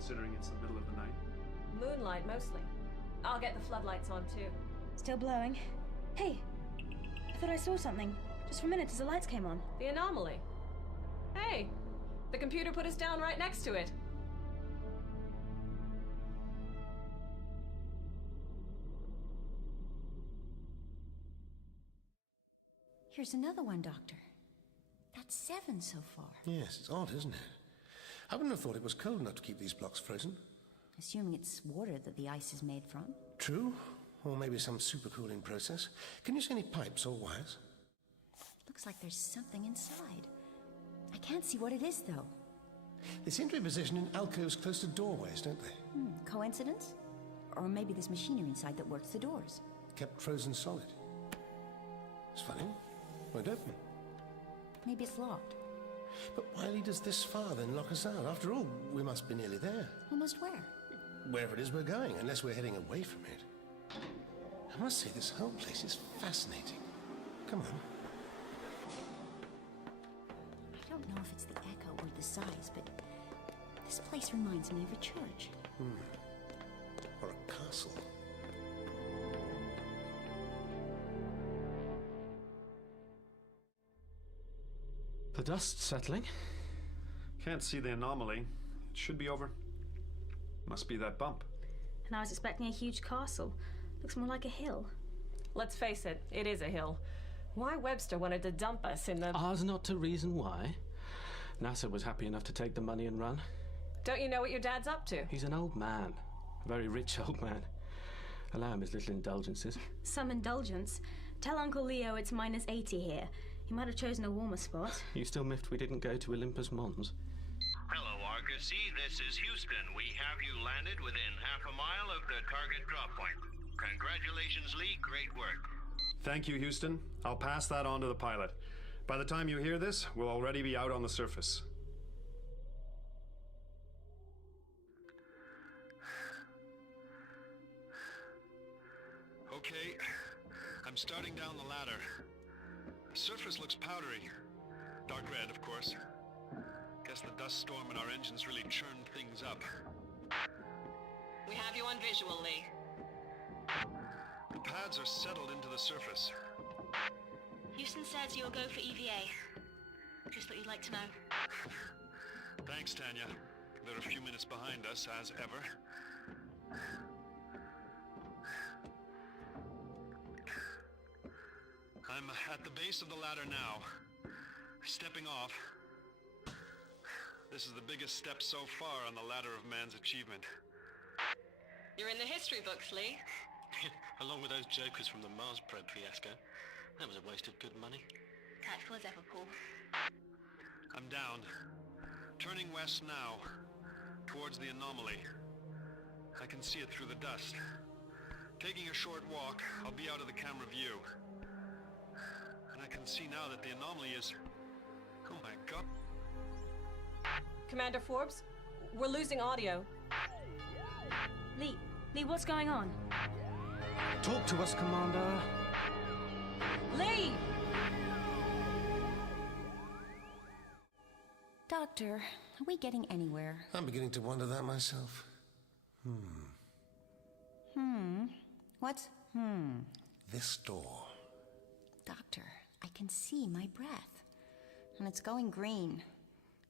considering it's the middle of the night. Moonlight, mostly. I'll get the floodlights on, too. Still blowing. Hey, I thought I saw something. Just for a minute as the lights came on. The anomaly. Hey, the computer put us down right next to it. Here's another one, Doctor. That's 7 so far. Yes, it's odd, isn't it? I wouldn't have thought it was cold enough to keep these blocks frozen. Assuming it's water that the ice is made from. True. Or maybe some supercooling process. Can you see any pipes or wires? Looks like there's something inside. I can't see what it is, though. They seem to be positioned in alcoves close to doorways, don't they? Coincidence? Or maybe there's machinery inside that works the doors. Kept frozen solid. It's funny. Won't open. Maybe it's locked. But why lead us this far, then lock us out? After all, we must be nearly there. Almost where? Wherever it is we're going, unless we're heading away from it. I must say, this whole place is fascinating. Come on. I don't know if it's the echo or the size, but this place reminds me of a church. Or a castle. The dust's settling. Can't see the anomaly. It should be over. Must be that bump. And I was expecting a huge castle. Looks more like a hill. Let's face it, it is a hill. Why Webster wanted to dump us in the... Ours not to reason why. NASA was happy enough to take the money and run. Don't you know what your dad's up to? He's an old man. A very rich old man. Allow him his little indulgences. Some indulgence. Tell Uncle Leo it's -80 here. He might have chosen a warmer spot. You still miffed we didn't go to Olympus Mons? Hello, Argosy. This is Houston. We have you landed within half a mile of the target drop point. Congratulations, Lee. Great work. Thank you, Houston. I'll pass that on to the pilot. By the time you hear this, we'll already be out on the surface. Okay, I'm starting down the ladder. The surface looks powdery. Dark red, of course. Guess the dust storm and our engines really churned things up. We have you on visual, Lee. The pads are settled into the surface. Houston says you'll go for EVA. Just what you'd like to know. Thanks, Tanya. They're a few minutes behind us, as ever. I'm at the base of the ladder now. Stepping off. This is the biggest step so far on the ladder of man's achievement. You're in the history books, Lee. Along with those jokers from the Mars probe fiasco. That was a waste of good money. Tactful as ever, Paul. I'm down. Turning west now. Towards the anomaly. I can see it through the dust. Taking a short walk, I'll be out of the camera view. And I can see now that the anomaly is... Oh my god. Commander Forbes, we're losing audio. Lee, what's going on? Talk to us, Commander. Lee! Doctor, are we getting anywhere? I'm beginning to wonder that myself. What's This door. Doctor, I can see my breath. And it's going green.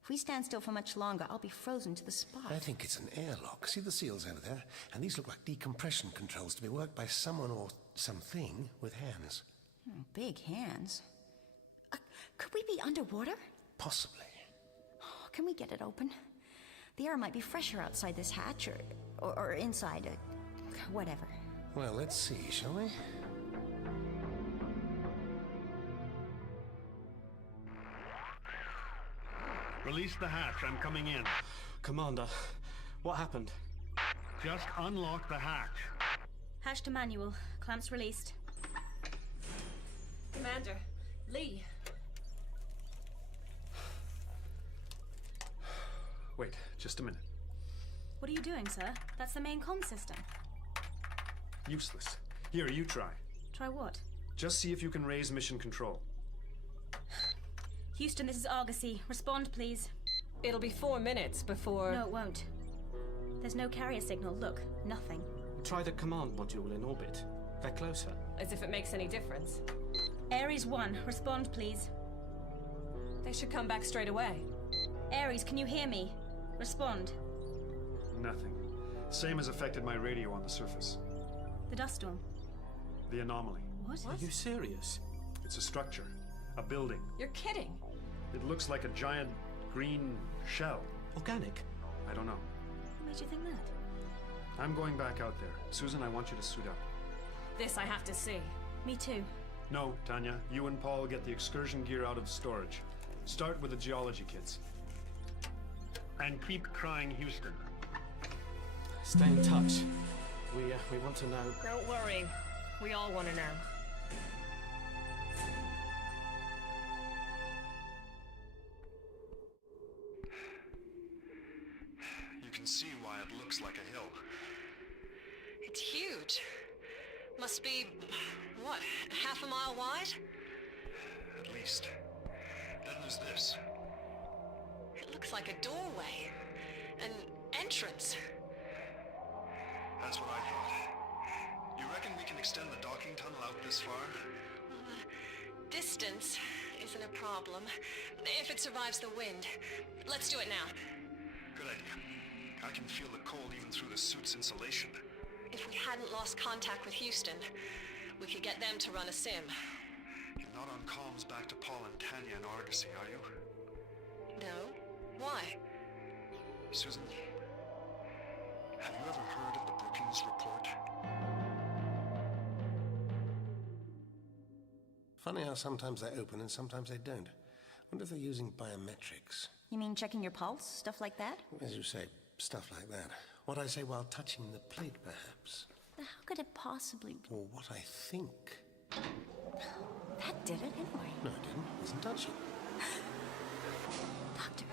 If we stand still for much longer, I'll be frozen to the spot. I think it's an airlock. See the seals over there? And these look like decompression controls to be worked by someone or something with hands. Big hands. Could we be underwater? Possibly. Oh, can we get it open? The air might be fresher outside this hatch or inside, whatever. Well, let's see, shall we? Release the hatch, I'm coming in. Commander, what happened? Just unlock the hatch. Hatch to manual. Clamps released. Commander, Lee. Wait, just a minute. What are you doing, sir? That's the main comm system. Useless. Here, you try. Try what? Just see if you can raise mission control. Houston, this is Argosy. Respond, please. It'll be 4 minutes before... No, it won't. There's no carrier signal. Look, nothing. Try the command module in orbit. They're closer. As if it makes any difference. Ares 1, respond please. They should come back straight away. Ares, can you hear me? Respond. Nothing. Same as affected my radio on the surface. The dust storm. The anomaly. What? Are you serious? It's a structure. A building. You're kidding. It looks like a giant green shell. Organic? I don't know. What made you think that? I'm going back out there. Susan, I want you to suit up. This I have to see. Me too. No, Tanya. You and Paul get the excursion gear out of storage. Start with the geology kits. And keep crying Houston. Stay in touch. We want to know. Don't worry. We all want to know. You can see why it looks like a hill. It's huge. Must be, what, half a mile wide? At least. Then there's this. It looks like a doorway. An entrance. That's what I thought. You reckon we can extend the docking tunnel out this far? Distance isn't a problem, if it survives the wind. Let's do it now. Good idea. I can feel the cold even through the suit's insulation. If we hadn't lost contact with Houston, we could get them to run a sim. You're not on comms back to Paul and Tanya in Argosy, are you? No? Why? Susan, have you ever heard of the Brookings Report? Funny how sometimes they open and sometimes they don't. Wonder if they're using biometrics. You mean checking your pulse? Stuff like that? As you say, stuff like that. What I say while touching the plate, perhaps. How could it possibly be? Or what I think. That did it anyway. No, it didn't. It wasn't touching. Doctor,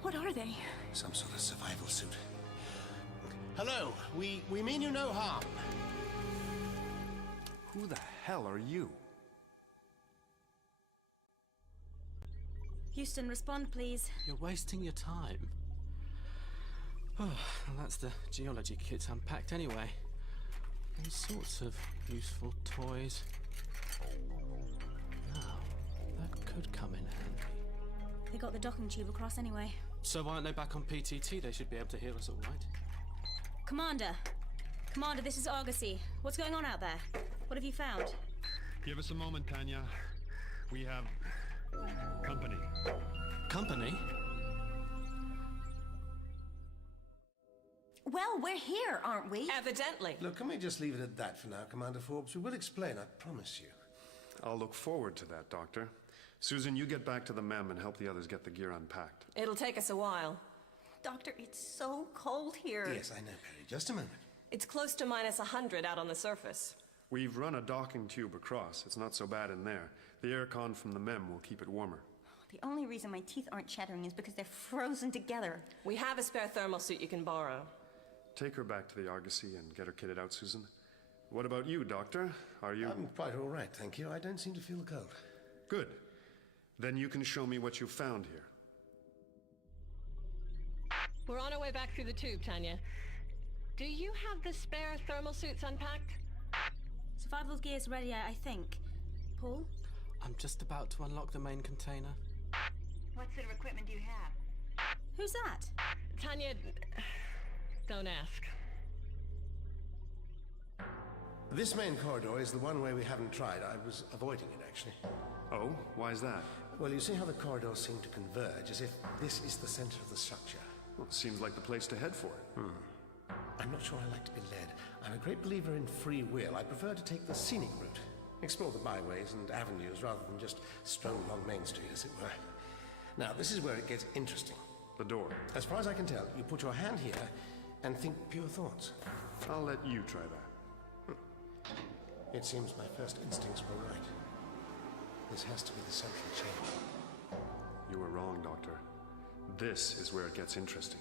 what are they? Some sort of survival suit. Hello, we mean you no harm. Who the hell are you? Houston, respond please. You're wasting your time. Oh, well, that's the geology kits unpacked anyway. All sorts of useful toys. Now, that could come in handy. They got the docking tube across anyway. So why aren't they back on PTT? They should be able to hear us all right. Commander, this is Argosy. What's going on out there? What have you found? Give us a moment, Tanya. We have company. Company? Well, we're here, aren't we? Evidently. Look, can we just leave it at that for now, Commander Forbes? We will explain, I promise you. I'll look forward to that, Doctor. Susan, you get back to the MEM and help the others get the gear unpacked. It'll take us a while. Doctor, it's so cold here. Yes, I know, Perry. Just a moment. It's close to minus 100 out on the surface. We've run a docking tube across. It's not so bad in there. The aircon from the MEM will keep it warmer. The only reason my teeth aren't chattering is because they're frozen together. We have a spare thermal suit you can borrow. Take her back to the Argosy and get her kitted out, Susan. What about you, Doctor? Are you... I'm quite all right, thank you. I don't seem to feel the cold. Good. Then you can show me what you found here. We're on our way back through the tube, Tanya. Do you have the spare thermal suits unpacked? Survival gear's ready, I think. Paul? I'm just about to unlock the main container. What sort of equipment do you have? Who's that? Tanya, don't ask. This main corridor is the one way we haven't tried. I was avoiding it, actually. Oh? Why is that? Well, you see how the corridors seem to converge, as if this is the center of the structure. Well, it seems like the place to head for it. I'm not sure I like to be led. I'm a great believer in free will. I prefer to take the scenic route. Explore the byways and avenues rather than just stroll along Main Street, as it were. Now, this is where it gets interesting. The door. As far as I can tell, you put your hand here and think pure thoughts. I'll let you try that. It seems my first instincts were right. This has to be the central chamber. You were wrong, Doctor. This is where it gets interesting.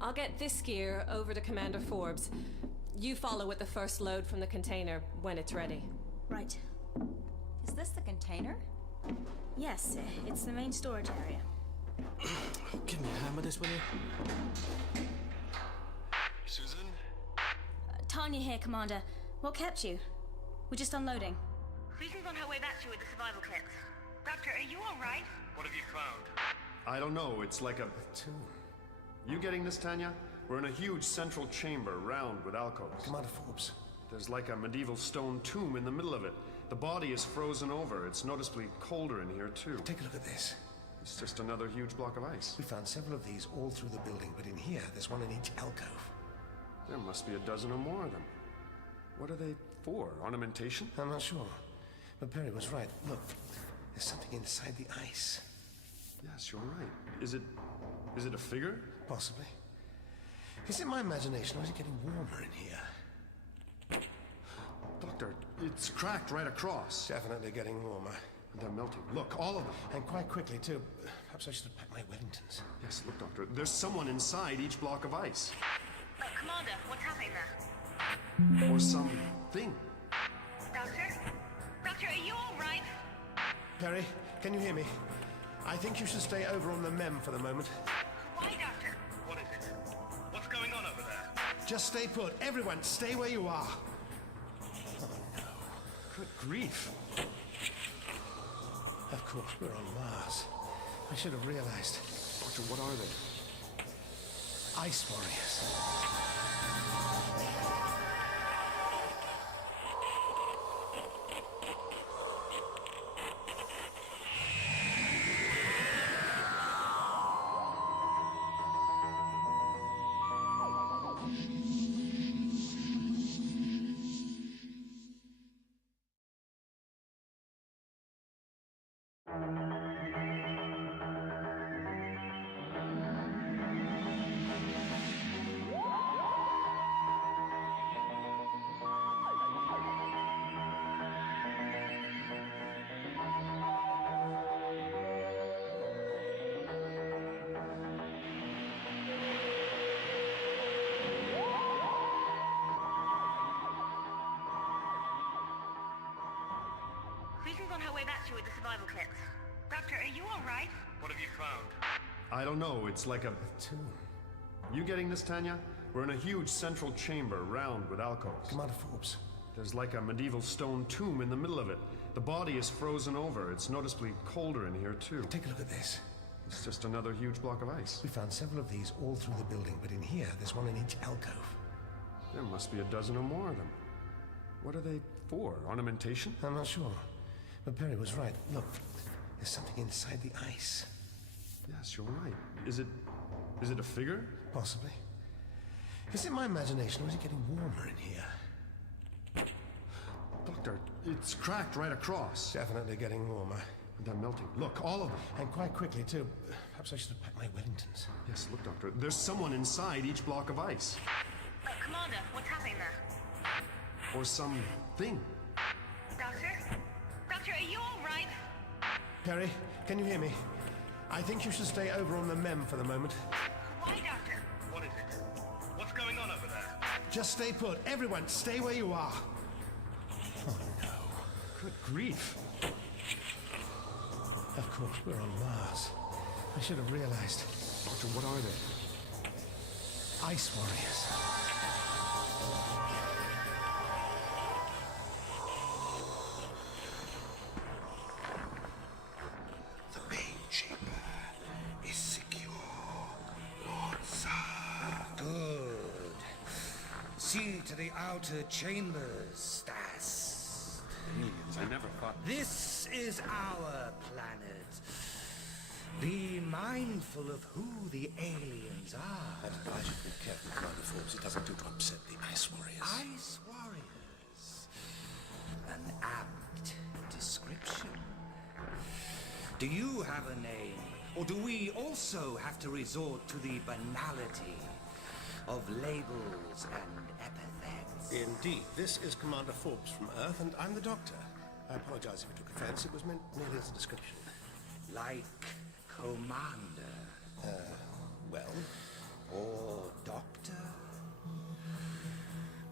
I'll get this gear over to Commander Forbes. You follow with the first load from the container when it's ready. Right. Is this the container? Yes, it's the main storage area. Give me a hand with this, will you? Susan? Tanya here, Commander. What kept you? We're just unloading. Susan's on her way back to you with the survival kits. Doctor, are you alright? What have you found? I don't know, it's like a tomb. You getting this, Tanya? We're in a huge central chamber, round with alcoves. Commander Forbes. There's like a medieval stone tomb in the middle of it. The body is frozen over. It's noticeably colder in here, too. Take a look at this. It's just another huge block of ice. We found several of these all through the building, but in here, there's one in each alcove. There must be a dozen or more of them. What are they for? Ornamentation? I'm not sure. But Perry was right. Look, there's something inside the ice. Yes, you're right. Is it a figure? Possibly. Is it my imagination, or is it getting warmer in here? Doctor, it's cracked right across. Definitely getting warmer. And they're melting. Look, all of them. And quite quickly, too. Perhaps I should have packed my Wellingtons. Yes, look, Doctor. There's someone inside each block of ice. Commander, what's happening there? Or something. Doctor? Doctor, are you alright? Perry, can you hear me? I think you should stay over on the MEM for the moment. Why, Doctor? What is it? What's going on over there? Just stay put. Everyone, stay where you are. Oh, no. Good grief. Of course, we're on Mars. I should have realized. Doctor, what are they? Ice warriors. Susan's on her way back to you with the survival kits. Doctor, are you alright? What have you found? I don't know. It's like a tomb. You getting this, Tanya? We're in a huge central chamber, round with alcoves. Commander Forbes. There's like a medieval stone tomb in the middle of it. The body is frozen over. It's noticeably colder in here, too. Take a look at this. It's just another huge block of ice. We found several of these all through the building, but in here, there's one in each alcove. There must be a dozen or more of them. What are they for? Ornamentation? I'm not sure. But Perry was right. Look, there's something inside the ice. Yes, you're right. Is it a figure? Possibly. Is it my imagination, or is it getting warmer in here? Doctor, it's cracked right across. Definitely getting warmer. And they're melting. Look, all of them. And quite quickly, too. Perhaps I should have packed my Wellingtons. Yes, look, Doctor. There's someone inside each block of ice. Commander, what's happening there? Or something. Doctor? Doctor, are you alright? Perry, can you hear me? I think you should stay over on the MEM for the moment. Why, Doctor? What is it? What's going on over there? Just stay put. Everyone, stay where you are. Oh, no. Good grief. Of course, we're on Mars. I should have realized. Doctor, what are they? Ice warriors. The main chamber is secure, Lord Tsar. Good. See to the outer chambers, Stas. I never thought. This is our planet. Be mindful of who the aliens are. I'd advise you to be careful, Commander Forbes. It doesn't do to upset the Ice Warriors. Ice warriors. An apt description. Do you have a name? Or do we also have to resort to the banality of labels and epithets? Indeed. This is Commander Forbes from Earth, and I'm the Doctor. I apologize if you took offense. It was meant merely as a description. Like Commander. Well? Or Doctor?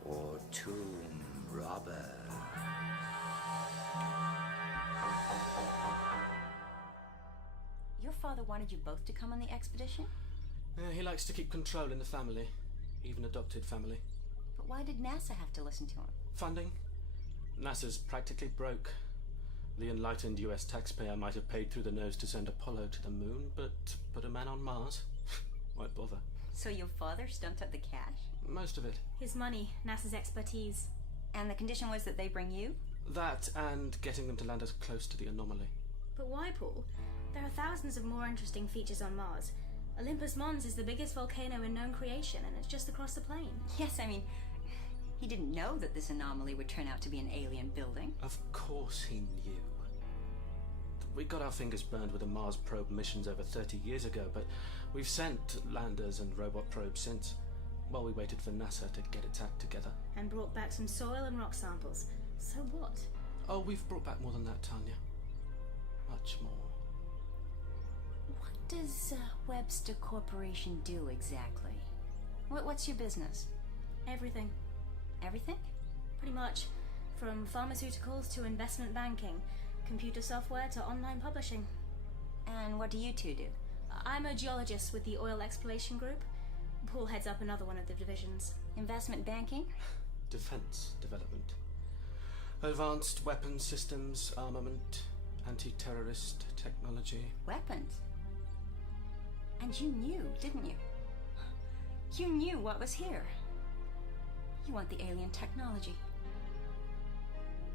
Or Tomb Robber? father wanted you both to come on the expedition? He likes to keep control in the family, even adopted family. But why did NASA have to listen to him? Funding? NASA's practically broke. The enlightened US taxpayer might have paid through the nose to send Apollo to the moon, but put a man on Mars? Why bother? So your father stumped up the cash? Most of it. His money, NASA's expertise. And the condition was that they bring you? That and getting them to land us close to the anomaly. But why, Paul? There are thousands of more interesting features on Mars. Olympus Mons is the biggest volcano in known creation, and it's just across the plain. Yes, I mean, he didn't know that this anomaly would turn out to be an alien building. Of course he knew. We got our fingers burned with the Mars probe missions over 30 years ago, but we've sent landers and robot probes since, while we waited for NASA to get its act together. And brought back some soil and rock samples. So what? Oh, we've brought back more than that, Tanya. Much more. What does Webster Corporation do exactly? What's your business? Everything. Everything? Pretty much. From pharmaceuticals to investment banking, computer software to online publishing. And what do you two do? I'm a geologist with the Oil Exploration Group. Paul heads up another one of the divisions. Investment banking? Defense development. Advanced weapons systems, armament, anti-terrorist technology. Weapons? And you knew, didn't you? You knew what was here. You want the alien technology.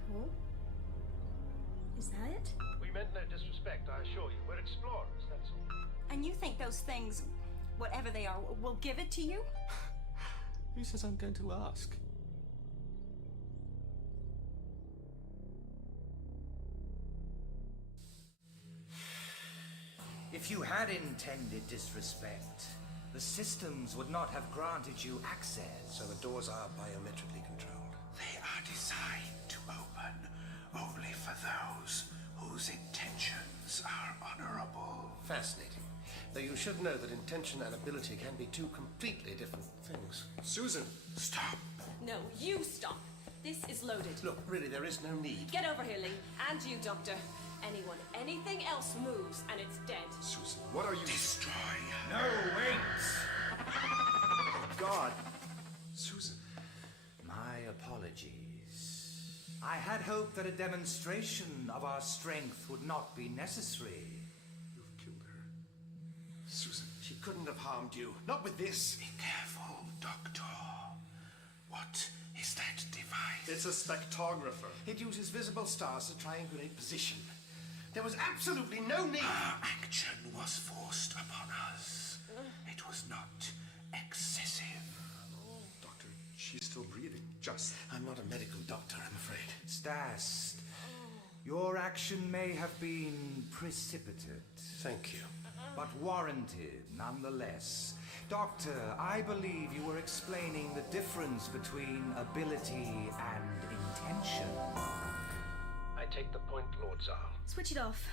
Paul? Is that it? We meant no disrespect, I assure you. We're explorers, that's all. And you think those things, whatever they are, will give it to you? Who says I'm going to ask? If you had intended disrespect, the systems would not have granted you access. So the doors are biometrically controlled. They are designed to open only for those whose intentions are honorable. Fascinating. Though you should know that intention and ability can be two completely different things. Susan! Stop! No, you stop. This is loaded. Look, really, there is no need. Get over here, Lee. And you, Doctor. Anyone, anything else moves, and it's dead. Susan, what are you... Destroy. No, wait! Oh, God. Susan. My apologies. I had hoped that a demonstration of our strength would not be necessary. You've killed her. Susan, she couldn't have harmed you. Not with this. Be careful, Doctor. What is that device? It's a spectrographer. It uses visible stars to triangulate position. There was absolutely no need. Our action was forced upon us. It was not excessive. Doctor, she's still breathing. Just. I'm not a medical doctor, I'm afraid. Stas, your action may have been precipitate. Thank you. But warranted, nonetheless. Doctor, I believe you were explaining the difference between ability and intention. I take the point, Lord Zal. Switch it off.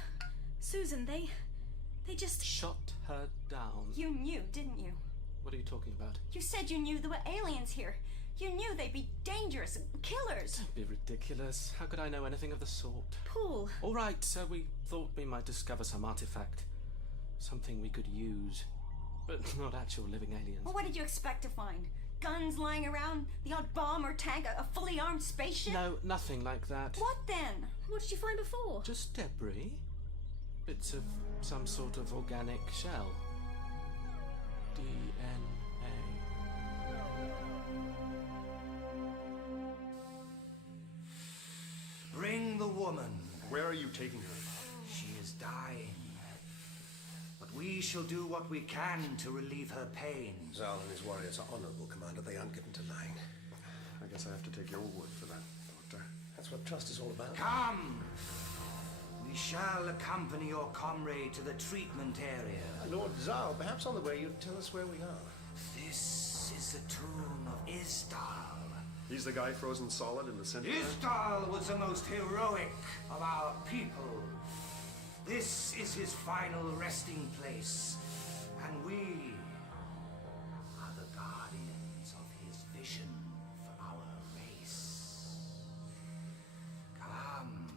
Susan, they just... Shot her down. You knew, didn't you? What are you talking about? You said you knew there were aliens here. You knew they'd be dangerous, killers. Don't be ridiculous. How could I know anything of the sort? Paul. All right, so we thought we might discover some artifact. Something we could use. But not actual living aliens. Well, what did you expect to find? Guns lying around? The odd bomb or tank? A fully armed spaceship? No, nothing like that. What then? What did you find before? Just debris. Bits of some sort of organic shell. DNA. Bring the woman. Where are you taking her? She is dying. But we shall do what we can to relieve her pain. Zal and his warriors are honorable, Commander. They aren't given to lying. I guess I have to take your word for that, Doctor. That's what trust is all about. Come! We shall accompany your comrade to the treatment area. Lord Zal, perhaps on the way you'd tell us where we are. This is the tomb of Isdal. He's the guy frozen solid in the center? Isdal was the most heroic of our people. This is his final resting place, and we are the guardians of his vision for our race. Come.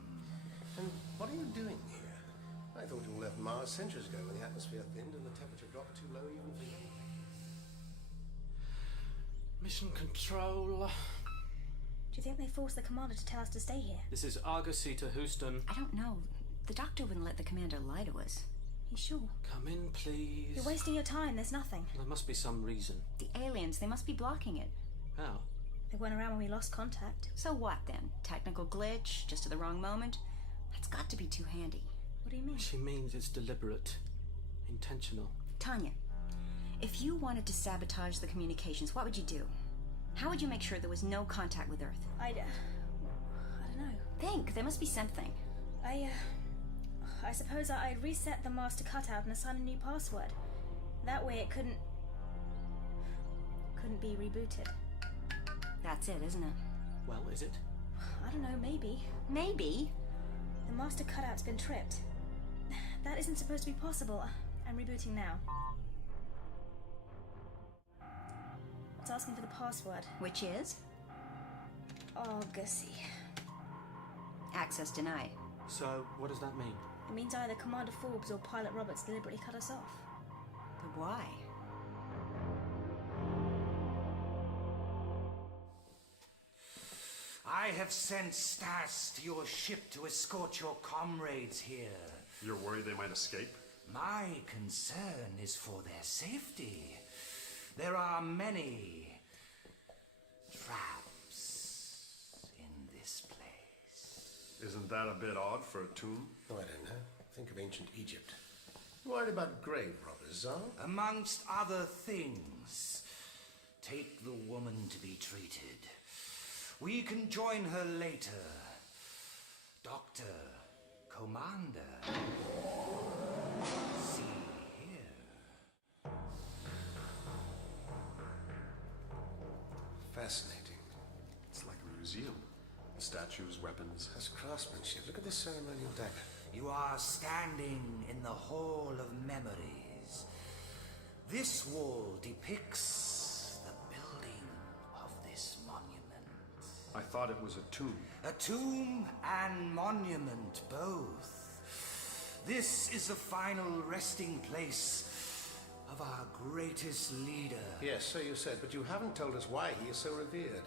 And what are you doing here? I thought you left Mars centuries ago when the atmosphere thinned and the temperature dropped too low even for you. Mission control. Do you think they forced the commander to tell us to stay here? This is Argosy to Houston. I don't know. The doctor wouldn't let the commander lie to us. You sure? Come in, please. You're wasting your time. There's nothing. There must be some reason. The aliens, they must be blocking it. How? They weren't around when we lost contact. So what then? Technical glitch? Just at the wrong moment? That's got to be too handy. What do you mean? She means it's deliberate. Intentional. Tanya, if you wanted to sabotage the communications, what would you do? How would you make sure there was no contact with Earth? I don't know. Think. There must be something. I suppose I'd reset the master cutout and assign a new password. That way it couldn't be rebooted. That's it, isn't it? Well, is it? I don't know, maybe. Maybe? The master cutout's been tripped. That isn't supposed to be possible. I'm rebooting now. It's asking for the password. Which is? Argosy. Access denied. So, what does that mean? It means either Commander Forbes or Pilot Roberts deliberately cut us off. But why? I have sent Stas to your ship to escort your comrades here. You're worried they might escape? My concern is for their safety. There are many traps in this place. Isn't that a bit odd for a tomb? Oh, I don't know. Think of ancient Egypt. You worried about grave robbers, Zal? Amongst other things, take the woman to be treated. We can join her later. Doctor, Commander. See here. Fascinating. It's like a museum. Statues, weapons. That's craftsmanship. Look at this ceremonial dagger. You are standing in the Hall of Memories. This wall depicts the building of this monument. I thought it was a tomb. A tomb and monument, both. This is the final resting place of our greatest leader. Yes, so you said, but you haven't told us why he is so revered.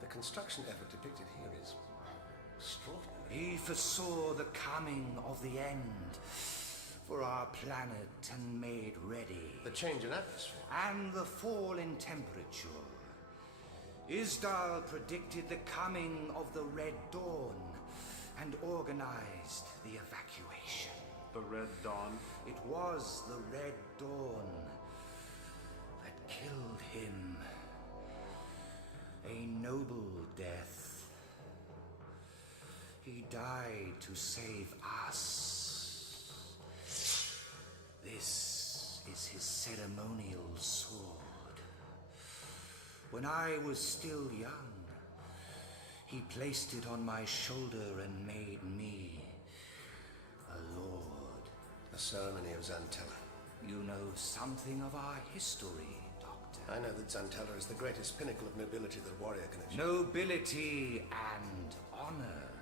The construction effort depicted here is extraordinary. He foresaw the coming of the end for our planet and made ready. The change in atmosphere. And the fall in temperature. Isdal predicted the coming of the Red Dawn and organized the evacuation. The Red Dawn? It was the Red Dawn that killed him. A noble death. He died to save us. This is his ceremonial sword. When I was still young, he placed it on my shoulder and made me a lord. The ceremony of Xantella. You know something of our history, Doctor. I know that Xantella is the greatest pinnacle of nobility that a warrior can achieve. Nobility and honor.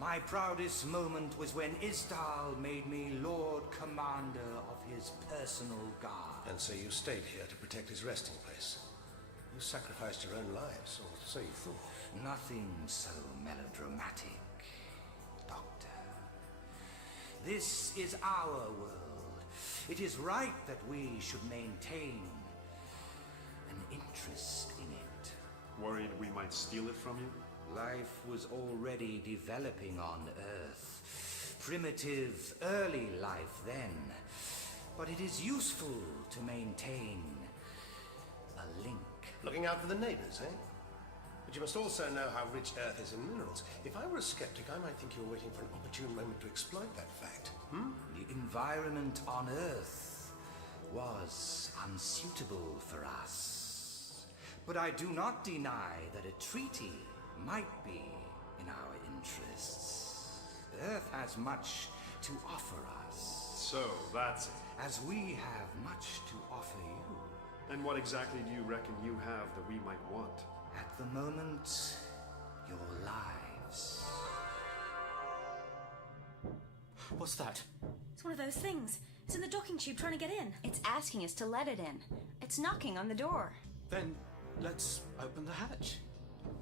My proudest moment was when Isdal made me Lord Commander of his personal guard. And so you stayed here to protect his resting place. You sacrificed your own lives, or so you thought. Nothing so melodramatic, Doctor. This is our world. It is right that we should maintain an interest in it. Worried we might steal it from you? Life was already developing on Earth. Primitive, early life then. But it is useful to maintain a link. Looking out for the neighbors, eh? But you must also know how rich Earth is in minerals. If I were a skeptic, I might think you were waiting for an opportune moment to exploit that fact. The environment on Earth was unsuitable for us. But I do not deny that a treaty might be in our interests. Earth has much to offer us. So, that's it. As we have much to offer you. And what exactly do you reckon you have that we might want? At the moment, your lives. What's that? It's one of those things. It's in the docking tube trying to get in. It's asking us to let it in. It's knocking on the door. Then let's open the hatch.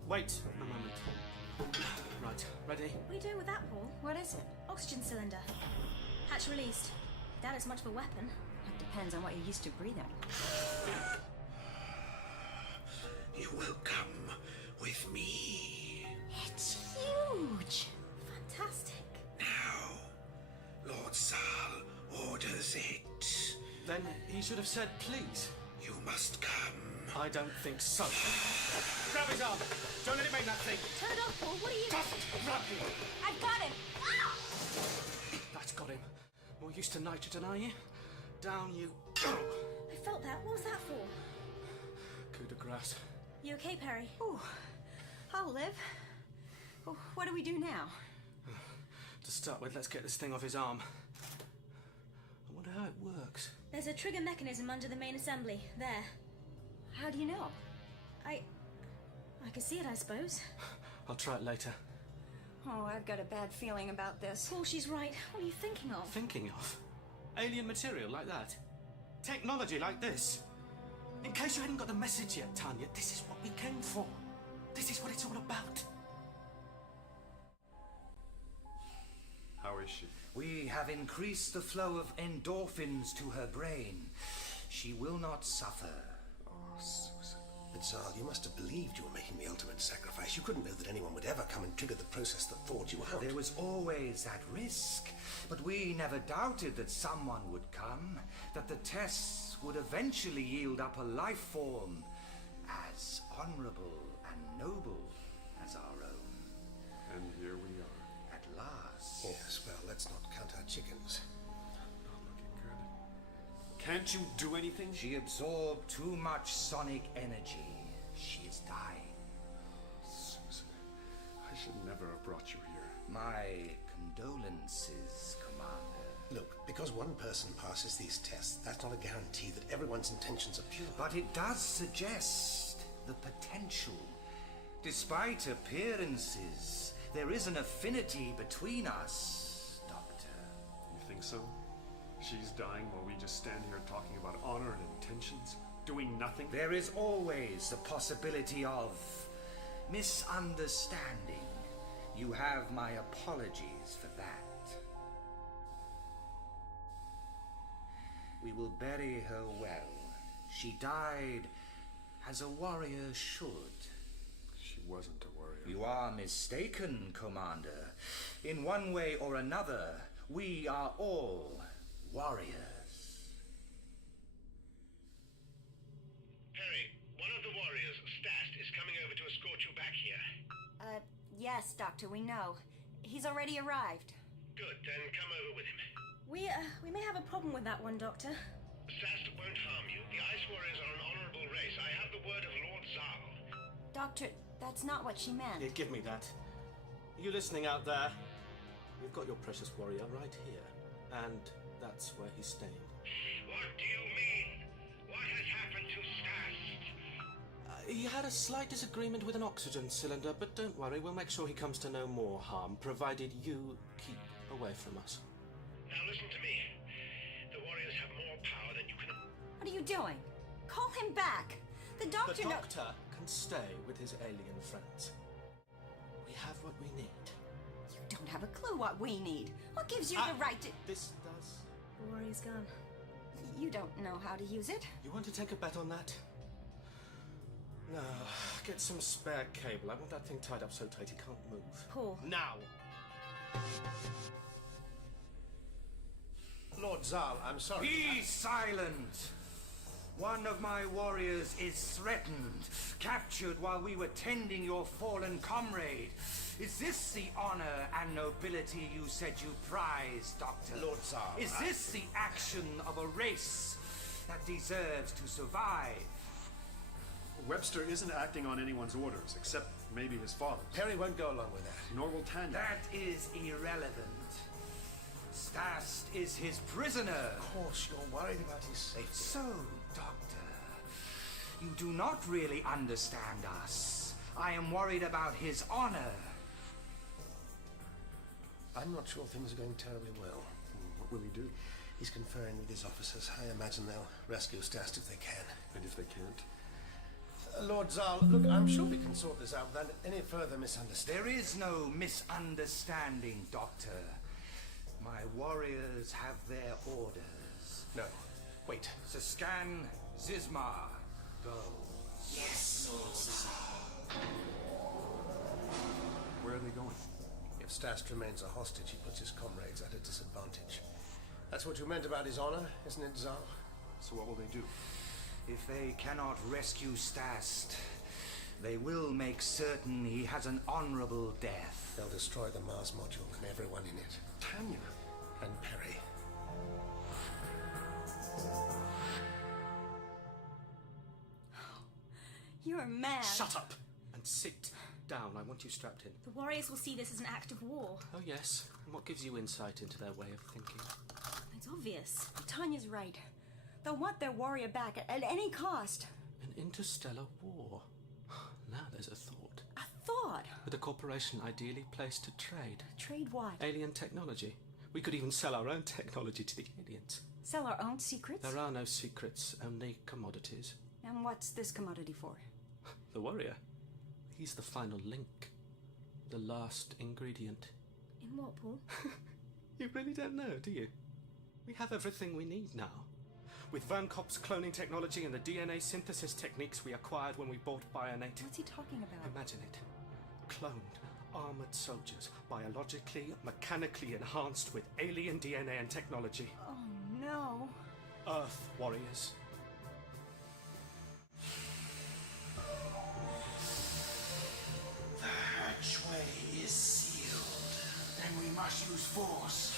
Wait a moment. Right, ready? What are you doing with that, Paul? What is it? Oxygen cylinder. Hatch released. Doubt it's much of a weapon. It depends on what you're used to breathing. You will come with me. It's huge. Fantastic. Now, Lord Zal orders it. Then he should have said please. You must come. I don't think so. Grab his arm! Don't let him make that thing! Turn it off, Paul. What are you... Just grab him! I've got him! That's got him. More used to nitrogen, are you? Down you go! I felt that. What was that for? Coup de grace. You okay, Perry? Ooh, I'll live. Oh, what do we do now? To start with, let's get this thing off his arm. I wonder how it works. There's a trigger mechanism under the main assembly. There. How do you know? I can see it, I suppose. I'll try it later. Oh, I've got a bad feeling about this. Paul, she's right. What are you thinking of? Thinking of? Alien material like that? Technology like this? In case you hadn't got the message yet, Tanya, this is what we came for. This is what it's all about. How is she? We have increased the flow of endorphins to her brain. She will not suffer. Oh, Susan. But Zal, you must have believed you were making the ultimate sacrifice. You couldn't know that anyone would ever come and trigger the process that thawed you out. There was always that risk, but we never doubted that someone would come, that the tests would eventually yield up a life form as honorable and noble as our own. And here we are. At last. Yes, well, let's not count our chickens. Not looking good. Can't you do anything? She absorbed too much sonic energy. She is dying. Susan, I should never have brought you here. My condolences, Commander. Look, because one person passes these tests, that's not a guarantee that everyone's intentions are pure. But it does suggest the potential. Despite appearances, there is an affinity between us, Doctor. You think so? She's dying while we just stand here talking about honor and intentions, doing nothing? There is always the possibility of misunderstanding. You have my apologies for that. We will bury her well. She died as a warrior should. She wasn't a warrior. You are mistaken, Commander. In one way or another, we are all warriors. Perry, one of the warriors, Stast, is coming over to escort you back here. Yes, Doctor, we know. He's already arrived. Good, then come over with him. We may have a problem with that one, Doctor. Stast won't harm you. The Ice Warriors are an honorable race. I have the word of Lord Zal. Doctor, that's not what she meant. Here, give me that. You listening out there? We've got your precious warrior right here. And that's where he's staying. What do you mean? What has happened to Stast? He had a slight disagreement with an oxygen cylinder, but don't worry, we'll make sure he comes to no more harm, provided you keep away from us. Now listen to me. The warriors have more power than you can... What are you doing? Call him back. The doctor The doctor can stay with his alien friends. We have what we need. You don't have a clue what we need. What gives you the right to... This does. The warrior's gone. You don't know how to use it. You want to take a bet on that? No. Get some spare cable. I want that thing tied up so tight he can't move. Paul. Now! Lord Zal, I'm sorry. Be silent! One of my warriors is threatened, captured while we were tending your fallen comrade. Is this the honor and nobility you said you prized, Doctor? Lord Zal, Is this the action of a race that deserves to survive? Webster isn't acting on anyone's orders, except maybe his father's. Perry won't go along with that. Nor will Tanya. That is irrelevant. Stast is his prisoner. Of course, you're worried about his safety. So, Doctor, you do not really understand us. I am worried about his honor. I'm not sure things are going terribly well. What will he do? He's conferring with his officers. I imagine they'll rescue Stast if they can. And if they can't? Lord Zal, look, I'm sure we can sort this out without any further misunderstanding. There is no misunderstanding, Doctor. My warriors have their orders. No. Wait. Saskan, Zizmar, go. Yes, Lord Zal. Where are they going? If Stast remains a hostage, he puts his comrades at a disadvantage. That's what you meant about his honor, isn't it, Zal? So what will they do? If they cannot rescue Stast, they will make certain he has an honorable death. They'll destroy the Mars module and everyone in it. Tanya. And Perry. You're mad. Shut up and sit down. I want you strapped in. The warriors will see this as an act of war. Oh, yes. And what gives you insight into their way of thinking? It's obvious. Tanya's right. They'll want their warrior back at any cost. An interstellar war. Now there's a thought. A thought? With a corporation ideally placed to trade. Trade what? Alien technology. We could even sell our own technology to the aliens. Sell our own secrets? There are no secrets, only commodities. And what's this commodity for? The warrior. He's the final link. The last ingredient. In what, Paul? You really don't know, do you? We have everything we need now. With Van Kopp's cloning technology and the DNA synthesis techniques we acquired when we bought Bionate. What's he talking about? Imagine it. Cloned, armored soldiers, biologically, mechanically enhanced with alien DNA and technology. Oh, no. Earth warriors. The hatchway is sealed. Then we must use force.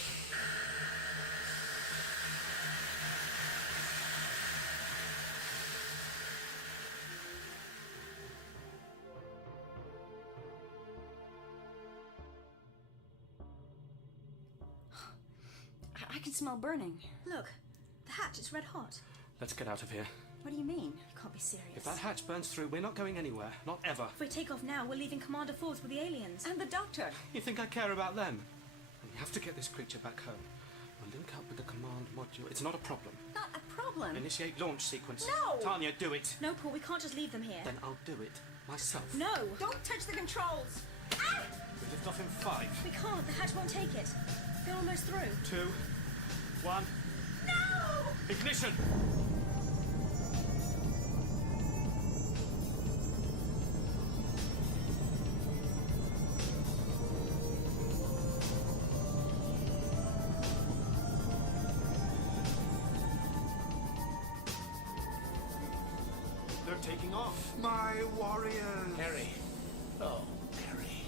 I can smell burning. Look, the hatch is red hot. Let's get out of here. What do you mean? You can't be serious. If that hatch burns through, we're not going anywhere. Not ever. If we take off now, we're leaving Commander Ford's with the aliens. And the doctor. You think I care about them? We have to get this creature back home. We'll link up with the command module. It's not a problem. Not a problem. Initiate launch sequence. No! Tanya, do it. No, Paul, we can't just leave them here. Then I'll do it myself. No! Don't touch the controls! Ah! We lift off in 5. We can't. The hatch won't take it. They're almost through. 2, 1. No! Ignition! They're taking off. My warriors! Perry. Oh, Perry.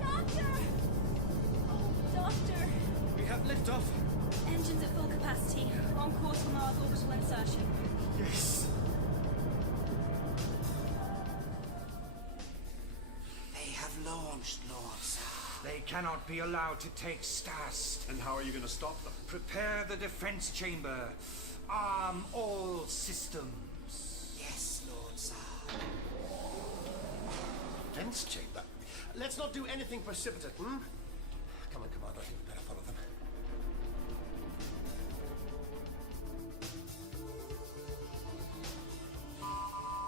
Doctor! Oh, Doctor! We have liftoff. Engines at full capacity. On course for Mars orbital insertion. Yes. They have launched, Lord Zal. They cannot be allowed to take Stast. And how are you going to stop them? Prepare the defense chamber. Arm all systems. Yes, Lord Zal. Defense chamber. Let's not do anything precipitate, hmm? Come on, Commander. I think we better follow them.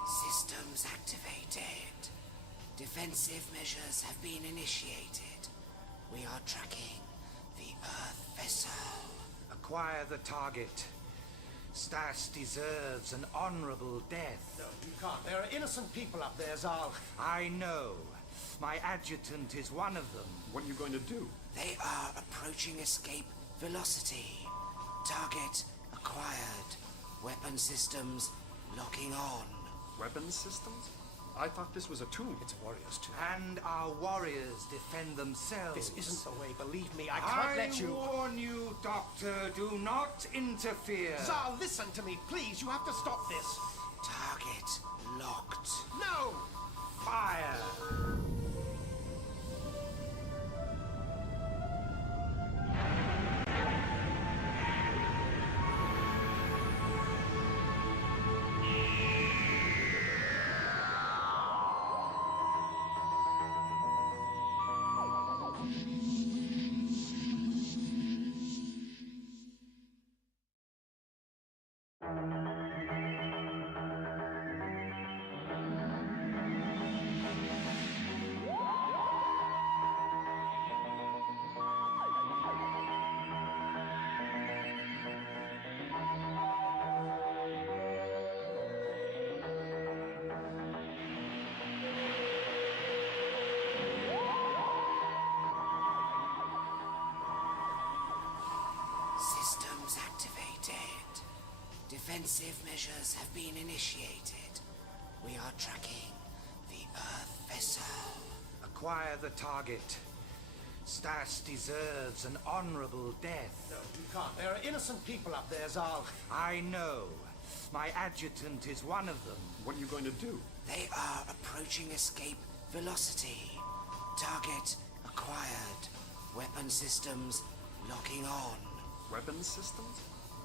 Systems activated. Defensive measures have been initiated. We are tracking the Earth vessel. Acquire the target. Stas deserves an honorable death. No, you can't. There are innocent people up there, Zal. I know. My adjutant is one of them. What are you going to do? They are approaching escape velocity. Target acquired. Weapon systems locking on. Weapons systems? I thought this was a tomb. It's a warrior's tomb. And our warriors defend themselves. This isn't the way, believe me. I can't let you... I warn you, Doctor, do not interfere. Zal, listen to me, please. You have to stop this. Target locked. No! Fire! Defensive measures have been initiated. We are tracking the Earth vessel. Acquire the target. Stas deserves an honorable death. No, you can't. There are innocent people up there, Zal. I know. My adjutant is one of them. What are you going to do? They are approaching escape velocity. Target acquired. Weapon systems locking on. Weapons systems?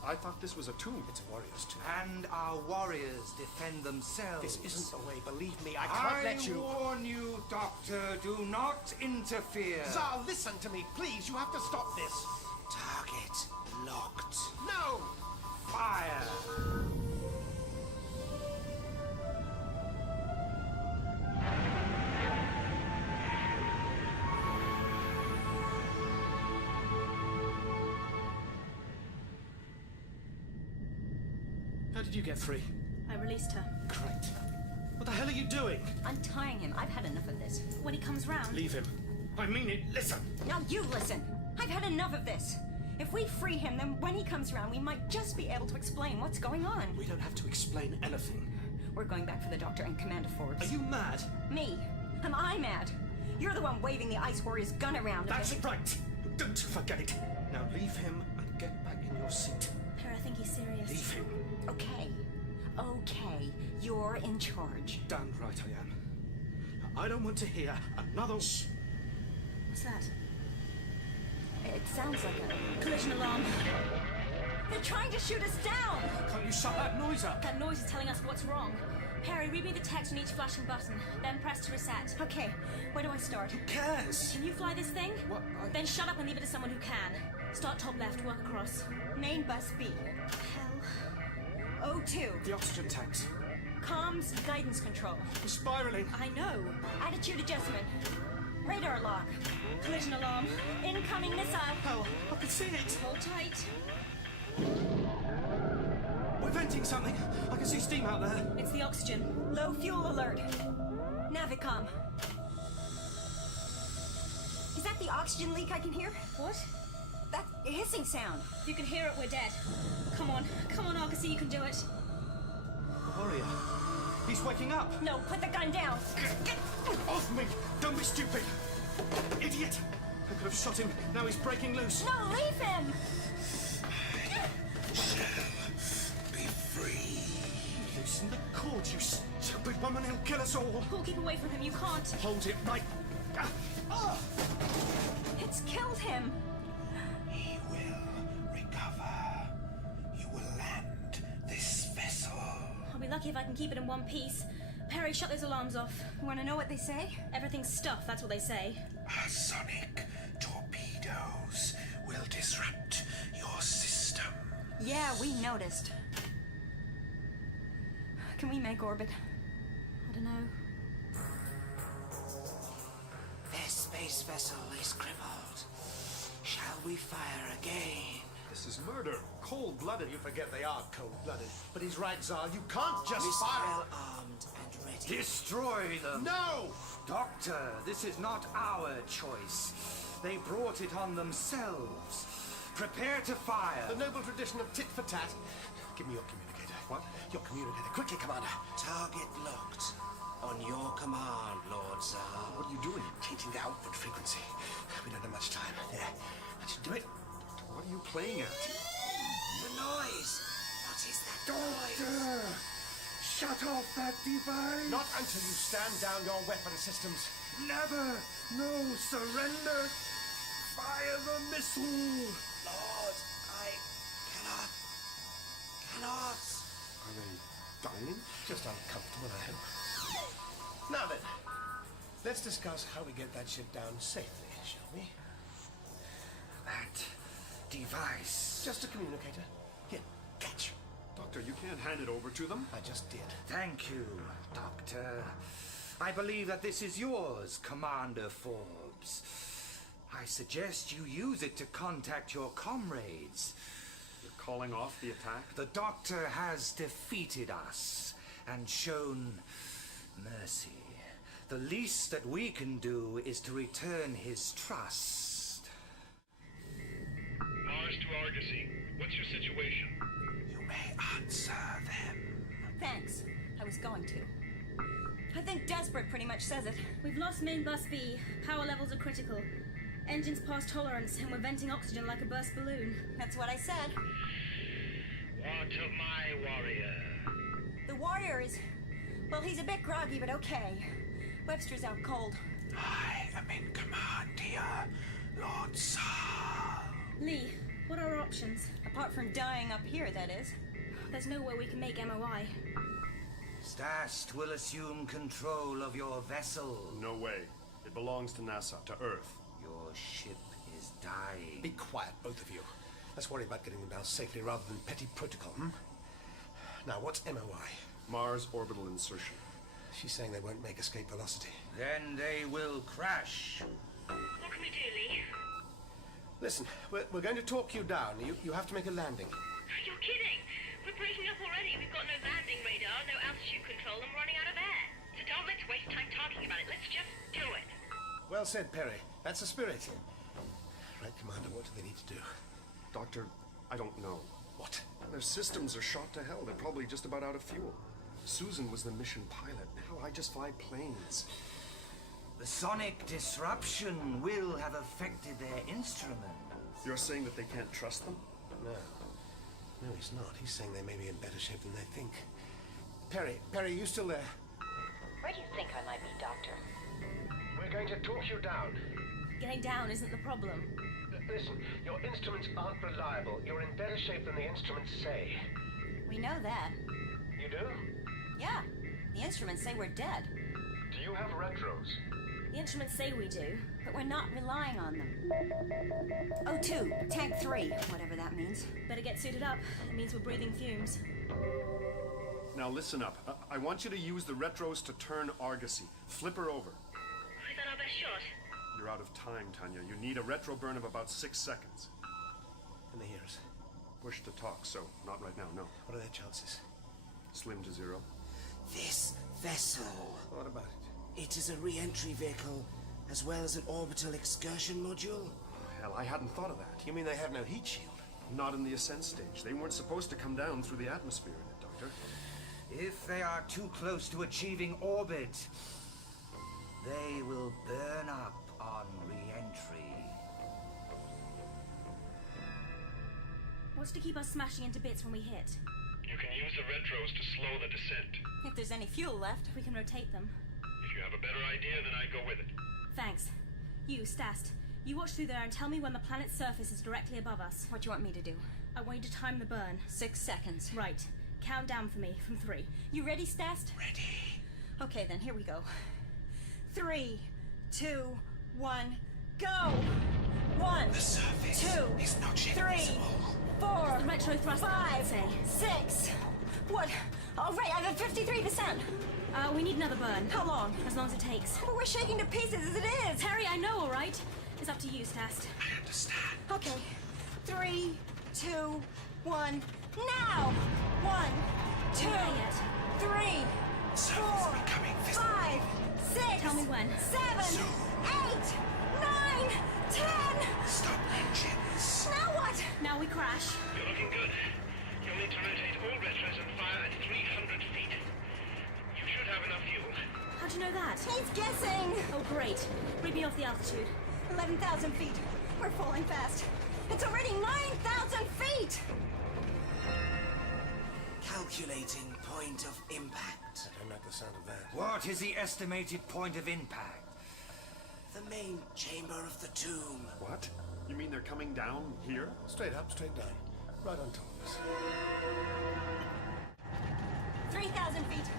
I thought this was a tomb. It's a warrior's tomb. And our warriors defend themselves. This isn't the way, believe me. I can't let you... I warn you, Doctor, do not interfere. Zal, listen to me, please. You have to stop this. Target locked. No! Fire! How did you get free? I released her. Great. What the hell are you doing? Untying him. I've had enough of this. When he comes round... Leave him. I mean it. Listen. Now you listen. I've had enough of this. If we free him, then when he comes around, we might just be able to explain what's going on. We don't have to explain anything. We're going back for the Doctor and Commander Forbes. Are you mad? Me? Am I mad? You're the one waving the Ice Warrior's gun around. That's right. Don't forget it. Now leave him and get back in your seat. Per, I think he's serious. Leave him. Okay. Okay. You're in charge. Damn right I am. I don't want to hear another... Shh. What's that? It sounds like a... Collision alarm. They're trying to shoot us down! Can't you shut that noise up? That noise is telling us what's wrong. Perry, read me the text on each flashing button, then press to reset. Okay, where do I start? Who cares? Can you fly this thing? What? Then shut up and leave it to someone who can. Start top left, work across. Main bus B. Hell. O2. The oxygen tanks. Comms, guidance control. We're spiraling. I know. Attitude adjustment. Radar lock. Collision alarm. Incoming missile. Hell, I can see it. Hold tight. We're venting something. I can see steam out there. It's the oxygen. Low fuel alert. Navicom. Is that the oxygen leak I can hear? What? That hissing sound. If you can hear it, we're dead. Come on, Arcasy, you can do it. Warrior. He's waking up. No, put the gun down. Get off me! Don't be stupid. Idiot! I could have shot him. Now he's breaking loose. No, leave him! Be free. Loosen the cord, you stupid woman. He'll kill us all. Paul, keep away from him. You can't. Hold it right. It's killed him. He will recover. You will land this vessel. I'll be lucky if I can keep it in one piece. Perry, shut those alarms off. You want to know what they say? Everything's stuff, that's what they say. Our sonic torpedoes will disrupt your system. Yeah, we noticed. Can we make orbit? I don't know. Their space vessel is crippled. Shall we fire again? This is murder. Cold-blooded. You forget they are cold-blooded. But he's right, Zal. You can't just fire... Missile armed and ready. Destroy them! No! Doctor, this is not our choice. They brought it on themselves. Prepare to fire. The noble tradition of tit for tat. Give me your communicator. What? Your communicator. Quickly, Commander. Target locked. On your command, Lord Zal. What are you doing? Changing the output frequency. We don't have much time. There. That should do it. What are you playing at? The noise! What is that noise? Doctor! Shut off that device! Not until you stand down your weapon systems. Never! No surrender! Fire the missile! Lord, I cannot. Are they dying? Just uncomfortable, I hope. Now then, let's discuss how we get that ship down safely, shall we? That device. Just a communicator. Here, catch. Doctor, you can't hand it over to them. I just did. Thank you, Doctor. I believe that this is yours, Commander Forbes. I suggest you use it to contact your comrades. You're calling off the attack? The Doctor has defeated us and shown mercy. The least that we can do is to return his trust. Mars Request to Argosy. What's your situation? You may answer them. Thanks. I was going to. I think desperate pretty much says it. We've lost main bus B. Power levels are critical. Engines past tolerance, and we're venting oxygen like a burst balloon. That's what I said. What of my warrior? The warrior is... well, he's a bit groggy, but okay. Webster's out cold. I am in command here, Lord Saul. Lee, what are our options? Apart from dying up here, that is. There's no way we can make MOI. Stast will assume control of your vessel. No way. It belongs to NASA, to Earth. Your ship is dying. Be quiet, both of you. Let's worry about getting them down safely rather than petty protocol, Now, what's MOI? Mars orbital insertion. She's saying they won't make escape velocity. Then they will crash. What can we do, Lee? Listen, we're going to talk you down. You have to make a landing. You're kidding! We're breaking up already. We've got no landing radar, no altitude control, and we're running out of air. So don't let's waste time talking about it. Let's just do it. Well said, Perry. That's the spirit. Right, Commander, what do they need to do? Doctor, I don't know. What? Their systems are shot to hell. They're probably just about out of fuel. Susan was the mission pilot. Now I just fly planes. The sonic disruption will have affected their instruments. You're saying that they can't trust them? No. No, he's not. He's saying they may be in better shape than they think. Perry, are you still there? Where do you think I might be, Doctor? We're going to talk you down. Getting down isn't the problem. Listen, your instruments aren't reliable. You're in better shape than the instruments say. We know that. You do? Yeah. The instruments say we're dead. Do you have retros? The instruments say we do. But we're not relying on them. O2, tank 3, whatever that means. Better get suited up. It means we're breathing fumes. Now listen up. I want you to use the retros to turn Argosy. Flip her over. Is that our best shot? You're out of time, Tanya. You need a retro burn of about 6 seconds. Can they hear us? Push to talk, so not right now, no. What are their chances? Slim to zero. This vessel. What about it? It is a re-entry vehicle, as well as an orbital excursion module. Hell, I hadn't thought of that. You mean they have no heat shield? Not in the ascent stage. They weren't supposed to come down through the atmosphere in it, Doctor. If they are too close to achieving orbit, they will burn up on re-entry. What's to keep us smashing into bits when we hit? You can use the retros to slow the descent. If there's any fuel left. We can rotate them. If you have a better idea, then I'd go with it. Thanks. You, Stast, you watch through there and tell me when the planet's surface is directly above us. What do you want me to do? I want you to time the burn. 6 seconds. Right. Count down for me from 3. You ready, Stast? Ready. Okay, then, here we go. 3, 2, 1, go! 1, The surface 2, is not yet 3, visible. 4, The retro thrust, 5, say. 6. What? All right, I have 53%. We need another burn. How long? As long as it takes. But we're shaking to pieces as it is. Terry, I know, all right? It's up to you, Stast. I understand. Okay. 3, 2, 1, now! 1, 2, 3, 4, becoming visible. 5, 6. Tell me when. 7, 8, 9, 10. Stop engines. Now what? Now we crash. You're looking good. You'll need to rotate all retros and fire at 300 feet. You should have enough fuel. How'd you know that? He's guessing. Oh, great. Read me off the altitude. 11,000 feet. We're falling fast. It's already 9,000 feet. Calculating point of impact. I don't like the sound of that. What is the estimated point of impact? The main chamber of the tomb. What? You mean they're coming down here? Straight up, straight down. Right on top of us. 3,000 feet.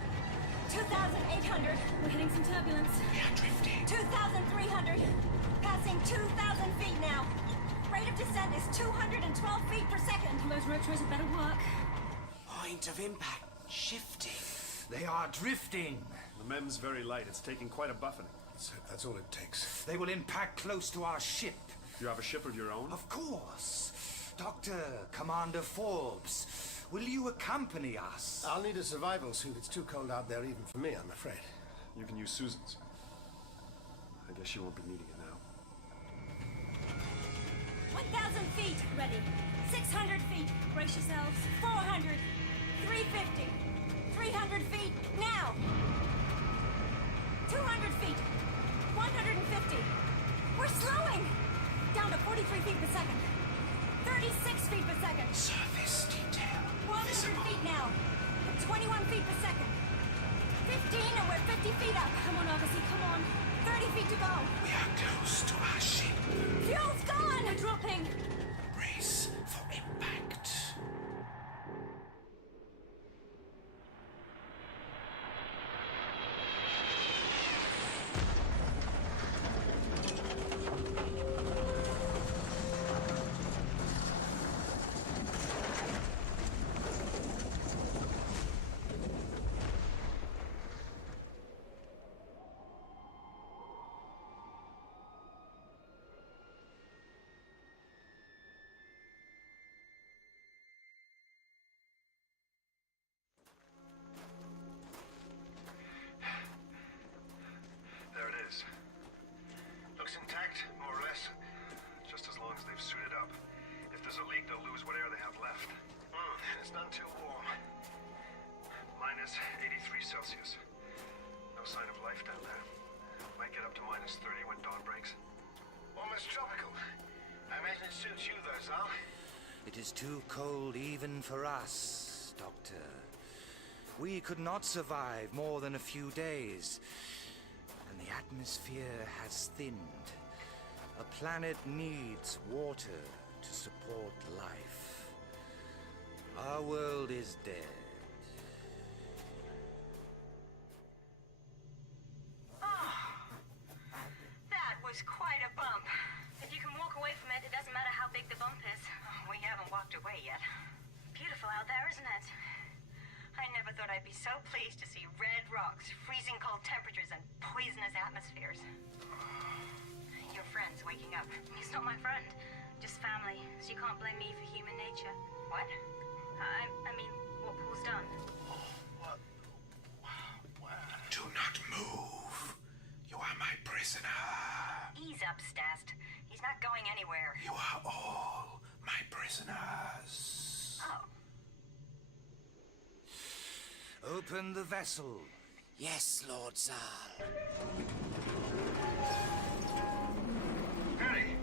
2,800. We're hitting some turbulence. We are drifting. 2,300. Passing 2,000 feet now. Rate of descent is 212 feet per second. Those retros had better work. Point of impact shifting. They are drifting. The MEM's very light. It's taking quite a buffeting. So that's all it takes. They will impact close to our ship. You have a ship of your own? Of course. Dr. Commander Forbes, will you accompany us? I'll need a survival suit. It's too cold out there even for me, I'm afraid. You can use Susan's. I guess she won't be needing it now. 1,000 feet. Ready. 600 feet. Brace yourselves. 400. 350. 300 feet. Now. 200 feet. 150. We're slowing. Down to 43 feet per second. 36 feet per second. Surface detail. 100 feet now. 21 feet per second. 15 and we're 50 feet up. Come on, Argosy, come on. 30 feet to go. We are close to our ship. Fuel's gone! We're dropping. Brace for impact. There it is. Looks intact, more or less. Just as long as they've suited up. If there's a leak, they'll lose whatever they have left. It's none too warm. Minus 83 Celsius. No sign of life down there. Might get up to minus 30 when dawn breaks. Almost tropical. I imagine it suits you, though, Zal. It is too cold even for us, Doctor. We could not survive more than a few days. And the atmosphere has thinned. A planet needs water to support life. Our world is dead. That was quite a bump. If you can walk away from it, it doesn't matter how big the bump is. We haven't walked away yet. Beautiful out there, isn't it? I never thought I'd be so pleased to see red rocks, freezing cold temperatures, and poisonous atmospheres. Your friend's waking up. He's not my friend, just family, so you can't blame me for human nature. What? I mean, what Paul's done. Do not move. You are my prisoner. Ease up, Stast. He's not going anywhere. You are all my prisoners. Oh. Open the vessel. Yes, Lord Zal. Harry!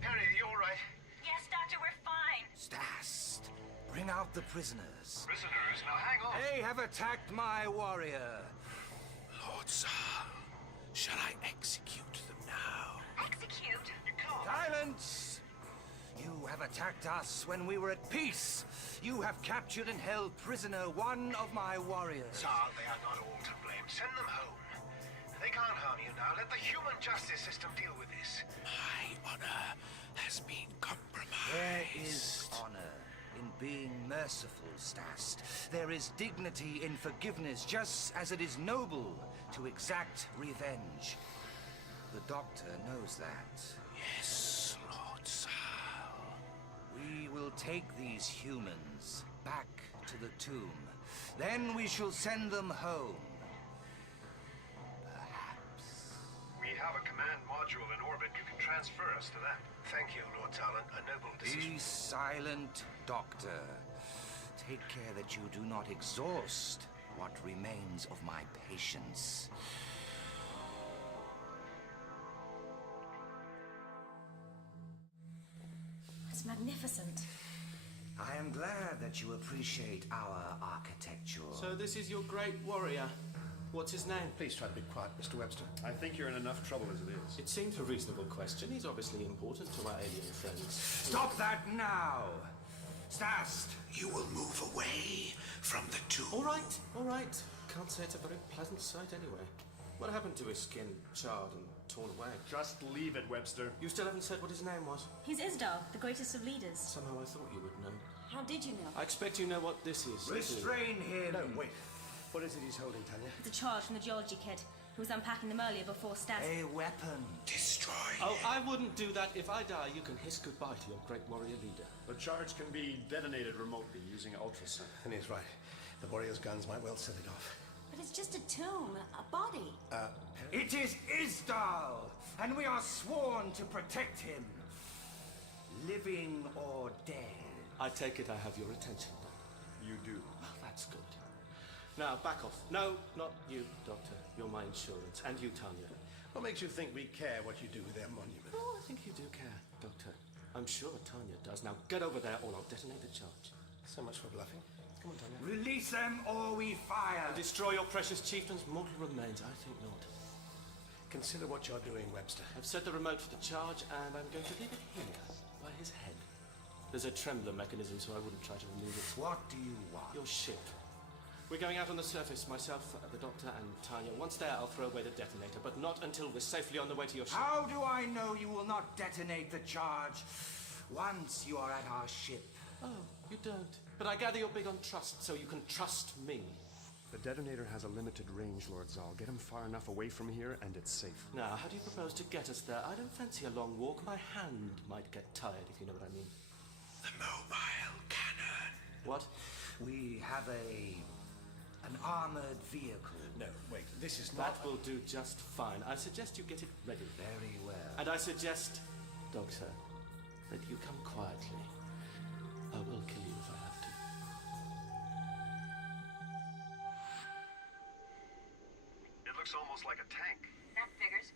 Harry, are you all right? Yes, Doctor, we're fine. Stast, bring out the prisoners. Prisoners? Now hang on. They have attacked my warrior. Lord Zal, shall I execute them now? Execute? You can't. Silence! You have attacked us when we were at peace. You have captured and held prisoner one of my warriors. Zal, they are not all to blame. Send them home. They can't harm you now. Let the human justice system deal with this. My honor has been compromised. There is honor in being merciful, Stast. There is dignity in forgiveness, just as it is noble to exact revenge. The Doctor knows that. Yes, Lord Zal. We will take these humans back to the tomb. Then we shall send them home. Perhaps. We have a command module in orbit. You can transfer us to that. Thank you, Lord Talon. A noble decision. Be silent, Doctor. Take care that you do not exhaust what remains of my patience. It's magnificent. I am glad that you appreciate our architecture. So this is your great warrior. What's his name? Please try to be quiet, Mr. Webster. I think you're in enough trouble as it is. It seems a reasonable question. He's obviously important to our alien friends. Stop that now! Stast! You will move away from the tomb. All right. Can't say it's a very pleasant sight anyway. What happened to his skin? Charred and torn away? Just leave it, Webster. You still haven't said what his name was? He's Isdar, the greatest of leaders. Somehow I thought you would know. How did you know? I expect you know what this is. Restrain him! No, wait. What is it he's holding, Tanya? It's a charge from the geology kid, who was unpacking them earlier before Stas. A weapon. Destroy Oh, him. I wouldn't do that. If I die, you can hiss goodbye to your great warrior leader. The charge can be detonated remotely using ultrasound. And he's right. The warrior's guns might well set it off. But it's just a tomb, a body. It is Isdal, and we are sworn to protect him. living or dead. I take it I have your attention, Doctor. You do. Oh, that's good. Now, back off. No, not you, Doctor. You're my insurance. And you, Tanya. What makes you think we care what you do with their monument? Oh, I think you do care, Doctor. I'm sure Tanya does. Now, get over there or I'll detonate the charge. So much for bluffing. Come on, Tanya. Release them or we fire. And destroy your precious chieftain's mortal remains? I think not. Consider what you're doing, Webster. I've set the remote for the charge, and I'm going to leave it here, by his head. There's a trembler mechanism, so I wouldn't try to remove it. What do you want? Your ship. We're going out on the surface, myself, the Doctor, and Tanya. Once there, I'll throw away the detonator, but not until we're safely on the way to your ship. How do I know you will not detonate the charge once you are at our ship? Oh, you don't. But I gather you're big on trust, so you can trust me. The detonator has a limited range, Lord Zal. Get him far enough away from here, and it's safe. Now, how do you propose to get us there? I don't fancy a long walk. My hand might get tired, if you know what I mean. The mobile cannon. What? We have an armored vehicle. No, wait, this is not... That will do just fine. I suggest you get it ready. Very well. And I suggest, Doctor, that you come quietly. I will kill you if I have to. It looks almost like a tank. That figures.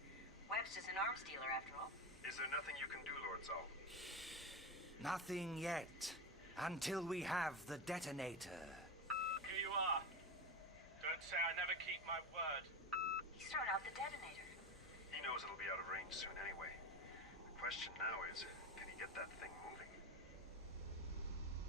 Webster's an arms dealer, after all. Is there nothing you can do, Lord Zal? Nothing yet. Until we have the detonator. Here you are. Don't say I never keep my word. He's thrown out the detonator. He knows it'll be out of range soon anyway. The question now is, can he get that thing moving?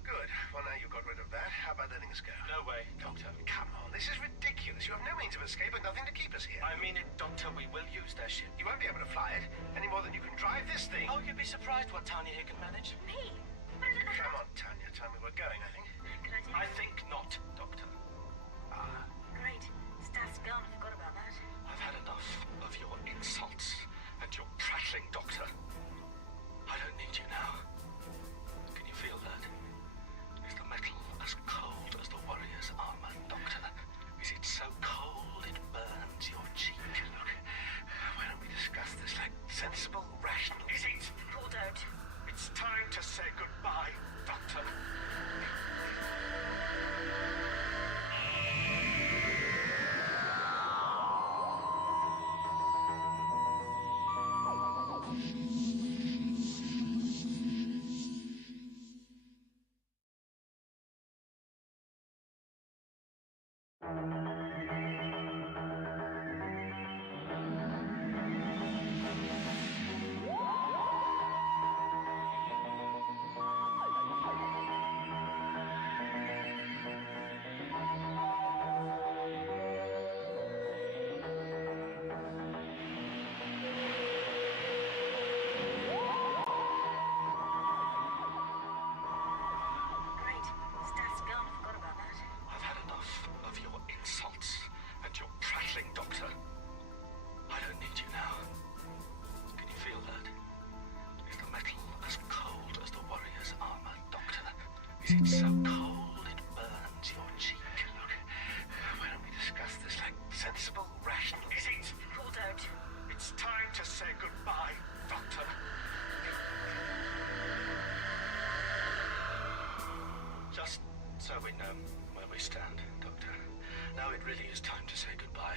Good. Well, now you got rid of that, how about letting us go? No way, Doctor. Come on, this is ridiculous. You have no means of escape and nothing to keep us here. I mean it, Doctor. We will use their ship. You won't be able to fly it, any more than you can drive this thing. Oh, you'd be surprised what Tanya here can manage. Me? What is it? Come on, Tanya. Tell me we're going, I think. Can I take I think not, Doctor. Great. Staff's gone. I forgot about that. I've had enough of your insults and your prattling, Doctor. I don't need you now. Can you feel that? Is the metal as cold as the warrior's armor, Doctor? Is it so cold it burns your cheek? Look, why don't we discuss this like sensible, rational... Is it? Paul, don't. It's time to say goodbye, Doctor. Great. Staff's gone. I forgot about that. I've had enough of your insults and your prattling, Doctor. I don't need you now. Can you feel that? Is the metal as cold as the warrior's armor, Doctor? Is it so cold it burns your cheek? Look, why don't we discuss this like sensible, rational... Is it? Paul, don't. It's time to say goodbye, Doctor. Just so we know where we stand, Doctor. Now it really is time to say goodbye.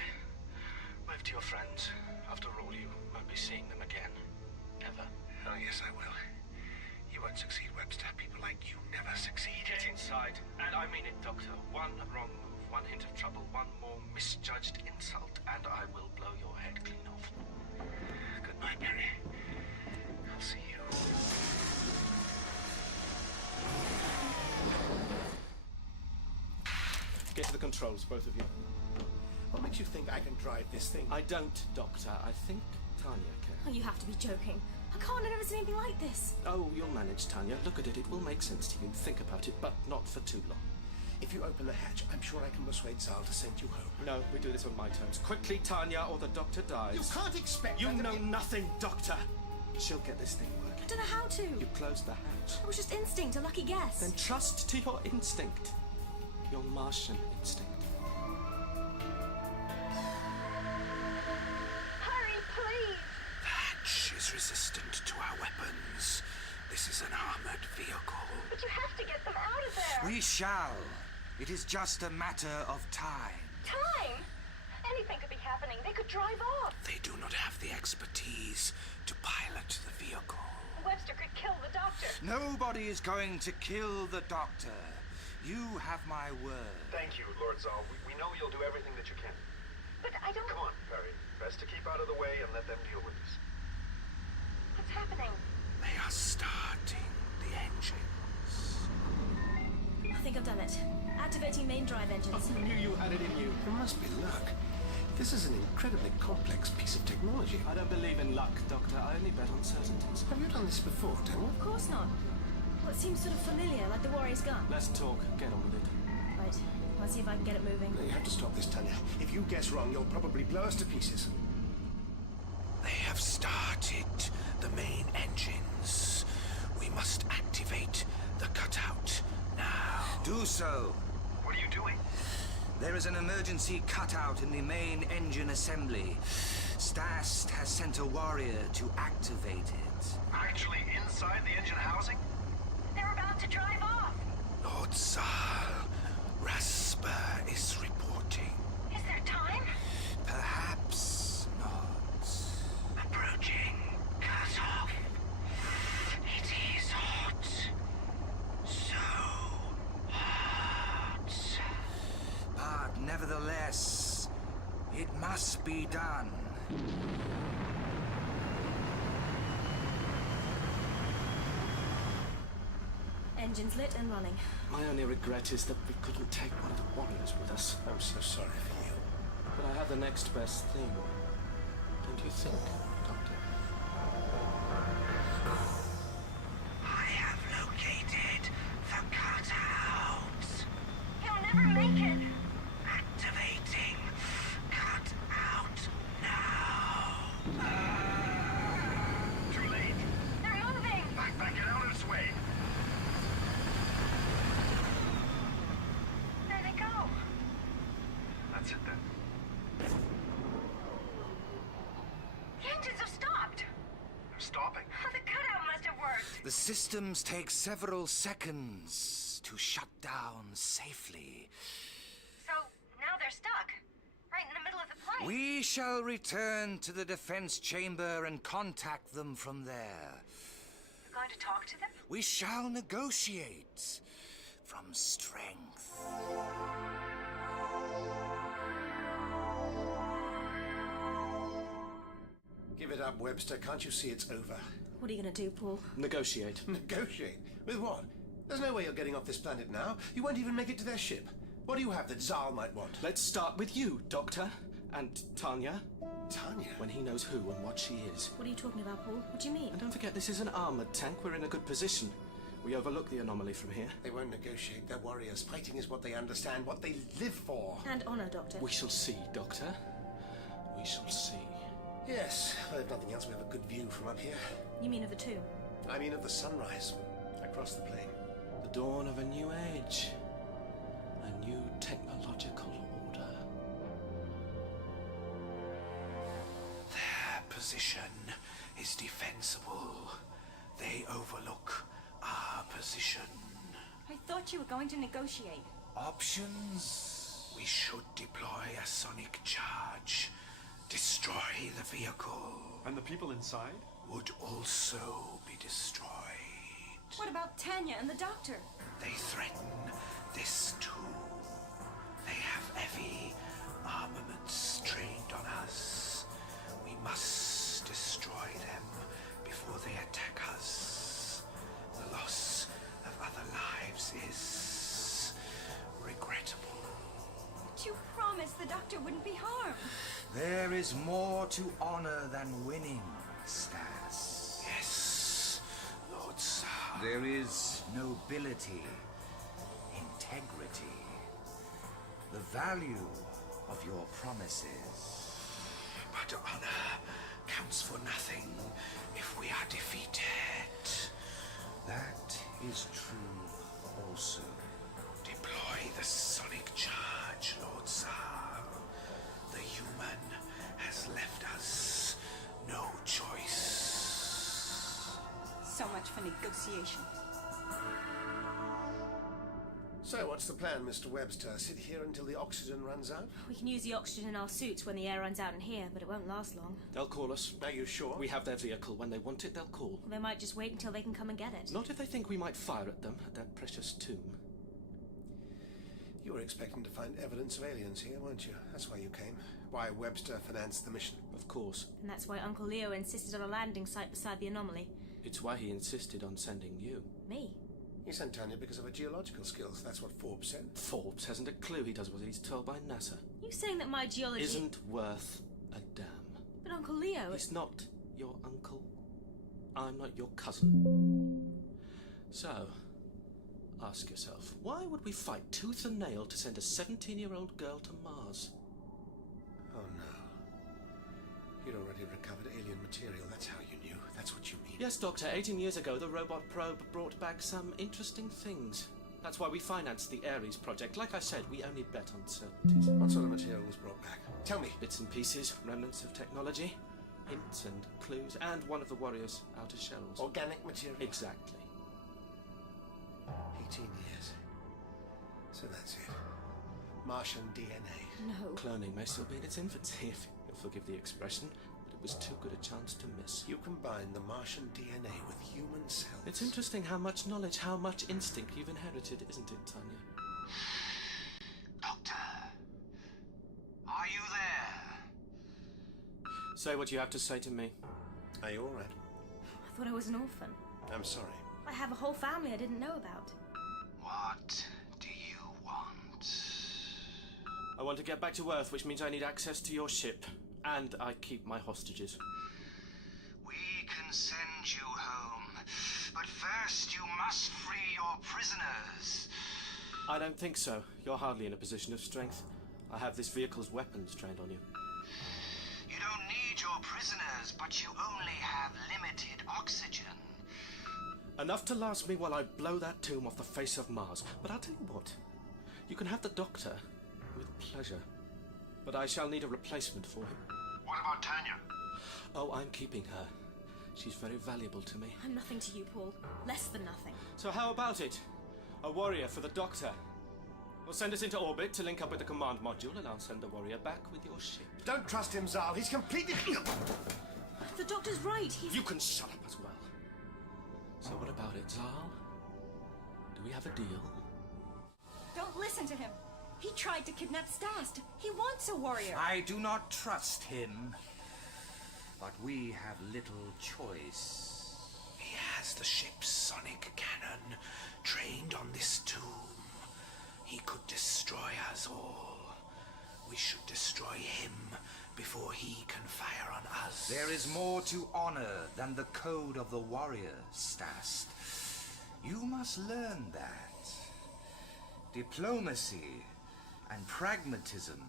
Wave to your friends. After all, you won't be seeing them again. Ever. Oh, yes, I will. You won't succeed, Webster. People like you never succeed. Get inside. And I mean it, Doctor. One wrong move, one hint of trouble, one more misjudged insult, and I will blow your head clean off. Goodbye, Perry. I'll see you. Get to the controls, both of you. What makes you think I can drive this thing? I don't, Doctor. I think Tanya can. Oh, you have to be joking. I can't. I've never seen anything like this. Oh, you'll manage, Tanya. Look at it. It will make sense to you. Think about it, but not for too long. If you open the hatch, I'm sure I can persuade Zal to send you home. No, we do this on my terms. Quickly, Tanya, or the Doctor dies. You can't expect... You know nothing, Doctor. She'll get this thing working. I don't know how to. You closed the hatch. It was just instinct, a lucky guess. Then trust to your instinct. Your Martian instinct. Hurry, please! The hatch is resistant to our weapons. This is an vehicle. But you have to get them out of there! We shall. It is just a matter of time. Time? Anything could be happening. They could drive off. They do not have the expertise to pilot the vehicle. Webster could kill the doctor. Nobody is going to kill the doctor. You have my word. Thank you, Lord Zal. We know you'll do everything that you can. But I don't... Come on, Perry. Best to keep out of the way and let them deal with this. What's happening? They are starting the engines. I think I've done it. Activating main drive engines. I knew you had it in you. There must be luck. This is an incredibly complex piece of technology. I don't believe in luck, Doctor. I only bet on certainties. Have you done this before, Tanya? Of course not. Well, it seems sort of familiar, like the Warrior's gun. Let's talk. Get on with it. Right. Let's see if I can get it moving. No, you have to stop this, Tanya. If you guess wrong, you'll probably blow us to pieces. They have started the main engines. We must activate the cutout now. Do so. What are you doing? There is an emergency cutout in the main engine assembly. Stast has sent a warrior to activate it. Actually inside the engine housing? They're about to drive off. Lord Zal, Rasper is reporting. Is there time? Perhaps not. Approaching. Cut off. It is hot. So hot. But nevertheless, it must be done. Engines lit and running. My only regret is that we couldn't take one of the warriors with us. I'm so sorry for you. But I have the next best thing. Don't you think, Doctor? I have located the cutout. He'll never make it. Activating cutout now. Too late. They're moving. Back, get out of its way. There they go. That's it then. The engines have stopped. They're stopping. The cutout must have worked. The systems take several seconds to shut down safely. So now they're stuck. Right in the middle of the plane. We shall return to the defense chamber and contact them from there. You're going to talk to them? We shall negotiate from strength. Give it up, Webster. Can't you see it's over? What are you going to do, Paul? Negotiate. Negotiate? With what? There's no way you're getting off this planet now. You won't even make it to their ship. What do you have that Zal might want? Let's start with you, Doctor. And Tanya. Tanya? When he knows who and what she is. What are you talking about, Paul? What do you mean? And don't forget, this is an armored tank. We're in a good position. We overlook the anomaly from here. They won't negotiate. They're warriors. Fighting is what they understand, what they live for. And honor, Doctor. We shall see, Doctor. We shall see. Yes, well, if nothing else, we have a good view from up here. You mean of the two? I mean of the sunrise across the plain. The dawn of a new age. A new technological order. Their position is defensible. They overlook our position. I thought you were going to negotiate. Options? We should deploy a sonic charge. Destroy the vehicle. And the people inside? Would also be destroyed. What about Tanya and the doctor? They threaten this too. They have heavy armaments trained on us. We must destroy them before they attack us. The loss of other lives is regrettable. But you promised the doctor wouldn't be harmed. There is more to honor than winning, Stas. Yes, Lord Zal. There is nobility, integrity, the value of your promises. But honor counts for nothing if we are defeated. That is true also. Deploy the sonic charge, Lord Zal. The human has left us no choice. So much for negotiation. So, what's the plan, Mr. Webster? Sit here until the oxygen runs out? We can use the oxygen in our suits when the air runs out in here, but it won't last long. They'll call us. Are you sure? We have their vehicle. When they want it, they'll call. They might just wait until they can come and get it. Not if they think we might fire at them, at their precious tomb. You were expecting to find evidence of aliens here, weren't you? That's why you came. Why Webster financed the mission. Of course. And that's why Uncle Leo insisted on a landing site beside the anomaly. It's why he insisted on sending you. Me? He sent Tanya because of her geological skills. That's what Forbes said. Forbes hasn't a clue. He does what he's told by NASA. You saying that my geology... Isn't worth a damn. But Uncle Leo... He's not your uncle. I'm not your cousin. So, ask yourself, why would we fight tooth and nail to send a 17-year-old girl to Mars? Oh, no. You'd already recovered alien material. That's how you knew. That's what you mean. Yes, Doctor. 18 years ago, the robot probe brought back some interesting things. That's why we financed the Ares project. Like I said, we only bet on certainties. What sort of material was brought back? Tell me. Bits and pieces, remnants of technology, hints and clues, and one of the warrior's outer shells. Organic material? Exactly. 18 years. So that's it. Martian DNA. No. Cloning may still be in its infancy, if you'll forgive the expression, but it was too good a chance to miss. You combine the Martian DNA with human cells. It's interesting how much knowledge, how much instinct you've inherited, isn't it, Tanya? Doctor, are you there? Say what you have to say to me. Are you all right? I thought I was an orphan. I'm sorry. I have a whole family I didn't know about. What do you want? I want to get back to Earth, which means I need access to your ship. And I keep my hostages. We can send you home, but first you must free your prisoners. I don't think so. You're hardly in a position of strength. I have this vehicle's weapons trained on you. You don't need your prisoners, but you only have limited oxygen. Enough to last me while I blow that tomb off the face of Mars. But I'll tell you what. You can have the Doctor with pleasure. But I shall need a replacement for him. What about Tanya? Oh, I'm keeping her. She's very valuable to me. I'm nothing to you, Paul. Less than nothing. So how about it? A warrior for the Doctor. We'll send us into orbit to link up with the command module, and I'll send the warrior back with your ship. Don't trust him, Zal. He's completely... The Doctor's right. He's... You can shut up as well. So what about it, Zal? Do we have a deal? Don't listen to him. He tried to kidnap Stast. He wants a warrior. I do not trust him, but we have little choice. He has the ship's sonic cannon trained on this tomb. He could destroy us all. We should destroy him before he can fire on us. There is more to honor than the code of the warrior, Stast. You must learn that. Diplomacy and pragmatism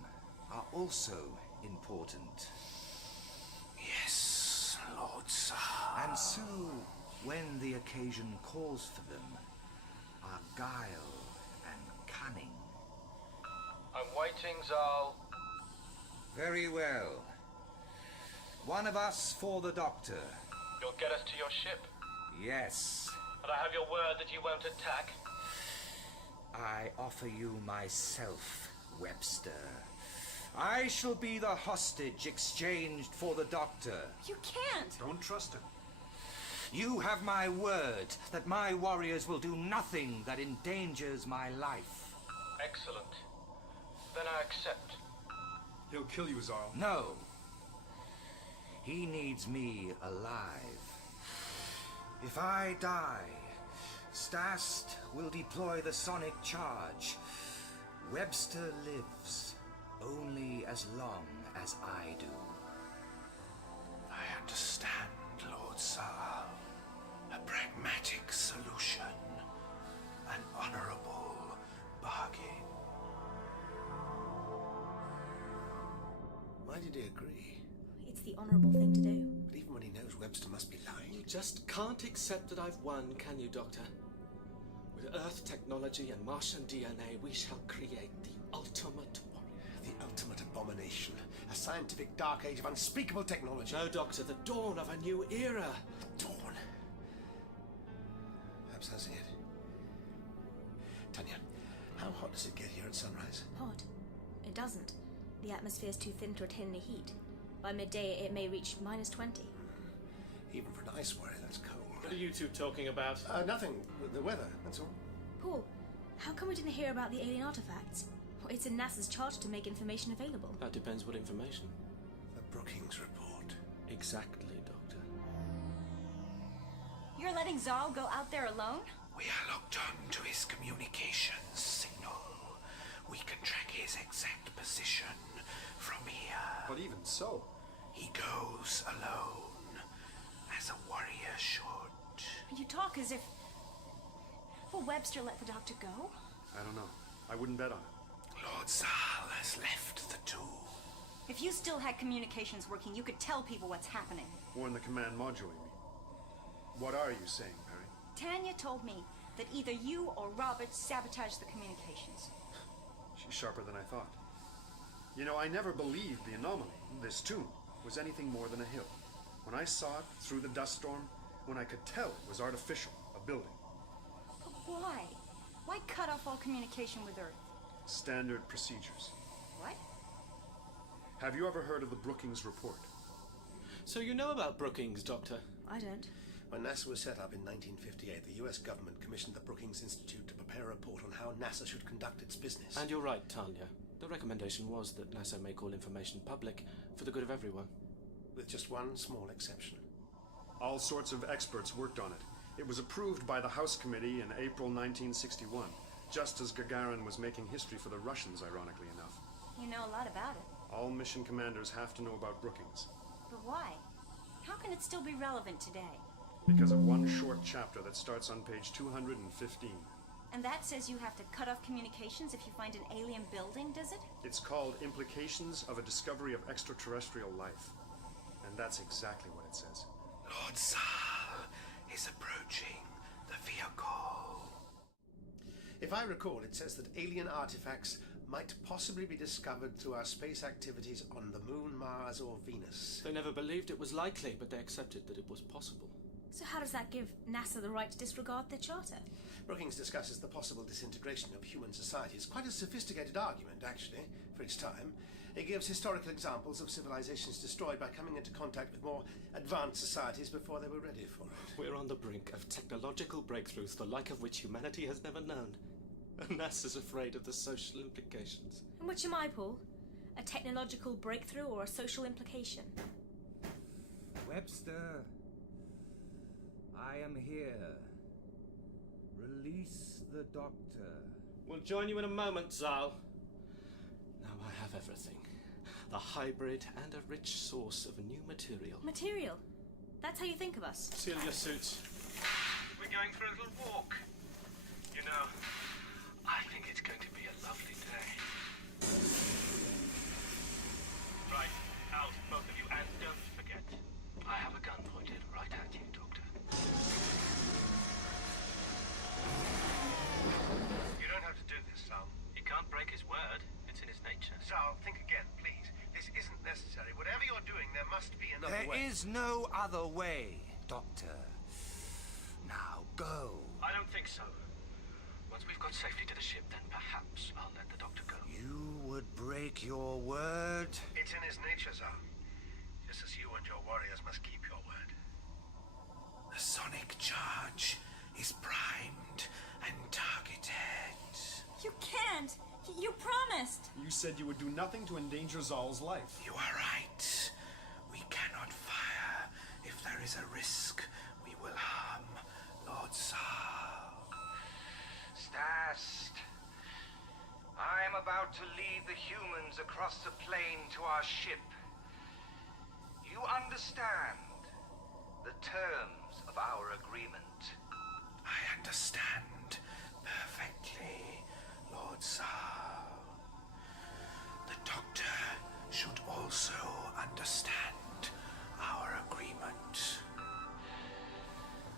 are also important. Yes, Lord Sir. And so, when the occasion calls for them, are guile and cunning. I'm waiting, Zal. Very well. One of us for the Doctor. You'll get us to your ship. Yes. And I have your word that you won't attack. I offer you myself, Webster. I shall be the hostage exchanged for the Doctor. You can't. Don't trust him. You have my word that my warriors will do nothing that endangers my life. Excellent. Then I accept. He'll kill you, Zal. No. He needs me alive. If I die, Stast will deploy the sonic charge. Webster lives only as long as I do. I understand, Lord Zal. A pragmatic solution. An honorable bargain. Why did he agree? It's the honorable thing to do. But even when he knows Webster must be lying... You just can't accept that I've won, can you, Doctor? With Earth technology and Martian DNA, we shall create the ultimate warrior. The ultimate abomination. A scientific dark age of unspeakable technology. No, Doctor, the dawn of a new era. Dawn? Perhaps that's it. Does it get here at sunrise? Odd. It doesn't. The atmosphere's too thin to retain any heat. By midday, it may reach -20. Even for an ice warrior, that's cold. What are you two talking about? Nothing. The weather, that's all. Paul, how come we didn't hear about the alien artifacts? Well, it's in NASA's charter to make information available. That depends what information. The Brookings report. Exactly, Doctor. You're letting Zal go out there alone? We are locked on to his communications signal. We can track his exact position from here. But even so... He goes alone, as a warrior should. You talk as if... Will Webster let the doctor go? I don't know. I wouldn't bet on it. Lord Zal has left the tomb. If you still had communications working, you could tell people what's happening. Warn the command module, you mean? What are you saying, Perry? Tanya told me that either you or Robert sabotaged the communications. She's sharper than I thought. You know, I never believed the anomaly, this tomb, was anything more than a hill. When I saw it through the dust storm, when I could tell it was artificial, a building. But why? Why cut off all communication with Earth? Standard procedures. What? Have you ever heard of the Brookings report? So you know about Brookings, Doctor? I don't. When NASA was set up in 1958, the US government commissioned the Brookings Institute to prepare a report on how NASA should conduct its business. And you're right, Tanya. The recommendation was that NASA make all information public for the good of everyone. With just one small exception. All sorts of experts worked on it. It was approved by the House Committee in April 1961, just as Gagarin was making history for the Russians, ironically enough. You know a lot about it. All mission commanders have to know about Brookings. But why? How can it still be relevant today? Because of one short chapter that starts on page 215. And that says you have to cut off communications if you find an alien building, does it? It's called Implications of a Discovery of Extraterrestrial Life. And that's exactly what it says. Lord Zal is approaching the vehicle. If I recall, it says that alien artifacts might possibly be discovered through our space activities on the Moon, Mars, or Venus. They never believed it was likely, but they accepted that it was possible. So how does that give NASA the right to disregard their charter? Brookings discusses the possible disintegration of human society. It's quite a sophisticated argument, actually, for its time. It gives historical examples of civilizations destroyed by coming into contact with more advanced societies before they were ready for it. We're on the brink of technological breakthroughs, the like of which humanity has never known. And NASA's afraid of the social implications. And which am I, Paul? A technological breakthrough or a social implication? Webster, I am here. Release the doctor. We'll join you in a moment, Zal. Now I have everything. The hybrid and a rich source of new material. Material? That's how you think of us? Seal your suits. We're going for a little walk. You know, I think it's going to be a lovely day. Right, out, both of you, and don't forget, I have a gun pointed right at you, Doctor. You don't have to do this, Sal. He can't break his word. It's in his nature. Sal, think again, please. This isn't necessary. Whatever you're doing, there must be another way. There is no other way, Doctor. Now go. I don't think so. Once we've got safely to the ship, then perhaps I'll let the doctor go. You would break your word? It's in his nature, Sal. Just as you and your warriors must keep your word. The sonic charge is primed and targeted. You can't! You promised! You said you would do nothing to endanger Zal's life. You are right. We cannot fire. If there is a risk, we will harm Lord Zal. Stast. I am about to lead the humans across the plain to our ship. You understand the terms of our agreement? I understand perfectly, Lord Zal. The doctor should also understand our agreement.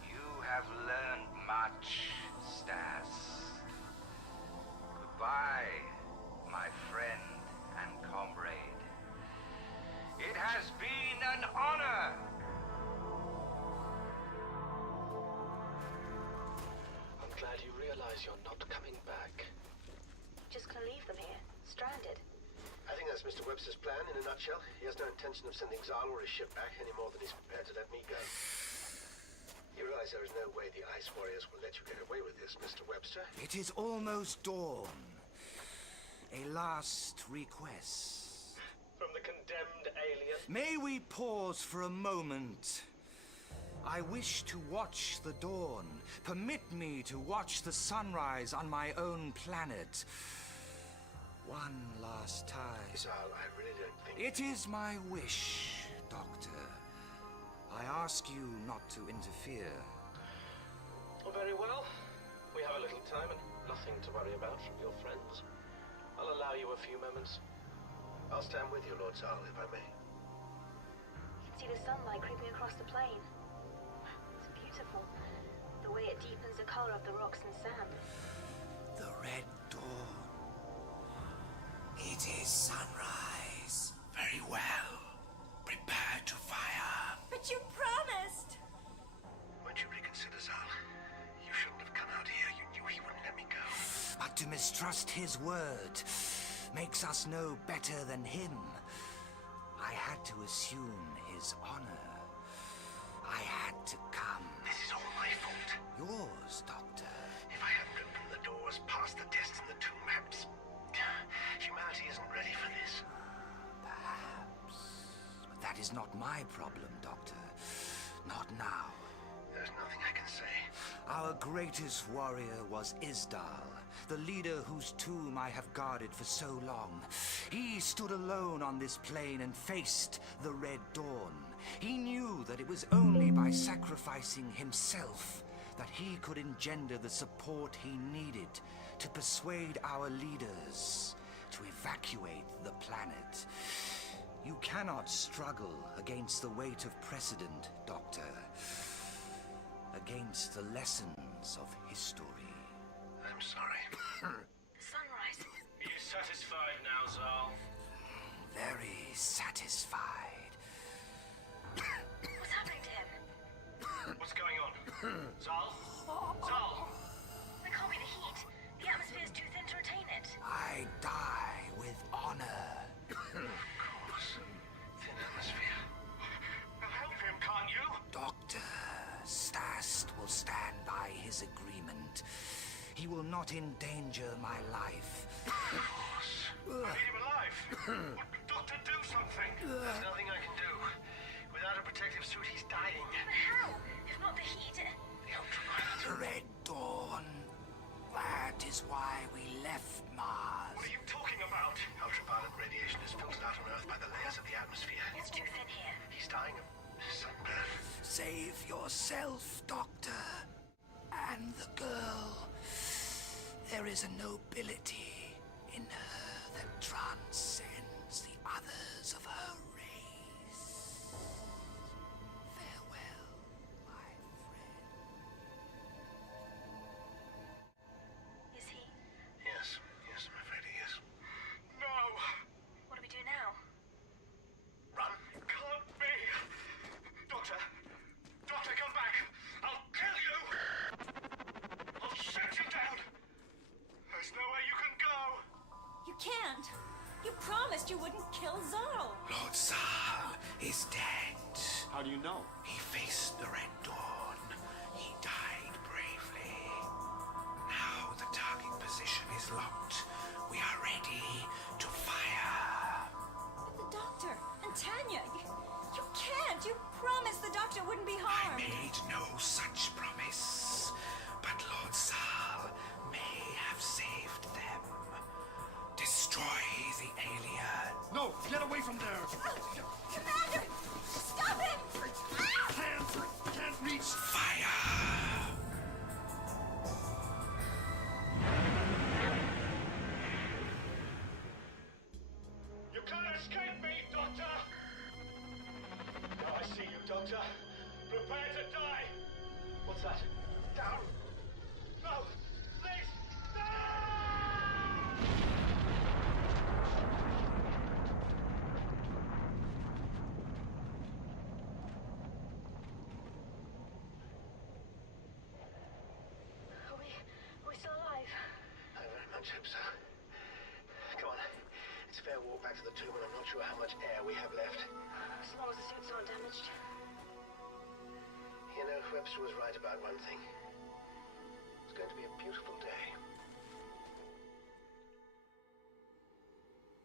You have learned much, Stas. Goodbye, my friend and comrade. It has been an honor! I'm glad you realize you're not coming back. just gonna leave them here, stranded. I think that's Mr. Webster's plan in a nutshell. He has no intention of sending Zal or his ship back any more than he's prepared to let me go. You realize there is no way the Ice Warriors will let you get away with this, Mr. Webster? It is almost dawn. A last request. From the condemned alien? May we pause for a moment? I wish to watch the dawn. Permit me to watch the sunrise on my own planet. One last time. Zal, I really don't think... It is my wish, Doctor. I ask you not to interfere. Oh, very well. We have a little time and nothing to worry about from your friends. I'll allow you a few moments. I'll stand with you, Lord Zal, if I may. You can see the sunlight creeping across the plain. It's beautiful. The way it deepens the color of the rocks and sand. The Red Dawn. It is sunrise. Very well. Prepare to fire. But you promised! Won't you reconsider, Zal? You shouldn't have come out here. You knew he wouldn't let me go. But to mistrust his word makes us no better than him. I had to assume his honor. I had to come. This is all my fault. Yours, Doctor. If I hadn't opened the doors past the tests in the tomb, perhaps humanity isn't ready for this. Perhaps. But that is not my problem, Doctor. Not now. There's nothing I can say. Our greatest warrior was Isdal, the leader whose tomb I have guarded for so long. He stood alone on this plain and faced the Red Dawn. He knew that it was only by sacrificing himself that he could engender the support he needed to persuade our leaders to evacuate the planet. You cannot struggle against the weight of precedent, Doctor. Against the lessons of history. I'm sorry. The sunrise. Are you satisfied now, Zal? Very satisfied. What's happening to him? What's going on? Zal? Zal! It can't be the heat. The atmosphere's too thin to retain it. I die with honor. Of course. Thin atmosphere. Help him, can't you? Doctor, Stast will stand by his agreement. He will not endanger my life. Of course. I need him alive. Doctor, do something. There's nothing I can do. Without a protective suit, he's dying. But how? If not the heat, The ultraviolet. The Red Dawn. That is why we left Mars. What are you talking about? Ultraviolet radiation is filtered out on Earth by the layers of the atmosphere. it's too thin here. He's dying of sunburn. Save yourself, Doctor. And the girl. There is a nobility in her that transcends the others of her race. Farewell, my friend. Is he? Yes, I'm afraid he is. No! What do we do now? Run. Can't be! Doctor! Doctor, come back! I'll kill you! I'll shoot you down! There's nowhere you can go! You can't. You promised you wouldn't kill Zal. Lord Zal is dead. How do you know? He faced the Red Dawn. He died bravely. Now the target position is locked. We are ready to fire. But the doctor and Tanya, you can't. You promised the doctor wouldn't be I harmed. made no such promise. But Lord Zal may have saved them. Destroy the alien. No, get away from there! Commander, stop him! Can't reach! Fire! You can't escape me, Doctor! Now I see you, Doctor. Prepare to die! What's that? Down! No! Please! No! Are we still alive? I very much hope so. sure how much air we have left. As long as the suits aren't damaged. You know, Webster was right about one thing. It's going to be a beautiful day.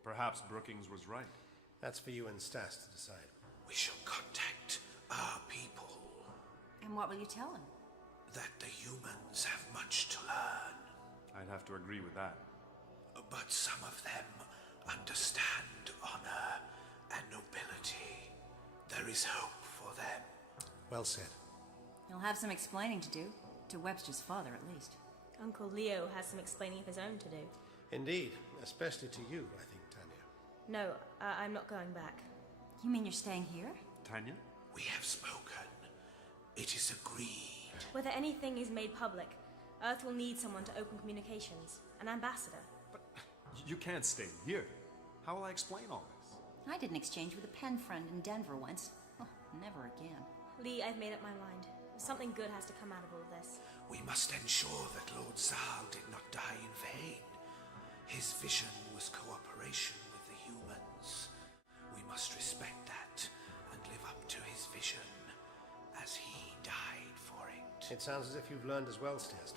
Perhaps Brookings was right. That's for you and Stas to decide. We shall contact our people. And what will you tell them? That the humans have much to learn. I'd have to agree with that. But some of them understand honor and nobility. There is hope for them. Well said. He'll have some explaining to do. To Webster's father, at least. Uncle Leo has some explaining of his own to do. Indeed, especially to you, I think, Tanya. No, I'm not going back. You mean you're staying here? Tanya? We have spoken. It is agreed. Whether anything is made public, Earth will need someone to open communications. An ambassador. But you can't stay here. How will I explain all this? I did an exchange with a pen friend in Denver once. Oh, never again. Lee, I've made up my mind. Something good has to come out of all this. We must ensure that Lord Zal did not die in vain. His vision was cooperation with the humans. We must respect that and live up to his vision as he died for it. It sounds as if you've learned as well, Stas.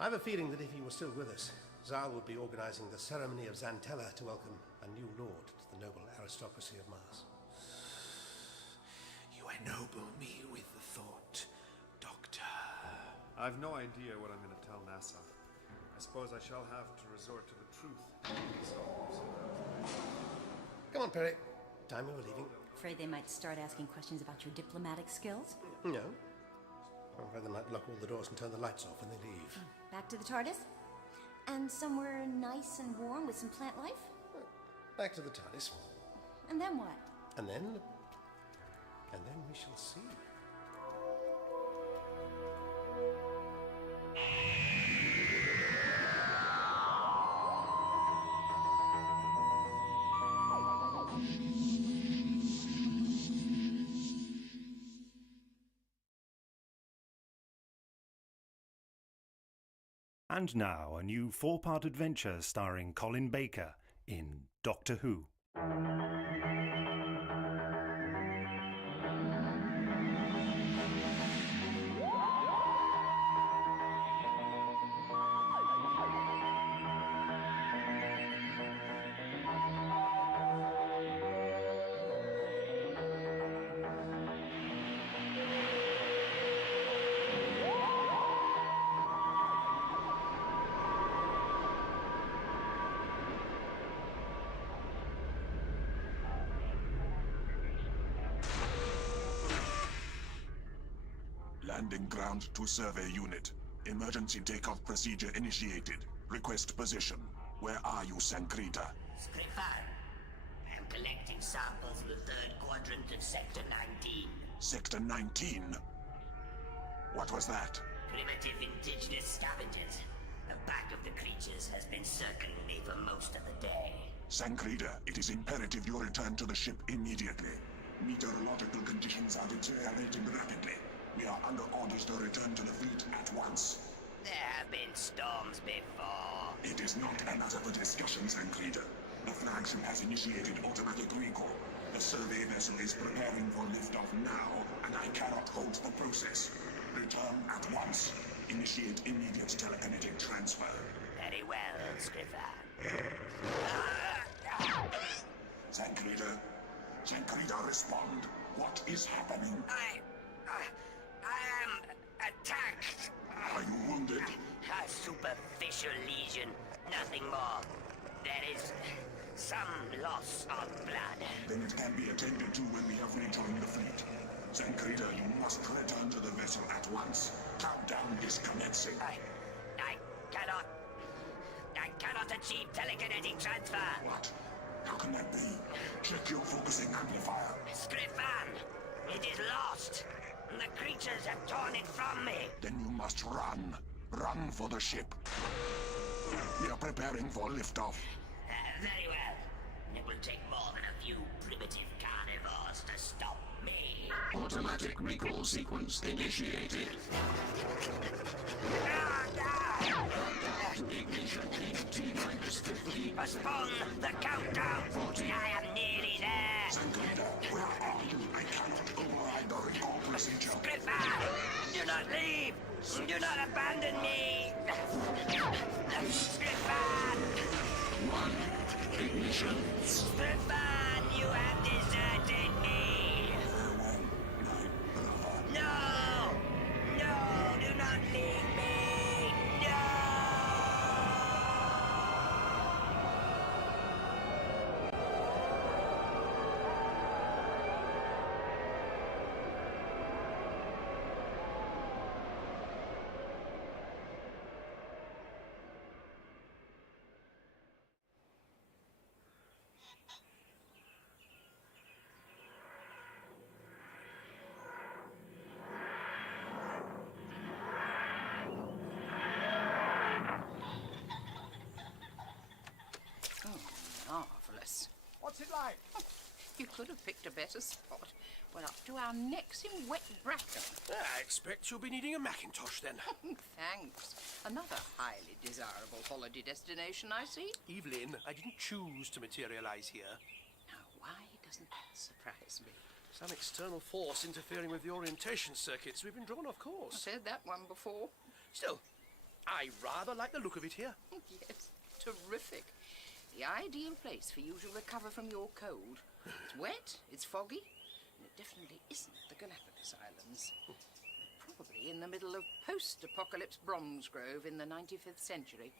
I have a feeling that if he were still with us, Zal would be organizing the ceremony of Xantella to welcome a new lord to the noble aristocracy of Mars. You ennoble me with the thought, Doctor. I've no idea what I'm going to tell NASA. I suppose I shall have to resort to the truth. Come on, Perry. Time we were leaving. Afraid they might start asking questions about your diplomatic skills? No. I'm afraid they might lock all the doors and turn the lights off when they leave. Back to the TARDIS? And somewhere nice and warm with some plant life? Back to the TARDIS. And then what? And then we shall see. And now, a new 4-part adventure starring Colin Baker in Doctor Who. Landing ground to survey unit. Emergency takeoff procedure initiated. Request position. Where are you, Sankrita? Skrifan. I'm collecting samples of the third quadrant of Sector 19. Sector 19? What was that? Primitive indigenous scavengers. The back of the creatures has been circling me for most of the day. Sankrita, it is imperative you return to the ship immediately. Meteorological conditions are deteriorating rapidly. We are under orders to return to the fleet at once. There have been storms before. It is not a matter for discussion, Sankrita. The flagship has initiated automatic recall. The survey vessel is preparing for liftoff now, and I cannot hold the process. Return at once. Initiate immediate telekinetic transfer. Very well, Skrifan. Sankrita. Sankrita, respond. What is happening? I am attacked. Are you wounded? A superficial lesion, nothing more. There is some loss of blood. Then it can be attended to when we have rejoined the fleet. Sankrita, you must return to the vessel at once. Countdown is commencing. I cannot achieve telekinetic transfer. What? How can that be? Check your focusing amplifier. Skrifan, it is lost. The creatures have torn it from me. Then you must run. Run for the ship. We are preparing for liftoff. Very well. It will take more than a few primitive carnivores to stop me. Automatic recall sequence initiated. Postpone the countdown. I am nearly there. Where are you? I cannot override the recall procedure. Gripper, do not leave. Do not abandon me. Gripper. Ignition. Gripper, you have deserted me. No. No, do not leave me. No. Marvellous. What's it like? You could have picked a better spot. We're up to our necks in wet bracken. I expect you'll be needing a Macintosh then. Thanks. Another highly desirable holiday destination, I see. Evelyn, I didn't choose to materialize here. Now, why doesn't that surprise me? Some external force interfering with the orientation circuits. We've been drawn off course. I've heard that one before. Still, I rather like the look of it here. Yes, terrific. The ideal place for you to recover from your cold. It's wet, it's foggy, and it definitely isn't the Galapagos Islands. We're probably in the middle of post-apocalypse Bronze Grove in the 95th century.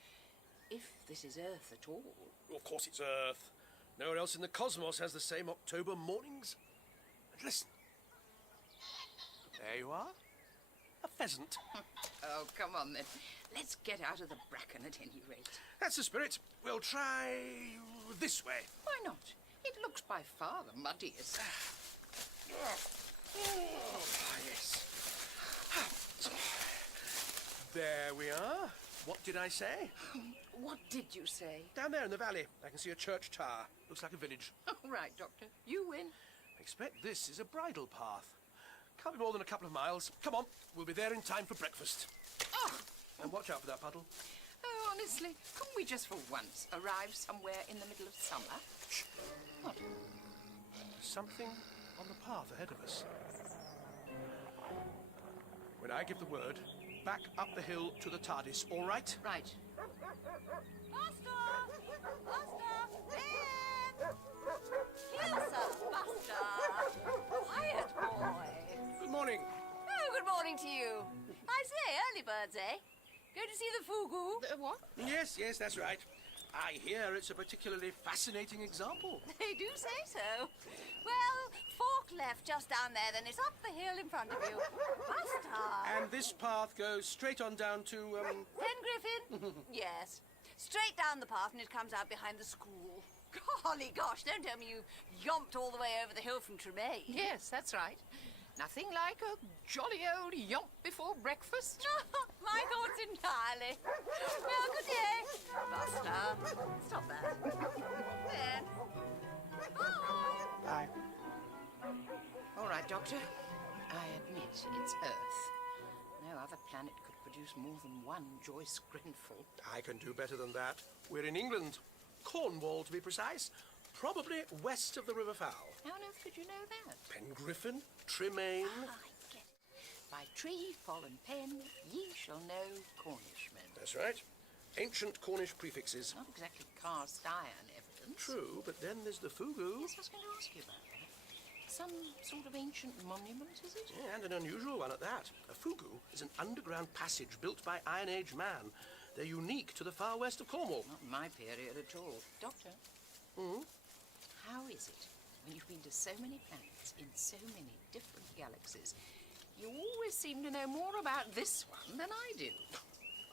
If this is Earth at all. Of course it's Earth. Nowhere else in the cosmos has the same October mornings. And listen. There you are. A pheasant. Oh, come on then. Let's get out of the bracken at any rate. That's the spirit. We'll try this way. Why not? It looks by far the muddiest. Yes. There we are. What did I say? What did you say? Down there in the valley, I can see a church tower. Looks like a village. All right, Doctor. You win. I expect this is a bridle path. Can't be more than a couple of miles. Come on, we'll be there in time for breakfast. Oh! And watch out for that puddle. Oh, honestly, couldn't we just for once arrive somewhere in the middle of summer? Shh. What? There's something on the path ahead of us. When I give the word, back up the hill to the TARDIS, all right? Right. Buster! Buster! Ben! Here, sir, Buster! Quiet, boy! Good morning. Oh, good morning to you. I say, early birds, eh? Going to see the fugu? What? Yes, that's right. I hear it's a particularly fascinating example. They do say so. Well, fork left just down there, then it's up the hill in front of you. Buster! And this path goes straight on down to, Griffin? Yes. Straight down the path and it comes out behind the school. Golly gosh, don't tell me you yomped all the way over the hill from Tremaine. Yes, that's right. Nothing like a jolly old yomp before breakfast. My thoughts entirely. Well, good day. Buster, stop that. Ben. Bye. Bye. All right, Doctor. I admit it's Earth. No other planet could produce more than one Joyce Grenfell. I can do better than that. We're in England. Cornwall, to be precise. Probably west of the River Fowl. How on earth could you know that? Pengriffin, Tremaine. I get it. By tree, fallen pen, ye shall know Cornishmen. That's right. Ancient Cornish prefixes. Not exactly cast iron evidence. True, but then there's the fugu. Yes, I was going to ask you about that. Some sort of ancient monument, is it? Yeah, and an unusual one at that. A fugu is an underground passage built by Iron Age man. They're unique to the far west of Cornwall. Not my period at all. Doctor? How is it, when you've been to so many planets in so many different galaxies, you always seem to know more about this one than I do?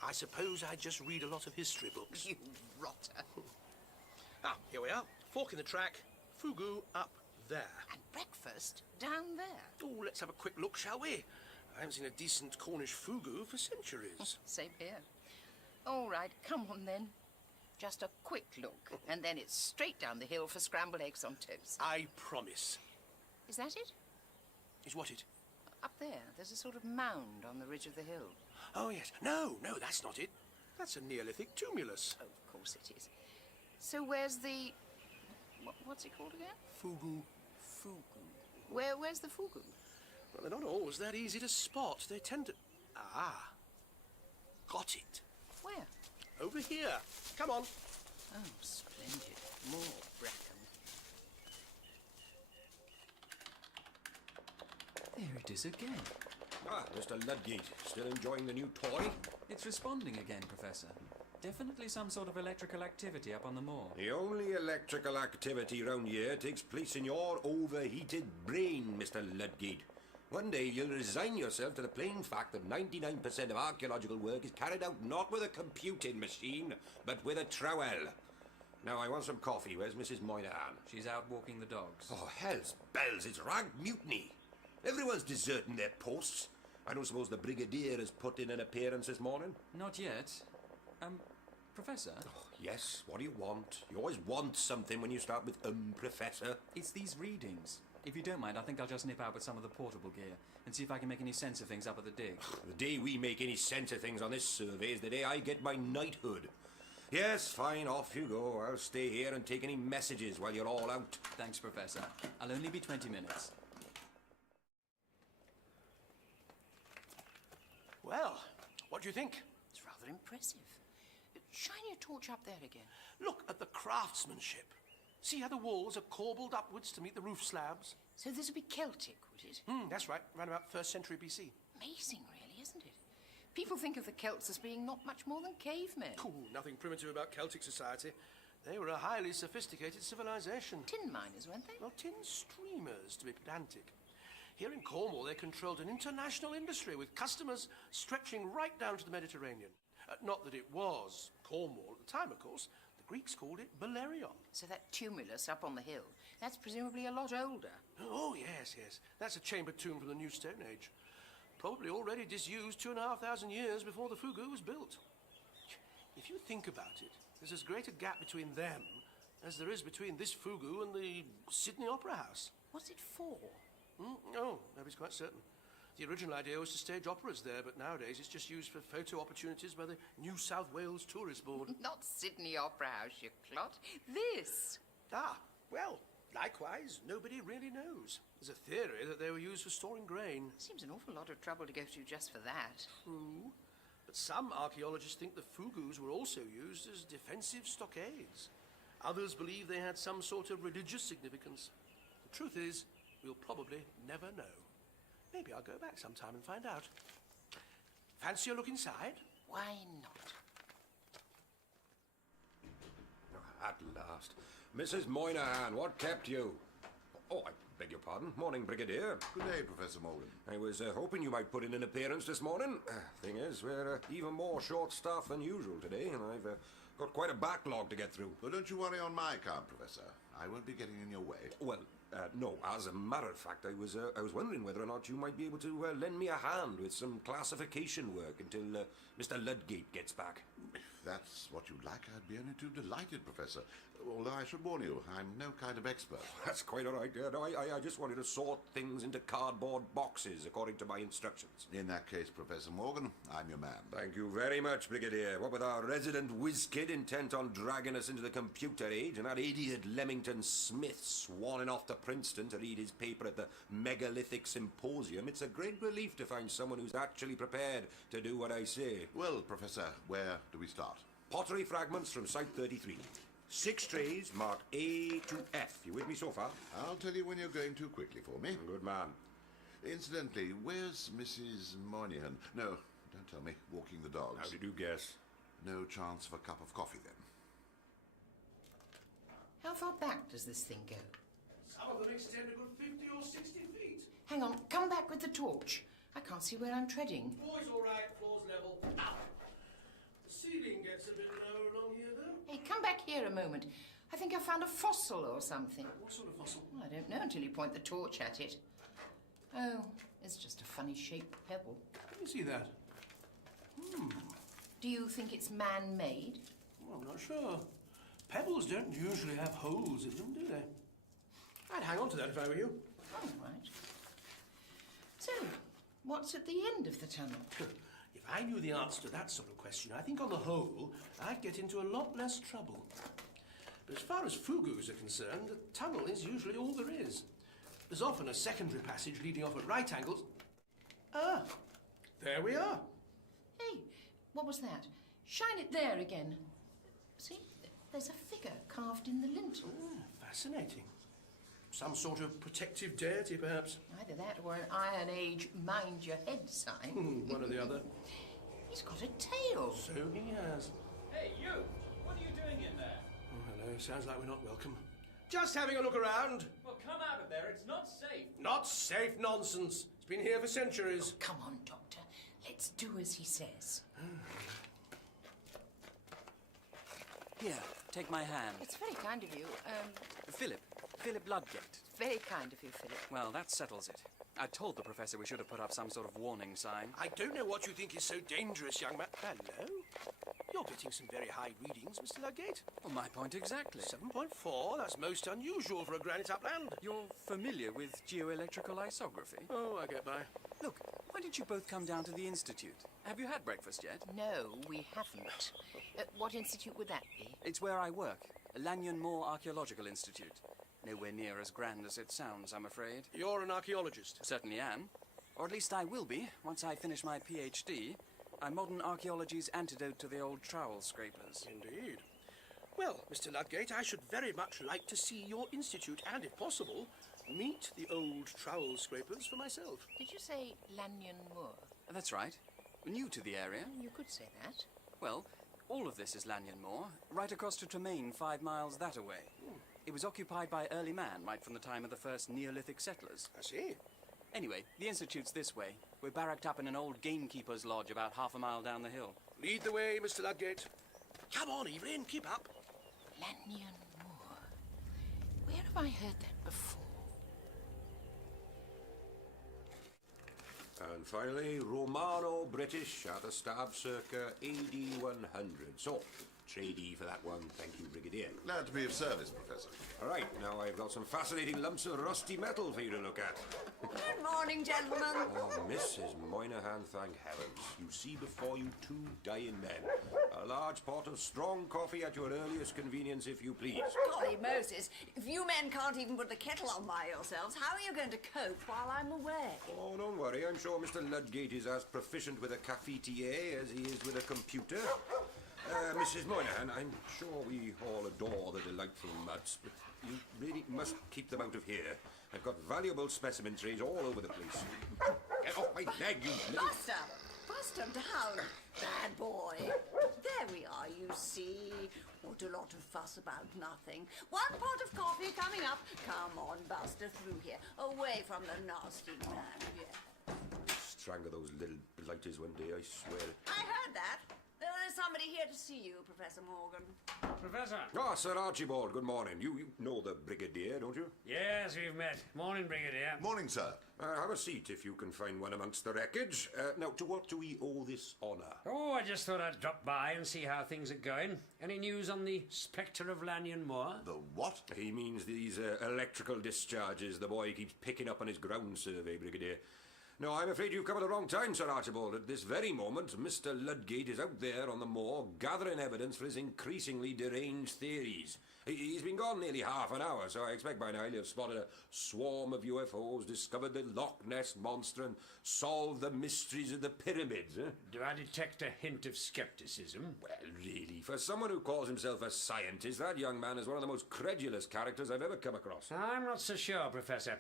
I suppose I just read a lot of history books. You rotter. Here we are. Fork in the track. Fugu up there. And breakfast down there. Oh, let's have a quick look, shall we? I haven't seen a decent Cornish fugu for centuries. Same here. All right, come on then. Just a quick look, and then it's straight down the hill for scrambled eggs on toast. I promise. Is that it? Is what it? Up there, there's a sort of mound on the ridge of the hill. Oh, yes. No, that's not it. That's a Neolithic tumulus. Oh, of course it is. So where's the... what's it called again? Fugu. Fugu. Where's the fugu? Well, they're not always that easy to spot. They tend to... Ah. Got it. Where? Over here. Come on. Oh, splendid. More bracken. There it is again. Ah, Mr. Ludgate, still enjoying the new toy? It's responding again, Professor. Definitely some sort of electrical activity up on the moor. The only electrical activity round here takes place in your overheated brain, Mr. Ludgate. One day you'll resign yourself to the plain fact that 99% of archaeological work is carried out not with a computing machine, but with a trowel. Now, I want some coffee. Where's Mrs. Moynihan? She's out walking the dogs. Oh, hell's bells, it's rank mutiny. Everyone's deserting their posts. I don't suppose the Brigadier has put in an appearance this morning? Not yet. Professor? Oh, yes, what do you want? You always want something when you start with Professor. It's these readings. If you don't mind, I think I'll just nip out with some of the portable gear and see if I can make any sense of things up at the dig. The day we make any sense of things on this survey is the day I get my knighthood. Yes, fine, off you go. I'll stay here and take any messages while you're all out. Thanks, Professor. I'll only be 20 minutes. Well, what do you think? It's rather impressive. Shine your torch up there again. Look at the craftsmanship. See how the walls are corbelled upwards to meet the roof slabs? So this would be Celtic, would it? That's right, around about 1st century BC. Amazing, really, isn't it? People think of the Celts as being not much more than cavemen. Cool, nothing primitive about Celtic society. They were a highly sophisticated civilization. Tin miners, weren't they? Well, tin streamers, to be pedantic. Here in Cornwall, they controlled an international industry with customers stretching right down to the Mediterranean. Not that it was Cornwall at the time, of course. The Greeks called it Belerion. So that tumulus up on the hill, that's presumably a lot older. Oh, yes. That's a chamber tomb from the New Stone Age. Probably already disused 2,500 years before the Fugu was built. If you think about it, there's as great a gap between them as there is between this Fugu and the Sydney Opera House. What's it for? Oh, nobody's quite certain. The original idea was to stage operas there, but nowadays it's just used for photo opportunities by the New South Wales Tourist Board. Not Sydney Opera House, you clot. This. Ah, well, likewise, nobody really knows. There's a theory that they were used for storing grain. Seems an awful lot of trouble to go through just for that. True. But some archaeologists think the Fugus were also used as defensive stockades. Others believe they had some sort of religious significance. The truth is, we'll probably never know. Maybe I'll go back sometime and find out. Fancy a look inside? Why not? At last. Mrs. Moynihan, what kept you? Oh, I beg your pardon. Morning, Brigadier. Good day, Professor Morgan. I was hoping you might put in an appearance this morning. Thing is, we're even more short-staffed than usual today, and I've got quite a backlog to get through. Well, don't you worry on my account, Professor. I won't be getting in your way. Well, no. As a matter of fact, I was wondering whether or not you might be able to lend me a hand with some classification work until Mr. Ludgate gets back. If that's what you'd like, I'd be only too delighted, Professor. Although I should warn you, I'm no kind of expert. That's quite all right. No, I just wanted to sort things into cardboard boxes according to my instructions. In that case, Professor Morgan, I'm your man. Thank you very much, Brigadier. What with our resident whiz-kid intent on dragging us into the computer age and that idiot Leamington Smith swanning off to Princeton to read his paper at the Megalithic Symposium, it's a great relief to find someone who's actually prepared to do what I say. Well, Professor, where do we start? Pottery fragments from Site 33. 6 trays marked A to F. You with me so far? I'll tell you when you're going too quickly for me. Good man. Incidentally, where's Mrs. Moynihan? No, don't tell me. Walking the dogs. How did you guess? No chance of a cup of coffee, then. How far back does this thing go? Some of them extend a good 50 or 60 feet. Hang on, come back with the torch. I can't see where I'm treading. Floor's all right, floor's level. Ow! The ceiling gets a bit lower along here, though. Hey, come back here a moment. I think I found a fossil or something. What sort of fossil? Well, I don't know until you point the torch at it. Oh, it's just a funny shaped pebble. Let me see that. Do you think it's man-made? Well, I'm not sure. Pebbles don't usually have holes in them, do they? I'd hang on to that if I were you. All right. So, what's at the end of the tunnel? If I knew the answer to that sort of question, I think on the whole, I'd get into a lot less trouble. But as far as fugus are concerned, the tunnel is usually all there is. There's often a secondary passage leading off at right angles. Ah, there we are. Hey, what was that? Shine it there again. See, there's a figure carved in the lintel. Fascinating. Some sort of protective deity, perhaps. Either that or an Iron Age mind your head sign. One or the other. He's got a tail. So he has. Hey, you! What are you doing in there? Oh, hello. Sounds like we're not welcome. Just having a look around. Well, come out of there. It's not safe. Not safe nonsense. It's been here for centuries. Oh, come on, Doctor. Let's do as he says. Here, take my hand. It's very kind of you. Philip Ludgate. Very kind of you, Philip. Well, that settles it. I told the professor we should have put up some sort of warning sign. I don't know what you think is so dangerous, young man. Hello? You're getting some very high readings, Mr. Ludgate. Well, my point exactly. 7.4? That's most unusual for a granite upland. You're familiar with geoelectrical isography? Oh, I get by. Look, why didn't you both come down to the Institute? Have you had breakfast yet? No, we haven't. What institute would that be? It's where I work. Lanyon Moor Archaeological Institute. Nowhere near as grand as it sounds, I'm afraid. You're an archaeologist? Certainly am. Or at least I will be, once I finish my PhD. I'm modern archaeology's antidote to the old trowel scrapers. Indeed. Well, Mr. Ludgate, I should very much like to see your institute and, if possible, meet the old trowel scrapers for myself. Did you say Lanyon Moor? That's right. New to the area. You could say that. Well, all of this is Lanyon Moor, right across to Tremaine 5 miles that away. It was occupied by early man, right from the time of the first Neolithic settlers. I see. Anyway, the Institute's this way. We're barracked up in an old gamekeeper's lodge about half a mile down the hill. Lead the way, Mr. Ludgate. Come on, Evelyn, keep up. Lanyon Moor. Where have I heard that before? And finally, Romano-British at the stab circa AD 100. So, tradie for that one, thank you, Brigadier. Glad to be of service, Professor. All right, now I've got some fascinating lumps of rusty metal for you to look at. Good morning, gentlemen. Oh, Mrs. Moynihan, thank heavens. You see before you 2 dying men. A large pot of strong coffee at your earliest convenience, if you please. Golly Moses, if you men can't even put the kettle on by yourselves, how are you going to cope while I'm away? Oh, don't worry. I'm sure Mr. Ludgate is as proficient with a cafetier as he is with a computer. Mrs. Moynihan, I'm sure we all adore the delightful mutts, but you really must keep them out of here. I've got valuable specimen trays all over the place. Get off my leg, you little... Buster! Buster down! Bad boy. There we are, you see. What a lot of fuss about nothing. 1 pot of coffee coming up. Come on, Buster, through here. Away from the nasty man. Yeah. Strangle those little blighters one day, I swear. I heard that. There's somebody here to see you, Professor Morgan. Professor? Ah, Sir Archibald, good morning. You know the Brigadier, don't you? Yes, we've met. Morning, Brigadier. Morning, sir. Have a seat if you can find one amongst the wreckage. Now, to what do we owe this honour? Oh, I just thought I'd drop by and see how things are going. Any news on the Spectre of Lanyon Moor? The what? He means these electrical discharges the boy keeps picking up on his ground survey, Brigadier. No, I'm afraid you've come at the wrong time, Sir Archibald. At this very moment, Mr. Ludgate is out there on the moor gathering evidence for his increasingly deranged theories. He's been gone nearly half an hour, so I expect by now he'll have spotted a swarm of UFOs, discovered the Loch Ness Monster, and solved the mysteries of the pyramids. Do I detect a hint of skepticism? Well, really, for someone who calls himself a scientist, that young man is one of the most credulous characters I've ever come across. I'm not so sure, Professor.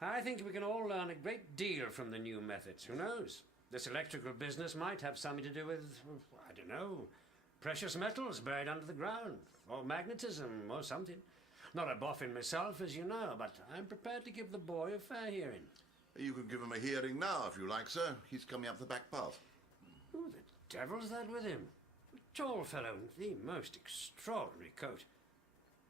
I think we can all learn a great deal from the new methods. Who knows? This electrical business might have something to do with, I don't know, precious metals buried under the ground, or magnetism, or something. Not a boffin myself, as you know, but I'm prepared to give the boy a fair hearing. You could give him a hearing now, if you like, sir. He's coming up the back path. Who the devil's that with him? A tall fellow with the most extraordinary coat.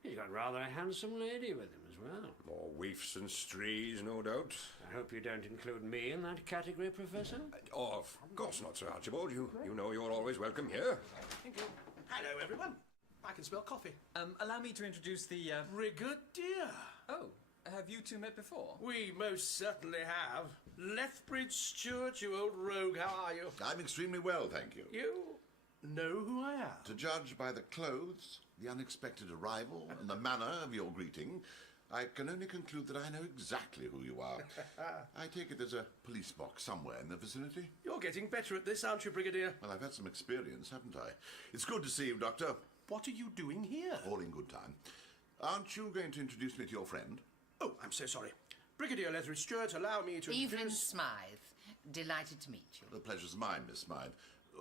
He's got rather a handsome lady with him as well. More waifs and strays, no doubt. I hope you don't include me in that category, Professor. Oh, of course not, Sir Archibald. You know you're always welcome here. Thank you. Hello, everyone. I can smell coffee. Allow me to introduce the... Brigadier. Oh, Have you two met before? We most certainly have. Lethbridge Stewart, you old rogue, how are you? I'm extremely well, thank you. You know who I am? To judge by the clothes, the unexpected arrival, and the manner of your greeting, I can only conclude that I know exactly who you are. I take it there's a police box somewhere in the vicinity. You're getting better at this, aren't you, Brigadier? Well, I've had some experience, haven't I? It's good to see you, Doctor. What are you doing here? All in good time. Aren't you going to introduce me to your friend? Oh, I'm so sorry. Brigadier Lethbridge Stewart, allow me to Evelyn introduce... Smythe. Delighted to meet you. The pleasure's mine, Miss Smythe.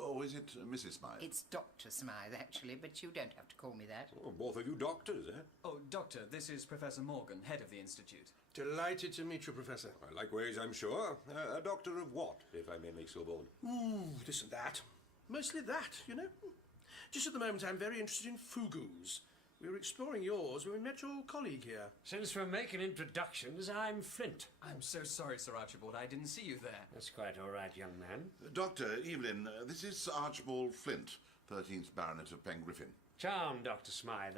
Or is it Mrs. Smythe? It's Dr. Smythe, actually, but you don't have to call me that. Oh, both of you doctors, eh? Oh, Doctor, this is Professor Morgan, head of the Institute. Delighted to meet you, Professor. Likewise, I'm sure. A doctor of what, if I may make so bold? Ooh, this and that. Mostly that, you know. Just at the moment, I'm very interested in fugus. We were exploring yours when we met your colleague here. Since we're making introductions, I'm Flint. I'm so sorry, Sir Archibald. I didn't see you there. That's quite all right, young man. Doctor, Evelyn, this is Sir Archibald Flint, 13th Baronet of Pengriffin. Charmed, Dr. Smythe.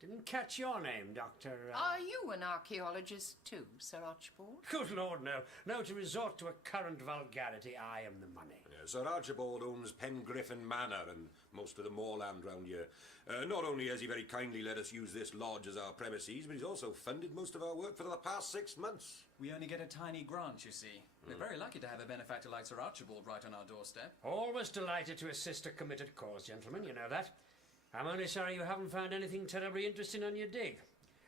Didn't catch your name, Doctor... Are you an archaeologist too, Sir Archibald? Good Lord, no. No, to resort to a current vulgarity, I am the money. Sir Archibald owns Pengriffin Manor and most of the moorland round here. Not only has he very kindly let us use this lodge as our premises, but he's also funded most of our work for the past 6 months. We only get a tiny grant, you see. We're very lucky to have a benefactor like Sir Archibald right on our doorstep. Always delighted to assist a committed cause, gentlemen, you know that. I'm only sorry you haven't found anything terribly interesting on your dig.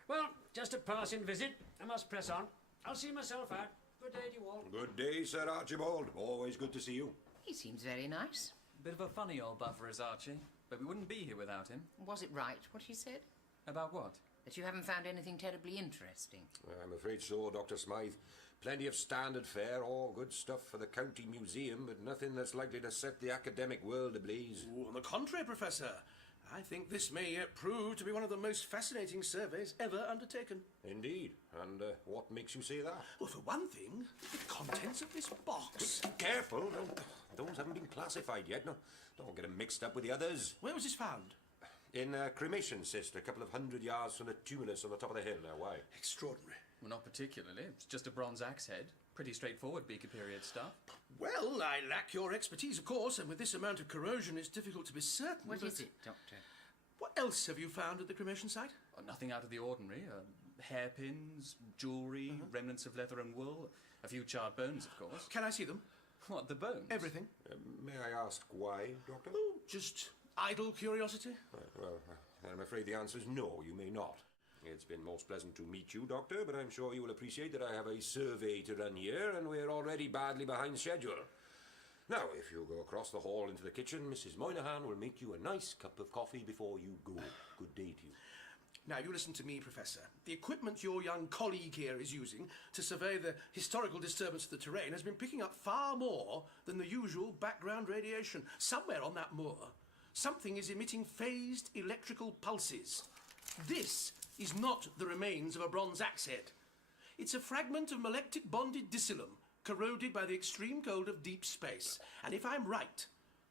Well, just a passing visit. I must press on. I'll see myself out. Good day to you all. Good day, Sir Archibald. Always good to see you. He seems very nice. Bit of a funny old buffer is Archie, but we wouldn't be here without him. Was it right, what he said? About what? That you haven't found anything terribly interesting. I'm afraid so, Dr. Smythe. Plenty of standard fare, all good stuff for the county museum, but nothing that's likely to set the academic world ablaze. Ooh, on the contrary, Professor. I think this may yet prove to be one of the most fascinating surveys ever undertaken. Indeed. And what makes you say that? Well, for one thing, the contents of this box. Careful. Those haven't been classified yet. No, don't get them mixed up with the others. Where was this found? In a cremation cyst, a couple of 100 yards from the tumulus on the top of the hill. Now, why? Extraordinary. Well, not particularly. It's just a bronze axe head. Pretty straightforward Beaker period stuff. Well, I lack your expertise, of course, and with this amount of corrosion, it's difficult to be certain. What is it, Doctor? What else have you found at the cremation site? Oh, nothing out of the ordinary. Hairpins, jewellery, remnants of leather and wool, a few charred bones, of course. Can I see them? What, the bones? Everything. May I ask why, Doctor? Oh, just idle curiosity. Well, I'm afraid the answer is no, you may not. It's been most pleasant to meet you, Doctor, but I'm sure you will appreciate that I have a survey to run here, and we're already badly behind schedule. Now, if you go across the hall into the kitchen, Mrs. Moynihan will make you a nice cup of coffee before you go. Good day to you. Now, you listen to me, Professor. The equipment your young colleague here is using to survey the historical disturbance of the terrain has been picking up far more than the usual background radiation. Somewhere on that moor, something is emitting phased electrical pulses. This is not the remains of a bronze axe head. It's a fragment of molectic bonded discilum, corroded by the extreme cold of deep space. And if I'm right,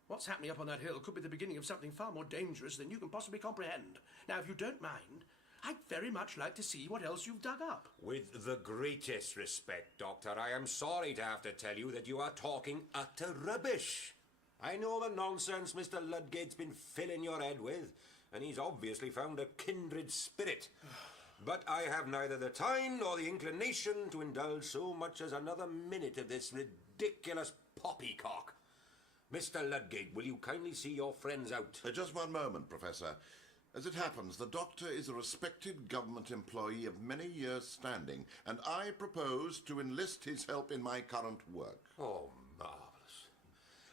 what's happening up on that hill could be the beginning of something far more dangerous than you can possibly comprehend. Now, if you don't mind, I'd very much like to see what else you've dug up. With the greatest respect, Doctor, I am sorry to have to tell you that you are talking utter rubbish. I know the nonsense Mr. Ludgate's been filling your head with, and he's obviously found a kindred spirit. But I have neither the time nor the inclination to indulge so much as another minute of this ridiculous poppycock. Mr. Ludgate, will you kindly see your friends out? Just one moment, Professor. As it happens, the Doctor is a respected government employee of many years' standing, and I propose to enlist his help in my current work. Oh, marvellous.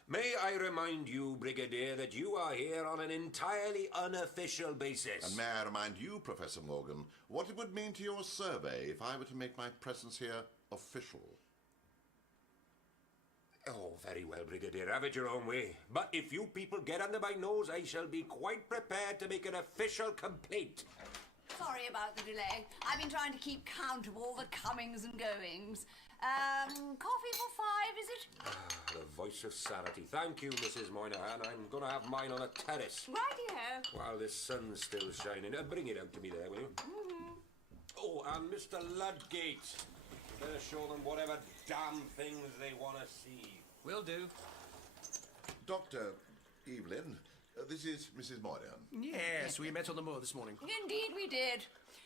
May I remind you, Brigadier, that you are here on an entirely unofficial basis. And may I remind you, Professor Morgan, what it would mean to your survey if I were to make my presence here official? Oh, very well, Brigadier. Have it your own way. But if you people get under my nose, I shall be quite prepared to make an official complaint. Sorry about the delay. I've been trying to keep count of all the comings and goings. Coffee for 5, is it? The voice of sanity. Thank you, Mrs. Moynihan. I'm going to have mine on a terrace. Righty-ho. While the sun's still shining. Bring it out to me there, will you? Oh, and Mr. Ludgate. Better show them whatever damn things they want to see. Will do. Dr. Evelyn, this is Mrs. Moynihan. Yes, we met on the moor this morning. Indeed we did.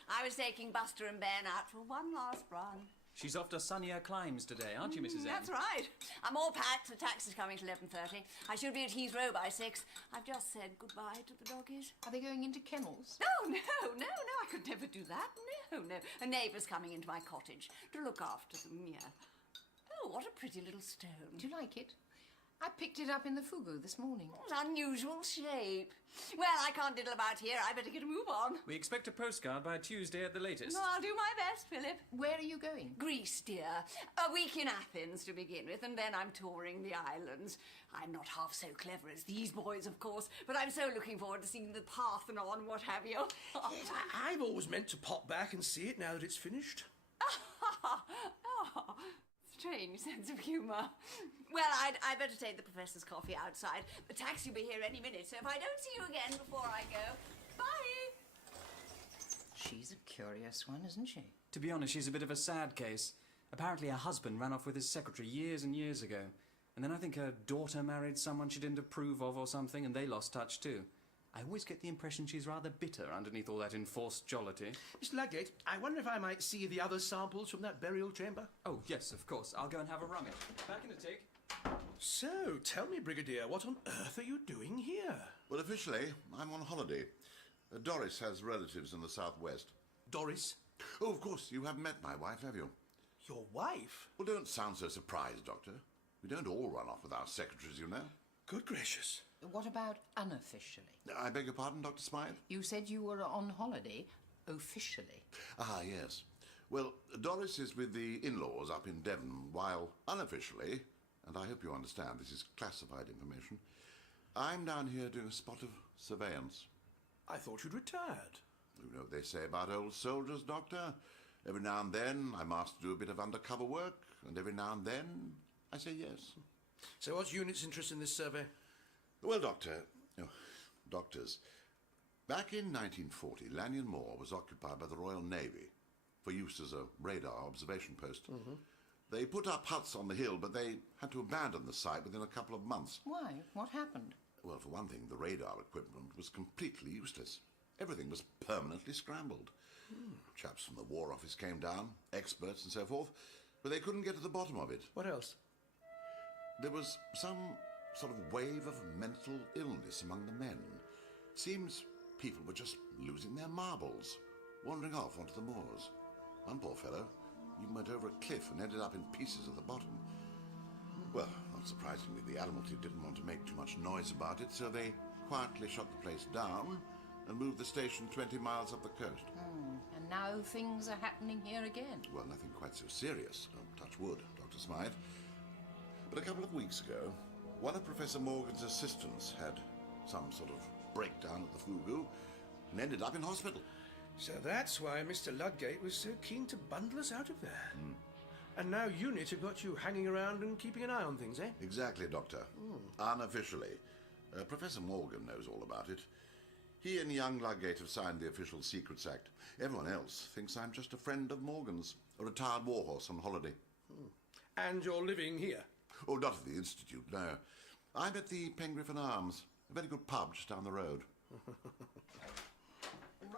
I was taking Buster and Ben out for one last run. She's off to sunnier climes today, aren't you, Mrs. M? That's right. I'm all packed. The taxi's coming at 11:30. I should be at Heathrow by 6. I've just said goodbye to the doggies. Are they going into kennels? No, I could never do that. No. A neighbour's coming into my cottage to look after them, yeah. Oh, what a pretty little stone. Do you like it? I picked it up in the Fugu this morning. What unusual shape. Well, I can't diddle about here. I better get a move on. We expect a postcard by Tuesday at the latest. No, I'll do my best, Philip. Where are you going? Greece, dear. A week in Athens to begin with, and then I'm touring the islands. I'm not half so clever as these boys, of course, but I'm so looking forward to seeing the Parthenon, what have you. Yes, I've always meant to pop back and see it now that it's finished. Oh, strange sense of humour. Well, I'd better take the professor's coffee outside. The taxi will be here any minute, so if I don't see you again before I go, bye! She's a curious one, isn't she? To be honest, she's a bit of a sad case. Apparently her husband ran off with his secretary years and years ago. And then I think her daughter married someone she didn't approve of or something, and they lost touch too. I always get the impression she's rather bitter underneath all that enforced jollity. Mr. Ludgate, I wonder if I might see the other samples from that burial chamber? Oh, yes, of course. I'll go and have a rummage. Back in a tick. So, tell me, Brigadier, what on earth are you doing here? Well, officially, I'm on holiday. Doris has relatives in the southwest. Doris? Oh, of course, you haven't met my wife, have you? Your wife? Well, don't sound so surprised, Doctor. We don't all run off with our secretaries, you know. Good gracious. What about unofficially? I beg your pardon, Dr. Smythe? You said you were on holiday officially. Ah, yes. Well, Doris is with the in-laws up in Devon, while unofficially, and I hope you understand this is classified information, I'm down here doing a spot of surveillance. I thought you'd retired. You know what they say about old soldiers, Doctor? Every now and then I'm asked to do a bit of undercover work, and every now and then I say yes. So what's UNIT's interest in this survey? Well, doctors, back in 1940, Lanyon Moor was occupied by the Royal Navy for use as a radar observation post. Mm-hmm. They put up huts on the hill, but they had to abandon the site within a couple of months. Why? What happened? Well, for one thing, the radar equipment was completely useless. Everything was permanently scrambled. Chaps from the War Office came down, experts and so forth, but they couldn't get to the bottom of it. What else? There was some sort of wave of mental illness among the men. Seems people were just losing their marbles, wandering off onto the moors. One poor fellow even went over a cliff and ended up in pieces at the bottom. Well, not surprisingly, the Admiralty didn't want to make too much noise about it, so they quietly shut the place down and moved the station 20 miles up the coast. And now things are happening here again. Well, nothing quite so serious. Touch wood, Dr. Smythe. But a couple of weeks ago, one of Professor Morgan's assistants had some sort of breakdown at the Fugu and ended up in hospital. So that's why Mr. Ludgate was so keen to bundle us out of there. And now UNIT have got you hanging around and keeping an eye on things, eh? Exactly, Doctor. Unofficially. Professor Morgan knows all about it. He and young Ludgate have signed the Official Secrets Act. Everyone else thinks I'm just a friend of Morgan's, a retired warhorse on holiday. And you're living here? Oh, not at the Institute, no. I'm at the Pengriffin Arms, a very good pub just down the road.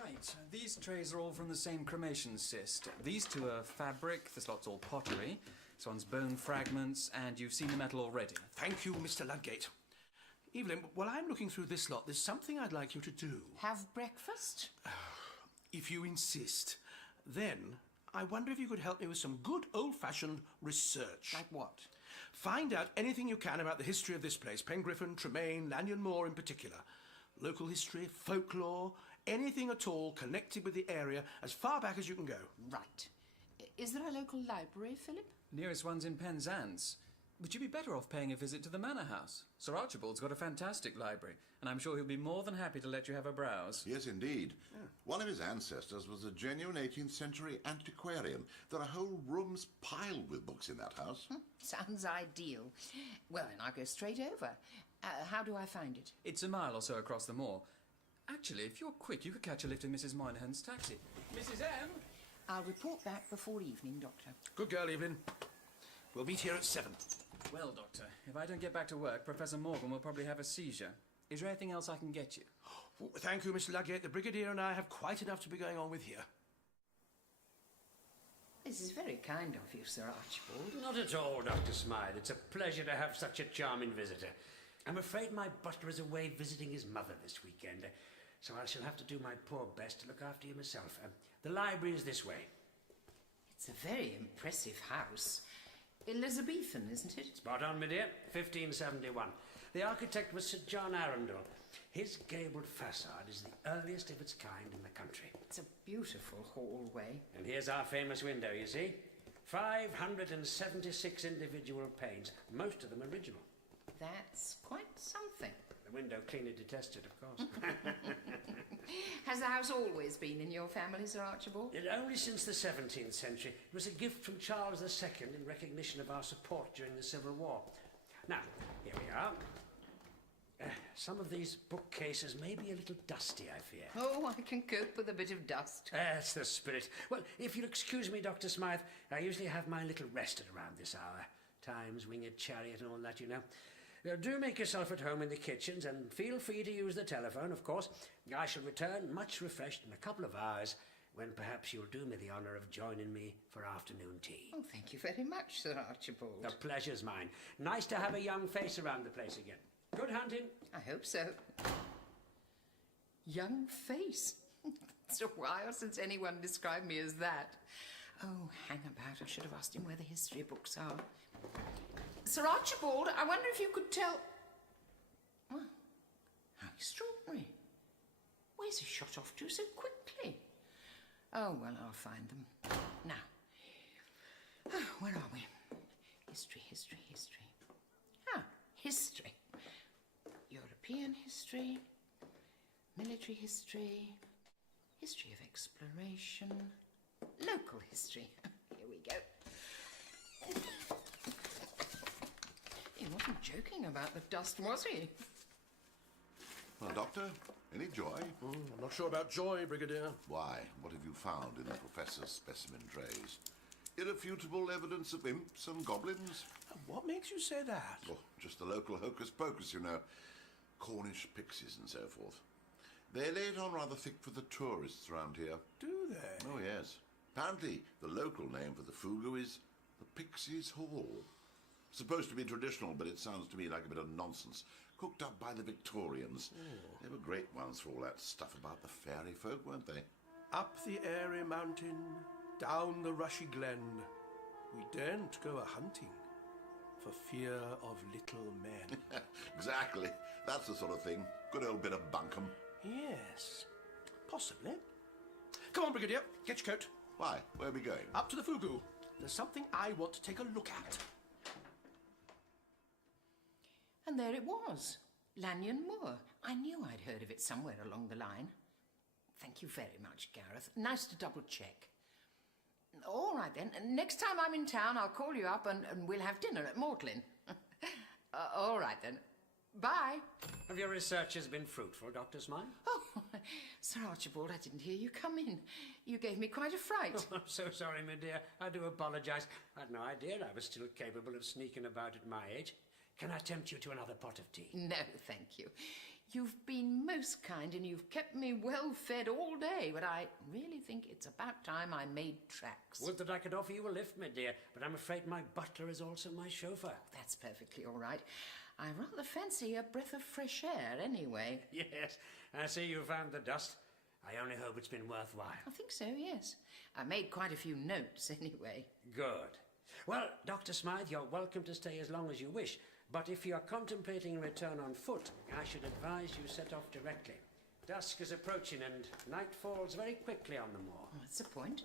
Right, these trays are all from the same cremation cyst. These two are fabric, this lot's all pottery, this one's bone fragments, and you've seen the metal already. Thank you, Mr. Ludgate. Evelyn, while I'm looking through this lot, there's something I'd like you to do. Have breakfast? If you insist. Then, I wonder if you could help me with some good old-fashioned research. Like what? Find out anything you can about the history of this place, Pengriffin, Tremaine, Lanyon Moor in particular. Local history, folklore, anything at all connected with the area as far back as you can go. Right. Is there a local library, Philip? Nearest one's in Penzance. Would you be better off paying a visit to the Manor House? Sir Archibald's got a fantastic library, and I'm sure he'll be more than happy to let you have a browse. Yes, indeed. One of his ancestors was a genuine 18th century antiquarian. There are whole rooms piled with books in that house. Sounds ideal. Well, then I'll go straight over. How do I find it? It's a mile or so across the moor. Actually, if you're quick, you could catch a lift in Mrs. Moynihan's taxi. Mrs. M? I'll report back before evening, Doctor. Good girl, Evelyn. We'll meet here at 7. Well, Doctor, if I don't get back to work, Professor Morgan will probably have a seizure. Is there anything else I can get you? Oh, thank you, Mr. Ludgate. The Brigadier and I have quite enough to be going on with here. This is very kind of you, Sir Archibald. Not at all, Dr. Smythe. It's a pleasure to have such a charming visitor. I'm afraid my butler is away visiting his mother this weekend, so I shall have to do my poor best to look after you myself. The library is this way. It's a very impressive house. Elizabethan, isn't it? Spot on, my dear. 1571. The architect was Sir John Arundel. His gabled facade is the earliest of its kind in the country. It's a beautiful hallway. And here's our famous window, you see. 576 individual panes, most of them original. That's quite something. The window cleanly detested, of course. Has the house always been in your family, Sir Archibald? Only since the 17th century. It was a gift from Charles II in recognition of our support during the Civil War. Now, here we are. Some of these bookcases may be a little dusty, I fear. Oh, I can cope with a bit of dust. That's the spirit. Well, if you'll excuse me, Dr. Smythe, I usually have my little rest at around this hour. Times, winged chariot and all that, you know. Do make yourself at home in the kitchens, and feel free to use the telephone, of course. I shall return much refreshed in a couple of hours, when perhaps you'll do me the honour of joining me for afternoon tea. Oh, thank you very much, Sir Archibald. The pleasure's mine. Nice to have a young face around the place again. Good hunting. I hope so. Young face. It's a while since anyone described me as that. Oh, hang about. I should have asked him where the history books are. Sir Archibald, I wonder if you could tell... Well, how extraordinary. Where's he shot off to so quickly? Oh, well, I'll find them. Now, where are we? History, history, history. Ah, history. European history, military history, history of exploration, local history. Here we go. He wasn't joking about the dust, was he? Well, Doctor, any joy? I'm not sure about joy, Brigadier. Why? What have you found in the Professor's specimen trays? Irrefutable evidence of imps and goblins? What makes you say that? Oh, just the local hocus-pocus, you know. Cornish pixies and so forth. They lay it on rather thick for the tourists around here. Do they? Oh, yes. Apparently, the local name for the fugu is the Pixies' Hall. Supposed to be traditional, but it sounds to me like a bit of nonsense. Cooked up by the Victorians. Oh. They were great ones for all that stuff about the fairy folk, weren't they? Up the airy mountain, down the rushy glen, we daren't go a-hunting for fear of little men. Exactly. That's the sort of thing. Good old bit of bunkum. Yes, possibly. Come on, Brigadier, get your coat. Why? Where are we going? Up to the fugu. There's something I want to take a look at. And there it was, Lanyon Moor. I knew I'd heard of it somewhere along the line. Thank you very much, Gareth. Nice to double-check. All right, then. Next time I'm in town, I'll call you up and we'll have dinner at Mortlin. All right, then. Bye. Have your researches been fruitful, Dr. Smythe? Oh, Sir Archibald, I didn't hear you come in. You gave me quite a fright. Oh, I'm so sorry, my dear. I do apologise. I had no idea I was still capable of sneaking about at my age. Can I tempt you to another pot of tea? No, thank you. You've been most kind and you've kept me well fed all day, but I really think it's about time I made tracks. Would that I could offer you a lift, my dear, but I'm afraid my butler is also my chauffeur. That's perfectly all right. I rather fancy a breath of fresh air anyway. Yes, I see you found the dust. I only hope it's been worthwhile. I think so, yes. I made quite a few notes anyway. Good. Well, Dr. Smythe, you're welcome to stay as long as you wish. But if you're contemplating a return on foot, I should advise you set off directly. Dusk is approaching and night falls very quickly on the moor. That's the point.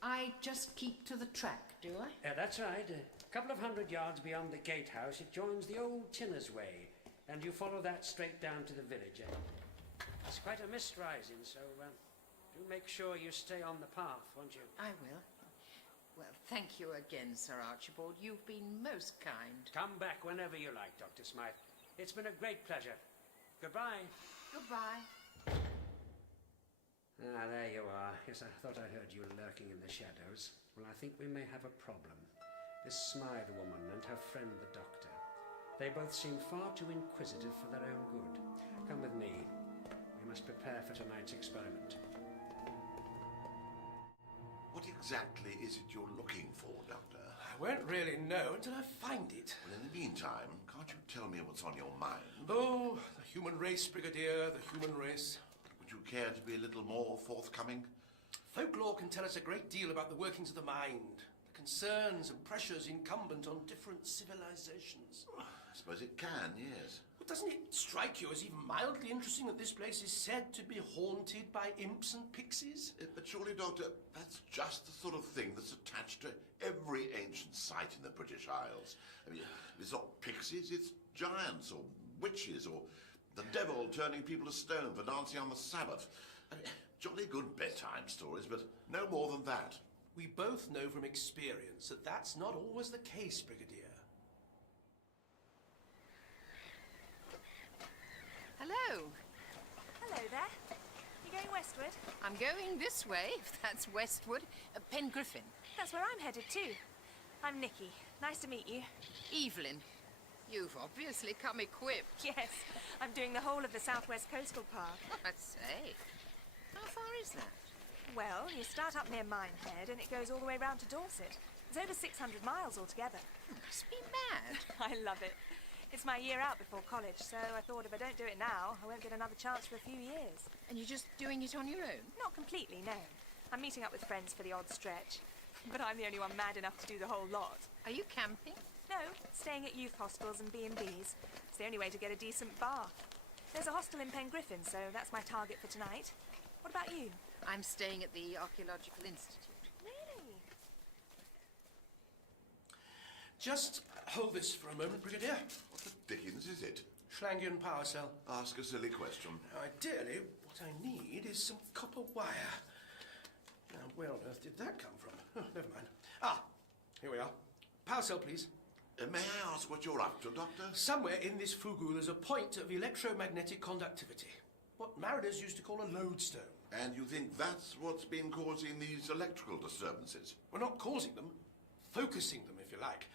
I just keep to the track, do I? That's right. A couple of 100 yards beyond the gatehouse, it joins the old Tinner's Way, and you follow that straight down to the village. It's quite a mist rising, so do make sure you stay on the path, won't you? I will. Well, thank you again, Sir Archibald. You've been most kind. Come back whenever you like, Dr. Smythe. It's been a great pleasure. Goodbye. Goodbye. Ah, there you are. Yes, I thought I heard you lurking in the shadows. Well, I think we may have a problem. This Smythe woman and her friend the doctor. They both seem far too inquisitive for their own good. Come with me. We must prepare for tonight's experiment. What exactly is it you're looking for, Doctor? I won't really know until I find it. Well, in the meantime, can't you tell me what's on your mind? Oh, the human race, Brigadier, the human race. Would you care to be a little more forthcoming? Folklore can tell us a great deal about the workings of the mind, the concerns and pressures incumbent on different civilizations. I suppose it can, yes. But doesn't it strike you as even mildly interesting that this place is said to be haunted by imps and pixies? But surely, Doctor, that's just the sort of thing that's attached to every ancient site in the British Isles. I mean, it's not pixies, it's giants or witches or the devil turning people to stone for dancing on the Sabbath. I mean, jolly good bedtime stories, but no more than that. We both know from experience that that's not always the case, Brigadier. Hello. Hello there. You going westward? I'm going this way, if that's westward. Pengriffin. That's where I'm headed too. I'm Nikki. Nice to meet you. Evelyn. You've obviously come equipped. Yes, I'm doing the whole of the Southwest Coastal Path. I say. How far is that? Well, you start up near Minehead and it goes all the way round to Dorset. It's over 600 miles altogether. You must be mad. I love it. It's my year out before college, so I thought if I don't do it now, I won't get another chance for a few years. And you're just doing it on your own? Not completely, no. I'm meeting up with friends for the odd stretch. But I'm the only one mad enough to do the whole lot. Are you camping? No, staying at youth hostels and B&Bs. It's the only way to get a decent bath. There's a hostel in Pengriffin, so that's my target for tonight. What about you? I'm staying at the Archaeological Institute. Really? Just hold this for a moment, Brigadier. What the dickens is it? Schlangian power cell. Ask a silly question. Ideally, what I need is some copper wire. Now, where on earth did that come from? Oh, never mind. Ah, here we are. Power cell, please. May I ask what you're up to, Doctor? Somewhere in this fugu there's a point of electromagnetic conductivity. What mariners used to call a lodestone. And you think that's what's been causing these electrical disturbances? We're not causing them, focusing them, if you like.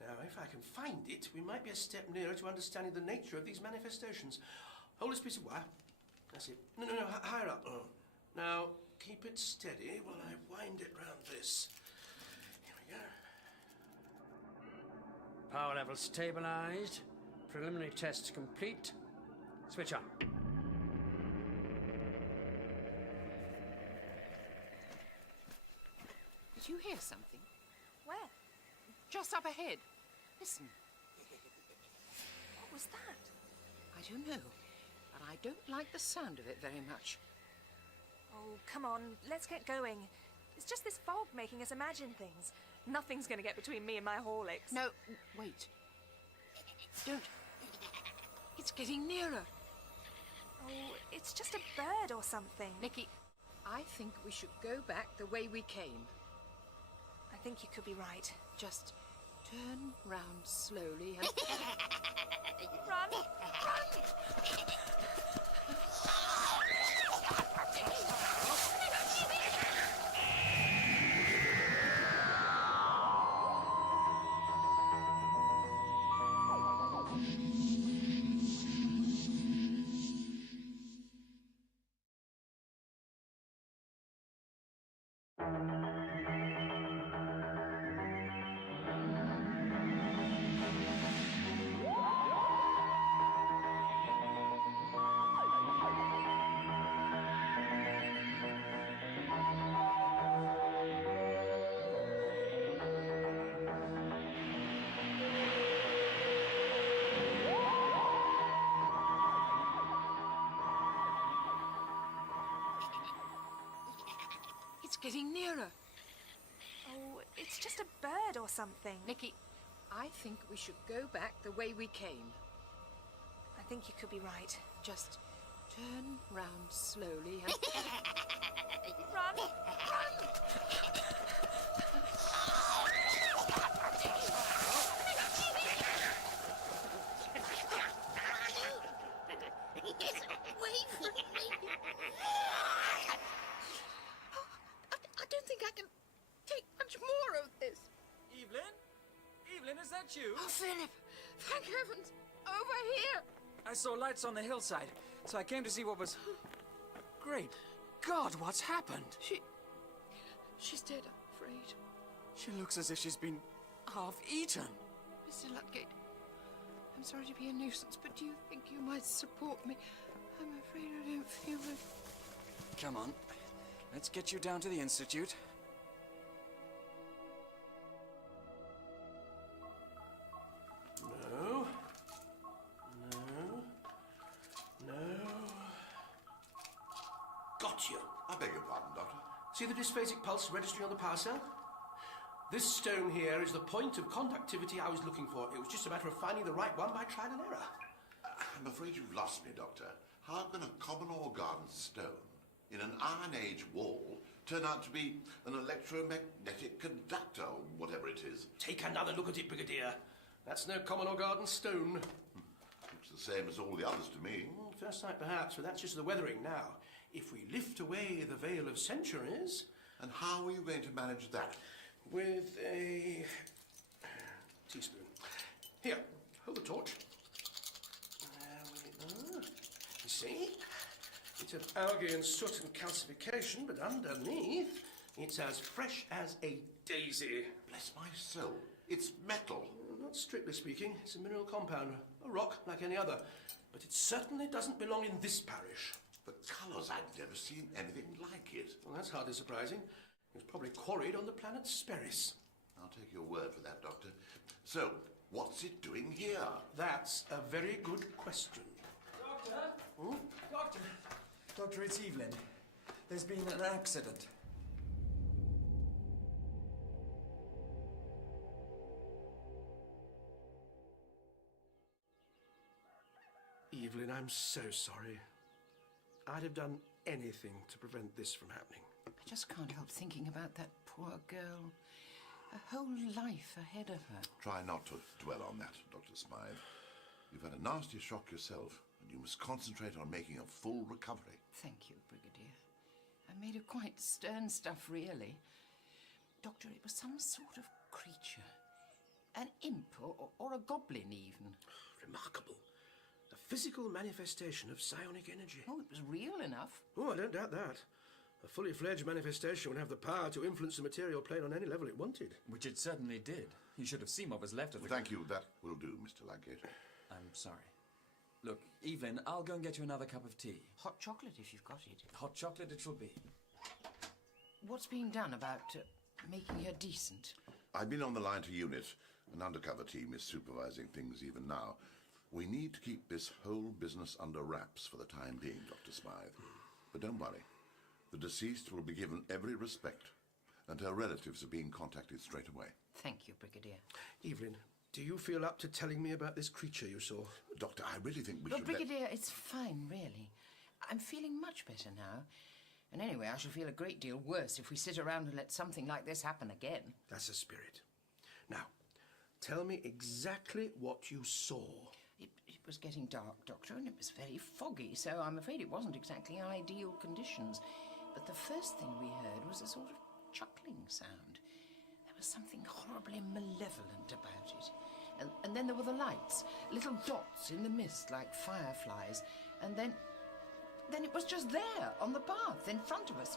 Now, if I can find it, we might be a step nearer to understanding the nature of these manifestations. Hold this piece of wire. That's it. No, higher up. Oh. Now, keep it steady while I wind it round this. Here we go. Power level stabilized. Preliminary tests complete. Switch on. Did you hear something? Where? Just up ahead. Listen. What was that? I don't know, but I don't like the sound of it very much. Oh, come on, let's get going. It's just this fog making us imagine things. Nothing's going to get between me and my Horlicks. No, wait. Don't. It's getting nearer. Oh, it's just a bird or something. Nikki, I think we should go back the way we came. I think you could be right. Just turn round slowly and... Run! Run! It's getting nearer. Oh, it's just a bird or something. Nikki, I think we should go back the way we came. I think you could be right. Just turn round slowly and... Run! Run! Wait for me. Evelyn, is that you? Oh, Philip! Thank heavens! Over here! I saw lights on the hillside, so I came to see what was... Great God, what's happened? She's dead, I'm afraid. She looks as if she's been half-eaten. Mr. Ludgate, I'm sorry to be a nuisance, but do you think you might support me? I'm afraid I don't feel it. Come on, let's get you down to the Institute. No. Got you. I beg your pardon, Doctor. See the dysphasic pulse registering on the power cell? This stone here is the point of conductivity I was looking for. It was just a matter of finding the right one by trial and error. I'm afraid you've lost me, Doctor. How can a common or garden stone in an Iron Age wall turn out to be an electromagnetic conductor, or whatever it is? Take another look at it, Brigadier. That's no common or garden stone. Looks the same as all the others to me. First sight, perhaps, but that's just the weathering now. If we lift away the veil of centuries... And how are you going to manage that? With a teaspoon. Here, hold the torch. There we are. You see? It's of algae and soot and calcification, but underneath, it's as fresh as a daisy. Bless my soul. It's metal. Not strictly speaking. It's a mineral compound. A rock, like any other. But it certainly doesn't belong in this parish. The colours, I've never seen anything like it. Well, that's hardly surprising. It was probably quarried on the planet Sperris. I'll take your word for that, Doctor. So, what's it doing here? That's a very good question. Doctor? Hmm? Doctor? Doctor, it's Evelyn. There's been an accident. Evelyn, I'm so sorry. I'd have done anything to prevent this from happening. I just can't help thinking about that poor girl. A whole life ahead of her. Try not to dwell on that, Dr. Smythe. You've had a nasty shock yourself, and you must concentrate on making a full recovery. Thank you, Brigadier. I made of quite stern stuff, really. Doctor, it was some sort of creature. An imp, or a goblin, even. Remarkable. A physical manifestation of psionic energy. Oh, it was real enough. Oh, I don't doubt that. A fully fledged manifestation would have the power to influence the material plane on any level it wanted. Which it certainly did. You should have seen what was left of the... Thank you. That will do, Mr. Ludgate. I'm sorry. Look, Evelyn, I'll go and get you another cup of tea. Hot chocolate, if you've got it. Hot chocolate it shall be. What's being done about making her decent? I've been on the line to unit. An undercover team is supervising things even now. We need to keep this whole business under wraps for the time being, Dr. Smythe. But don't worry. The deceased will be given every respect, and her relatives are being contacted straight away. Thank you, Brigadier. Evelyn, do you feel up to telling me about this creature you saw? Doctor, I really think we Well, should Brigadier, it's fine, really. I'm feeling much better now. And anyway, I shall feel a great deal worse if we sit around and let something like this happen again. That's a spirit. Now, tell me exactly what you saw. It was getting dark, Doctor, and it was very foggy, so I'm afraid it wasn't exactly ideal conditions. But the first thing we heard was a sort of chuckling sound. There was something horribly malevolent about it. And then there were the lights, little dots in the mist like fireflies. And then it was just there, on the path, in front of us.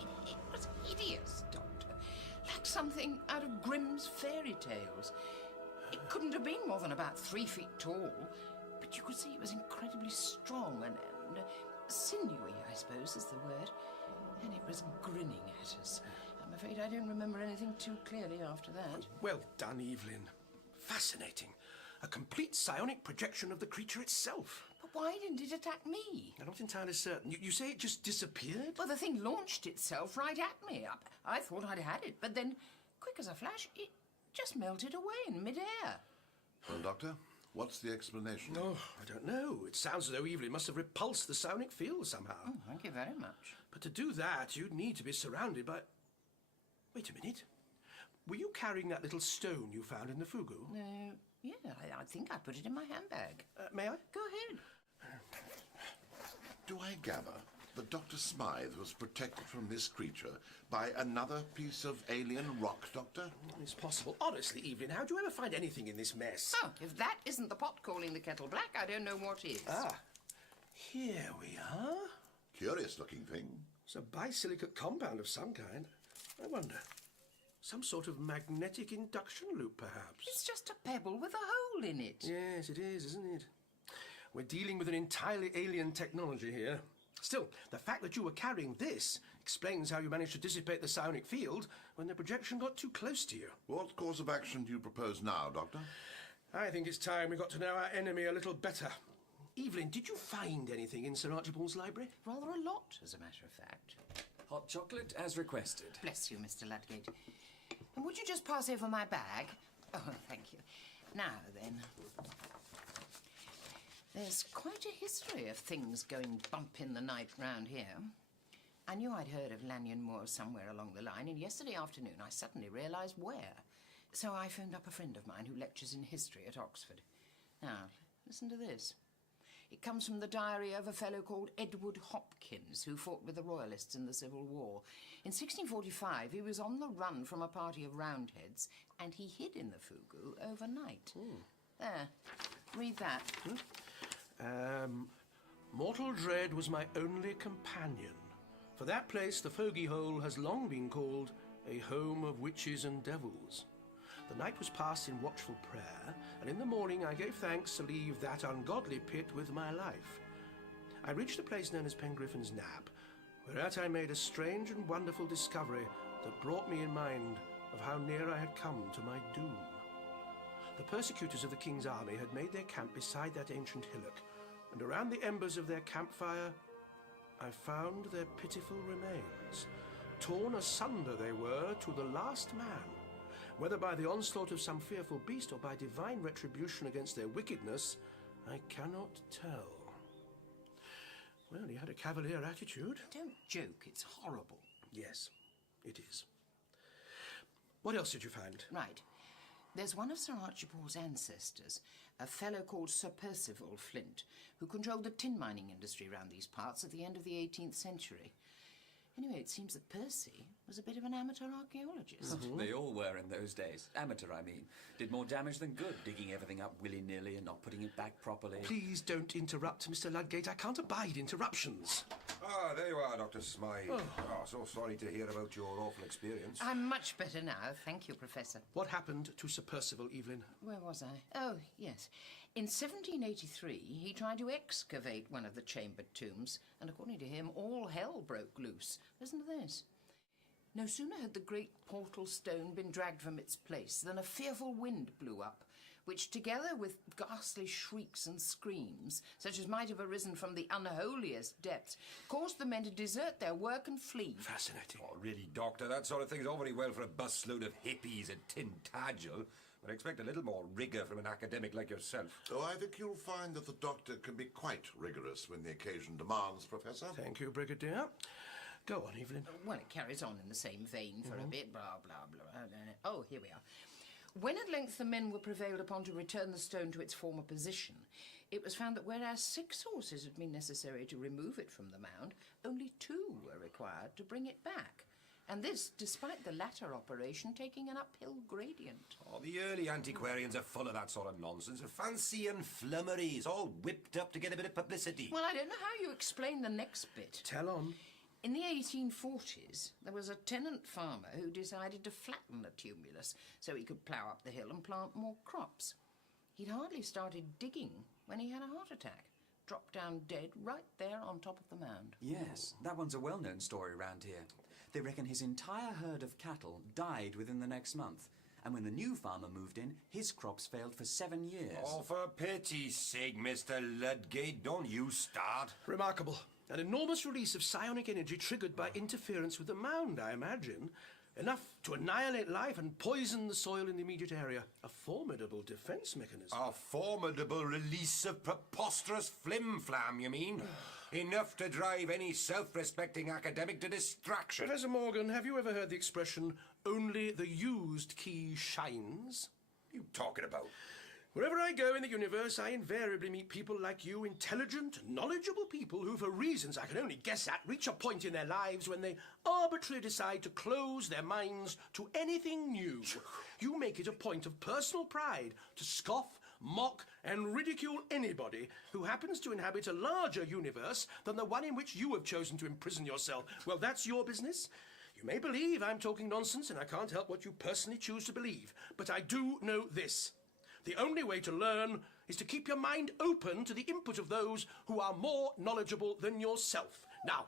It was hideous, Doctor. Like something out of Grimm's fairy tales. It couldn't have been more than about 3 feet tall, but you could see it was incredibly strong and sinewy, I suppose is the word. And it was grinning at us. I'm afraid I don't remember anything too clearly after that. Well done, Evelyn. Fascinating. A complete psionic projection of the creature itself. But why didn't it attack me? I'm not entirely certain. You say it just disappeared? Well, the thing launched itself right at me. I thought I'd had it, but then, quick as a flash, it just melted away in midair. Well, Doctor, what's the explanation? Oh, I don't know. It sounds as though Evelyn must have repulsed the psionic field somehow. Oh, thank you very much. But to do that, you'd need to be surrounded by... Wait a minute. Were you carrying that little stone you found in the fugu? Yeah, I think I put it in my handbag. May I? Go ahead. Do I gather that Dr. Smythe was protected from this creature by another piece of alien rock, Doctor? It's possible. Honestly, Evelyn, how do you ever find anything in this mess? Oh, if that isn't the pot calling the kettle black, I don't know what is. Ah, here we are. Curious-looking thing. It's a bisilicate compound of some kind. I wonder. Some sort of magnetic induction loop, perhaps? It's just a pebble with a hole in it. Yes, it is, isn't it? We're dealing with an entirely alien technology here. Still, the fact that you were carrying this explains how you managed to dissipate the psionic field when the projection got too close to you. What course of action do you propose now, Doctor? I think it's time we got to know our enemy a little better. Evelyn, did you find anything in Sir Archibald's library? Rather a lot, as a matter of fact. Hot chocolate as requested. Bless you, Mr. Ludgate. And would you just pass over my bag? Oh, thank you. Now, then. There's quite a history of things going bump in the night round here. I knew I'd heard of Lanyon Moor somewhere along the line, and yesterday afternoon I suddenly realised where. So I phoned up a friend of mine who lectures in history at Oxford. Now, listen to this. It comes from the diary of a fellow called Edward Hopkins, who fought with the Royalists in the Civil War. In 1645, he was on the run from a party of Roundheads, and he hid in the Fugu overnight. There, read that. Mortal dread was my only companion. For that place, the Fogey Hole has long been called a home of witches and devils. The night was passed in watchful prayer, and in the morning I gave thanks to leave that ungodly pit with my life. I reached a place known as Pengriffin's Nap, whereat I made a strange and wonderful discovery that brought me in mind of how near I had come to my doom. The persecutors of the king's army had made their camp beside that ancient hillock, and around the embers of their campfire I found their pitiful remains. Torn asunder they were to the last man. Whether by the onslaught of some fearful beast or by divine retribution against their wickedness, I cannot tell. Well, he had a cavalier attitude. Don't joke, it's horrible. Yes, it is. What else did you find? Right. There's one of Sir Archibald's ancestors, a fellow called Sir Percival Flint, who controlled the tin mining industry round these parts at the end of the 18th century. Anyway, it seems that Percy was a bit of an amateur archaeologist. They all were in those days. Amateur, I mean. Did more damage than good, digging everything up willy-nilly and not putting it back properly. Please don't interrupt, Mr. Ludgate. I can't abide interruptions. Ah, there you are, Dr. Smythe. Oh, so sorry to hear about your awful experience. I'm much better now, thank you, Professor. What happened to Sir Percival, Evelyn? Where was I? Oh, yes. In 1783, he tried to excavate one of the chambered tombs, and according to him, all hell broke loose. Listen to this. No sooner had the great portal stone been dragged from its place than a fearful wind blew up, which, together with ghastly shrieks and screams, such as might have arisen from the unholiest depths, caused the men to desert their work and flee. Fascinating. Oh, really, Doctor, that sort of thing's all very well for a busload of hippies at Tintagel, but I expect a little more rigour from an academic like yourself. Oh, I think you'll find that the Doctor can be quite rigorous when the occasion demands, Professor. Thank you, Brigadier. Go on, Evelyn. Well, it carries on in the same vein for a bit, blah, blah, blah. Oh, here we are. When at length the men were prevailed upon to return the stone to its former position, it was found that whereas 6 horses had been necessary to remove it from the mound, only 2 were required to bring it back. And this, despite the latter operation taking an uphill gradient. Oh, the early antiquarians are full of that sort of nonsense. Fancy and flummery. It's all whipped up to get a bit of publicity. Well, I don't know how you explain the next bit. Tell on. In the 1840s, there was a tenant farmer who decided to flatten the tumulus so he could plough up the hill and plant more crops. He'd hardly started digging when he had a heart attack. Dropped down dead right there on top of the mound. Yes, that one's a well-known story around here. They reckon his entire herd of cattle died within the next month. And when the new farmer moved in, his crops failed for 7 years. Oh, for pity's sake, Mr. Ludgate, don't you start. Remarkable. An enormous release of psionic energy triggered by interference with the mound, I imagine. Enough to annihilate life and poison the soil in the immediate area. A formidable defense mechanism. A formidable release of preposterous flim-flam, you mean? Enough to drive any self-respecting academic to distraction. Professor Morgan, have you ever heard the expression, only the used key shines? You talking about? Wherever I go in the universe, I invariably meet people like you, intelligent, knowledgeable people who, for reasons I can only guess at, reach a point in their lives when they arbitrarily decide to close their minds to anything new. You make it a point of personal pride to scoff, mock, and ridicule anybody who happens to inhabit a larger universe than the one in which you have chosen to imprison yourself. Well, that's your business. You may believe I'm talking nonsense, and I can't help what you personally choose to believe, but I do know this. The only way to learn is to keep your mind open to the input of those who are more knowledgeable than yourself. Now,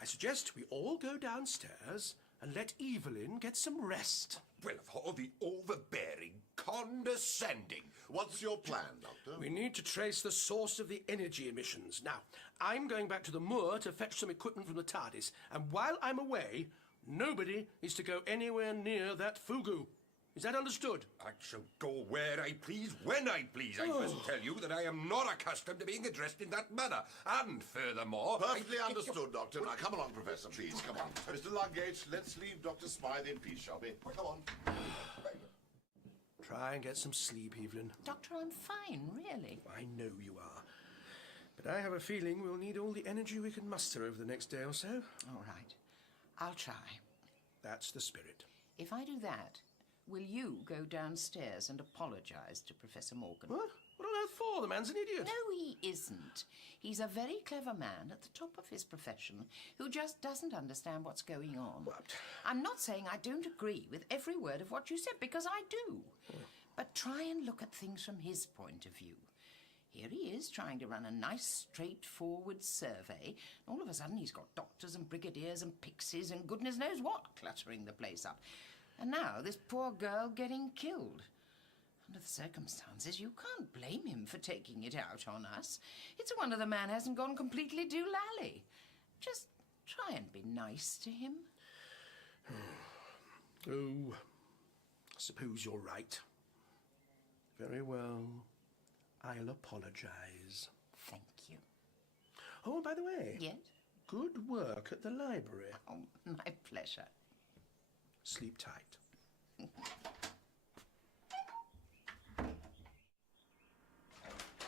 I suggest we all go downstairs and let Evelyn get some rest. Well, of all the overbearing, condescending... What's your plan, Doctor? We need to trace the source of the energy emissions. Now, I'm going back to the moor to fetch some equipment from the TARDIS, and while I'm away, nobody is to go anywhere near that fugu. Is that understood? I shall go where I please, when I please. I must tell you that I am not accustomed to being addressed in that manner. And furthermore... Perfectly understood, Doctor. Now, come along, Professor, please. Come on. Mr. Ludgate, let's leave Dr. Smythe in peace, shall we? Come on. Try and get some sleep, Evelyn. Doctor, I'm fine, really. I know you are. But I have a feeling we'll need all the energy we can muster over the next day or so. All right. I'll try. That's the spirit. If I do that, will you go downstairs and apologise to Professor Morgan? What? What on earth for? The man's an idiot. No, he isn't. He's a very clever man at the top of his profession who just doesn't understand what's going on. What? I'm not saying I don't agree with every word of what you said, because I do. But try and look at things from his point of view. Here he is trying to run a nice, straightforward survey, and all of a sudden he's got doctors and brigadiers and pixies and goodness knows what cluttering the place up. And now this poor girl getting killed. Under the circumstances, you can't blame him for taking it out on us. It's a wonder the man hasn't gone completely doolally. Just try and be nice to him. Oh, I suppose you're right. Very well. I'll apologise. Thank you. Oh, and by the way... Yes? Good work at the library. Oh, my pleasure. Sleep tight.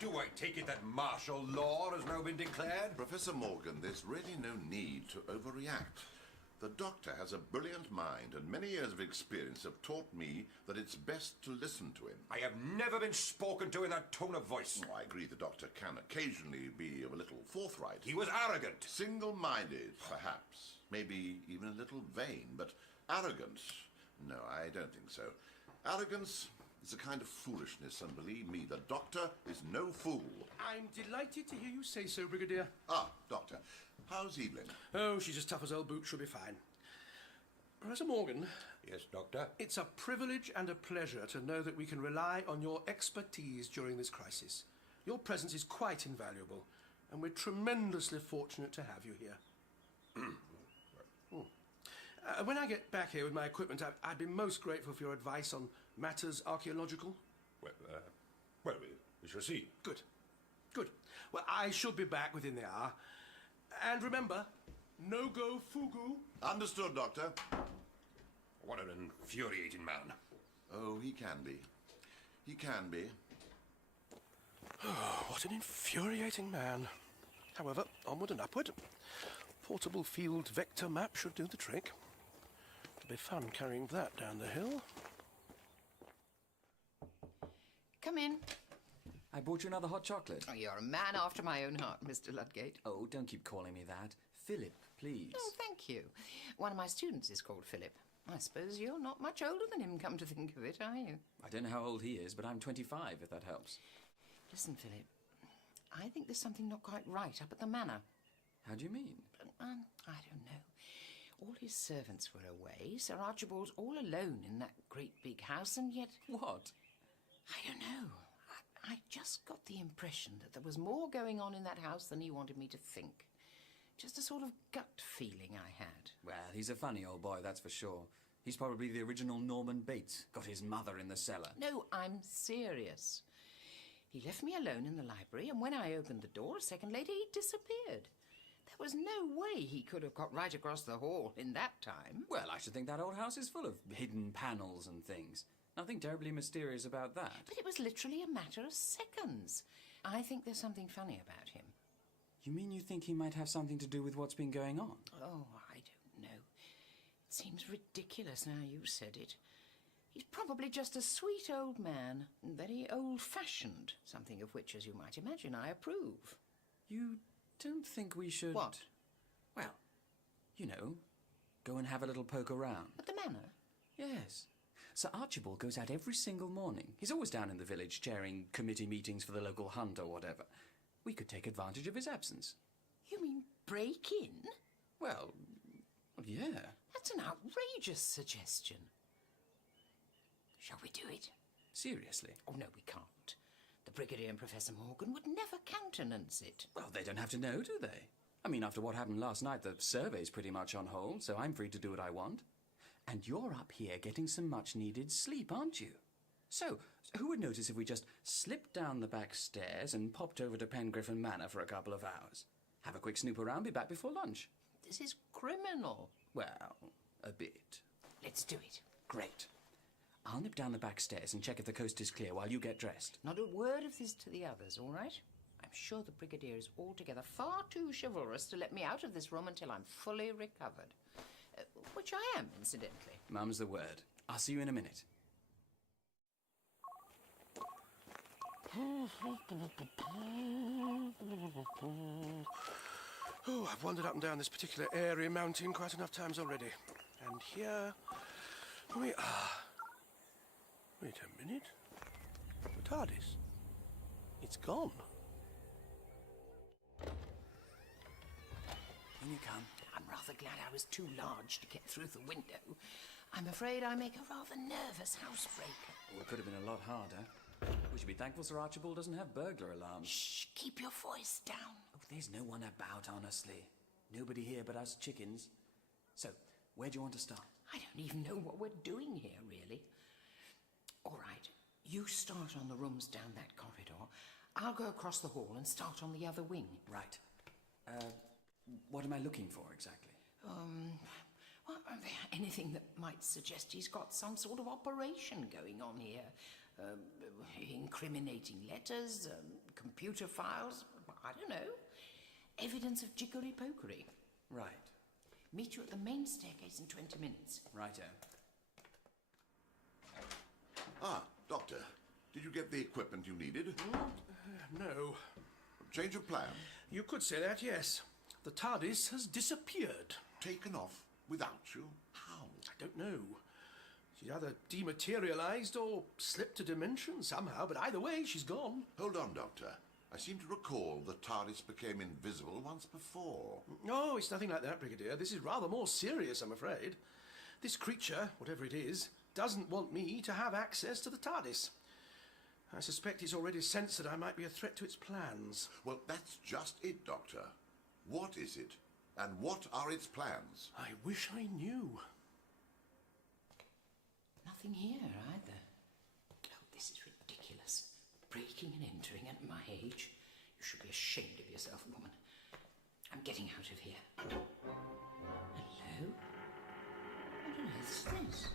Do I take it that martial law has now been declared? Professor Morgan, there's really no need to overreact. The Doctor has a brilliant mind, and many years of experience have taught me that it's best to listen to him. I have never been spoken to in that tone of voice. Oh, I agree the Doctor can occasionally be a little forthright. He was arrogant. Single-minded, perhaps. Maybe even a little vain, but arrogant? No, I don't think so. Arrogance is a kind of foolishness, and believe me, the Doctor is no fool. I'm delighted to hear you say so, Brigadier. Ah, Doctor, how's Evelyn? Oh, she's as tough as old boots. She'll be fine. Professor Morgan. Yes, Doctor? It's a privilege and a pleasure to know that we can rely on your expertise during this crisis. Your presence is quite invaluable, and we're tremendously fortunate to have you here. When I get back here with my equipment, I'd be most grateful for your advice on matters archaeological. Well, we shall see. Good. Good. Well, I should be back within the hour. And remember, no go fugu. Understood, Doctor. What an infuriating man. Oh, he can be. He can be. Oh, what an infuriating man. However, onward and upward. Portable field vector map should do the trick. It'll be fun carrying that down the hill. Come in. I bought you another hot chocolate. Oh, you're a man after my own heart, Mr. Ludgate. Oh, don't keep calling me that. Philip, please. Oh, thank you. One of my students is called Philip. I suppose you're not much older than him, come to think of it, are you? I don't know how old he is, but I'm 25, if that helps. Listen, Philip, I think there's something not quite right up at the manor. How do you mean? I don't know. All his servants were away. Sir Archibald's all alone in that great big house, and yet... What? I don't know. I just got the impression that there was more going on in that house than he wanted me to think. Just a sort of gut feeling I had. Well, he's a funny old boy, that's for sure. He's probably the original Norman Bates. Got his mother in the cellar. No, I'm serious. He left me alone in the library, and when I opened the door a second later, he disappeared. There was no way he could have got right across the hall in that time. Well, I should think that old house is full of hidden panels and things. Nothing terribly mysterious about that. But it was literally a matter of seconds. I think there's something funny about him. You mean you think he might have something to do with what's been going on? Oh, I don't know. It seems ridiculous now you said it. He's probably just a sweet old man, very old-fashioned, something of which, as you might imagine, I approve. You don't think we should... What? Well, you know, go and have a little poke around. At the manor? Yes. Sir Archibald goes out every single morning. He's always down in the village chairing committee meetings for the local hunt or whatever. We could take advantage of his absence. You mean break in? Well, yeah. That's an outrageous suggestion. Shall we do it? Seriously? Oh, no, we can't. The Brigadier and Professor Morgan would never countenance it. Well, they don't have to know, do they? I mean, after what happened last night, the survey's pretty much on hold, so I'm free to do what I want. And you're up here getting some much-needed sleep, aren't you? So, who would notice if we just slipped down the back stairs and popped over to Pengriffin Manor for a couple of hours? Have a quick snoop around, be back before lunch. This is criminal. Well, a bit. Let's do it. Great. I'll nip down the back stairs and check if the coast is clear while you get dressed. Not a word of this to the others, all right? I'm sure the Brigadier is altogether far too chivalrous to let me out of this room until I'm fully recovered. Which I am, incidentally. Mum's the word. I'll see you in a minute. Oh, I've wandered up and down this particular area mountain quite enough times already. And here we are. Wait a minute. The TARDIS. It's gone. In you come. I'm rather glad I was too large to get through the window. I'm afraid I make a rather nervous housebreaker. Well, it could have been a lot harder. We should be thankful Sir Archibald doesn't have burglar alarms. Shh, keep your voice down. Oh, there's no one about, honestly. Nobody here but us chickens. So, where do you want to start? I don't even know what we're doing here, really. All right, you start on the rooms down that corridor. I'll go across the hall and start on the other wing. Right. What am I looking for, exactly? Well, anything that might suggest he's got some sort of operation going on here. Incriminating letters, computer files, I don't know. Evidence of jiggery-pokery. Right. Meet you at the main staircase in 20 minutes. Righto. Ah, Doctor, did you get the equipment you needed? No. Change of plan? You could say that, yes. The TARDIS has disappeared. Taken off without you? How? I don't know. She's either dematerialized or slipped a dimension somehow, but either way, she's gone. Hold on, Doctor. I seem to recall the TARDIS became invisible once before. No, it's nothing like that, Brigadier. This is rather more serious, I'm afraid. This creature, whatever it is, doesn't want me to have access to the TARDIS. I suspect it's already sensed that I might be a threat to its plans. Well, that's just it, Doctor. What is it? And what are its plans? I wish I knew. Nothing here, either. Oh, this is ridiculous. Breaking and entering at my age. You should be ashamed of yourself, woman. I'm getting out of here. Hello? What on earth is this?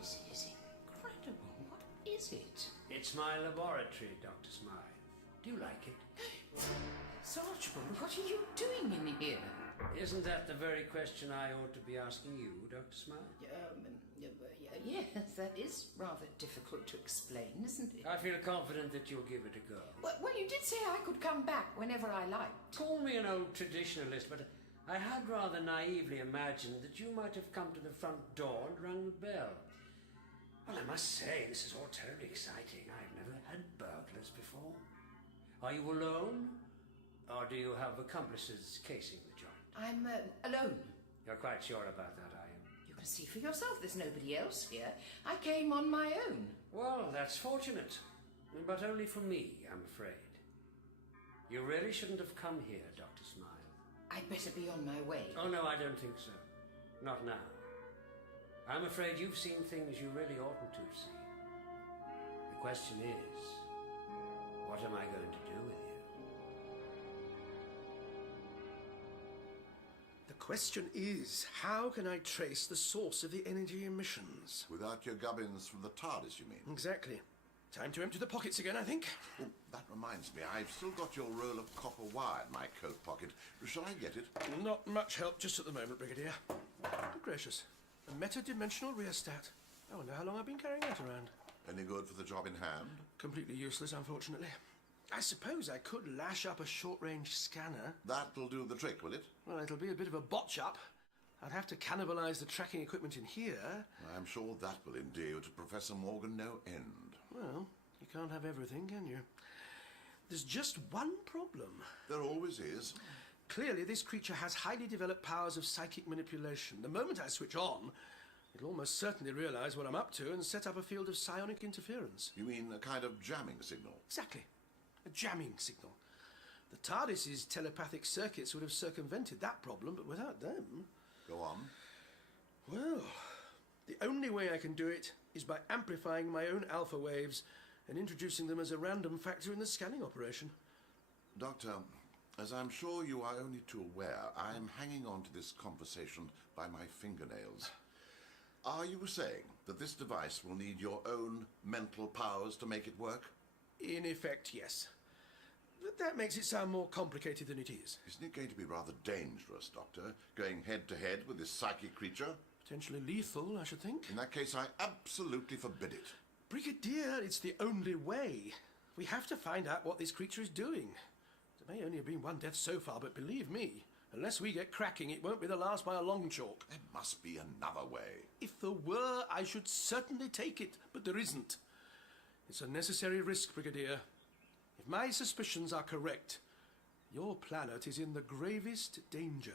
This is incredible. What is it? It's my laboratory, Dr. Smythe. Do you like it? Sir Archibald, what are you doing in here? Isn't that the very question I ought to be asking you, Dr. Smythe? Yes, that is rather difficult to explain, isn't it? I feel confident that you'll give it a go. Well, you did say I could come back whenever I liked. Call me an old traditionalist, but I had rather naively imagined that you might have come to the front door and rung the bell. Well, I must say, this is all terribly exciting. I've never had burglars before. Are you alone? Or do you have accomplices casing the joint? I'm alone. You're quite sure about that, are you? You can see for yourself there's nobody else here. I came on my own. Well, that's fortunate. But only for me, I'm afraid. You really shouldn't have come here, Dr. Smythe. I'd better be on my way. Oh, no, I don't think so. Not now. I'm afraid you've seen things you really oughtn't to have seen. The question is, what am I going to do with you? The Question is, how can I trace the source of the energy emissions? Without your gubbins from the TARDIS, you mean? Exactly. Time to empty the pockets again, I think. Oh, that reminds me, I've still got your roll of copper wire in my coat pocket. Shall I get it? Not much help just at the moment, Brigadier. Good gracious. A meta-dimensional rheostat. I wonder how long I've been carrying that around. Any good for the job in hand? Completely useless, unfortunately. I suppose I could lash up a short-range scanner. That'll do the trick, will it? Well, it'll be a bit of a botch-up. I'd have to cannibalise the tracking equipment in here. I'm sure that will endear you to Professor Morgan no end. Well, you can't have everything, can you? There's just one problem. There always is. Clearly, this creature has highly developed powers of psychic manipulation. The moment I switch on, it'll almost certainly realise what I'm up to and set up a field of psionic interference. You mean a kind of jamming signal? Exactly. A jamming signal. The TARDIS's telepathic circuits would have circumvented that problem, but without them... Go on. Well, the only way I can do it is by amplifying my own alpha waves and introducing them as a random factor in the scanning operation. Doctor, as I'm sure you are only too aware, I'm hanging on to this conversation by my fingernails. Are you saying that this device will need your own mental powers to make it work? In effect, yes. But that makes it sound more complicated than it is. Isn't it going to be rather dangerous, Doctor, going head-to-head with this psychic creature? Potentially lethal, I should think. In that case, I absolutely forbid it. Brigadier, it's the only way. We have to find out what this creature is doing. There may only have been one death so far, but believe me, unless we get cracking, it won't be the last by a long chalk. There must be another way. If there were, I should certainly take it, but there isn't. It's a necessary risk, Brigadier. If my suspicions are correct, your planet is in the gravest danger.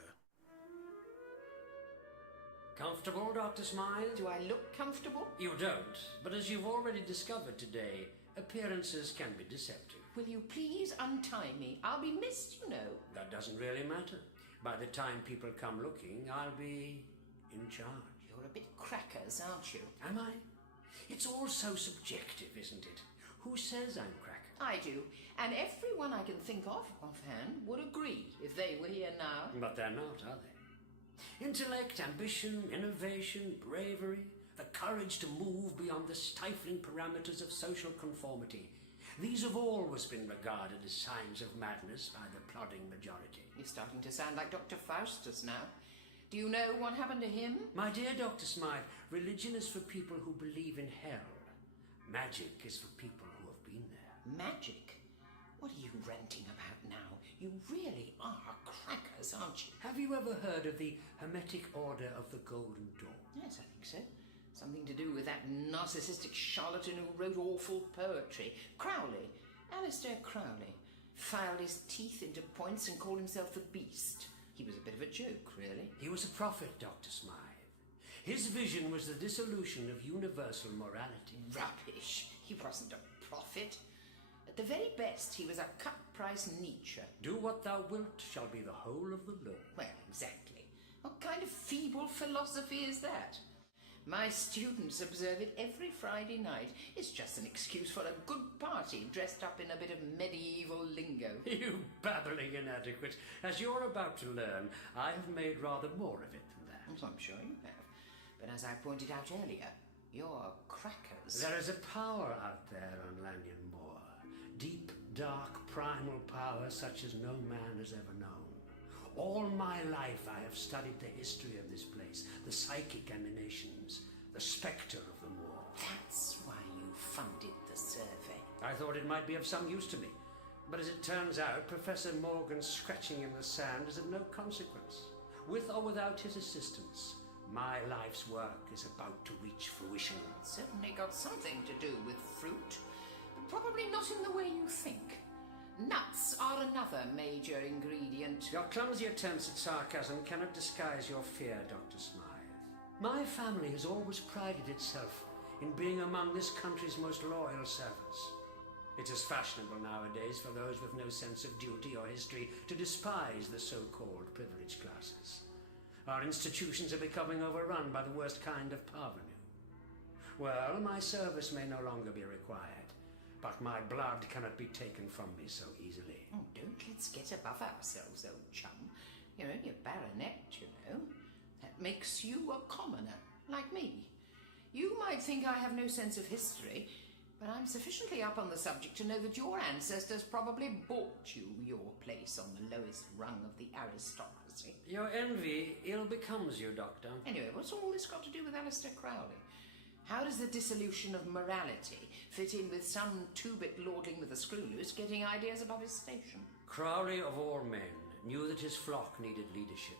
Comfortable, Dr. Smythe? Do I look comfortable? You don't, but as you've already discovered today, appearances can be deceptive. Will you please untie me? I'll be missed, you know. That doesn't really matter. By the time people come looking, I'll be in charge. You're a bit crackers, aren't you? Am I? It's all so subjective, isn't it? Who says I'm cracker? I do, and everyone I can think of offhand would agree if they were here now. But they're not, are they? Intellect, ambition, innovation, bravery, the courage to move beyond the stifling parameters of social conformity. These have always been regarded as signs of madness by the plodding majority. You're starting to sound like Dr. Faustus now. Do you know what happened to him? My dear Dr. Smythe, religion is for people who believe in hell. Magic is for people who have been there. Magic? What are you ranting about now? You really are crackers, aren't you? Have you ever heard of the Hermetic Order of the Golden Dawn? Yes, I think so. Something to do with that narcissistic charlatan who wrote awful poetry. Crowley. Alistair Crowley. Filed his teeth into points and called himself the Beast. He was a bit of a joke, really. He was a prophet, Dr. Smythe. His vision was the dissolution of universal morality. Rubbish. He wasn't a prophet. At the very best, he was a cut-price Nietzsche. Do what thou wilt shall be the whole of the law. Well, exactly. What kind of feeble philosophy is that? My students observe it every Friday night. It's just an excuse for a good party dressed up in a bit of medieval lingo. You babbling inadequate. As you're about to learn, I have made rather more of it than that. Yes, I'm sure you have. But as I pointed out earlier, you're crackers. There is a power out there on Lanyon Moor. Deep, dark, primal power such as no man has ever known. All my life I have studied the history of this place, the psychic emanations, the spectre of the moor. That's why you funded the survey. I thought it might be of some use to me. But as it turns out, Professor Morgan's scratching in the sand is of no consequence. With or without his assistance, my life's work is about to reach fruition. It's certainly got something to do with fruit, but probably not in the way you think. Nuts are another major ingredient. Your clumsy attempts at sarcasm cannot disguise your fear, Dr. Smythe. My family has always prided itself in being among this country's most loyal servants. It is fashionable nowadays for those with no sense of duty or history to despise the so-called privileged classes. Our institutions are becoming overrun by the worst kind of parvenu. Well, my service may no longer be required, but my blood cannot be taken from me so easily. Oh, don't let's get above ourselves, old chum. You're only a baronet, you know. That makes you a commoner, like me. You might think I have no sense of history, but I'm sufficiently up on the subject to know that your ancestors probably bought you your place on the lowest rung of the aristocracy. Your envy ill becomes you, Doctor. Anyway, what's all this got to do with Alistair Crowley? How does the dissolution of morality fit in with some two-bit lordling with a screw loose getting ideas above his station? Crowley, of all men, knew that his flock needed leadership.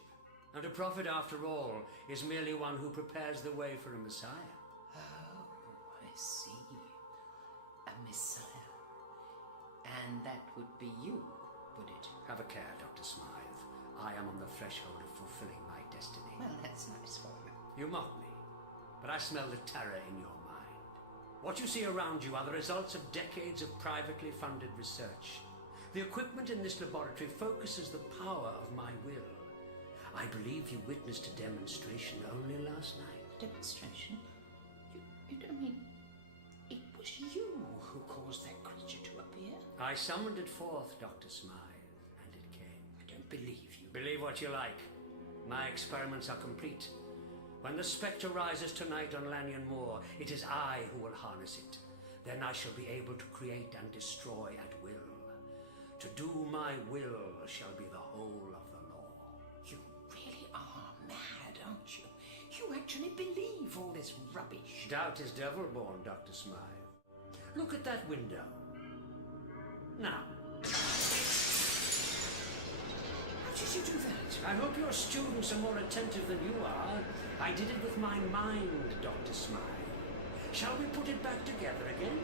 And a prophet, after all, is merely one who prepares the way for a Messiah. Oh, I see. A Messiah. And that would be you, would it? Have a care, Dr. Smythe. I am on the threshold of fulfilling my destiny. Well, that's nice for you. You mock me, but I smell the terror in your mind. What you see around you are the results of decades of privately funded research. The equipment in this laboratory focuses the power of my will. I believe you witnessed a demonstration only last night. Demonstration? You don't mean it was you who caused that creature to appear? I summoned it forth, Dr. Smythe, and it came. I don't believe you. Believe what you like. My experiments are complete. When the spectre rises tonight on Lanyon Moor, it is I who will harness it. Then I shall be able to create and destroy at will. To do my will shall be the whole of the law. You really are mad, aren't you? You actually believe all this rubbish. Doubt is devil-born, Dr. Smythe. Look at that window. Now. How did you do that? I hope your students are more attentive than you are. I did it with my mind, Dr. Smythe. Shall we put it back together again?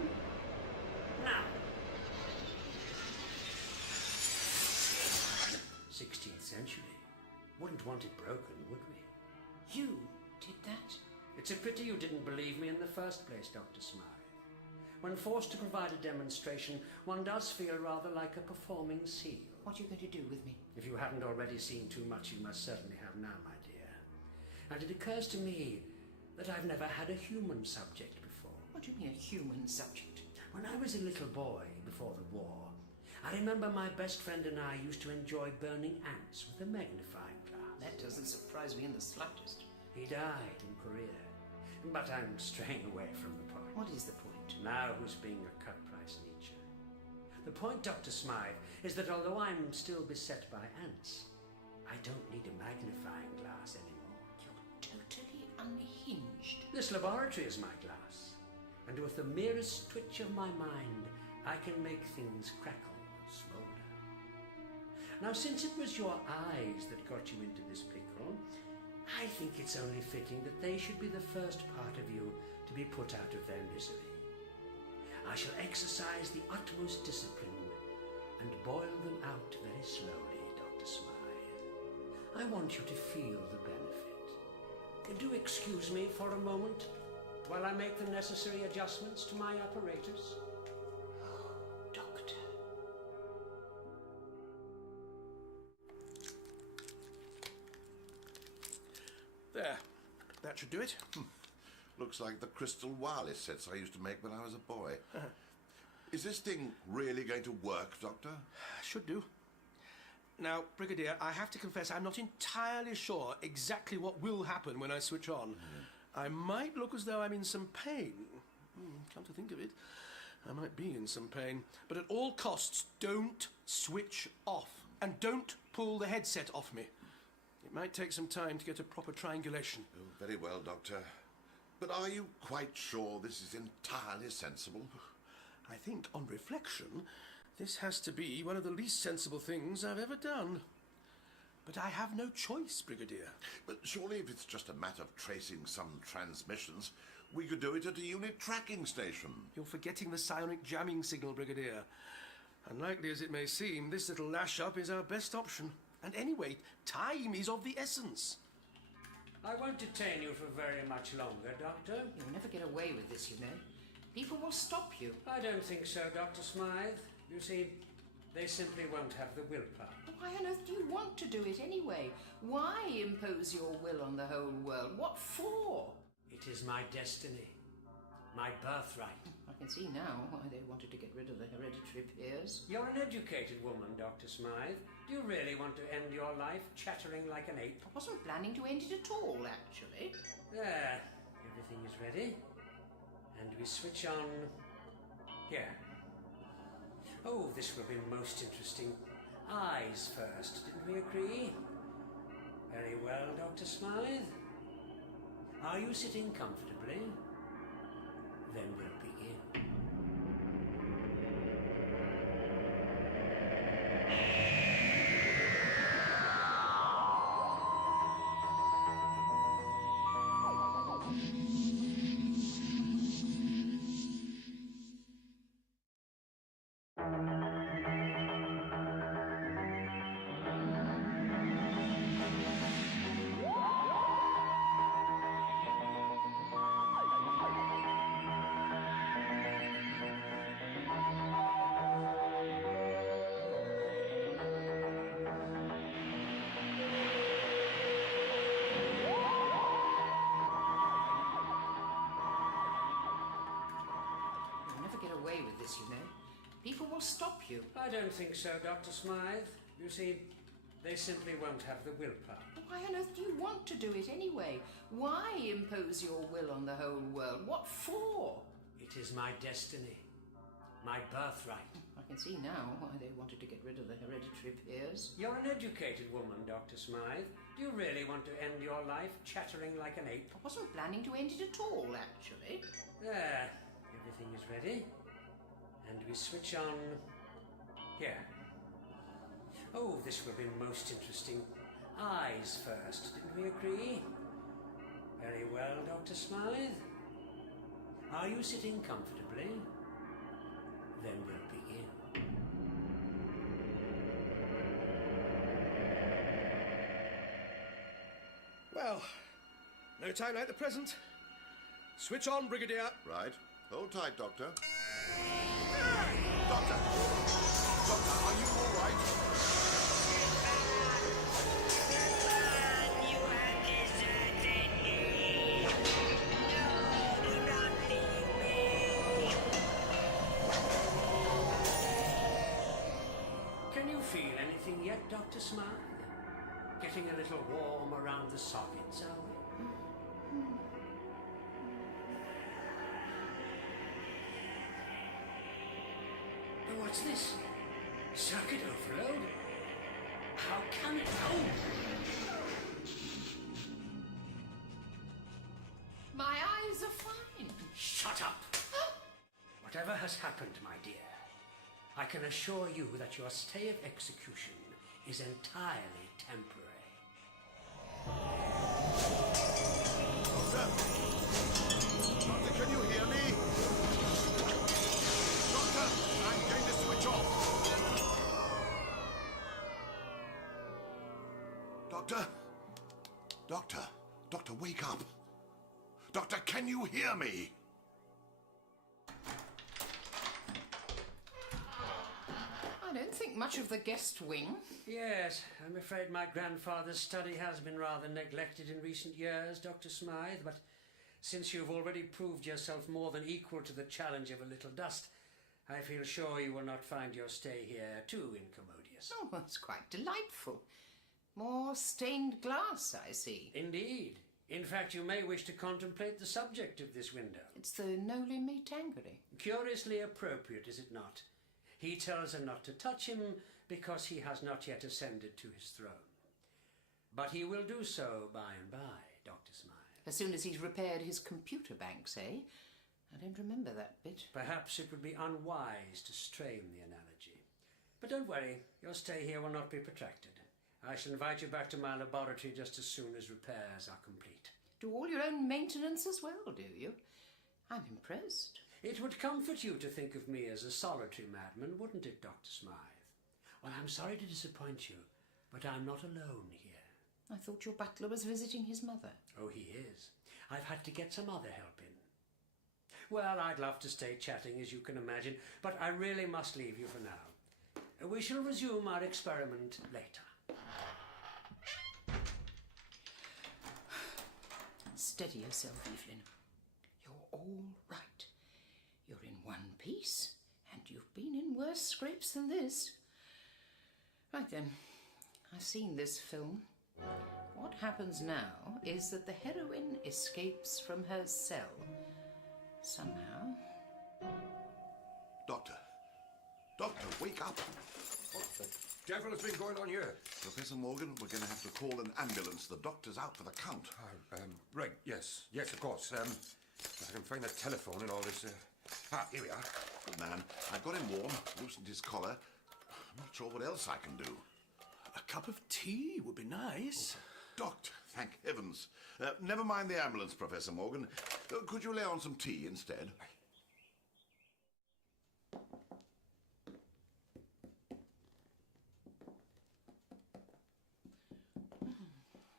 Now. 16th century. Wouldn't want it broken, would we? You did that? It's a pity you didn't believe me in the first place, Dr. Smythe. When forced to provide a demonstration, one does feel rather like a performing seal. What are you going to do with me? If you haven't already seen too much, you must certainly have now, my dear. And it occurs to me that I've never had a human subject before. What do you mean, a human subject? When I was a little boy, before the war, I remember my best friend and I used to enjoy burning ants with a magnifying glass. That doesn't surprise me in the slightest. He died in Korea. But I'm straying away from the point. What is the point? Now who's being a cut-price Nietzsche? The point, Dr. Smythe, is that although I'm still beset by ants, I don't need a magnifying glass anymore. You're totally unhinged. This laboratory is my glass, and with the merest twitch of my mind, I can make things crackle and smolder. Now, since it was your eyes that got you into this pickle, I think it's only fitting that they should be the first part of you to be put out of their misery. I shall exercise the utmost discipline and boil them out very slowly, Dr. Smythe. I want you to feel the benefit. Do excuse me for a moment while I make the necessary adjustments to my apparatus. Oh, Doctor. There. That should do it. Looks like the crystal wireless sets I used to make when I was a boy. Is this thing really going to work, Doctor? Should do. Now, Brigadier, I have to confess I'm not entirely sure exactly what will happen when I switch on. I might look as though I'm in some pain. Come to think of it, I might be in some pain. But at all costs, don't switch off. And don't pull the headset off me. It might take some time to get a proper triangulation. Oh, very well, Doctor. But are you quite sure this is entirely sensible? I think, on reflection, this has to be one of the least sensible things I've ever done. But I have no choice, Brigadier. But surely if it's just a matter of tracing some transmissions, we could do it at a unit tracking station. You're forgetting the psionic jamming signal, Brigadier. Unlikely as it may seem, this little lash-up is our best option. And anyway, time is of the essence. I won't detain you for very much longer, Doctor. You'll never get away with this, you know. People will stop you. I don't think so, Dr. Smythe. You see, they simply won't have the willpower. Why on earth do you want to do it anyway? Why impose your will on the whole world? What for? It is my destiny, my birthright. I can see now why they wanted to get rid of the hereditary peers. You're an educated woman, Dr. Smythe. Do you really want to end your life chattering like an ape? I wasn't planning to end it at all, actually. There. Everything is ready. And we switch on... here. Oh, this will be most interesting. Eyes first, didn't we agree? Very well, Dr. Smythe. Are you sitting comfortably? Then we'll begin. Away with this, you know. People will stop you. I don't think so, Dr. Smythe. You see, they simply won't have the willpower. Why on earth do you want to do it anyway? Why impose your will on the whole world? What for? It is my destiny. My birthright. I can see now why they wanted to get rid of the hereditary peers. You're an educated woman, Dr. Smythe. Do you really want to end your life chattering like an ape? I wasn't planning to end it at all, actually. There. Everything is ready. And we switch on... here. Oh, this will be most interesting. Eyes first, didn't we agree? Very well, Dr. Smythe. Are you sitting comfortably? Then we'll begin. Well, no time like the present. Switch on, Brigadier. Right. Hold tight, Doctor. Doctor! Doctor, are you all right? You have deserted me. No, do not leave me. Can you feel anything yet, Dr. Smythe? Getting a little warm around the sockets, are we? What's this? Circuit overload? How can it go? My eyes are fine. Shut up! Whatever has happened, my dear, I can assure you that your stay of execution is entirely temporary. Doctor? Doctor, can you hear me? Doctor, I'm going to switch off. Doctor? Doctor? Doctor, wake up. Doctor, can you hear me? I don't think much of the guest wing. Yes, I'm afraid my grandfather's study has been rather neglected in recent years, Dr. Smythe, but since you've already proved yourself more than equal to the challenge of a little dust, I feel sure you will not find your stay here too incommodious. Oh, that's quite delightful. More stained glass, I see. Indeed. In fact, you may wish to contemplate the subject of this window. It's the Noli Me Tangere. Curiously appropriate, is it not? He tells her not to touch him because he has not yet ascended to his throne. But he will do so by and by, Dr. Smythe. As soon as he's repaired his computer banks, eh? I don't remember that bit. Perhaps it would be unwise to strain the analogy. But don't worry, your stay here will not be protracted. I shall invite you back to my laboratory just as soon as repairs are complete. Do all your own maintenance as well, do you? I'm impressed. It would comfort you to think of me as a solitary madman, wouldn't it, Dr. Smythe? Well, I'm sorry to disappoint you, but I'm not alone here. I thought your butler was visiting his mother. Oh, he is. I've had to get some other help in. Well, I'd love to stay chatting, as you can imagine, but I really must leave you for now. We shall resume our experiment later. Steady yourself, Evelyn. You're all right. You're in one piece, and you've been in worse scrapes than this. Right then, I've seen this film. What happens now is that the heroine escapes from her cell. Somehow. Doctor! Doctor, wake up! What the devil has been going on here? Professor Morgan, we're going to have to call an ambulance. The doctor's out for the count. Right, yes, of course. If I can find the telephone and all this. Here we are. Good man. I've got him warm, loosened his collar. I'm not sure what else I can do. A cup of tea would be nice. Doctor, thank heavens. Never mind the ambulance, Professor Morgan. Could you lay on some tea instead?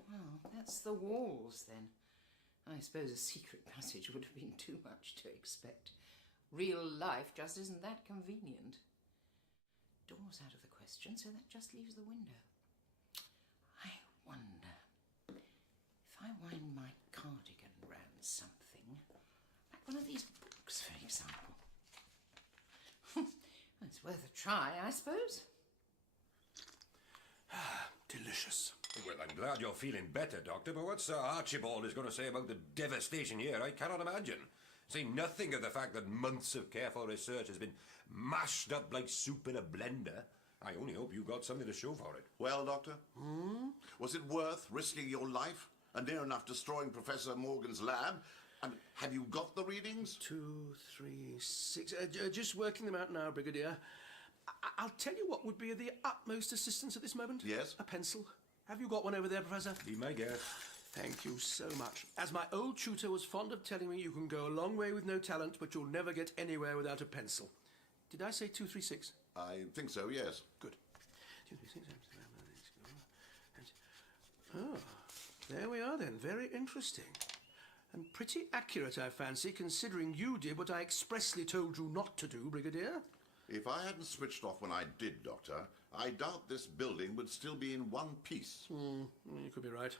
Well, that's the walls, then. I suppose a secret passage would have been too much to expect. Real life just isn't that convenient. Door's out of the question, so that just leaves the window. I wonder if I wind my cardigan round something, like one of these books, for example. It's worth a try, I suppose. Delicious. Well, I'm glad you're feeling better, Doctor, but what Sir Archibald is going to say about the devastation here, I cannot imagine. Say nothing of the fact that months of careful research has been mashed up like soup in a blender. I only hope you got something to show for it. Well, Doctor? Was it worth risking your life and near enough destroying Professor Morgan's lab? And have you got the readings? 2, 3, 6. Just working them out now, Brigadier. I'll tell you what would be of the utmost assistance at this moment. Yes? A pencil. Have you got one over there, Professor? Be my guest. Thank you so much. As my old tutor was fond of telling me, you can go a long way with no talent, but you'll never get anywhere without a pencil. Did I say 2, 3, 6? I think so, yes. Good. 2, 3, 6. Oh, there we are then. Very interesting. And pretty accurate, I fancy, considering you did what I expressly told you not to do, Brigadier. If I hadn't switched off when I did, Doctor, I doubt this building would still be in one piece. You could be right.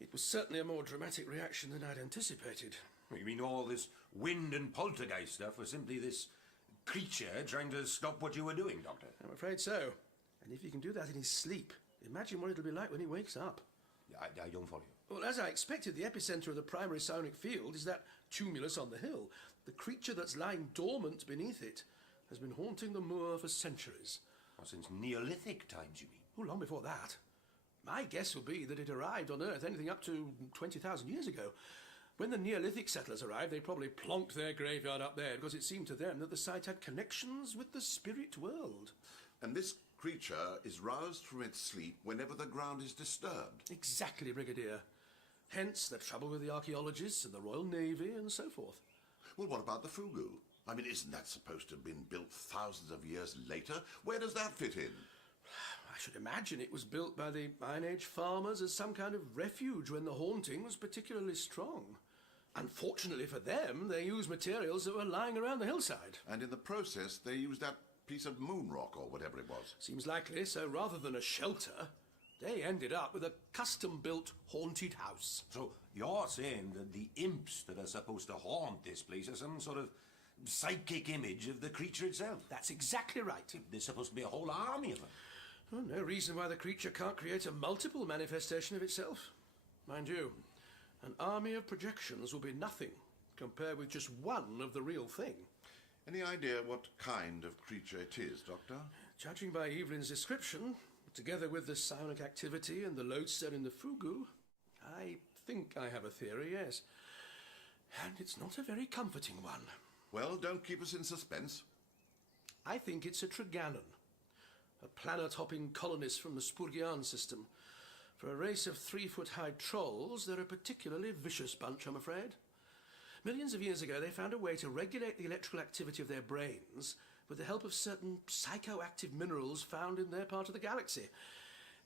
It was certainly a more dramatic reaction than I'd anticipated. You mean all this wind and poltergeist stuff was simply this creature trying to stop what you were doing, Doctor? I'm afraid so. And if he can do that in his sleep, imagine what it'll be like when he wakes up. I don't follow you. Well, as I expected, the epicentre of the primary psionic field is that tumulus on the hill. The creature that's lying dormant beneath it has been haunting the moor for centuries. Well, since Neolithic times, you mean? Oh, long before that. My guess will be that it arrived on Earth anything up to 20,000 years ago. When the Neolithic settlers arrived, they probably plonked their graveyard up there because it seemed to them that the site had connections with the spirit world. And this creature is roused from its sleep whenever the ground is disturbed. Exactly, Brigadier. Hence the trouble with the archaeologists and the Royal Navy and so forth. Well, what about the fugu? I mean, isn't that supposed to have been built thousands of years later? Where does that fit in? I should imagine it was built by the Iron Age farmers as some kind of refuge when the haunting was particularly strong. Unfortunately for them, they used materials that were lying around the hillside. And in the process, they used that piece of moon rock or whatever it was. Seems likely, so rather than a shelter, they ended up with a custom-built haunted house. So you're saying that the imps that are supposed to haunt this place are some sort of psychic image of the creature itself? That's exactly right. There's supposed to be a whole army of them. Oh, no reason why the creature can't create a multiple manifestation of itself. Mind you, an army of projections will be nothing compared with just one of the real thing. Any idea what kind of creature it is, Doctor? Judging by Evelyn's description, together with the psionic activity and the lodestone in the fugu, I think I have a theory, yes. And it's not a very comforting one. Well, don't keep us in suspense. I think it's a Triganon, a planet-hopping colonist from the Spurgian system. For a race of 3-foot-high trolls, they're a particularly vicious bunch, I'm afraid. Millions of years ago, they found a way to regulate the electrical activity of their brains with the help of certain psychoactive minerals found in their part of the galaxy.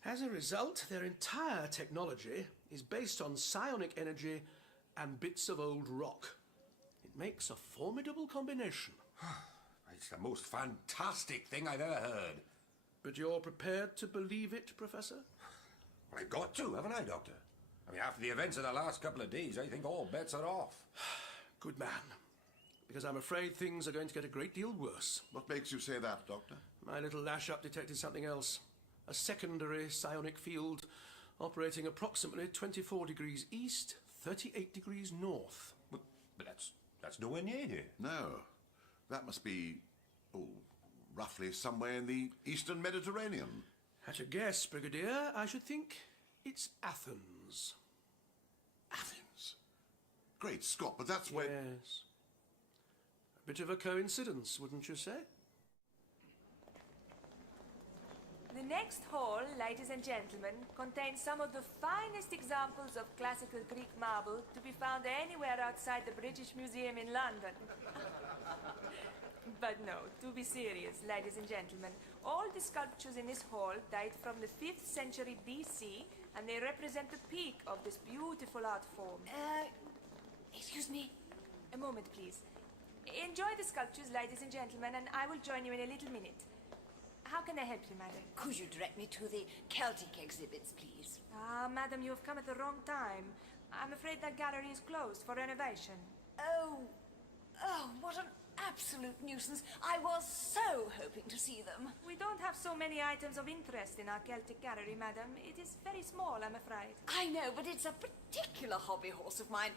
As a result, their entire technology is based on psionic energy and bits of old rock. It makes a formidable combination. It's the most fantastic thing I've ever heard. But you're prepared to believe it, Professor? Well, I've got to, haven't I, Doctor? I mean, after the events of the last couple of days, I think all bets are off. Good man. because I'm afraid things are going to get a great deal worse. What makes you say that, Doctor? My little lash-up detected something else. A secondary psionic field operating approximately 24 degrees east, 38 degrees north. But that's nowhere near here. No. That must be, roughly somewhere in the eastern Mediterranean. At a guess, Brigadier, I should think it's Athens. Athens? Great Scott, but that's where... Yes. A bit of a coincidence, wouldn't you say? The next hall, ladies and gentlemen, contains some of the finest examples of classical Greek marble to be found anywhere outside the British Museum in London. But no, to be serious, ladies and gentlemen, all the sculptures in this hall date from the 5th century BC, and they represent the peak of this beautiful art form. Excuse me. A moment, please. Enjoy the sculptures, ladies and gentlemen, and I will join you in a little minute. How can I help you, madam? Could you direct me to the Celtic exhibits, please? Ah, madam, you have come at the wrong time. I'm afraid that gallery is closed for renovation. Oh, what an absolute nuisance. I was so hoping to see them. We don't have so many items of interest in our Celtic gallery, madam. It is very small, I'm afraid. I know, but it's a particular hobby horse of mine.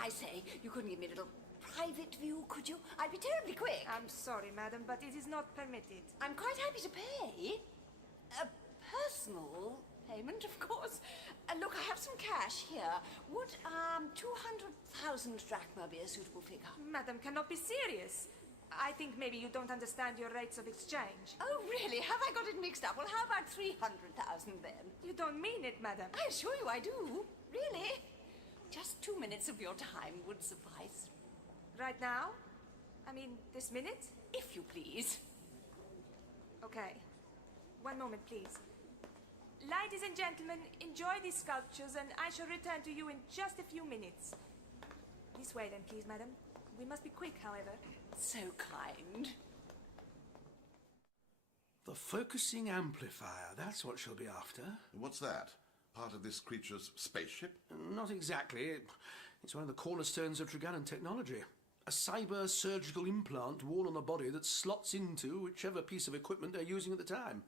I say, you couldn't give me a little private view, could you? I'd be terribly quick. I'm sorry, madam, but it is not permitted. I'm quite happy to pay. A personal payment, of course. Look, I have some cash here. Would 200,000 drachma be a suitable figure? Madam cannot be serious. I think maybe you don't understand your rates of exchange. Oh, really? Have I got it mixed up? Well, how about 300,000 then? You don't mean it, madam. I assure you I do. Really? Just 2 minutes of your time would suffice. Right now? I mean, this minute? If you please. Okay. 1 moment, please. Ladies and gentlemen, enjoy these sculptures, and I shall return to you in just a few minutes. This way then, please, madam. We must be quick, however. So kind. The focusing amplifier, that's what she'll be after. What's that? Part of this creature's spaceship? Not exactly. It's one of the cornerstones of Triganon technology. A cyber-surgical implant worn on the body that slots into whichever piece of equipment they're using at the time.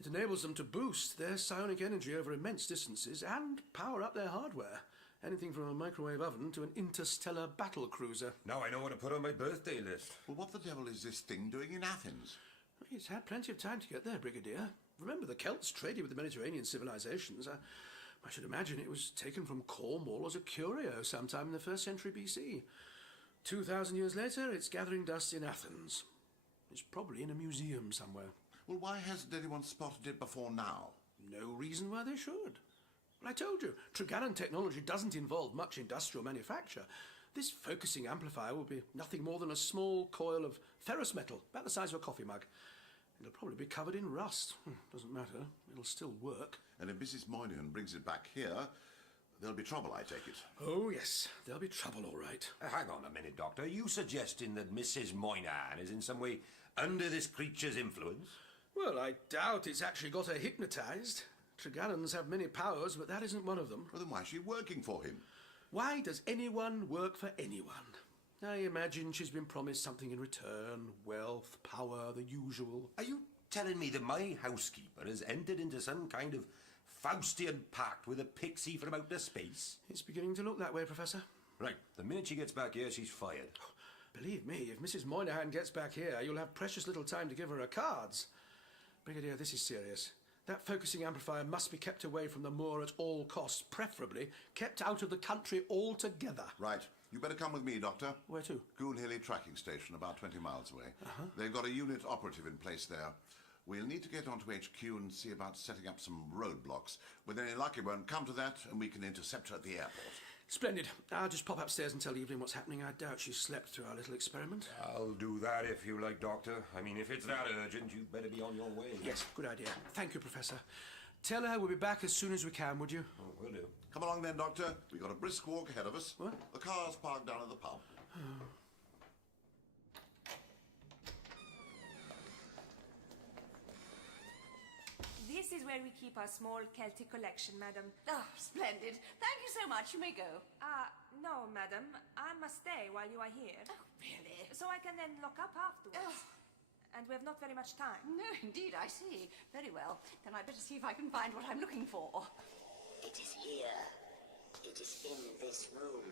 It enables them to boost their psionic energy over immense distances and power up their hardware. Anything from a microwave oven to an interstellar battle cruiser. Now I know what to put on my birthday list. Well, what the devil is this thing doing in Athens? It's had plenty of time to get there, Brigadier. Remember, the Celts traded with the Mediterranean civilizations. I should imagine it was taken from Cornwall as a curio sometime in the 1st century BC. 2,000 years later, it's gathering dust in Athens. It's probably in a museum somewhere. Well, why hasn't anyone spotted it before now? No reason why they should. Well, I told you, Triganon technology doesn't involve much industrial manufacture. This focusing amplifier will be nothing more than a small coil of ferrous metal, about the size of a coffee mug. It'll probably be covered in rust. Doesn't matter. It'll still work. And if Mrs. Moynihan brings it back here, there'll be trouble, I take it. Oh, yes. There'll be trouble, all right. Hang on a minute, Doctor. Are you suggesting that Mrs. Moynihan is in some way under this creature's influence? Well, I doubt it's actually got her hypnotised. Triganons have many powers, but that isn't one of them. Well, then why is she working for him? Why does anyone work for anyone? I imagine she's been promised something in return. Wealth, power, the usual. Are you telling me that my housekeeper has entered into some kind of Faustian pact with a pixie from outer space? It's beginning to look that way, Professor. Right. The minute she gets back here, she's fired. Believe me, if Mrs. Moynihan gets back here, you'll have precious little time to give her her cards. Brigadier, this is serious. That focusing amplifier must be kept away from the moor at all costs, preferably kept out of the country altogether. Right. You better come with me, Doctor. Where to? Goonhilly tracking station, about 20 miles away. They've got a unit operative in place there. We'll need to get onto HQ and see about setting up some roadblocks. With any luck, it won't come to that, and we can intercept her at the airport. Splendid. I'll just pop upstairs and tell Evelyn what's happening. I doubt she slept through our little experiment. I'll do that if you like, Doctor. I mean, if it's that urgent, you'd better be on your way. Yes, good idea. Thank you, Professor. Tell her we'll be back as soon as we can, would you? Oh, will do. Come along then, Doctor. We've got a brisk walk ahead of us. What? The car's parked down at the pub. This is where we keep our small Celtic collection, madam. Oh, splendid. Thank you so much. You may go. No, madam. I must stay while you are here. Oh, really? so I can then lock up afterwards. And we have not very much time. No, indeed, I see. Very well. Then I better see if I can find what I'm looking for. It is here. It is in this room.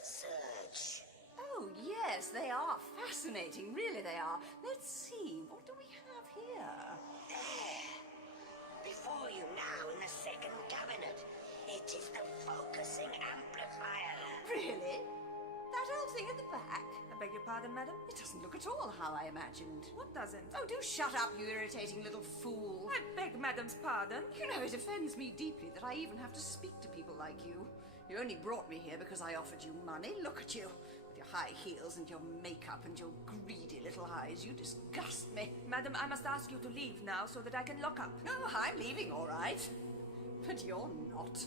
Search. Oh, yes, they are fascinating. Really, they are. Let's see. What do we have here? There. Before you now in the second cabinet. It is the focusing amplifier. Really? That old thing at the back? I beg your pardon, madam? It doesn't look at all how I imagined. What doesn't? Oh, do shut up, you irritating little fool. I beg madam's pardon. You know, it offends me deeply that I even have to speak to people like you. You only brought me here because I offered you money. Look at you. With your high heels and your makeup and your greedy little eyes. You disgust me. Madam, I must ask you to leave now so that I can lock up. Oh, I'm leaving, all right. But you're not.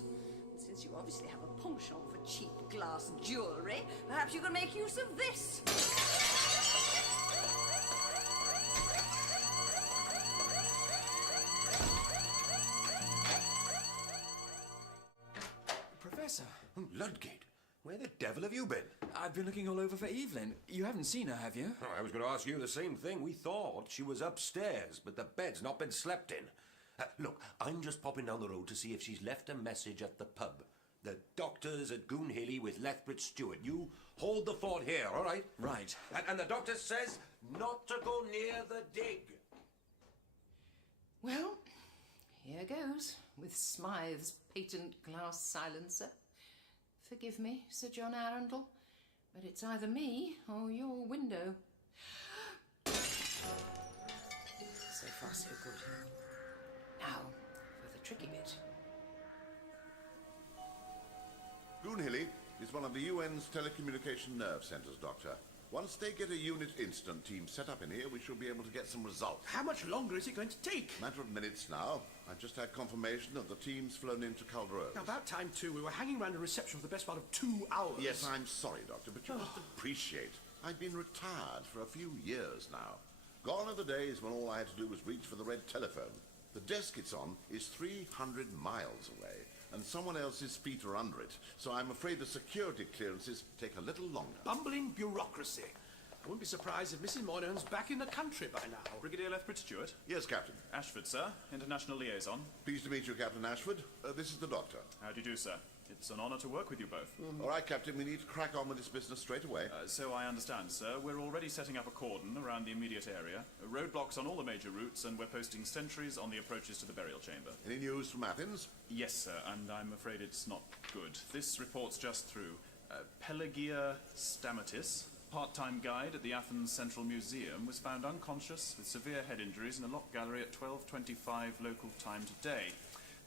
Since you obviously have a penchant for cheap glass jewellery, perhaps you can make use of this. Professor! Ludgate, where the devil have you been? I've been looking all over for Evelyn. You haven't seen her, have you? Oh, I was going to ask you the same thing. We thought she was upstairs, but the bed's not been slept in. Look, I'm just popping down the road to see if she's left a message at the pub. The doctor's at Goonhilly with Lethbridge Stewart. You hold the fort here, all right? Right. And the doctor says not to go near the dig. Well, here goes, with Smythe's patent glass silencer. Forgive me, Sir John Arundel, but it's either me or your window. So far, so good. Now, for the tricky bit. Goonhilly is one of the UN's telecommunication nerve centres, Doctor. Once they get a unit incident team set up in here, we should be able to get some results. How much longer is it going to take? Matter of minutes now. I've just had confirmation that the team's flown into Calderon. Now, about time, too. We were hanging around a reception for the best part of 2 hours. Yes, I'm sorry, Doctor, but you must appreciate I've been retired for a few years now. Gone are the days when all I had to do was reach for the red telephone. The desk it's on is 300 miles away, and someone else's feet are under it, so I'm afraid the security clearances take a little longer. Bumbling bureaucracy. I wouldn't be surprised if Mrs. Moynihan's back in the country by now. Brigadier Lethbridge Stewart? Yes, Captain. Ashford, sir. International liaison. Pleased to meet you, Captain Ashford. This is the Doctor. How do you do, sir? It's an honour to work with you both. All right, Captain, we need to crack on with this business straight away. So I understand, sir. We're already setting up a cordon around the immediate area, roadblocks on all the major routes, and we're posting sentries on the approaches to the burial chamber. Any news from Athens? Yes, sir, and I'm afraid it's not good. This report's just through. Pelagia Stamatis, part-time guide at the Athens Central Museum, was found unconscious with severe head injuries in a locked gallery at 12:25 local time today.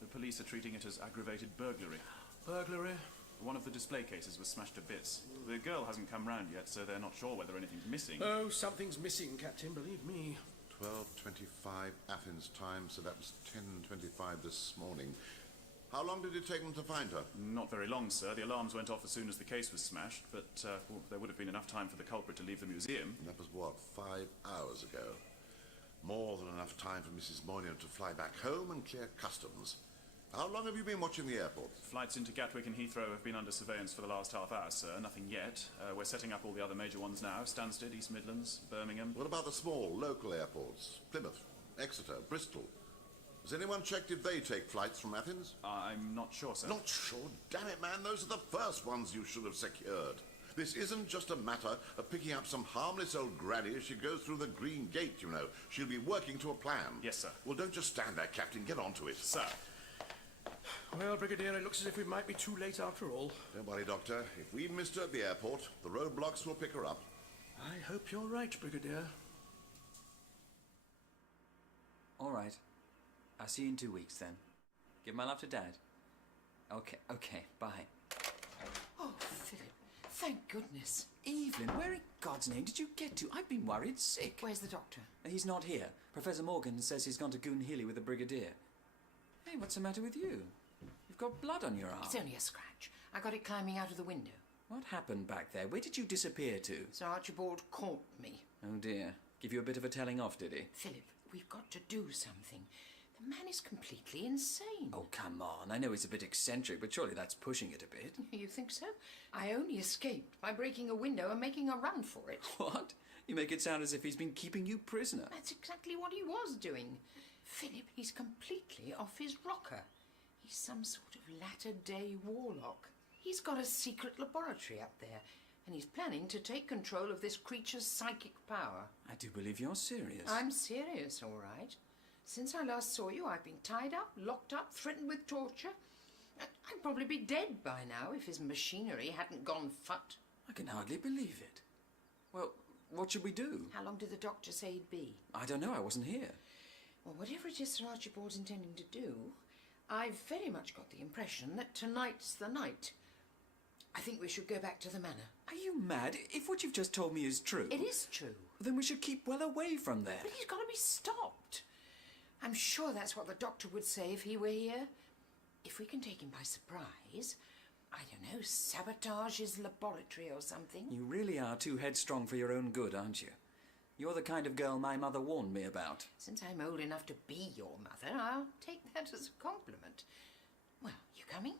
The police are treating it as aggravated burglary. Burglary? One of the display cases was smashed to bits. The girl hasn't come round yet, so they're not sure whether anything's missing. Oh, something's missing, Captain, believe me. 12:25 Athens time, so that was 10:25 this morning. How long did it take them to find her? Not very long, sir. The alarms went off as soon as the case was smashed, but there would have been enough time for the culprit to leave the museum. And that was, what, 5 hours ago? More than enough time for Mrs. Moynihan to fly back home and clear customs. How long have you been watching the airport? Flights into Gatwick and Heathrow have been under surveillance for the last half hour, sir. Nothing yet. We're setting up all the other major ones now. Stansted, East Midlands, Birmingham. What about the small, local airports? Plymouth, Exeter, Bristol. Has anyone checked if they take flights from Athens? I'm not sure, sir. Not sure? Damn it, man. Those are the first ones you should have secured. This isn't just a matter of picking up some harmless old granny as she goes through the green gate, you know. She'll be working to a plan. Yes, sir. Well, don't just stand there, Captain. Get on to it. Sir. Well, Brigadier, it looks as if we might be too late after all. Don't worry, Doctor. If we missed her at the airport, the roadblocks will pick her up. I hope you're right, Brigadier. All right. I'll see you in 2 weeks, then. Give my love to Dad. Okay, bye. Oh, Philip, thank goodness. Evelyn, where in God's name did you get to? I've been worried sick. Where's the doctor? He's not here. Professor Morgan says he's gone to Goonhilly with the Brigadier. Hey, what's the matter with you? You've got blood on your arm. It's only a scratch. I got it climbing out of the window. What happened back there? Where did you disappear to? Sir Archibald caught me. Oh, dear. Give you a bit of a telling off, did he? Philip, we've got to do something. The man is completely insane. Oh, come on. I know he's a bit eccentric, but surely that's pushing it a bit. You think so? I only escaped by breaking a window and making a run for it. What? You make it sound as if he's been keeping you prisoner. That's exactly what he was doing. Philip, he's completely off his rocker. He's some sort of latter-day warlock. He's got a secret laboratory up there, and he's planning to take control of this creature's psychic power. I do believe you're serious. I'm serious, all right. Since I last saw you, I've been tied up, locked up, threatened with torture. I'd probably be dead by now if his machinery hadn't gone fut. I can hardly believe it. Well, what should we do? How long did the doctor say he'd be? I don't know. I wasn't here. Well, whatever it is Sir Archibald's intending to do, I've very much got the impression that tonight's the night. I think we should go back to the manor. Are you mad? If what you've just told me is true... It is true. Then we should keep well away from there. But he's got to be stopped. I'm sure that's what the doctor would say if he were here. If we can take him by surprise, I don't know, sabotage his laboratory or something. You really are too headstrong for your own good, aren't you? You're the kind of girl my mother warned me about. Since I'm old enough to be your mother, I'll take that as a compliment. Well, you coming?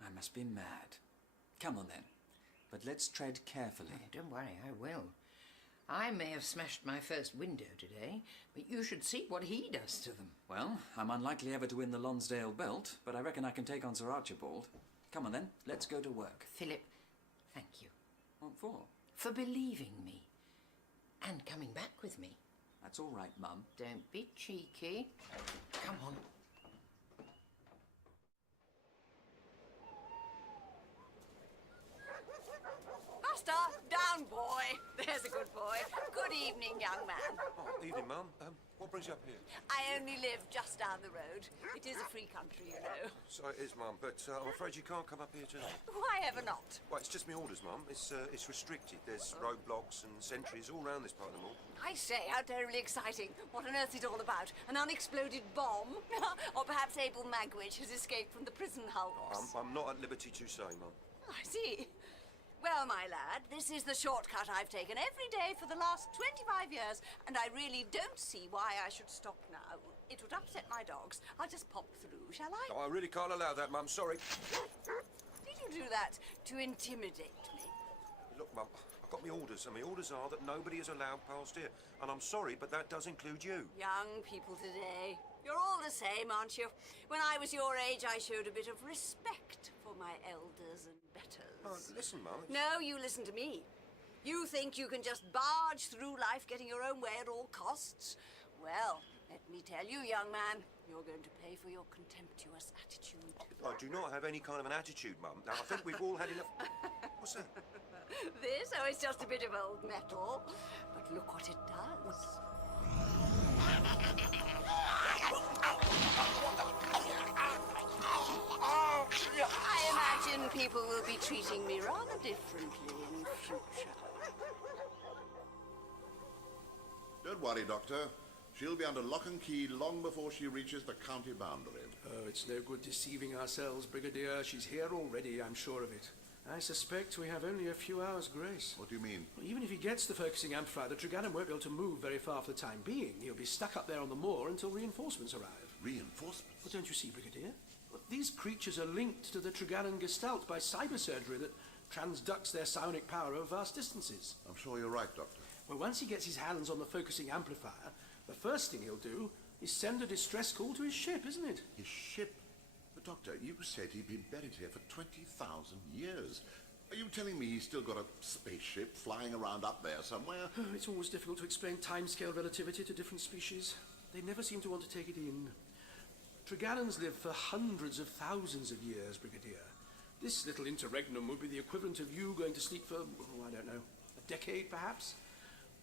I must be mad. Come on then. But let's tread carefully. Oh, don't worry, I will. I may have smashed my first window today, but you should see what he does to them. Well, I'm unlikely ever to win the Lonsdale belt, but I reckon I can take on Sir Archibald. Come on then, let's go to work. Philip, thank you. What for? For believing me. And coming back with me. That's all right, Mum. Don't be cheeky. Come on. Buster, down, boy. There's a good boy. Good evening, young man. Oh, evening, Mum. What brings you up here? I only live just down the road. It is a free country, you know. So it is, Mum, but I'm afraid you can't come up here tonight. Why ever not? Well, it's just my orders, Mum. It's restricted. There's roadblocks and sentries all round this part of the mall. I say, how terribly exciting. What on earth is it all about? An unexploded bomb? Or perhaps Abel Magwitch has escaped from the prison hulks? I'm not at liberty to say, Mum. I see. Well, my lad, this is the shortcut I've taken every day for the last 25 years, and I really don't see why I should stop now. It would upset my dogs. I'll just pop through, shall I? No, I really can't allow that, Mum. Sorry. Did you do that to intimidate me? Look, Mum, I've got my orders, and my orders are that nobody is allowed past here. And I'm sorry, but that does include you. Young people today. You're all the same, aren't you? When I was your age, I showed a bit of respect for my elders and betters. Oh, listen, Mum. No, you listen to me. You think you can just barge through life getting your own way at all costs? Well, let me tell you, young man, you're going to pay for your contemptuous attitude. I do not have any kind of an attitude, Mum. Now, I think we've all had enough... What's that? This? Oh, it's just a bit of old metal. But look what it does. I imagine people will be treating me rather differently in future. Don't worry, Doctor. She'll be under lock and key long before she reaches the county boundary. Oh, it's no good deceiving ourselves, Brigadier. She's here already, I'm sure of it. I suspect we have only a few hours' grace. What do you mean? Well, even if he gets the focusing amplifier, the Triganon won't be able to move very far for the time being. He'll be stuck up there on the moor until reinforcements arrive. Reinforcements? Well, don't you see, Brigadier? Well, these creatures are linked to the Triganon Gestalt by cybersurgery that transducts their psionic power over vast distances. I'm sure you're right, Doctor. Well, once he gets his hands on the focusing amplifier, the first thing he'll do is send a distress call to his ship, isn't it? His ship? But, Doctor, you said he'd been buried here for 20,000 years. Are you telling me he's still got a spaceship flying around up there somewhere? Oh, it's always difficult to explain timescale relativity to different species. They never seem to want to take it in. Triganons live for hundreds of thousands of years, Brigadier. This little interregnum would be the equivalent of you going to sleep for, I don't know, a decade perhaps?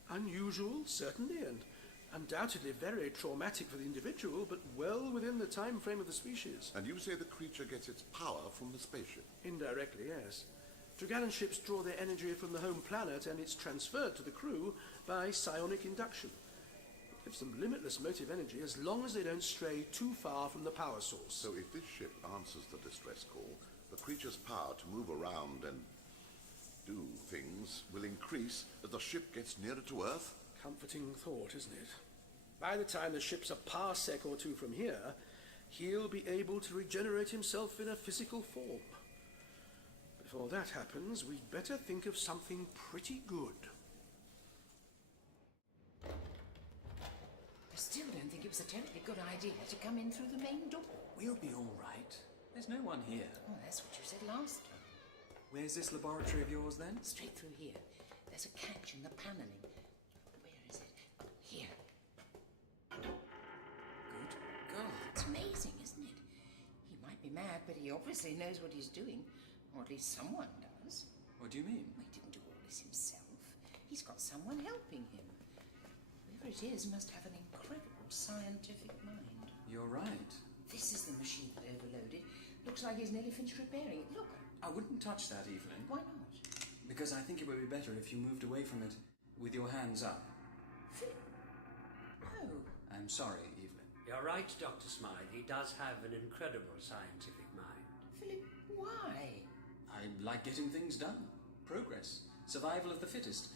Unusual, certainly, and undoubtedly very traumatic for the individual, but well within the time frame of the species. And you say the creature gets its power from the spaceship? Indirectly, yes. Triganon ships draw their energy from the home planet, and it's transferred to the crew by psionic induction. It gives them limitless motive energy as long as they don't stray too far from the power source. So if this ship answers the distress call, the creature's power to move around and do things will increase as the ship gets nearer to Earth? Comforting thought, isn't it? By the time the ship's a parsec or two from here, he'll be able to regenerate himself in a physical form. Before that happens, we'd better think of something pretty good. I still don't think it was a terribly good idea to come in through the main door. We'll be all right. There's no one here. Oh, that's what you said last time. Where's this laboratory of yours, then? Straight through here. There's a catch in the panelling. Where is it? Here. Good God, it's amazing, isn't it? He might be mad, but he obviously knows what he's doing. Or at least someone does. What do you mean? He didn't do all this himself. He's got someone helping him. Whoever it is must have an incredible scientific mind. You're right. This is the machine that overloaded. Looks like he's nearly finished repairing it. Look. I wouldn't touch that, Evelyn. Why not? Because I think it would be better if you moved away from it with your hands up. Philip. No. I'm sorry, Evelyn. You're right, Dr. Smythe. He does have an incredible scientific mind. Philip, why? I like getting things done. Progress. Survival of the fittest.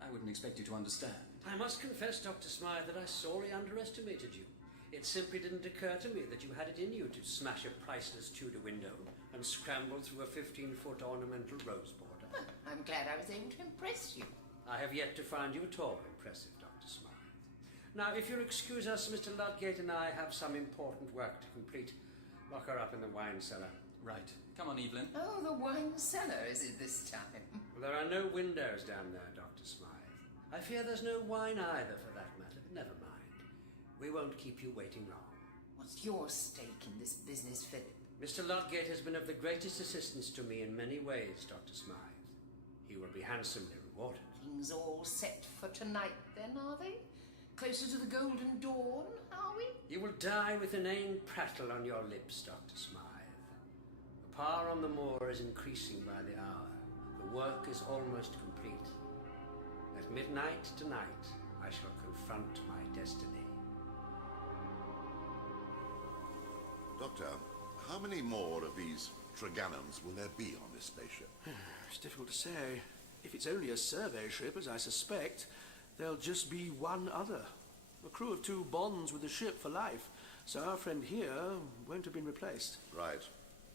I wouldn't expect you to understand. I must confess, Dr. Smythe, that I sorely underestimated you. It simply didn't occur to me that you had it in you to smash a priceless Tudor window and scramble through a 15-foot ornamental rose border. Well, I'm glad I was able to impress you. I have yet to find you at all impressive, Dr. Smythe. Now, if you'll excuse us, Mr. Ludgate and I have some important work to complete. Lock her up in the wine cellar. Right. Come on, Evelyn. Oh, the wine cellar, is it this time? Well, there are no windows down there, Dr. Smythe. I fear there's no wine either, for that matter, but never mind. We won't keep you waiting long. What's your stake in this business, Philip? Mr. Ludgate has been of the greatest assistance to me in many ways, Dr. Smythe. He will be handsomely rewarded. Things all set for tonight, then, are they? Closer to the golden dawn, are we? You will die with inane prattle on your lips, Dr. Smythe. The power on the moor is increasing by the hour. The work is almost complete. At midnight tonight, I shall confront my destiny. Doctor, how many more of these Triganums will there be on this spaceship? It's difficult to say. If it's only a survey ship, as I suspect, there'll just be one other. A crew of 2 bonds with the ship for life, so our friend here won't have been replaced. Right.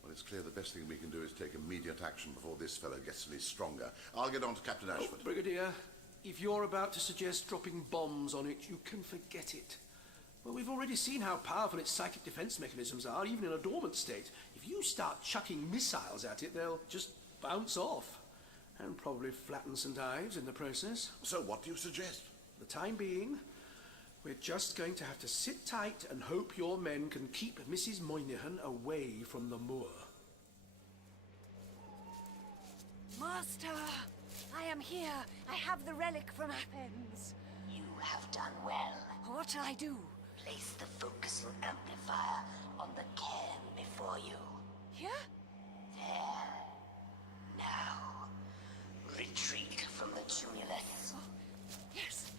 Well, it's clear the best thing we can do is take immediate action before this fellow gets any stronger. I'll get on to Captain Ashford. Oh, Brigadier, if you're about to suggest dropping bombs on it, you can forget it. Well, we've already seen how powerful its psychic defense mechanisms are, even in a dormant state. If you start chucking missiles at it, they'll just bounce off. And probably flatten St. Ives in the process. So what do you suggest? For the time being, we're just going to have to sit tight and hope your men can keep Mrs. Moynihan away from the moor. Master, I am here. I have the relic from Athens. You have done well. What shall I do? Place the focusing amplifier on the cairn before you. Here? There. Now, retreat from the tumulus. Oh, yes.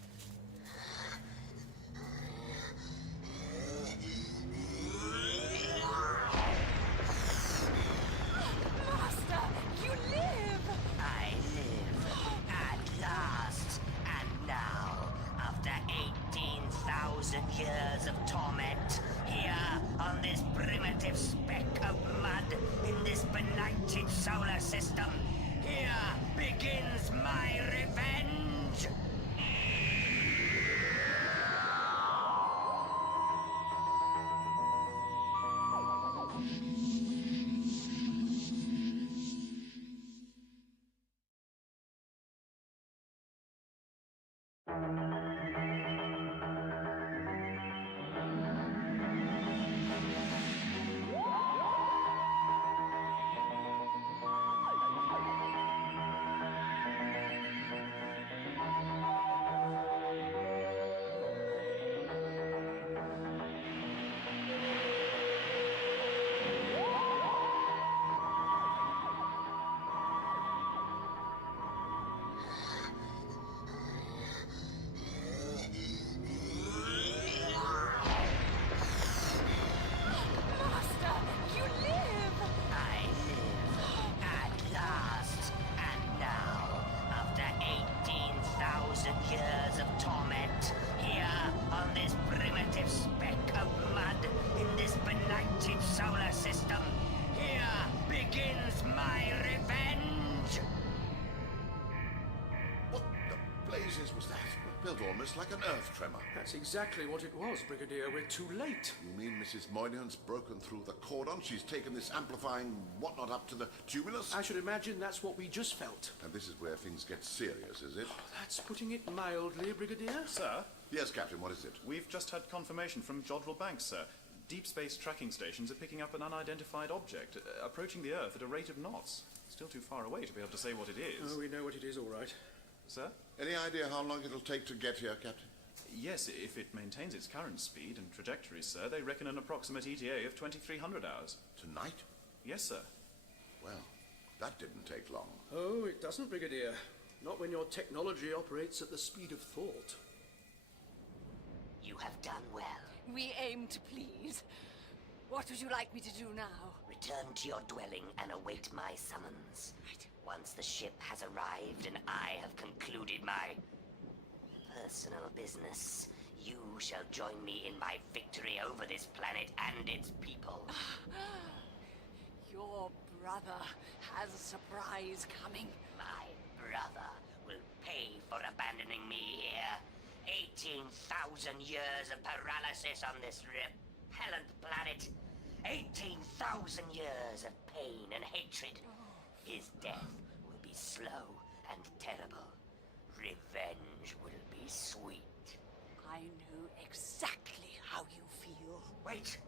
Master, you live! I live. At last. And now, after 18,000 years of torment, here on this primitive speck of mud in this benighted solar system, here begins my revenge! just like an earth tremor. That's exactly what it was, Brigadier. We're too late. You mean Mrs. Moynihan's broken through the cordon? She's taken this amplifying whatnot up to the tumulus? I should imagine that's what we just felt. And this is where things get serious, is it? That's putting it mildly, Brigadier. Sir? Yes, Captain, what is it? We've just had confirmation from Jodrell Banks, sir. Deep space tracking stations are picking up an unidentified object, approaching the Earth at a rate of knots. Still too far away to be able to say what it is. Oh, we know what it is, all right. Sir? Any idea how long it'll take to get here, Captain? Yes, if it maintains its current speed and trajectory, sir, they reckon an approximate ETA of 2,300 hours. Tonight? Yes, sir. Well, that didn't take long. Oh, it doesn't, Brigadier. Not when your technology operates at the speed of thought. You have done well. We aim to please. What would you like me to do now? Return to your dwelling and await my summons. Right. Once the ship has arrived and I have concluded my personal business, you shall join me in my victory over this planet and its people. Your brother has a surprise coming. My brother will pay for abandoning me here. 18,000 years of paralysis on this repellent planet. 18,000 years of pain and hatred. His death will be slow and terrible. Revenge will be sweet. I know exactly how you feel. Wait!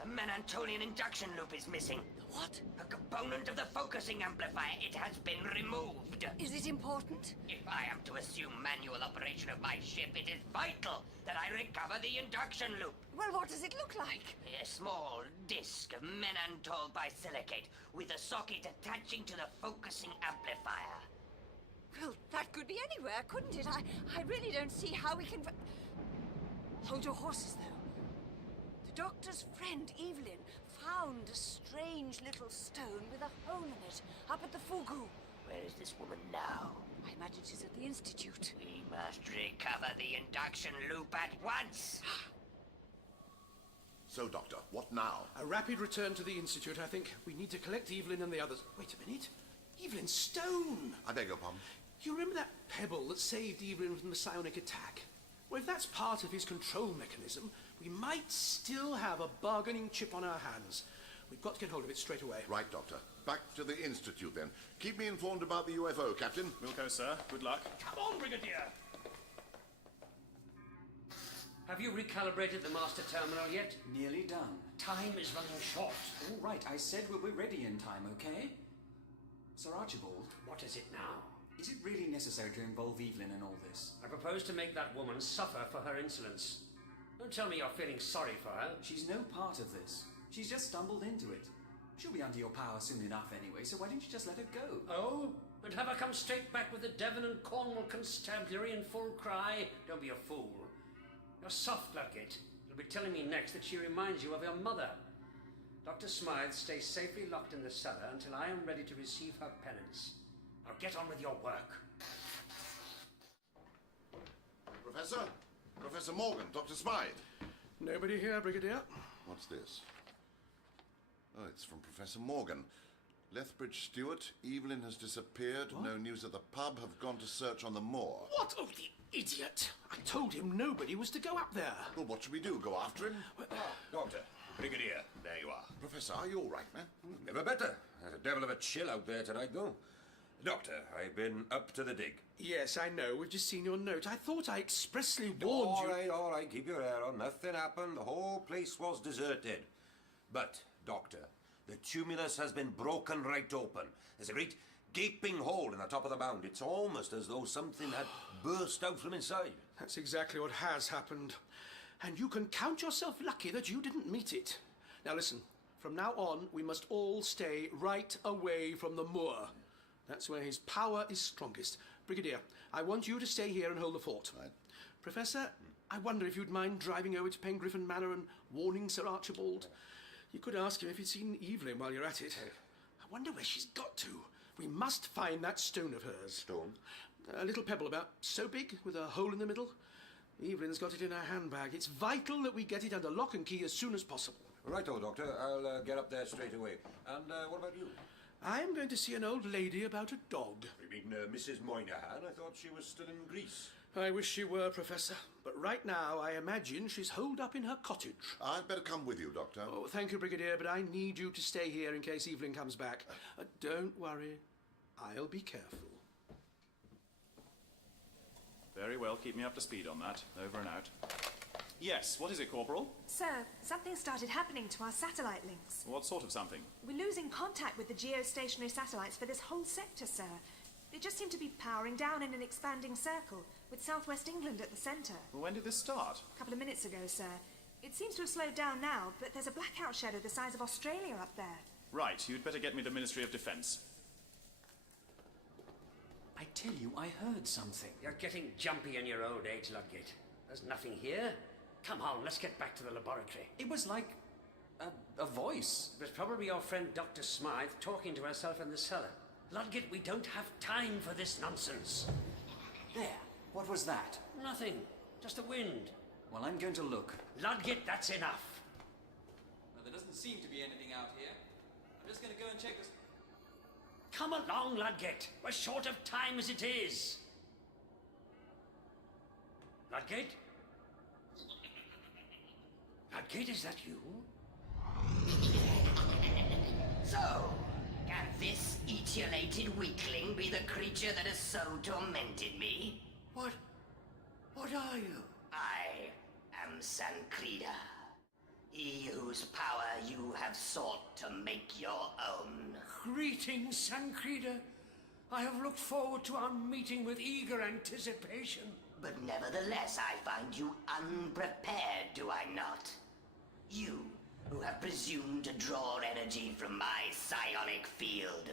The Menantolian induction loop is missing. What? A component of the focusing amplifier. It has been removed. Is it important? If I am to assume manual operation of my ship, it is vital that I recover the induction loop. Well, what does it look like? A small disc of menantol bisilicate with a socket attaching to the focusing amplifier. Well, that could be anywhere, couldn't it? I really don't see how we can... Hold your horses, though. The doctor's friend, Evelyn, found a strange little stone with a hole in it up at the Fugu. Where is this woman now? I imagine she's at the Institute. We must recover the induction loop at once. So, Doctor, what now? A rapid return to the Institute, I think. We need to collect Evelyn and the others. Wait a minute. Evelyn's stone! I beg your pardon? You remember that pebble that saved Evelyn from the psionic attack? Well, if that's part of his control mechanism, we might still have a bargaining chip on our hands. We've got to get hold of it straight away. Right, Doctor. Back to the Institute, then. Keep me informed about the UFO, Captain. We'll go, sir. Good luck. Come on, Brigadier! Have you recalibrated the master terminal yet? Nearly done. Time is running short. All right, I said we're ready in time, okay? Sir Archibald. What is it now? Is it really necessary to involve Evelyn in all this? I propose to make that woman suffer for her insolence. Don't tell me you're feeling sorry for her. She's no part of this. She's just stumbled into it. She'll be under your power soon enough anyway, so why don't you just let her go? Oh? And have her come straight back with the Devon and Cornwall Constabulary in full cry? Don't be a fool. You're soft, Ludgate. You'll be telling me next that she reminds you of your mother. Dr. Smythe stays safely locked in the cellar until I am ready to receive her penance. Now get on with your work. Professor? Professor Morgan, Dr. Smythe. Nobody here, Brigadier. What's this? Oh, it's from Professor Morgan. Lethbridge Stewart, Evelyn has disappeared. What? No news of the pub. Have gone to search on the moor. What? Oh, the idiot! I told him nobody was to go up there. Well, what should we do? Go after him? Doctor, Brigadier, there you are. Professor, are you all right, man? Never better. There's a devil of a chill out there tonight, though. Doctor, I've been up to the dig. Yes, I know. We've just seen your note. I thought I expressly warned you. All right. Keep your hair on. Nothing happened. The whole place was deserted. But, Doctor, the tumulus has been broken right open. There's a great gaping hole in the top of the mound. It's almost as though something had burst out from inside. That's exactly what has happened. And you can count yourself lucky that you didn't meet it. Now listen, from now on, we must all stay right away from the moor. That's where his power is strongest. Brigadier, I want you to stay here and hold the fort. Right. Professor, I wonder if you'd mind driving over to Pengriffin Manor and warning Sir Archibald. You could ask him if he'd seen Evelyn while you're at it. I wonder where she's got to. We must find that stone of hers. Stone? A little pebble about so big, with a hole in the middle. Evelyn's got it in her handbag. It's vital that we get it under lock and key as soon as possible. Righto, Doctor. I'll get up there straight away. And what about you? I'm going to see an old lady about a dog. You mean Mrs. Moynihan? I thought she was still in Greece. I wish she were, Professor. But right now, I imagine she's holed up in her cottage. I'd better come with you, Doctor. Oh, thank you, Brigadier, but I need you to stay here in case Evelyn comes back. Don't worry. I'll be careful. Very well, keep me up to speed on that. Over and out. Yes, what is it, Corporal? Sir, something started happening to our satellite links. What sort of something? We're losing contact with the geostationary satellites for this whole sector, sir. They just seem to be powering down in an expanding circle, with southwest England at the centre. Well, when did this start? A couple of minutes ago, sir. It seems to have slowed down now, but there's a blackout shadow the size of Australia up there. Right, you'd better get me the Ministry of Defence. I tell you, I heard something. You're getting jumpy in your old age, Ludgate. There's nothing here. Come on, let's get back to the laboratory. It was like a voice. It was probably your friend Dr. Smythe talking to herself in the cellar. Ludgate, we don't have time for this nonsense. There. What was that? Nothing. Just the wind. Well, I'm going to look. Ludgate, that's enough. Well, there doesn't seem to be anything out here. I'm just going to go and check this. Come along, Ludgate. We're short of time as it is. Ludgate? Ludgate, is that you? So, can this etiolated weakling be the creature that has so tormented me? What are you? I am Sankrida, he whose power you have sought to make your own. Greetings, Sankrida. I have looked forward to our meeting with eager anticipation. But nevertheless, I find you unprepared, do I not? You, who have presumed to draw energy from my psionic field.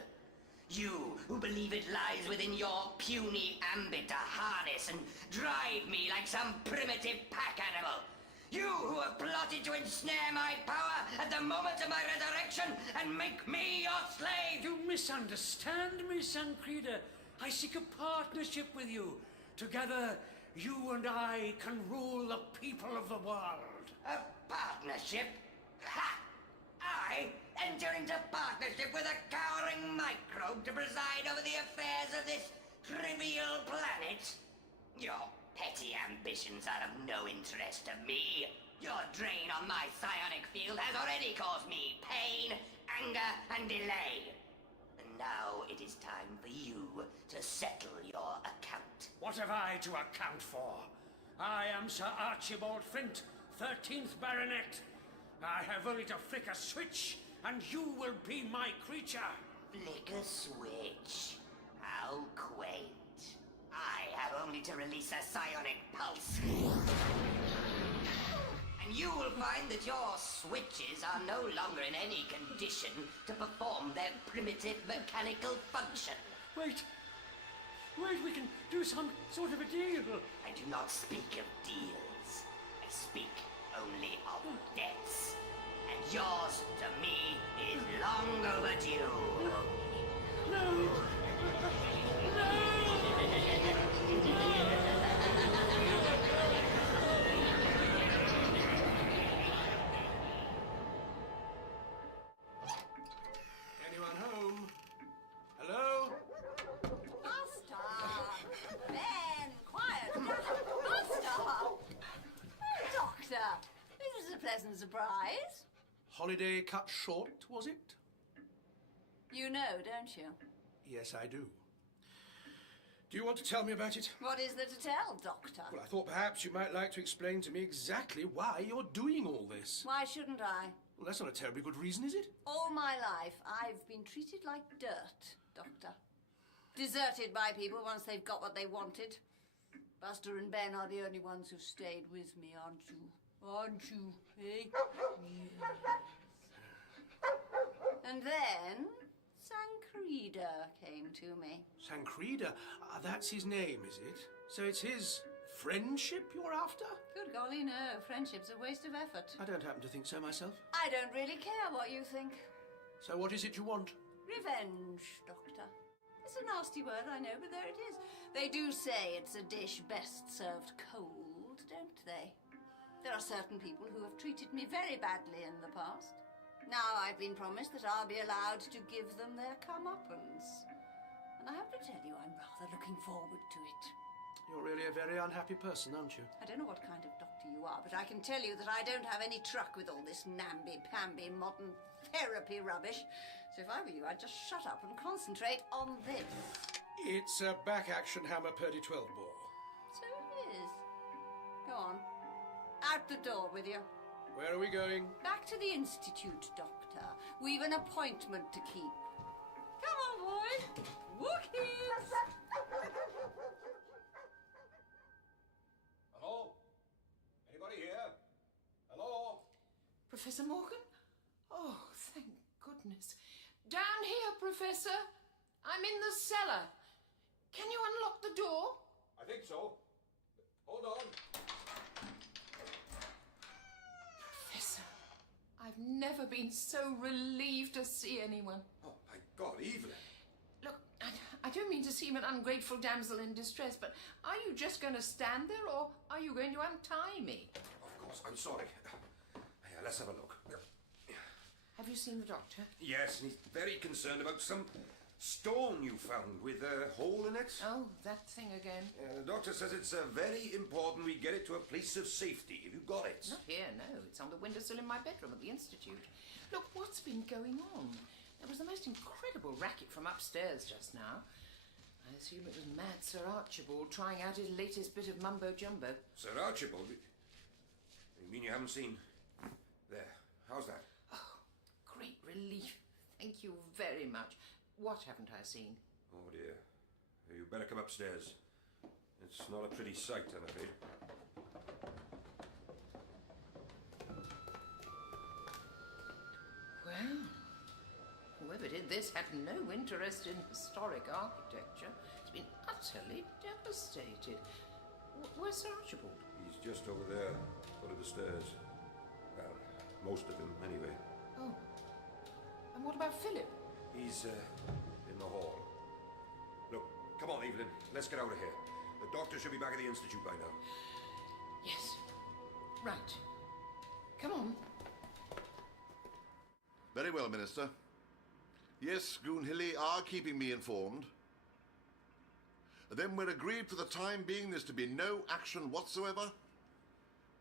You, who believe it lies within your puny ambit to harness and drive me like some primitive pack animal. You, who have plotted to ensnare my power at the moment of my resurrection and make me your slave. You misunderstand me, Sankrida. I seek a partnership with you. Together, you and I can rule the people of the world. A partnership? Ha! I enter into partnership with a cowering microbe to preside over the affairs of this trivial planet? Your petty ambitions are of no interest to me. Your drain on my psionic field has already caused me pain, anger, and delay. And now it is time for you to settle your account. What have I to account for? I am Sir Archibald Flint, 13th Baronet. I have only to flick a switch, and you will be my creature. Flick a switch? How quaint. I have only to release a psionic pulse. And you will find that your switches are no longer in any condition to perform their primitive mechanical function. Wait, we can do some sort of a deal. I do not speak of deals. I speak only of debts. And yours, to me, is long overdue. No! Anyone home? Hello? Master! Ben, quiet down. Master! Oh, Doctor, this was a pleasant surprise. Holiday cut short, was it? You know, don't you? Yes, I do. Do you want to tell me about it? What is there to tell, Doctor? Well, I thought perhaps you might like to explain to me exactly why you're doing all this. Why shouldn't I? Well, that's not a terribly good reason, is it? All my life, I've been treated like dirt, Doctor. Deserted by people once they've got what they wanted. Buster and Ben are the only ones who've stayed with me, aren't you? Aren't you, eh? Yes. And then, Sankrida came to me. Sankrida? That's his name, is it? So it's his friendship you're after? Good golly, no. Friendship's a waste of effort. I don't happen to think so myself. I don't really care what you think. So what is it you want? Revenge, Doctor. It's a nasty word, I know, but there it is. They do say it's a dish best served cold, don't they? There are certain people who have treated me very badly in the past. Now I've been promised that I'll be allowed to give them their comeuppance. And I have to tell you, I'm rather looking forward to it. You're really a very unhappy person, aren't you? I don't know what kind of doctor you are, but I can tell you that I don't have any truck with all this namby-pamby modern therapy rubbish. So if I were you, I'd just shut up and concentrate on this. It's a back-action hammer Purdy 12 bore. So it is. Go on. Out the door with you. Where are we going? Back to the Institute, Doctor. We've an appointment to keep. Come on, boys. Wookies! Hello? Anybody here? Hello? Professor Morgan? Oh, thank goodness. Down here, Professor. I'm in the cellar. Can you unlock the door? I think so. Hold on. Professor, I've never been so relieved to see anyone. Oh, my God, Evelyn. Look, I don't mean to seem an ungrateful damsel in distress, but are you just going to stand there, or are you going to untie me? Of course, I'm sorry. Here, let's have a look. Have you seen the doctor? Yes, and he's very concerned about some stone you found with a hole in it. Oh, that thing again. The doctor says it's very important we get it to a place of safety. Have you got it? Not here, no. It's on the windowsill in my bedroom at the Institute. Look, what's been going on? There was the most incredible racket from upstairs just now. I assume it was mad Sir Archibald trying out his latest bit of mumbo-jumbo. Sir Archibald? You mean you haven't seen... There. How's that? Great relief. Thank you very much. What haven't I seen? Oh, dear. You better come upstairs. It's not a pretty sight, I'm afraid. Well, whoever did this had no interest in historic architecture. It's been utterly devastated. Where's Sir Archibald? He's just over there, foot of the stairs. Well, most of him, anyway. Oh. And what about Philip? He's in the hall. Look, come on, Evelyn. Let's get out of here. The doctor should be back at the Institute by now. Yes. Right. Come on. Very well, Minister. Yes, Goonhilly are keeping me informed. Then we're agreed for the time being there's to be no action whatsoever?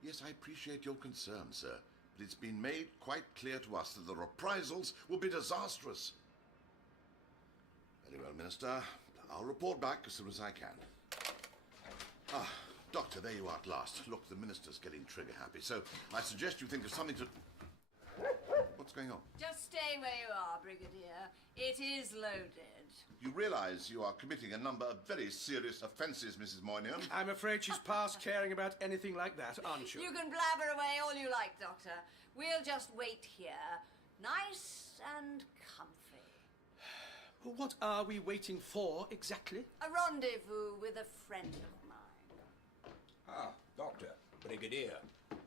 Yes, I appreciate your concern, sir. But it's been made quite clear to us that the reprisals will be disastrous. Very well, Minister. I'll report back as soon as I can. Ah, Doctor, there you are at last. Look, the Minister's getting trigger-happy, so I suggest you think of something to... What's going on? Just stay where you are, Brigadier. It is loaded. You realise you are committing a number of very serious offences, Mrs. Moynihan. I'm afraid she's past caring about anything like that, aren't you? You can blabber away all you like, Doctor. We'll just wait here, nice and comfy. Well, what are we waiting for, exactly? A rendezvous with a friend of mine. Ah, Doctor, Brigadier.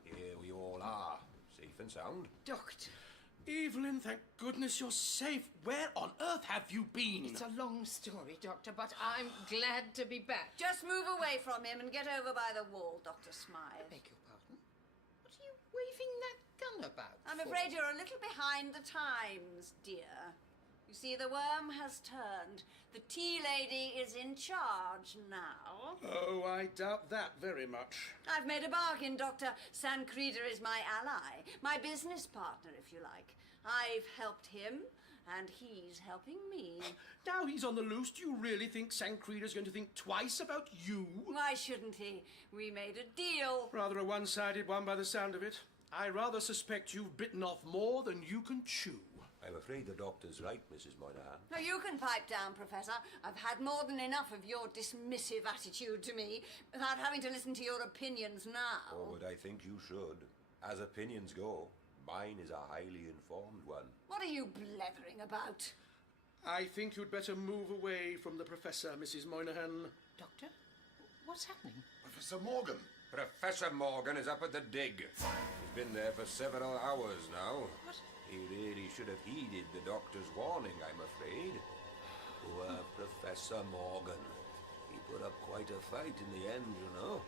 Here we all are, safe and sound. Doctor. Evelyn, thank goodness you're safe. Where on earth have you been? It's a long story, Doctor, but I'm glad to be back. Just move away from him and get over by the wall, Dr. Smythe. I beg your pardon? What are you waving that gun about I'm for? afraid you're a little behind the times, dear. You see, the worm has turned. The tea lady is in charge now. Oh, I doubt that very much. I've made a bargain, Doctor. Sancreda is my ally, my business partner, if you like. I've helped him, and he's helping me. Now he's on the loose, do you really think Sancreda's going to think twice about you? Why shouldn't he? We made a deal. Rather a one-sided one by the sound of it. I rather suspect you've bitten off more than you can chew. I'm afraid the doctor's right, Mrs. Moynihan. Now, you can pipe down, Professor. I've had more than enough of your dismissive attitude to me without having to listen to your opinions now. Oh, but I think you should. As opinions go, mine is a highly informed one. What are you blethering about? I think you'd better move away from the Professor, Mrs. Moynihan. Doctor? What's happening? Professor Morgan. Professor Morgan is up at the dig. He's been there for several hours now. What? He really should have heeded the doctor's warning, I'm afraid. Poor Professor Morgan. He put up quite a fight in the end, you know.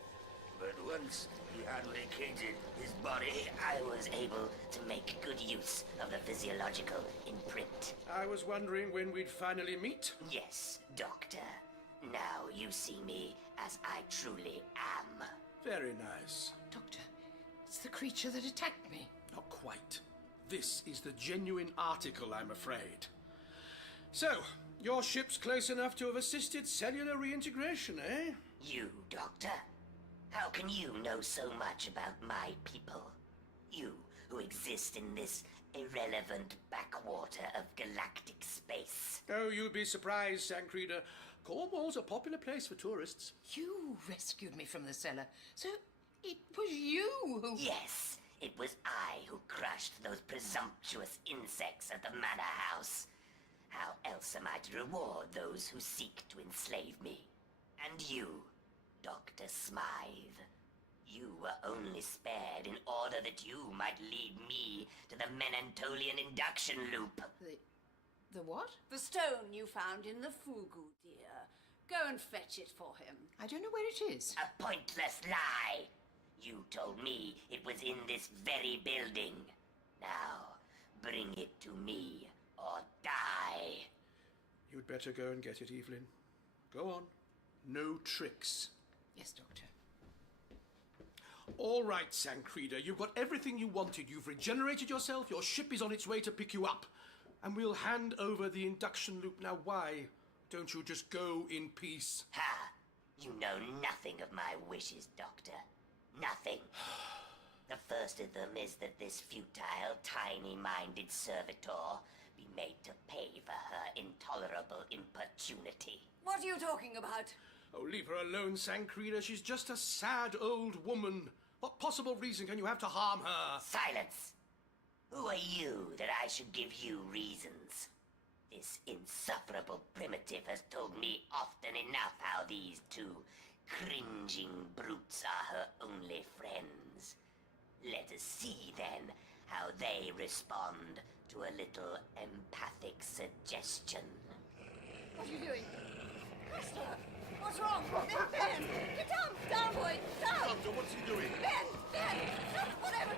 But once he had vacated his body, I was able to make good use of the physiological imprint. I was wondering when we'd finally meet. Yes, Doctor. Now you see me as I truly am. Very nice. Doctor, it's the creature that attacked me. Not quite. This is the genuine article, I'm afraid. So, your ship's close enough to have assisted cellular reintegration, eh? You, Doctor? How can you know so much about my people? You, who exist in this irrelevant backwater of galactic space. Oh, you'd be surprised, Sancreda. Cornwall's a popular place for tourists. You rescued me from the cellar, so it was you who... Yes, it was I who crushed those presumptuous insects at the manor house. How else am I to reward those who seek to enslave me? And you, Dr. Smythe, you were only spared in order that you might lead me to the Menantolian induction loop. The what? The stone you found in the Fugu, dear. Go and fetch it for him. I don't know where it is. A pointless lie. You told me it was in this very building. Now, bring it to me or die. You'd better go and get it, Evelyn. Go on. No tricks. Yes, Doctor. All right, Sancreda, you've got everything you wanted. You've regenerated yourself, your ship is on its way to pick you up. And we'll hand over the induction loop. Now, why don't you just go in peace? Ha! You know nothing of my wishes, Doctor. Nothing. The first of them is that this futile, tiny-minded servitor be made to pay for her intolerable importunity. What are you talking about? Oh, leave her alone, Sancreda. She's just a sad old woman. What possible reason can you have to harm her? Silence! Who are you that I should give you reasons? This insufferable primitive has told me often enough how these two cringing brutes are her only friends. Let us see, then, how they respond to a little empathic suggestion. What are you doing? Master, what's wrong? Ben! Get down! Down, boy! Down! Doctor, what's he doing? Ben! Stop! Whatever!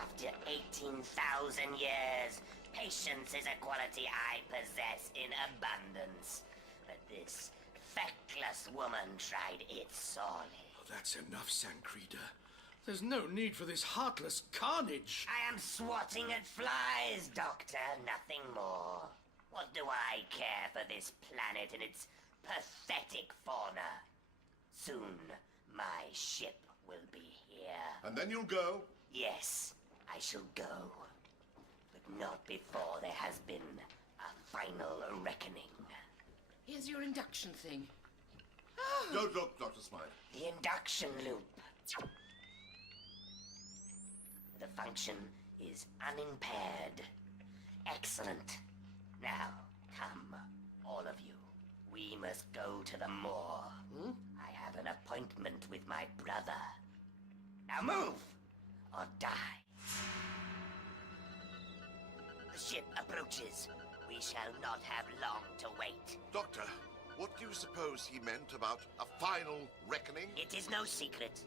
After 18,000 years, patience is a quality I possess in abundance. But this feckless woman tried it sorely. Oh, that's enough, Sancreda. There's no need for this heartless carnage. I am swatting at flies, Doctor, nothing more. What do I care for this planet and its pathetic fauna? Soon, my ship will be here. And then you'll go? Yes, I shall go. But not before there has been a final reckoning. Here's your induction thing. Don't look, Dr. Smythe. The induction loop. The function is unimpaired. Excellent. Now, come, all of you. We must go to the moor. I have an appointment with my brother. Now move, or die. The ship approaches. We shall not have long to wait. Doctor, what do you suppose he meant about a final reckoning? It is no secret.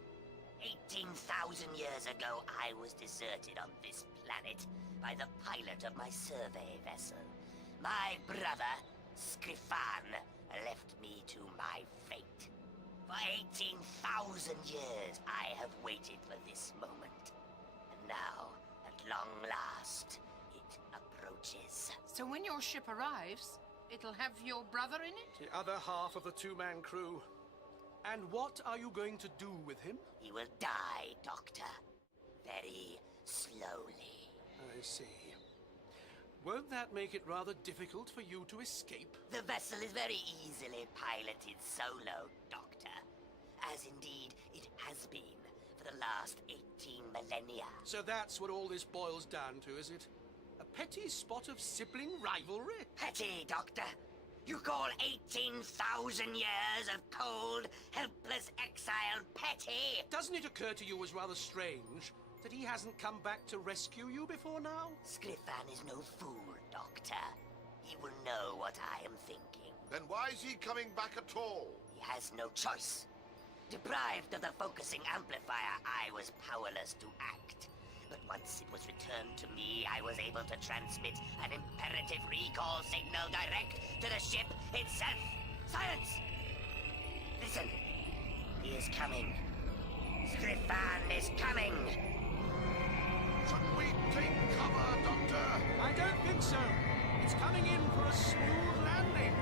18,000 years ago, I was deserted on this planet by the pilot of my survey vessel. My brother, Skrifan, left me to my fate. For 18,000 years, I have waited for this moment. And now, at long last, it approaches. So when your ship arrives, it'll have your brother in it? The other half of the two-man crew. And what are you going to do with him? He will die, Doctor. Very slowly. I see. Won't that make it rather difficult for you to escape? The vessel is very easily piloted solo, Doctor. As indeed it has been for the last 18 millennia. So that's what all this boils down to, is it? A petty spot of sibling rivalry? Petty, Doctor? You call 18,000 years of cold, helpless exile petty? Doesn't it occur to you as rather strange that he hasn't come back to rescue you before now? Skrifan is no fool, Doctor. He will know what I am thinking. Then why is he coming back at all? He has no choice. Deprived of the focusing amplifier, I was powerless to act. But once it was returned to me, I was able to transmit an imperative recall signal direct to the ship itself. Silence! Listen. He is coming. Skrifan is coming. Shouldn't we take cover, Doctor? I don't think so. It's coming in for a smooth landing.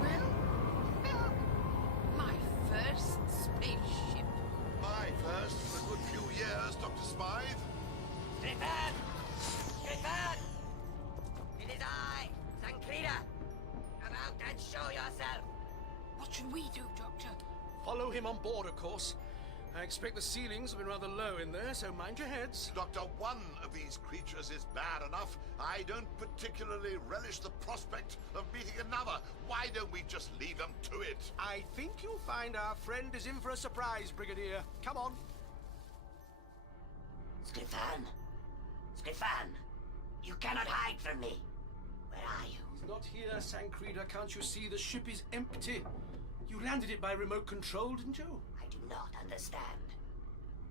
Well, my first spaceship. My first in a good few years, Dr. Spithe. Skrifan! Skrifan! It is I, Sancreda. Come out and show yourself. What should we do, Doctor? Follow him on board, of course. I expect the ceilings have been rather low in there, so mind your heads. Doctor, one of these creatures is bad enough. I don't particularly relish the prospect of meeting another. Why don't we just leave them to it? I think you'll find our friend is in for a surprise, Brigadier. Come on. Skrifan! Skrifan! You cannot hide from me. Where are you? He's not here, Sancreda. Can't you see the ship is empty? You landed it by remote control, didn't you? I do not understand.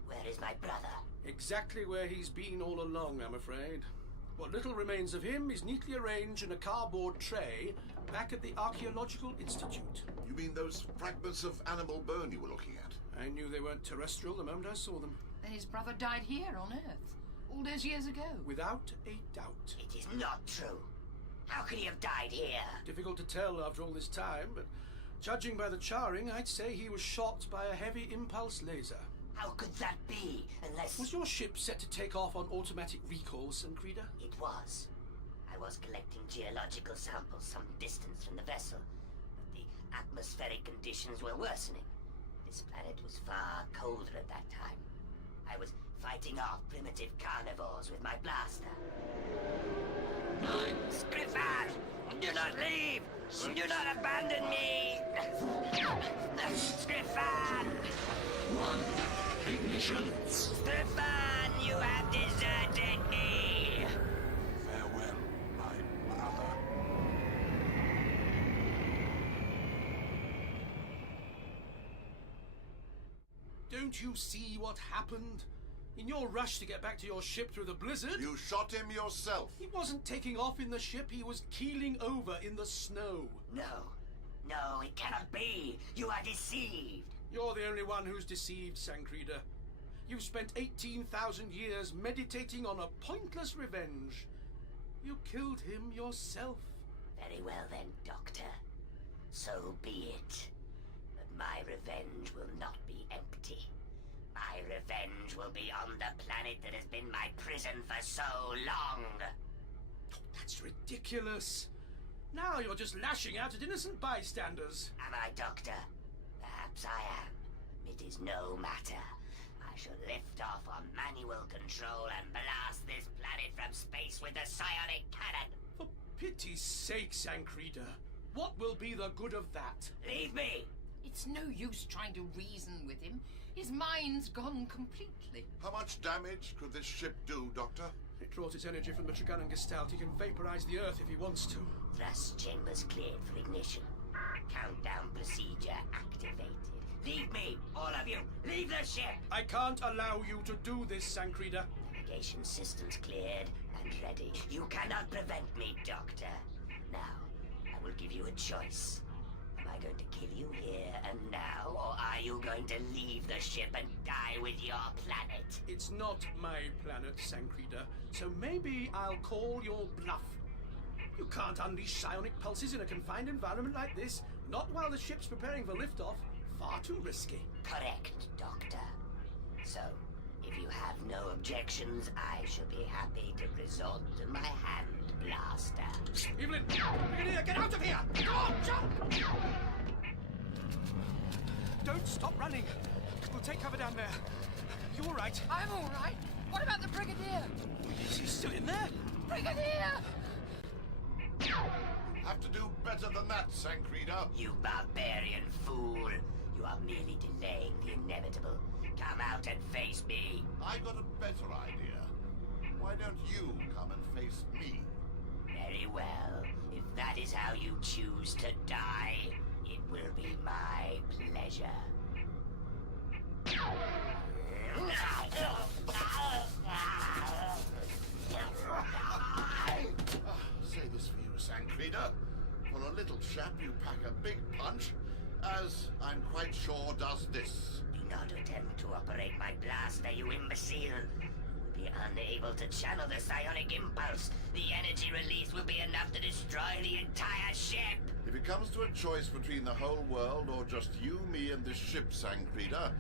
Where is my brother? Exactly where he's been all along, I'm afraid. What little remains of him is neatly arranged in a cardboard tray back at the Archaeological Institute. You mean those fragments of animal bone you were looking at? I knew they weren't terrestrial the moment I saw them. Then his brother died here on Earth, all those years ago. Without a doubt. It is not true. How could he have died here? Difficult to tell after all this time, but judging by the charring, I'd say he was shot by a heavy impulse laser. How could that be, unless... Was your ship set to take off on automatic recall, Sancreda? It was. I was collecting geological samples some distance from the vessel, but the atmospheric conditions were worsening. This planet was far colder at that time. I was fighting off primitive carnivores with my blaster. Skrifan! Do not leave! Do not abandon me! Skrifan! Ignition. Skrifan, you have deserted me! Farewell, my brother. Don't you see what happened? In your rush to get back to your ship through the blizzard... You shot him yourself. He wasn't taking off in the ship, he was keeling over in the snow. No, it cannot be! You are deceived! You're the only one who's deceived, Sancreda. You've spent 18,000 years meditating on a pointless revenge. You killed him yourself. Very well then, Doctor. So be it. But my revenge will not be empty. My revenge will be on the planet that has been my prison for so long. Oh, that's ridiculous. Now you're just lashing out at innocent bystanders. Am I, Doctor? Perhaps I am. It is no matter. I shall lift off on manual control and blast this planet from space with the psionic cannon. For pity's sake, Sancreda. What will be the good of that? Leave me! It's no use trying to reason with him. His mind's gone completely. How much damage could this ship do, Doctor? It draws its energy from the Trigun Gestalt. He can vaporize the Earth if he wants to. Thrust chambers cleared for ignition. Countdown procedure activated. Leave me, all of you! Leave the ship! I can't allow you to do this, Sancreda. Navigation systems cleared and ready. You cannot prevent me, Doctor. Now, I will give you a choice. Am I going to kill you here and now, or are you going to leave the ship and die with your planet? It's not my planet, Sancreda, so maybe I'll call your bluff. You can't unleash psionic pulses in a confined environment like this, not while the ship's preparing for liftoff. Far too risky. Correct, Doctor. So, if you have no objections, I shall be happy to resort to my hand blaster. Evelyn! Brigadier, get out of here! Go on, jump! Don't stop running. We'll take cover down there. You all right? I'm all right. What about the Brigadier? Is he still in there? Brigadier! Have to do better than that, Sancreda. You barbarian fool. You are merely delaying the inevitable. Come out and face me. I got a better idea. Why don't you come and face me? Very well. If that is how you choose to die, it will be my pleasure. Say this for you, Sancreda. For a little chap, you pack a big punch, as I'm quite sure does this. Do not attempt to operate my blaster, you imbecile. Be unable to channel the psionic impulse. The energy release will be enough to destroy the entire ship. If it comes to a choice between the whole world or just you, me, and this ship, Sancreda,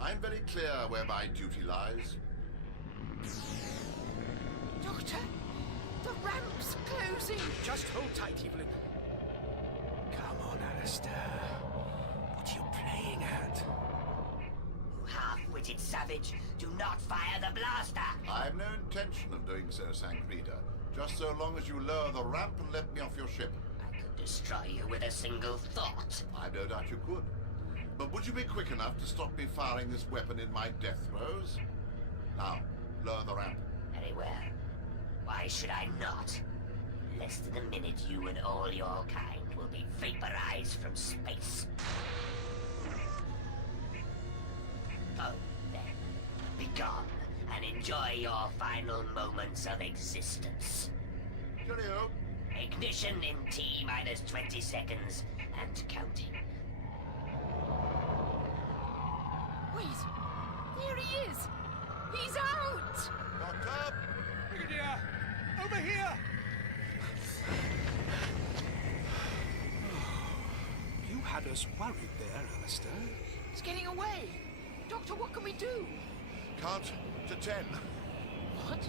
I'm very clear where my duty lies. Doctor, the ramp's closing. Just hold tight, Evelyn. Come on, Alistair. What are you playing at? You half-witted savage, do not fire the blaster! I've no intention of doing so, Sancreda. Just so long as you lower the ramp and let me off your ship. I could destroy you with a single thought. I've no doubt you could. But would you be quick enough to stop me firing this weapon in my death throes? Now, lower the ramp. Very well. Why should I not? Less than a minute, you and all your kind will be vaporized from space. Oh, then. Be gone and enjoy your final moments of existence. Cheerio. Ignition in T-minus 20 seconds and counting. Wait, there he is. He's out. Doctor! Brigadier! Over here! You had us worried there, Alistair. He's getting away. Doctor, what can we do? Count to 10. What?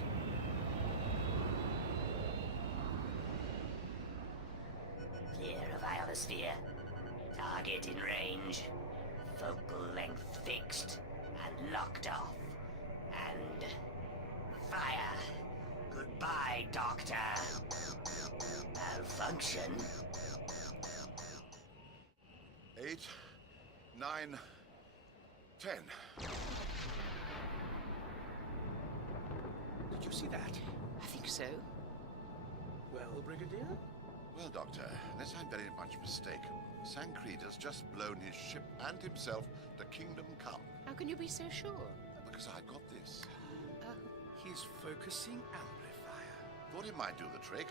Clear of ionosphere. Target in range. Focal length fixed and locked off. And fire. Goodbye, Doctor. Malfunction. 8, 9, 10. Did you see that? I think so. Well, Brigadier? Well, Doctor, unless I'm very much mistaken, Sancreda's just blown his ship and himself to Kingdom Come. How can you be so sure? Because I got this. His focusing amplifier. Thought it might do the trick.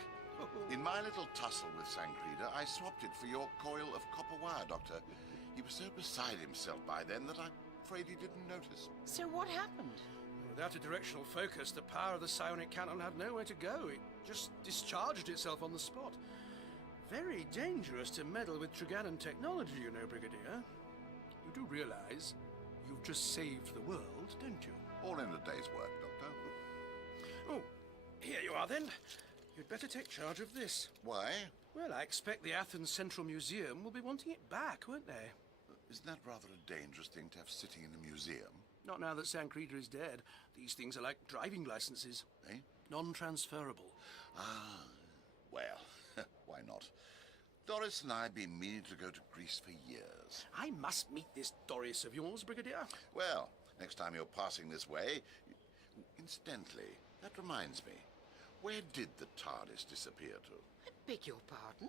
In my little tussle with Sancreda, I swapped it for your coil of copper wire, Doctor. He was so beside himself by then that I'm afraid he didn't notice. So what happened? Without a directional focus, the power of the psionic cannon had nowhere to go. It just discharged itself on the spot. Very dangerous to meddle with Triganon technology, you know, Brigadier. You do realize you've just saved the world, don't you? All in a day's work, Doctor. Oh, here you are then. You'd better take charge of this. Why? Well, I expect the Athens Central Museum will be wanting it back, won't they? Isn't that rather a dangerous thing to have sitting in a museum? Not now that Sancreda is dead. These things are like driving licenses. Eh? Non-transferable. Ah, well, why not? Doris and I have been meaning to go to Greece for years. I must meet this Doris of yours, Brigadier. Well, next time you're passing this way... Incidentally, that reminds me. Where did the TARDIS disappear to? I beg your pardon?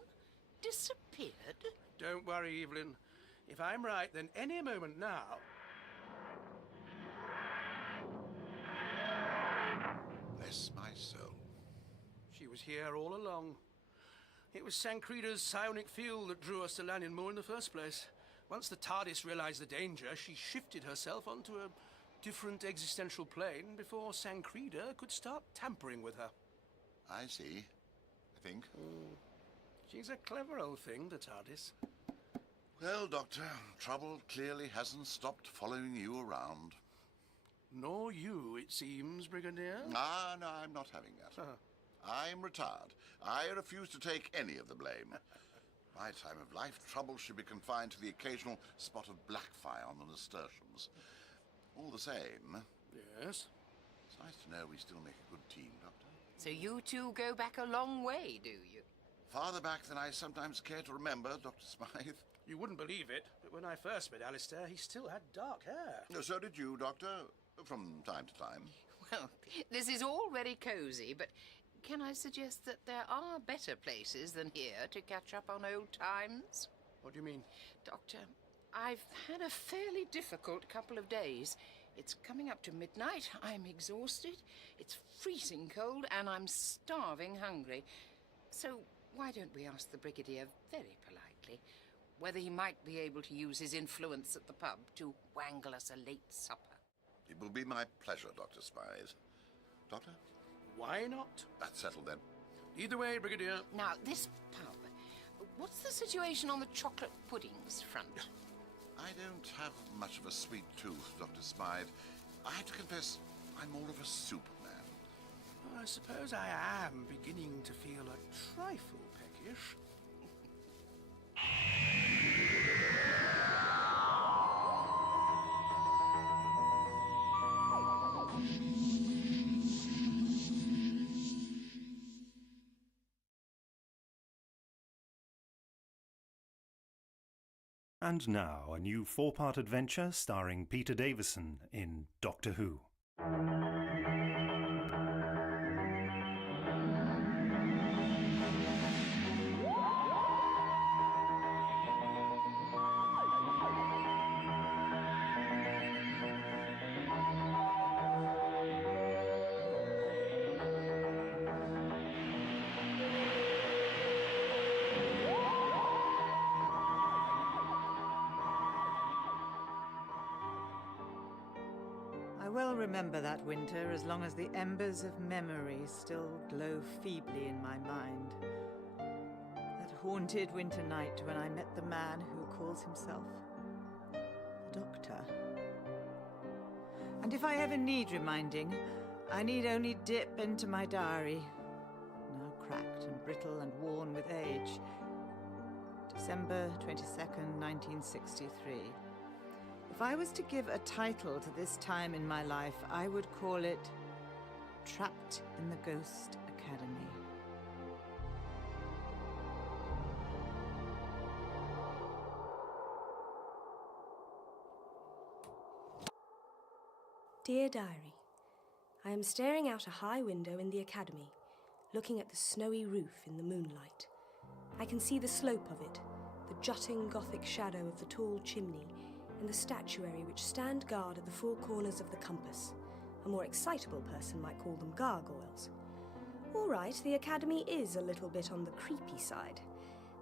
Disappeared? Don't worry, Evelyn. If I'm right, then any moment now... Bless my soul. She was here all along. It was Sancreda's psionic field that drew us to Lanyon Moor in the first place. Once the TARDIS realized the danger, she shifted herself onto a different existential plane before Sancreda could start tampering with her. I see. I think. She's a clever old thing, the TARDIS. Well, Doctor, trouble clearly hasn't stopped following you around. Nor you, it seems, Brigadier. Ah, no, I'm not having that. I'm retired. I refuse to take any of the blame. My time of life, trouble should be confined to the occasional spot of black fire on the nasturtiums. All the same... Yes? It's nice to know we still make a good team, Doctor. So you two go back a long way, do you? Farther back than I sometimes care to remember, Dr. Smythe. You wouldn't believe it, but when I first met Alistair, he still had dark hair. So did you, Doctor, from time to time. Well, this is all very cosy, but can I suggest that there are better places than here to catch up on old times? What do you mean? Doctor, I've had a fairly difficult couple of days. It's coming up to midnight. I'm exhausted. It's freezing cold, and I'm starving hungry. So why don't we ask the Brigadier very politely whether he might be able to use his influence at the pub to wangle us a late supper? It will be my pleasure, Dr. Spies. Doctor? Why not? That's settled then. Either way, Brigadier. Now, this pub, what's the situation on the chocolate puddings front? I don't have much of a sweet tooth, Dr. Spied. I have to confess, I'm more of a soup man. I suppose I am beginning to feel a trifle peckish. And now, a new 4-part adventure starring Peter Davison in Doctor Who. I well remember that winter as long as the embers of memory still glow feebly in my mind. That haunted winter night when I met the man who calls himself the Doctor. And if I ever need reminding, I need only dip into my diary, now cracked and brittle and worn with age. December 22nd, 1963. If I was to give a title to this time in my life, I would call it Trapped in the Ghost Academy. Dear Diary, I am staring out a high window in the academy, looking at the snowy roof in the moonlight. I can see the slope of it, the jutting Gothic shadow of the tall chimney, and the statuary which stand guard at the four corners of the compass. A more excitable person might call them gargoyles. All right, the academy is a little bit on the creepy side.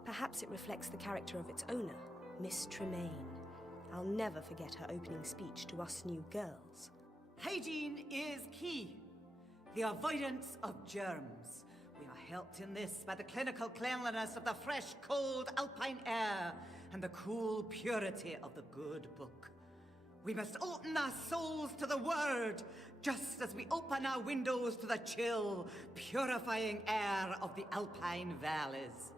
Perhaps it reflects the character of its owner, Miss Tremaine. I'll never forget her opening speech to us new girls. Hygiene is key. The avoidance of germs. We are helped in this by the clinical cleanliness of the fresh, cold alpine air and the cool purity of the good book. We must open our souls to the Word, just as we open our windows to the chill, purifying air of the alpine valleys.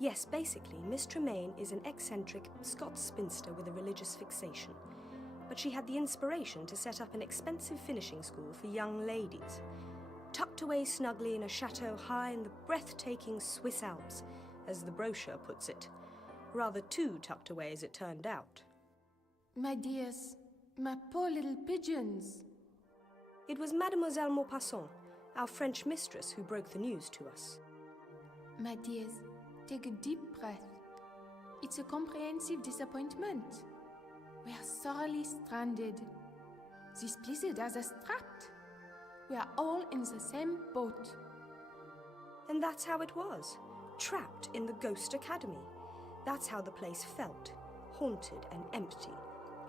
Yes, basically, Miss Tremaine is an eccentric Scots spinster with a religious fixation. But she had the inspiration to set up an expensive finishing school for young ladies, tucked away snugly in a chateau high in the breathtaking Swiss Alps, as the brochure puts it. Rather too tucked away as it turned out. My dears, my poor little pigeons. It was Mademoiselle Maupassant, our French mistress, who broke the news to us. My dears, take a deep breath. It's a comprehensive disappointment. We are sorely stranded. This blizzard has us trapped. We are all in the same boat. And that's how it was. Trapped in the Ghost Academy. That's how the place felt, haunted and empty,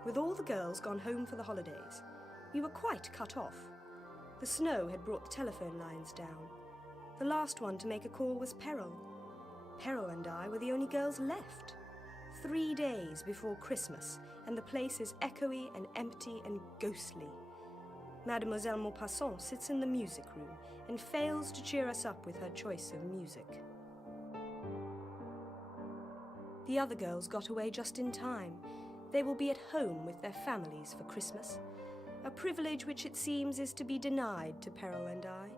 with all the girls gone home for the holidays. We were quite cut off. The snow had brought the telephone lines down. The last one to make a call was Peril. Peril and I were the only girls left. 3 days before Christmas, and the place is echoey and empty and ghostly. Mademoiselle Maupassant sits in the music room and fails to cheer us up with her choice of music. The other girls got away just in time. They will be at home with their families for Christmas, a privilege which it seems is to be denied to Peril and I.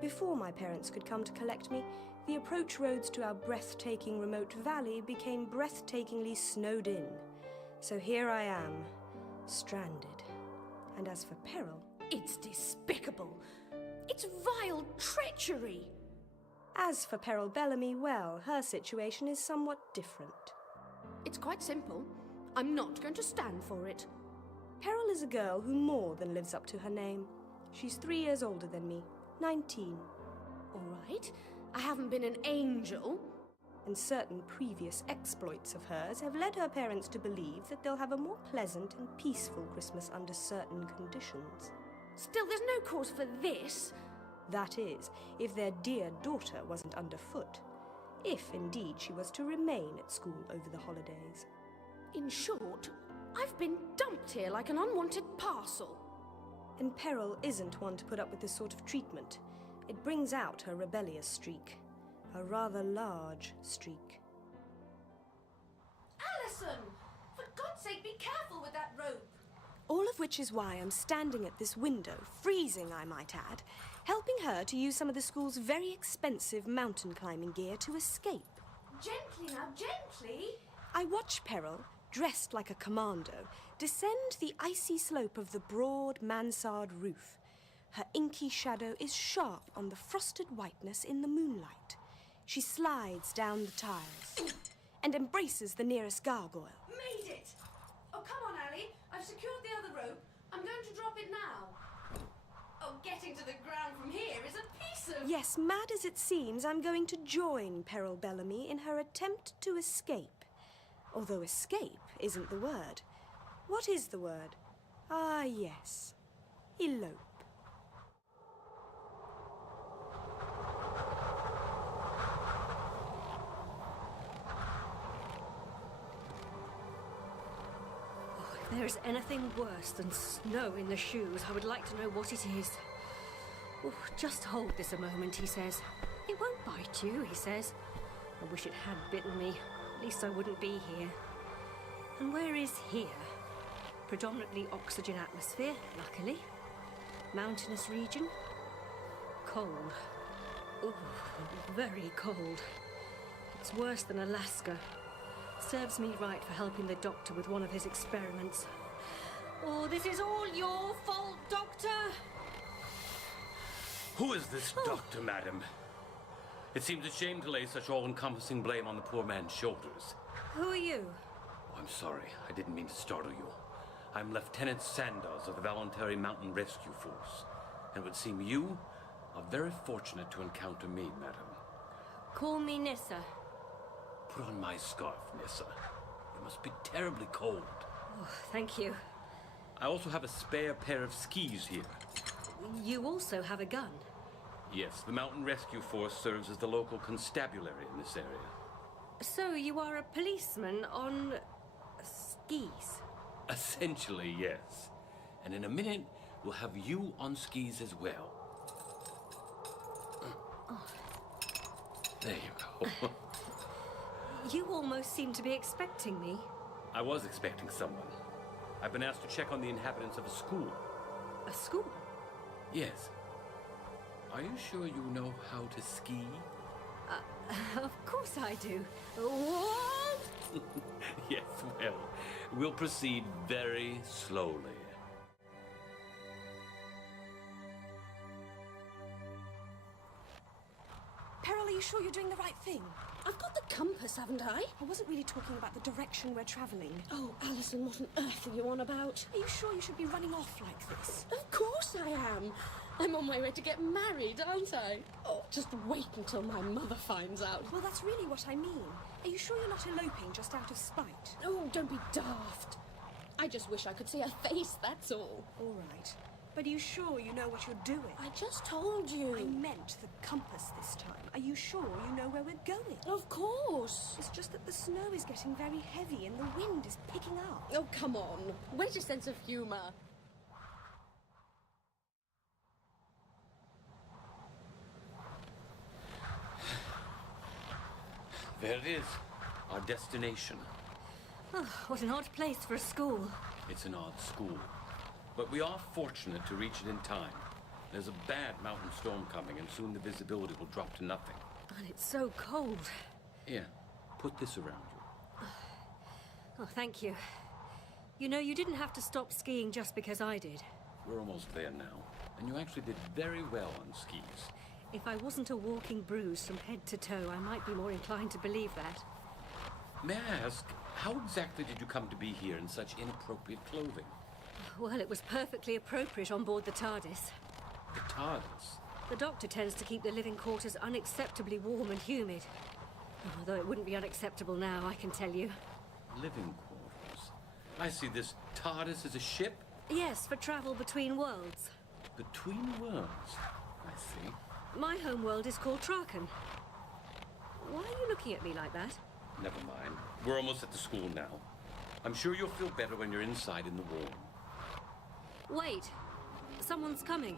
Before my parents could come to collect me, the approach roads to our breathtaking remote valley became breathtakingly snowed in. So here I am, stranded. And as for Peril, It's despicable. It's vile treachery. As for Peril Bellamy, well, her situation is somewhat different. It's quite simple. I'm not going to stand for it. Peril is a girl who more than lives up to her name. She's 3 years older than me, 19. All right. I haven't been an angel. And certain previous exploits of hers have led her parents to believe that they'll have a more pleasant and peaceful Christmas under certain conditions. Still, there's no cause for this. That is, if their dear daughter wasn't underfoot. If, indeed, she was to remain at school over the holidays. In short, I've been dumped here like an unwanted parcel. And Peril isn't one to put up with this sort of treatment. It brings out her rebellious streak. A rather large streak. Alison! For God's sake, be careful with that rope! All of which is why I'm standing at this window, freezing, I might add, helping her to use some of the school's very expensive mountain climbing gear to escape. Gently now, gently! I watch Peril, dressed like a commando, descend the icy slope of the broad mansard roof. Her inky shadow is sharp on the frosted whiteness in the moonlight. She slides down the tiles and embraces the nearest gargoyle. Made it! Oh, come on, Allie. I've secured the other rope. I'm going to drop it now. Oh, getting to the ground from here is a piece of... Yes, mad as it seems, I'm going to join Peril Bellamy in her attempt to escape. Although escape isn't the word. What is the word? Ah, yes. Elope. If there's anything worse than snow in the shoes, I would like to know what it is. Oh, just hold this a moment, he says. It won't bite you, he says. I wish it had bitten me. At least I wouldn't be here. And where is here? Predominantly oxygen atmosphere, luckily. Mountainous region. Cold. Ooh, very cold. It's worse than Alaska. Serves me right for helping the doctor with one of his experiments. Oh, this is all your fault, Doctor! Who is this doctor, madam? It seems a shame to lay such all-encompassing blame on the poor man's shoulders. Who are you? Oh, I'm sorry. I didn't mean to startle you. I'm Lieutenant Sandoz of the Voluntary Mountain Rescue Force. And it would seem you are very fortunate to encounter me, madam. Call me Nissa. Put on my scarf, Nissa. It must be terribly cold. Oh, thank you. I also have a spare pair of skis here. You also have a gun? Yes, the Mountain Rescue Force serves as the local constabulary in this area. So you are a policeman on skis? Essentially, yes. And in a minute, we'll have you on skis as well. Oh. There you go. You almost seem to be expecting me. I was expecting someone. I've been asked to check on the inhabitants of a school. A school? Yes. Are you sure you know how to ski? Of course I do. What? Yes, well, we'll proceed very slowly. Peril, are you sure you're doing the right thing? I've got the compass, haven't I? I wasn't really talking about the direction we're travelling. Oh, Alison, what on earth are you on about? Are you sure you should be running off like this? Of course I am. I'm on my way to get married, aren't I? Oh, just wait until my mother finds out. Well, that's really what I mean. Are you sure you're not eloping just out of spite? Oh, don't be daft. I just wish I could see her face, that's all. All right. But are you sure you know what you're doing? I just told you. I meant the compass this time. Are you sure you know where we're going? Of course. It's just that the snow is getting very heavy and the wind is picking up. Oh, come on. Where's your sense of humour? There it is, our destination. Oh, what an odd place for a school. It's an odd school, but we are fortunate to reach it in time. There's a bad mountain storm coming, and soon the visibility will drop to nothing. And it's so cold. Here, put this around you. Oh, thank you. You know, you didn't have to stop skiing just because I did. We're almost there now, and you actually did very well on skis. If I wasn't a walking bruise from head to toe, I might be more inclined to believe that. May I ask, How exactly did you come to be here in such inappropriate clothing? Well, it was perfectly appropriate on board the TARDIS. The TARDIS? The Doctor tends to keep the living quarters unacceptably warm and humid. Although it wouldn't be unacceptable now, I can tell you. Living quarters? I see this TARDIS as a ship? Yes, for travel between worlds. Between worlds? I see. My home world is called Traken. Why are you looking at me like that? Never mind. We're almost at the school now. I'm sure you'll feel better when you're inside in the warm. Wait. Someone's coming.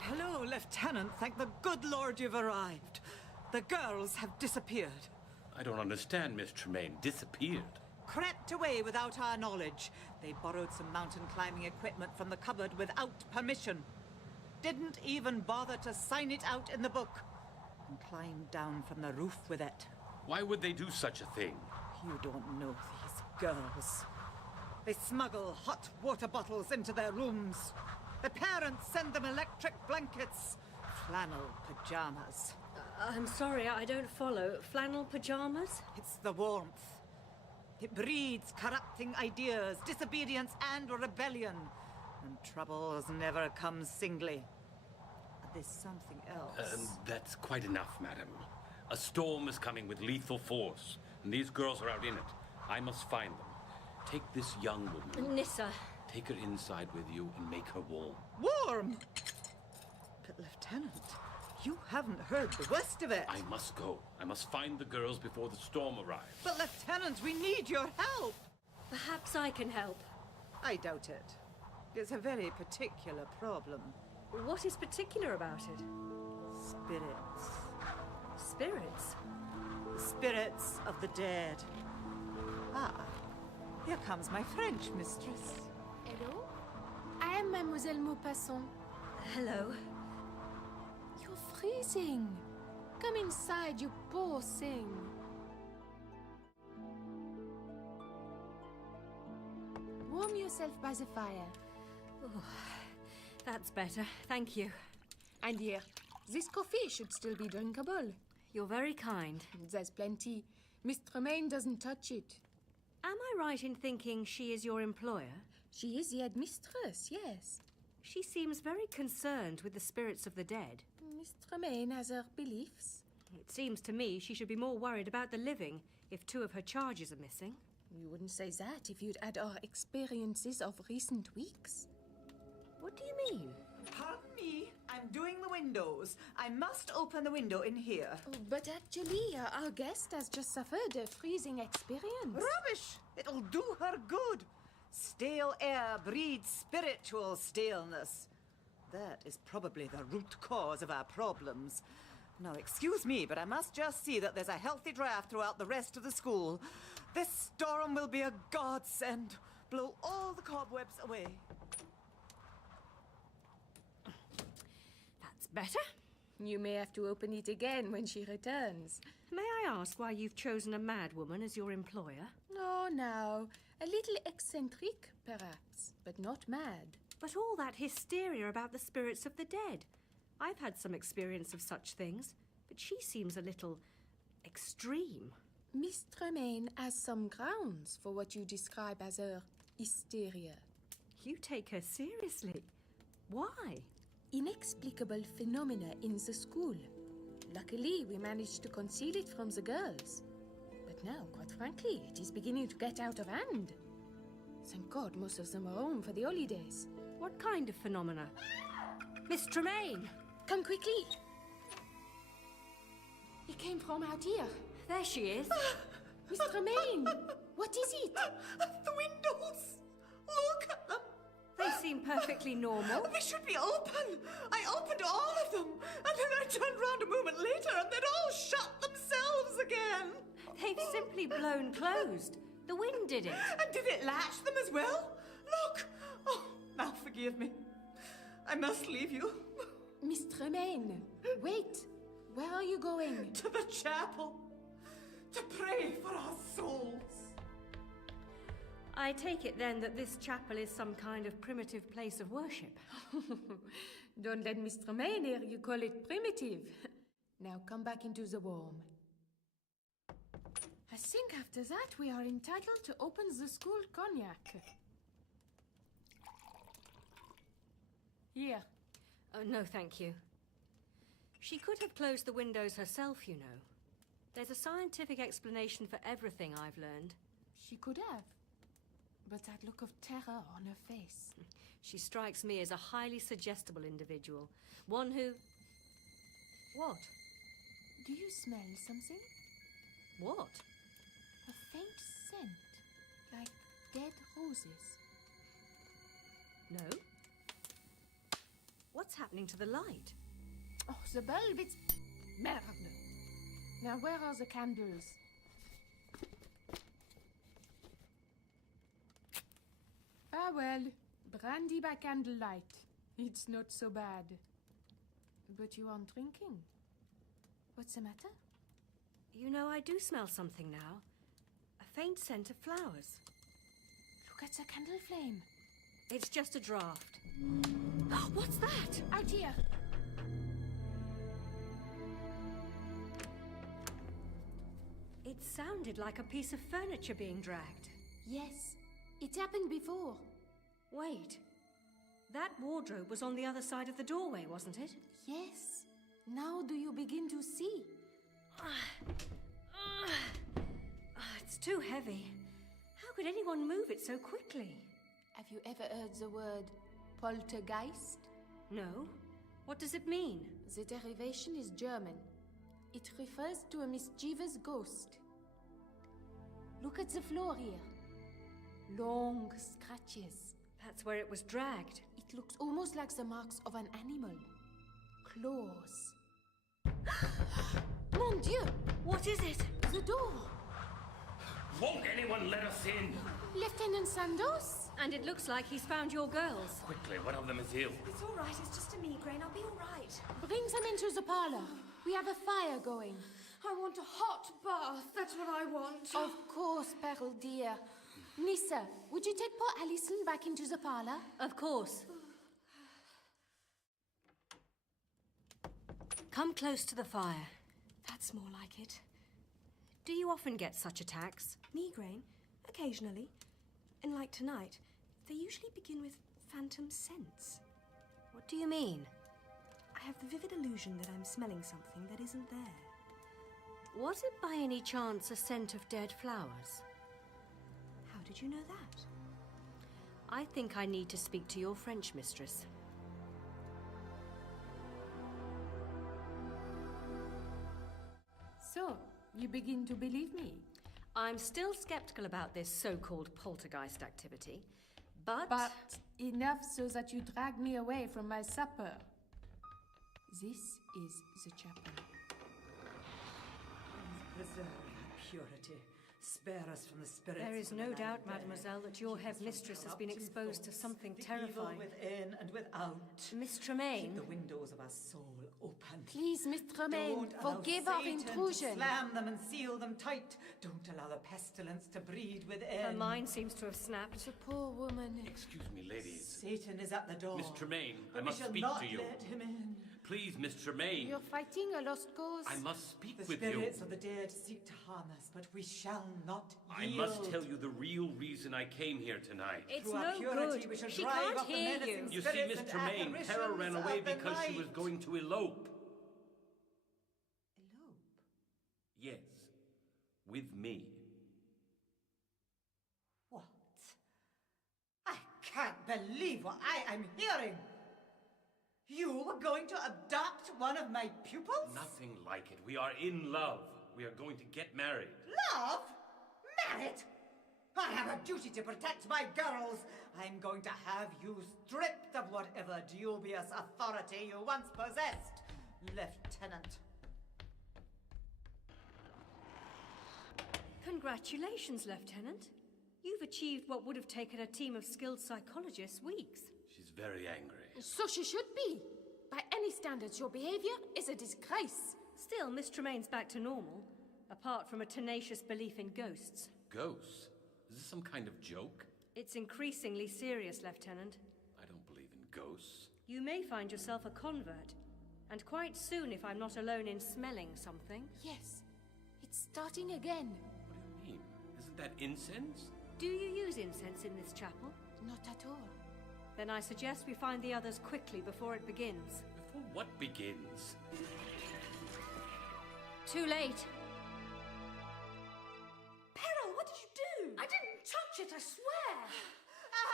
Hello, Lieutenant. Thank the good Lord you've arrived. The girls have disappeared. I don't understand, Miss Tremaine. Disappeared. Crept away without our knowledge. They borrowed some mountain climbing equipment from the cupboard without permission. Didn't even bother to sign it out in the book. And climbed down from the roof with it. Why would they do such a thing? You don't know these girls. They smuggle hot water bottles into their rooms. The parents send them electric blankets, flannel pajamas. I'm sorry, I don't follow. Flannel pajamas? It's the warmth. It breeds corrupting ideas, disobedience and rebellion. And troubles never come singly. But there's something else. That's quite enough, madam. A storm is coming with lethal force, and these girls are out in it. I must find them. Take this young woman. Nissa. Take her inside with you and make her warm. Warm? But, Lieutenant, you haven't heard the worst of it. I must go. I must find the girls before the storm arrives. But, Lieutenant, we need your help. Perhaps I can help. I doubt it. It's a very particular problem. What is particular about it? Spirits. Spirits? Spirits of the dead. Ah, here comes my French mistress. Hello? I am Mademoiselle Maupassant. Hello. You're freezing. Come inside, you poor thing. Warm yourself by the fire. Oh, that's better, thank you. And here, this coffee should still be drinkable. You're very kind. There's plenty. Miss Tremaine doesn't touch it. Am I right in thinking she is your employer? She is the headmistress, yes. She seems very concerned with the spirits of the dead. Miss Tremaine has her beliefs. It seems to me she should be more worried about the living if 2 of her charges are missing. You wouldn't say that if you'd had our experiences of recent weeks. What do you mean? Pardon me, I'm doing the windows. I must open the window in here. Oh, but actually, our guest has just suffered a freezing experience. Rubbish! It'll do her good. Stale air breeds spiritual staleness. That is probably the root cause of our problems. Now, excuse me, but I must just see that there's a healthy draft throughout the rest of the school. This storm will be a godsend. Blow all the cobwebs away. That's better. You may have to open it again when she returns. May I ask why you've chosen a madwoman as your employer? Oh, no. A little eccentric, perhaps, but not mad. But all that hysteria about the spirits of the dead. I've had some experience of such things, but she seems a little extreme. Miss Tremaine has some grounds for what you describe as her hysteria. You take her seriously. Why? Inexplicable phenomena in the school. Luckily, we managed to conceal it from the girls. But now, quite frankly, it is beginning to get out of hand. Thank God most of them are home for the holidays. What kind of phenomena? Miss Tremaine! Come quickly! It came from out here. There she is. Miss Tremaine! What is it? The windows! Look at them! They seem perfectly normal. They should be open! I opened all of them! And then I turned round a moment later and they'd all shut themselves again! They've simply blown closed. The wind did it. And did it latch them as well? Look! Oh, now forgive me. I must leave you. Miss Tremaine, wait. Where are you going? To the chapel. To pray for our souls. I take it then that this chapel is some kind of primitive place of worship. Don't let Miss Tremaine hear you call it primitive. Now come back into the warm. think after that we are entitled to open the school cognac. Here. Oh, no, thank you. She could have closed the windows herself, you know. There's a scientific explanation for everything I've learned. She could have. But that look of terror on her face. She strikes me as a highly suggestible individual. One who... What? Do you smell something? What? A faint scent, like dead roses. No. What's happening to the light? Oh, the bulb, it's... Merde! Now, where are the candles? Ah, well, brandy by candlelight. It's not so bad. But you aren't drinking. What's the matter? You know, I do smell something now. A faint scent of flowers. Look at the candle flame. It's just a draft. What's that? Out here! It sounded like a piece of furniture being dragged. Yes, it happened before. Wait. That wardrobe was on the other side of the doorway, wasn't it? Yes. Now do you begin to see? It's too heavy. How could anyone move it so quickly? Have you ever heard the word poltergeist? No. What does it mean? The derivation is German. It refers to a mischievous ghost. Look at the floor here. Long scratches. That's where it was dragged. It looks almost like the marks of an animal. Claws. Mon Dieu! What is it? The door. Won't anyone let us in? Lieutenant Sandos? And it looks like he's found your girls. Quickly, one of them is ill. It's all right. It's just a migraine. I'll be all right. Bring them into the parlor. We have a fire going. I want a hot bath. That's what I want. Of course, Pearl dear. Nissa, would you take poor Alison back into the parlor? Of course. Come close to the fire. That's more like it. Do you often get such attacks? Migraine? Occasionally. And like tonight, they usually begin with phantom scents. What do you mean? I have the vivid illusion that I'm smelling something that isn't there. Was it by any chance a scent of dead flowers? How did you know that? I think I need to speak to your French mistress. So, you begin to believe me? I'm still skeptical about this so-called poltergeist activity, but... But enough so that you drag me away from my supper. This is the chapel. Preserve our purity. Spare us from the spirits. There is no doubt, mademoiselle, that your head mistress has been exposed to something terrifying. Within and without. Miss Tremaine. Keep the windows of our soul open. Please, Miss Tremaine, forgive our intrusion. Slam them and seal them tight. Don't allow the pestilence to breed within. Her mind seems to have snapped. The poor woman. Excuse me, ladies. Satan is at the door. Miss Tremaine, I But must we shall speak not to you. let him in. Please, Miss Tremaine. You're fighting a lost cause. I must speak The with you. spirits of the dead seek to harm us, but we shall not I yield. must tell you the real reason I came here tonight. It's Through our no purity, good. we shall She drive can't off the hear menacing you. You see, spirits Miss and Tremaine, terror ran apparitions away of the because she was night. going to elope. Elope? Yes, with me. What? I can't believe what I am hearing. You were going to adopt one of my pupils? Nothing like it. We are in love. We are going to get married. Love? Married? I have a duty to protect my girls. I'm going to have you stripped of whatever dubious authority you once possessed, Lieutenant. Congratulations, Lieutenant. You've achieved what would have taken a team of skilled psychologists weeks. She's very angry. So she should be. By any standards, your behavior is a disgrace. Still, Miss Tremaine's back to normal, apart from a tenacious belief in ghosts. Ghosts? Is this some kind of joke? It's increasingly serious, Lieutenant. I don't believe in ghosts. You may find yourself a convert, and quite soon if I'm not alone in smelling something. Yes, it's starting again. What do you Isn't that incense? Do you use incense in this chapel? Not at all. Then I suggest we find the others quickly before it begins. Before what begins? Too late. Peril, what did you do? I didn't touch it, I swear!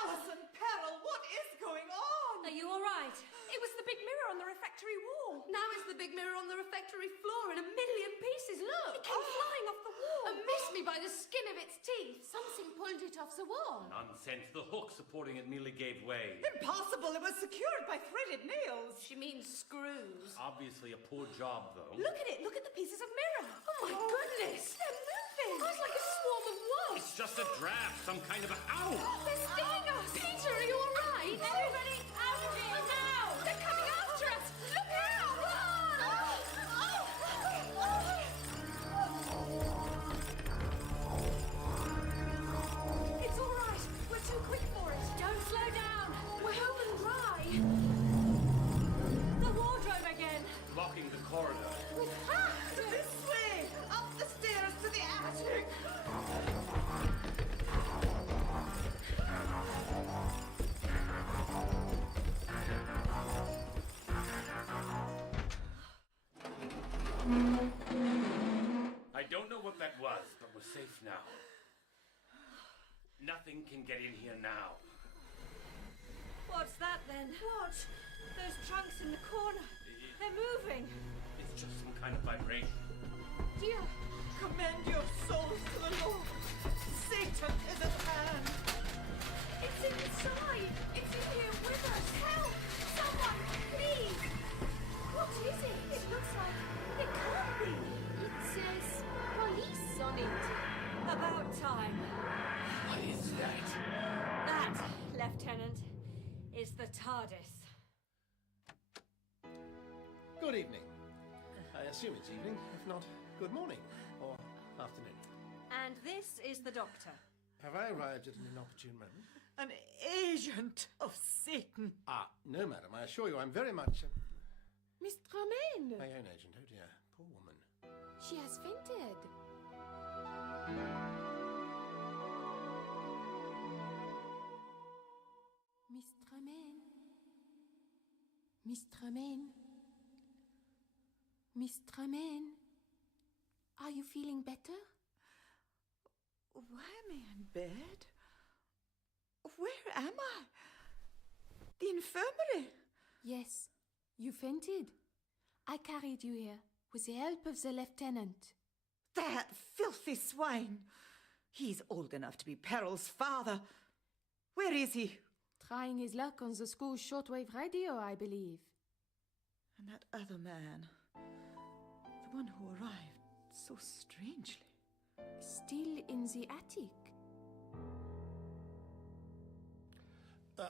Alison, Peril, what is going on? Are you all right? It was the big mirror on the refectory wall. Now it's the big mirror on the refectory floor in a million pieces. Look! It came flying off the wall. And missed me by the skin of its teeth. Something pulled it off the wall. Nonsense. The hook supporting it merely gave way. Impossible, it was secured by threaded nails. She means screws. Obviously a poor job, though. Look at it. Look at the pieces of mirror. Oh my goodness! They're moving. Oh, it's like a swarm of wasps. It's just a draft, some kind of a... Ow! They're stinging us! Peter, are you all right? Everybody out of here now! They're coming after us! Look out! It's all right. We're too quick for it. Don't slow down. We're home and dry. The wardrobe again. Blocking the corridor. This way! Up the stairs to the attic! I don't know what that was, but we're safe now. Nothing can get in here now. What's that then? What? Those trunks in the corner. They're moving. It's just some kind of vibration. Dear. Commend your souls to the Lord. Satan is at hand. It's inside. It's in here with us. Help! Someone, please. What is it? It looks like it can't be. It says police on it. About time. What is that? That, Lieutenant, is the TARDIS. Good evening. I assume it's evening, if not good morning or afternoon. And this is the Doctor. Have I arrived at an inopportune moment? An agent of Satan. Ah, no, madam. I assure you I'm very much Miss Tremaine! my own agent. Oh dear, poor woman. She has fainted. Miss Tremaine. Miss Tremaine. Miss Tremaine. Are you feeling better? Why am I in bed? Where am I? The infirmary? Yes, you fainted. I carried you here with the help of the lieutenant. That filthy swine! He's old enough to be Peril's father. Where is he? Trying his luck on the school's shortwave radio, I believe. And that other man, the one who arrived so strangely. Still in the attic.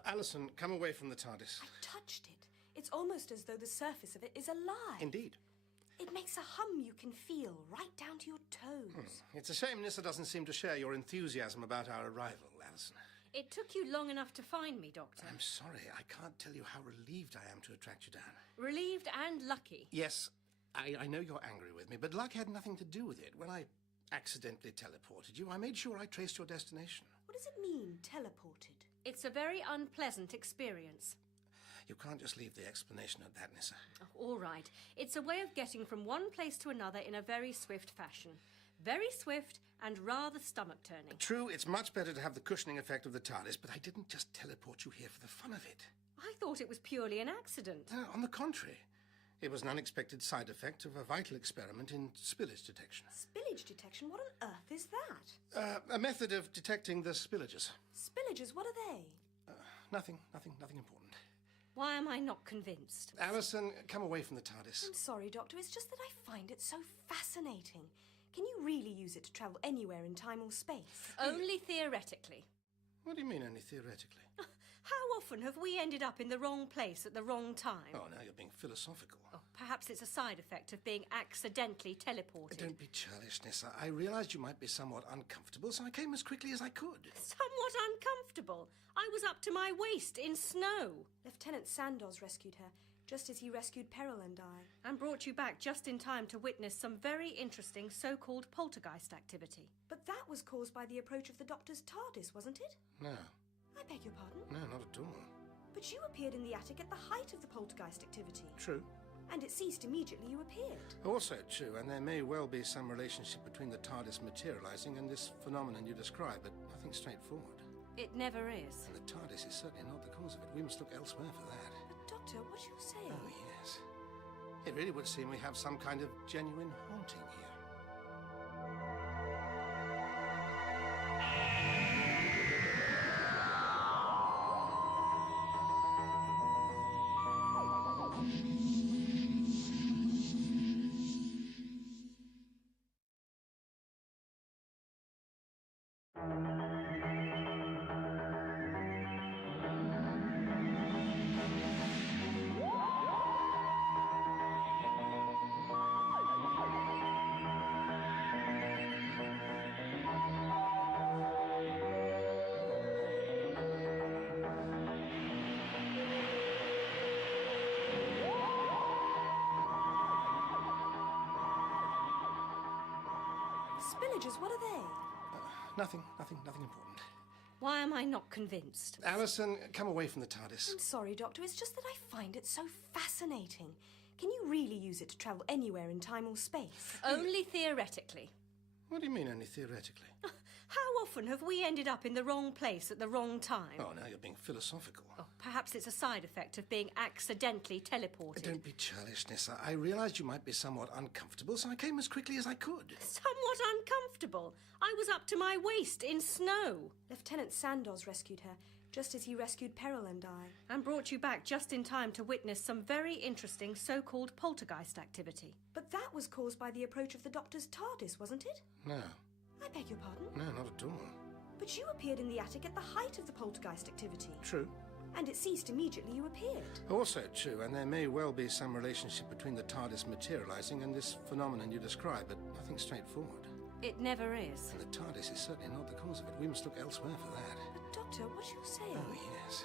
Alison, come away from the TARDIS. I touched it. It's almost as though the surface of it is alive. Indeed. It makes a hum you can feel right down to your toes. It's a shame Nissa doesn't seem to share your enthusiasm about our arrival, Alison. It took you long enough to find me, Doctor. I'm sorry. I can't tell you how relieved I am to attract you down. Relieved and lucky. Yes, I know you're angry with me, but luck had nothing to do with it. When I accidentally teleported you, I made sure I traced your destination. What does it mean, teleported? It's a very unpleasant experience. You can't just leave the explanation at that, Nissa. Oh, all right. It's a way of getting from one place to another in a very swift fashion. Very swift and rather stomach-turning. True, it's much better to have the cushioning effect of the TARDIS, but I didn't just teleport you here for the fun of it. I thought it was purely an accident. On the contrary. It was an unexpected side effect of a vital experiment in spillage detection. Spillage detection? What on earth is that? A method of detecting the spillages. Spillages, what are they? Nothing important. Why am I not convinced? Alison, come away from the TARDIS. I'm sorry, Doctor. It's just that I find it so fascinating. Can you really use it to travel anywhere in time or space? Only theoretically. What do you mean, only theoretically? How often have we ended up in the wrong place at the wrong time? Oh, now you're being philosophical. Oh, perhaps it's a side effect of being accidentally teleported. Don't be churlish, Nissa. I realised you might be somewhat uncomfortable, so I came as quickly as I could. Somewhat uncomfortable? I was up to my waist in snow. Lieutenant Sandoz rescued her. just as he rescued Peril and I. And brought you back just in time to witness some very interesting so-called poltergeist activity. But that was caused by the approach of the Doctor's TARDIS, wasn't it? No. I beg your pardon? No, not at all. But you appeared in the attic at the height of the poltergeist activity. True. And it ceased immediately you appeared. Also true, and there may well be some relationship between the TARDIS materializing and this phenomenon you describe, but nothing straightforward. It never is. And the TARDIS is certainly not the cause of it. We must look elsewhere for that. But, Doctor, what are you saying? Oh, yes. It really would seem we have some kind of genuine haunting here. Spillages, what are they? Nothing important. Why am I not convinced? Alison, come away from the TARDIS. I'm sorry, Doctor, it's just that I find it so fascinating. Can you really use it to travel anywhere in time or space? Only theoretically. What do you mean, only theoretically? How often have we ended up in the wrong place at the wrong time? Oh, now you're being philosophical. Oh, perhaps it's a side effect of being accidentally teleported. Don't be churlish, Nissa. I realised you might be somewhat uncomfortable, so I came as quickly as I could. Somewhat uncomfortable? I was up to my waist in snow. Lieutenant Sandoz rescued her, just as he rescued Peril and I. And brought you back just in time to witness some very interesting so-called poltergeist activity. But that was caused by the approach of the Doctor's TARDIS, wasn't it? No. I beg your pardon? No, not at all. But you appeared in the attic at the height of the poltergeist activity. True. And it ceased immediately you appeared. Also true, and there may well be some relationship between the TARDIS materialising and this phenomenon you describe, but nothing straightforward. It never is. And the TARDIS is certainly not the cause of it. We must look elsewhere for that. But, Doctor, what are you saying? Oh, yes.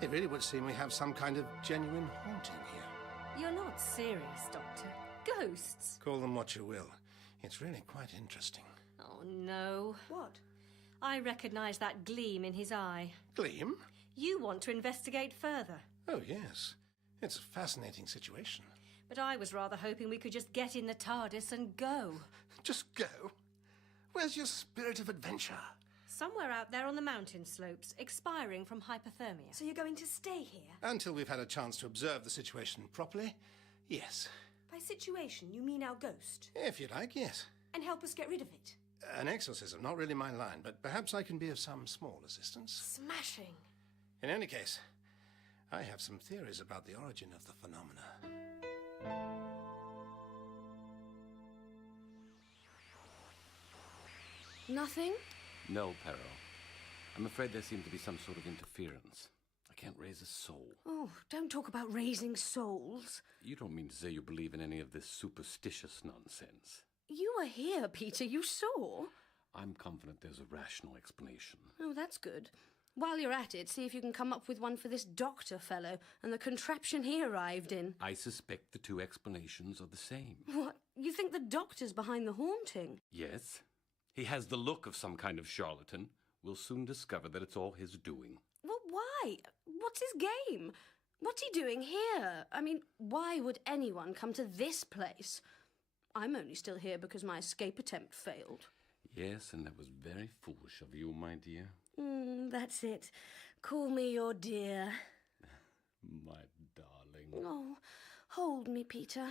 It really would seem we have some kind of genuine haunting here. You're not serious, Doctor. Ghosts? Call them what you will. It's really quite interesting. Oh, no. What? I recognise that gleam in his eye. Gleam? You want to investigate further. Oh, yes. It's a fascinating situation. But I was rather hoping we could just get in the TARDIS and go. Just go? Where's your spirit of adventure? Somewhere out there on the mountain slopes, expiring from hypothermia. So you're going to stay here? Until we've had a chance to observe the situation properly, yes. By situation, you mean our ghost? If you like, yes. And help us get rid of it? An exorcism, not really my line, but perhaps I can be of some small assistance. Smashing. In any case, I have some theories about the origin of the phenomena. Nothing? No, Peril. I'm afraid there seems to be some sort of interference. I can't raise a soul. Oh, don't talk about raising souls. You don't mean to say you believe in any of this superstitious nonsense? You were here, Peter. You saw. I'm confident there's a rational explanation. Oh, that's good. While you're at it, see if you can come up with one for this doctor fellow and the contraption he arrived in. I suspect the two explanations are the same. What? You think the doctor's behind the haunting? Yes. He has the look of some kind of charlatan. We'll soon discover that it's all his doing. Well, why? What's his game? What's he doing here? I mean, why would anyone come to this place? I'm only still here because my escape attempt failed. Yes, and that was very foolish of you, my dear. That's it. Call me your dear. My darling. Oh, hold me, Peter.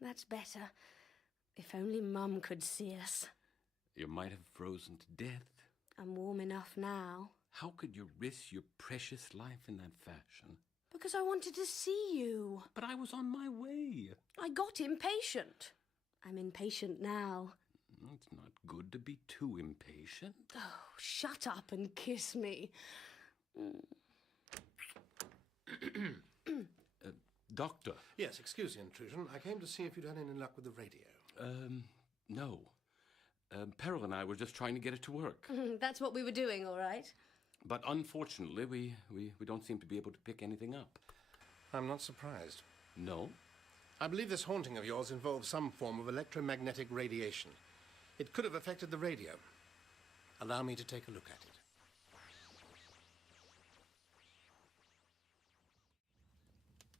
That's better. If only Mum could see us. You might have frozen to death. I'm warm enough now. How could you risk your precious life in that fashion? Because I wanted to see you. But I was on my way. I got impatient. I'm impatient now. It's not good to be too impatient. Oh, shut up and kiss me. Doctor. Yes, excuse the intrusion. I came to see if you'd had any luck with the radio. No. Peril and I were just trying to get it to work. That's what we were doing, all right. But unfortunately, we don't seem to be able to pick anything up. I'm not surprised. No? I believe this haunting of yours involves some form of electromagnetic radiation. It could have affected the radio. Allow me to take a look at it.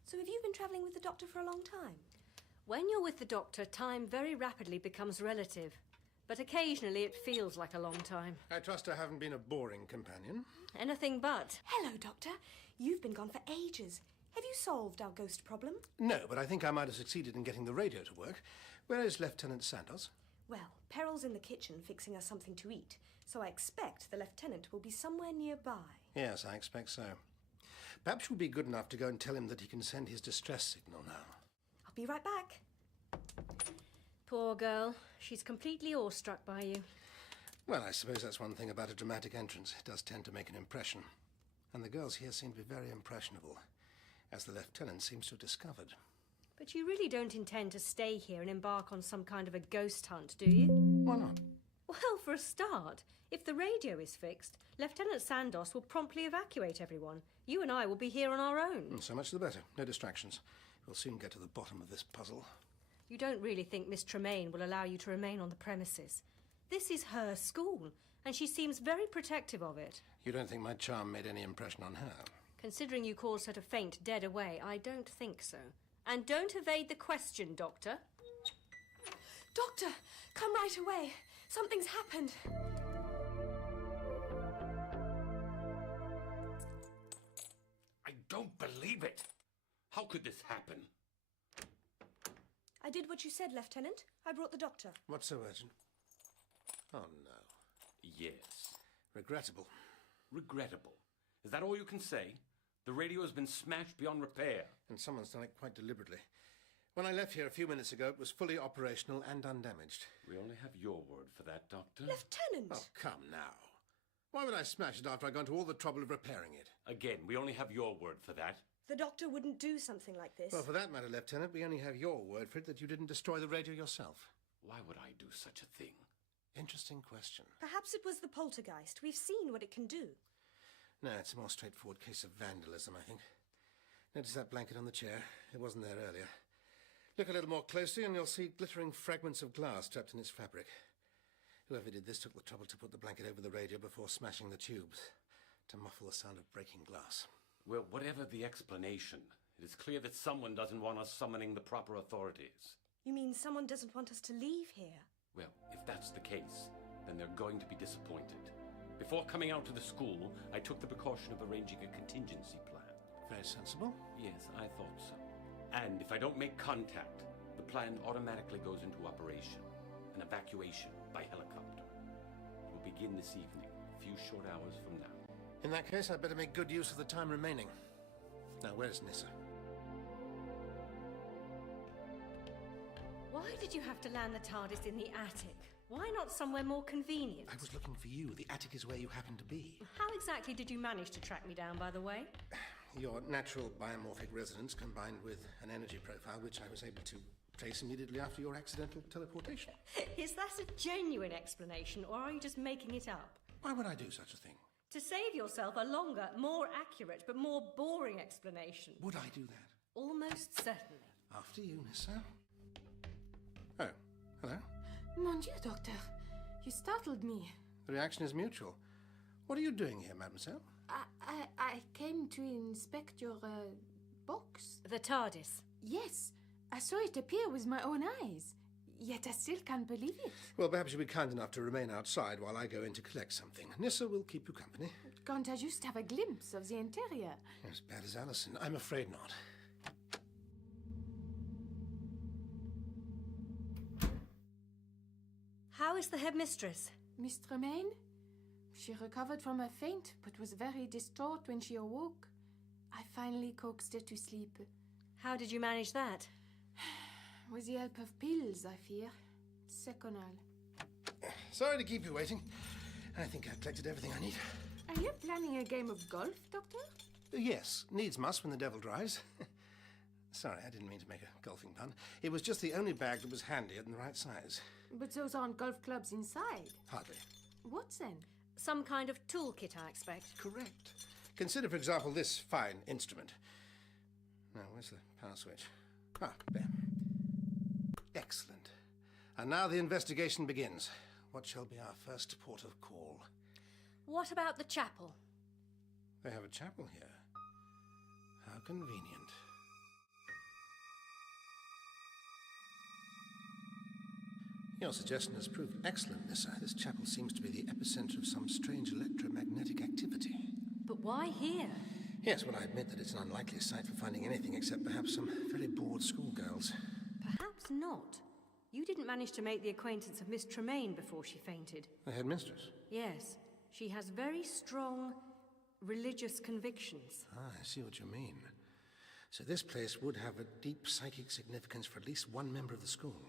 So have you been travelling with the doctor for a long time? When you're with the doctor, time very rapidly becomes relative. But occasionally it feels like a long time. I trust I haven't been a boring companion. Anything but. Hello, Doctor. You've been gone for ages. Have you solved our ghost problem? No, but I think I might have succeeded in getting the radio to work. Where is Lieutenant Sandoz? Well, Perril's in the kitchen fixing us something to eat, so I expect the lieutenant will be somewhere nearby. Yes, I expect so. Perhaps you'll be good enough to go and tell him that he can send his distress signal now. I'll be right back. Poor girl. She's completely awestruck by you. Well, I suppose that's one thing about a dramatic entrance. It does tend to make an impression. And the girls here seem to be very impressionable, as the lieutenant seems to have discovered. But you really don't intend to stay here and embark on some kind of a ghost hunt, do you? Why not? Well, for a start, if the radio is fixed, Lieutenant Sandoz will promptly evacuate everyone. You and I will be here on our own. So much the better. No distractions. We'll soon get to the bottom of this puzzle. You don't really think Miss Tremaine will allow you to remain on the premises. This is her school, and she seems very protective of it. You don't think my charm made any impression on her? Considering you caused her to faint dead away, I don't think so. And don't evade the question, Doctor. Doctor, come right away. Something's happened. I don't believe it. How could this happen? I did what you said, Lieutenant. I brought the doctor. What's so urgent? Oh, no. Yes. Regrettable. Regrettable. Is that all you can say? The radio has been smashed beyond repair. And someone's done it quite deliberately. When I left here a few minutes ago, it was fully operational and undamaged. We only have your word for that, Doctor. Lieutenant! Oh, come now. Why would I smash it after I'd gone to all the trouble of repairing it? Again, we only have your word for that. The doctor wouldn't do something like this. Well, for that matter, Lieutenant, we only have your word for it that you didn't destroy the radio yourself. Why would I do such a thing? Interesting question. Perhaps it was the poltergeist. We've seen what it can do. No, it's a more straightforward case of vandalism, I think. Notice that blanket on the chair? It wasn't there earlier. Look a little more closely and you'll see glittering fragments of glass trapped in its fabric. Whoever did this took the trouble to put the blanket over the radio before smashing the tubes, to muffle the sound of breaking glass. Well, whatever the explanation, it is clear that someone doesn't want us summoning the proper authorities. You mean someone doesn't want us to leave here? Well, if that's the case, then they're going to be disappointed. Before coming out to the school, I took the precaution of arranging a contingency plan. Very sensible. Yes, I thought so. And if I don't make contact, the plan automatically goes into operation. An evacuation by helicopter. It will begin this evening, a few short hours from now. In that case, I'd better make good use of the time remaining. Now, where's Nissa? Why did you have to land the TARDIS in the attic? Why not somewhere more convenient? I was looking for you. The attic is where you happen to be. How exactly did you manage to track me down, by the way? Your natural biomorphic resonance combined with an energy profile, which I was able to trace immediately after your accidental teleportation. Is that a genuine explanation, or are you just making it up? Why would I do such a thing? To save yourself a longer, more accurate, but more boring explanation. Would I do that? Almost certainly. After you, Nissa. Oh, hello. Mon Dieu, Doctor. You startled me. The reaction is mutual. What are you doing here, mademoiselle? I came to inspect your, box. The TARDIS. Yes, I saw it appear with my own eyes. Yet I still can't believe it. Well, perhaps you'll be kind enough to remain outside while I go in to collect something. Nissa will keep you company. Can't I just have a glimpse of the interior? As bad as Alison? I'm afraid not. How is the headmistress? Miss Tremaine? She recovered from a faint, but was very distraught when she awoke. I finally coaxed her to sleep. How did you manage that? With the help of pills, I fear. Seconal. Sorry to keep you waiting. I think I've collected everything I need. Are you planning a game of golf, Doctor? Yes, needs must when the devil drives. Sorry, I didn't mean to make a golfing pun. It was just the only bag that was handy and the right size. But those aren't golf clubs inside. Hardly. What then? Some kind of toolkit, I expect. Correct. Consider, for example, this fine instrument. Now, where's the power switch? Ah, there. Excellent. And now the investigation begins. What shall be our first port of call? What about the chapel? They have a chapel here. How convenient. Your suggestion has proved excellent, Nissa. This chapel seems to be the epicenter of some strange electromagnetic activity. But why here? Yes, well, I admit that it's an unlikely site for finding anything except perhaps some very bored schoolgirls. Perhaps not. You didn't manage to make the acquaintance of Miss Tremaine before she fainted. The headmistress? Yes. She has very strong religious convictions. Ah, I see what you mean. So this place would have a deep psychic significance for at least one member of the school.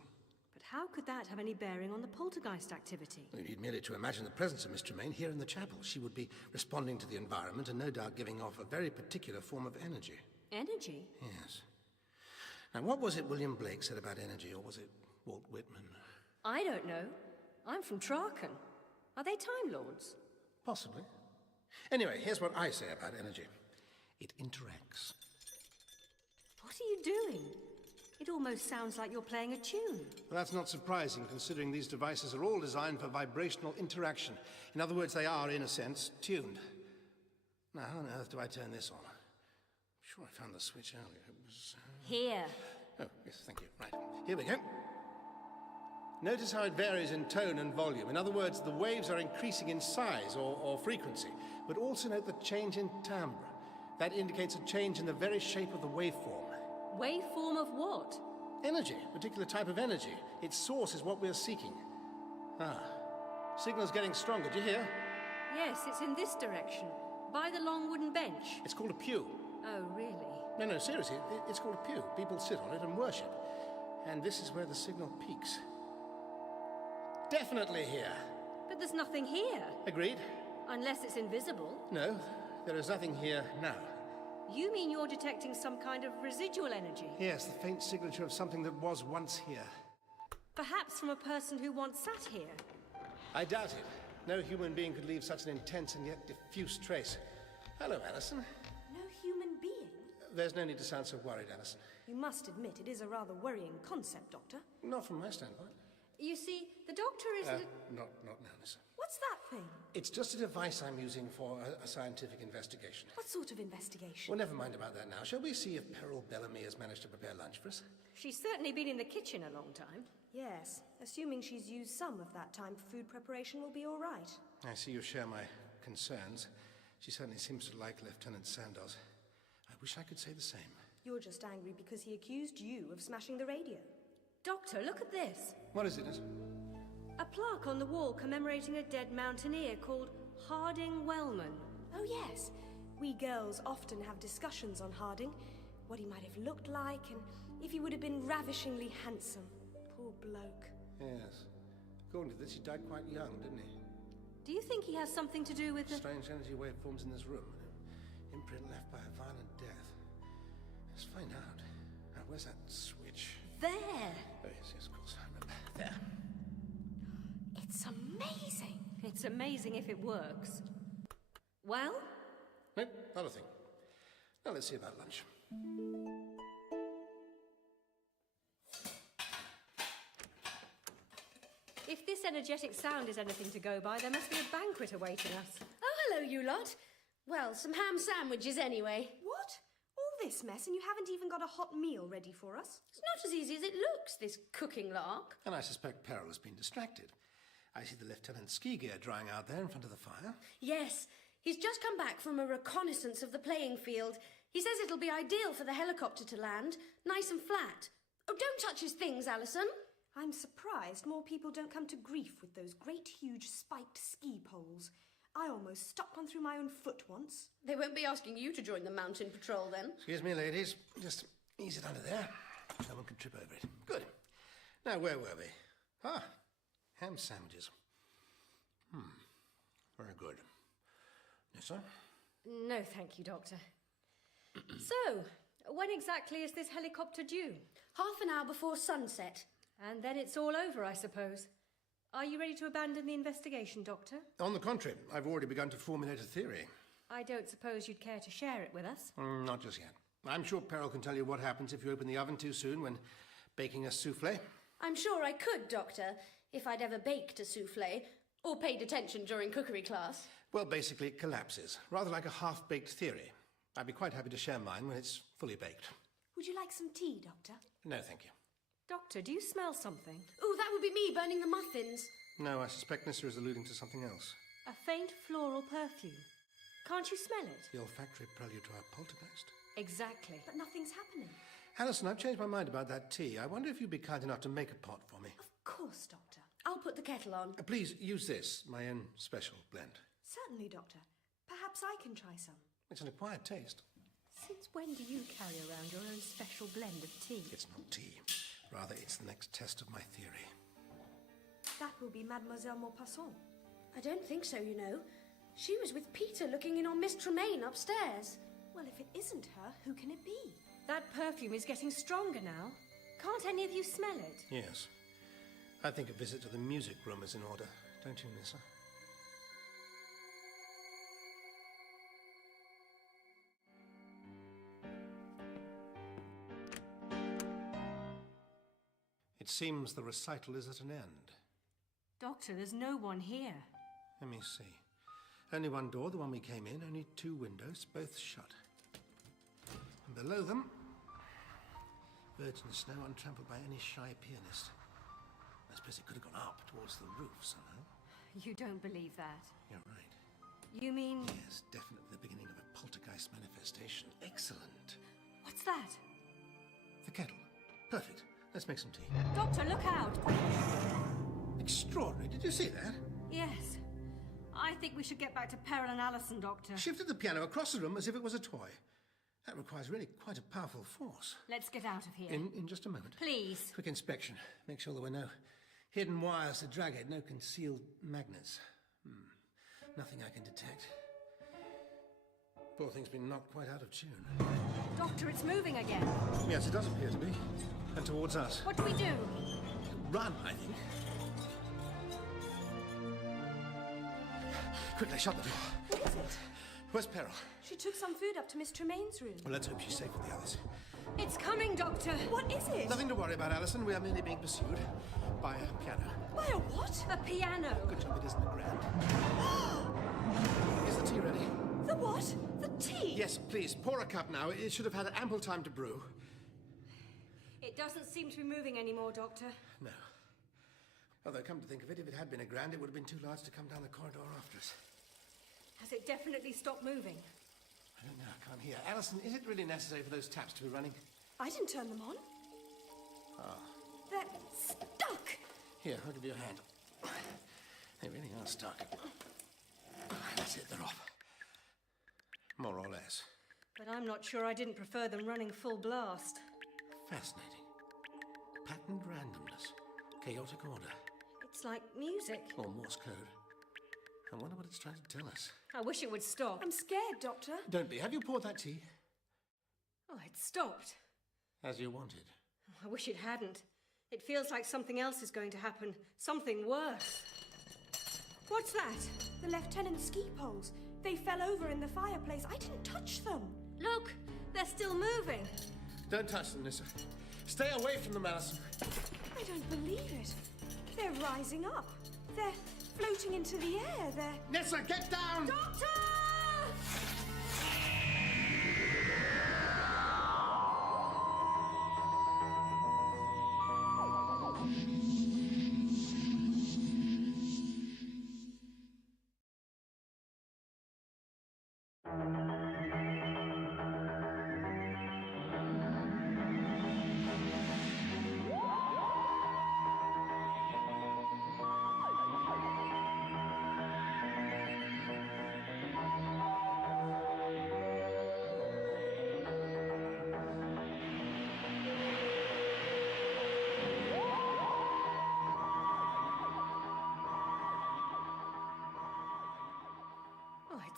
But how could that have any bearing on the poltergeist activity? We need merely to imagine the presence of Miss Tremaine here in the chapel. She would be responding to the environment and no doubt giving off a very particular form of energy. Energy? Yes. Now, what was it William Blake said about energy, or was it Walt Whitman? I don't know. I'm from Traken. Are they Time Lords? Possibly. Anyway, here's what I say about energy. It interacts. What are you doing? It almost sounds like you're playing a tune. Well, that's not surprising, considering these devices are all designed for vibrational interaction. In other words, they are, in a sense, tuned. Now, how on earth do I turn this on? I'm sure I found the switch earlier. It was... Here. Oh, yes, thank you. Right, here we go. Notice how it varies in tone and volume. In other words, the waves are increasing in size or frequency. But also note the change in timbre. That indicates a change in the very shape of the waveform. Waveform of what? Energy, a particular type of energy. Its source is what we're seeking. Ah, signal's getting stronger. Do you hear? Yes, it's in this direction, by the long wooden bench. It's called a pew. Oh, really? No, seriously, it's called a pew. People sit on it and worship. And this is where the signal peaks. Definitely here. But there's nothing here. Agreed. Unless it's invisible. No, there is nothing here now. You mean you're detecting some kind of residual energy? Yes, the faint signature of something that was once here. Perhaps from a person who once sat here. I doubt it. No human being could leave such an intense and yet diffuse trace. Hello, Alison. No human being? There's no need to sound so worried, Alison. You must admit it is a rather worrying concept, Doctor. Not from my standpoint. You see, the Doctor is... Not now, Nissa. What's that thing? It's just a device I'm using for a scientific investigation. What sort of investigation? Well, never mind about that now. Shall we see if Peril Bellamy has managed to prepare lunch for us? She's certainly been in the kitchen a long time. Yes, assuming she's used some of that time for food preparation will be all right. I see you share my concerns. She certainly seems to like Lieutenant Sandoz. I wish I could say the same. You're just angry because he accused you of smashing the radio. Doctor, look at this. What is it? A plaque on the wall commemorating a dead mountaineer called Harding Wellman. Oh, yes. We girls often have discussions on Harding, what he might have looked like, and if he would have been ravishingly handsome. Poor bloke. Yes. According to this, he died quite young, didn't he? Do you think he has something to do with the... Strange energy waveforms in this room. Imprint left by a violent death. Let's find out. Now, where's that switch? There! Oh, yes, of course, I remember. There. It's amazing. It's amazing if it works. Well? No, not a thing. Now, let's see about lunch. If this energetic sound is anything to go by, there must be a banquet awaiting us. Oh, hello, you lot. Well, some ham sandwiches anyway. What? All this mess and you haven't even got a hot meal ready for us? It's not as easy as it looks, this cooking lark. And I suspect Peril has been distracted. I see the Lieutenant's ski gear drying out there in front of the fire. Yes, he's just come back from a reconnaissance of the playing field. He says it'll be ideal for the helicopter to land, nice and flat. Oh, don't touch his things, Alison. I'm surprised more people don't come to grief with those great, huge, spiked ski poles. I almost stuck one through my own foot once. They won't be asking you to join the mountain patrol then. Excuse me, ladies. Just ease it under there. No one can trip over it. Good. Now, where were we? Ah, ham sandwiches. Very good. Yes, sir? No, thank you, Doctor. So, when exactly is this helicopter due? Half an hour before sunset. And then it's all over, I suppose. Are you ready to abandon the investigation, Doctor? On the contrary, I've already begun to formulate a theory. I don't suppose you'd care to share it with us? Not just yet. I'm sure Peril can tell you what happens if you open the oven too soon when baking a souffle. I'm sure I could, Doctor, if I'd ever baked a souffle or paid attention during cookery class. Well, basically it collapses, rather like a half-baked theory. I'd be quite happy to share mine when it's fully baked. Would you like some tea, Doctor? No, thank you. Doctor, do you smell something? Oh, that would be me burning the muffins. No, I suspect Nissa is alluding to something else. A faint floral perfume. Can't you smell it? The olfactory prelude to our poltergeist. Exactly. But nothing's happening. Alison, I've changed my mind about that tea. I wonder if you'd be kind enough to make a pot for me. Of course, Doctor. I'll put the kettle on. Please use this, my own special blend. Certainly, Doctor. Perhaps I can try some. It's an acquired taste. Since when do you carry around your own special blend of tea? It's not tea. Rather, it's the next test of my theory. That will be Mademoiselle Maupassant. I don't think so, you know. She was with Peter looking in on Miss Tremaine upstairs. Well, if it isn't her, who can it be? That perfume is getting stronger now. Can't any of you smell it? Yes. I think a visit to the music room is in order, don't you, Nissa? It seems the recital is at an end. Doctor, there's no one here. Let me see. Only one door, the one we came in, only 2 windows, both shut. And below them, virgin snow untrampled by any shy pianist. I suppose it could have gone up towards the roof somehow. You don't believe that? You're right. You mean... Yes, definitely the beginning of a poltergeist manifestation. Excellent. What's that? The kettle. Perfect. Let's make some tea. Doctor, look out! Extraordinary. Did you see that? Yes. I think we should get back to Peril and Alison, Doctor. Shifted the piano across the room as if it was a toy. That requires really quite a powerful force. Let's get out of here. In just a moment. Please. Quick inspection. Make sure there were no hidden wires to drag it, no concealed magnets. Nothing I can detect. Poor thing's been knocked quite out of tune. Doctor, it's moving again. Yes, it does appear to be. And towards us. What do we do? Run, I think. Quickly, shut the door. What is it? Where's Peril? She took some food up to Miss Tremaine's room. Well, let's hope she's safe with the others. It's coming, Doctor. What is it? Nothing to worry about, Alison. We are merely being pursued by a piano. By a what? A piano. Good job it isn't a grand. Is the tea ready? The what? The tea? Yes, please. Pour a cup now. It should have had ample time to brew. It doesn't seem to be moving anymore, Doctor. No. Although, come to think of it, if it had been a grand, it would have been too large to come down the corridor after us. Has it definitely stopped moving? I don't know. I can't hear. Alison, is it really necessary for those taps to be running? I didn't turn them on. Ah. They're stuck. Here, I'll give you a hand. They really are stuck. That's it, they're off. More or less. But I'm not sure I didn't prefer them running full blast. Fascinating. Patterned randomness. Chaotic order. It's like music. Or Morse code. I wonder what it's trying to tell us. I wish it would stop. I'm scared, Doctor. Don't be. Have you poured that tea? Oh, it stopped. As you wanted. I wish it hadn't. It feels like something else is going to happen. Something worse. What's that? The Lieutenant's ski poles. They fell over in the fireplace. I didn't touch them. Look, they're still moving. Don't touch them, Nissa. Stay away from them, Alison. I don't believe it. They're rising up. They're floating into the air. They're... Nissa, get down! Doctor!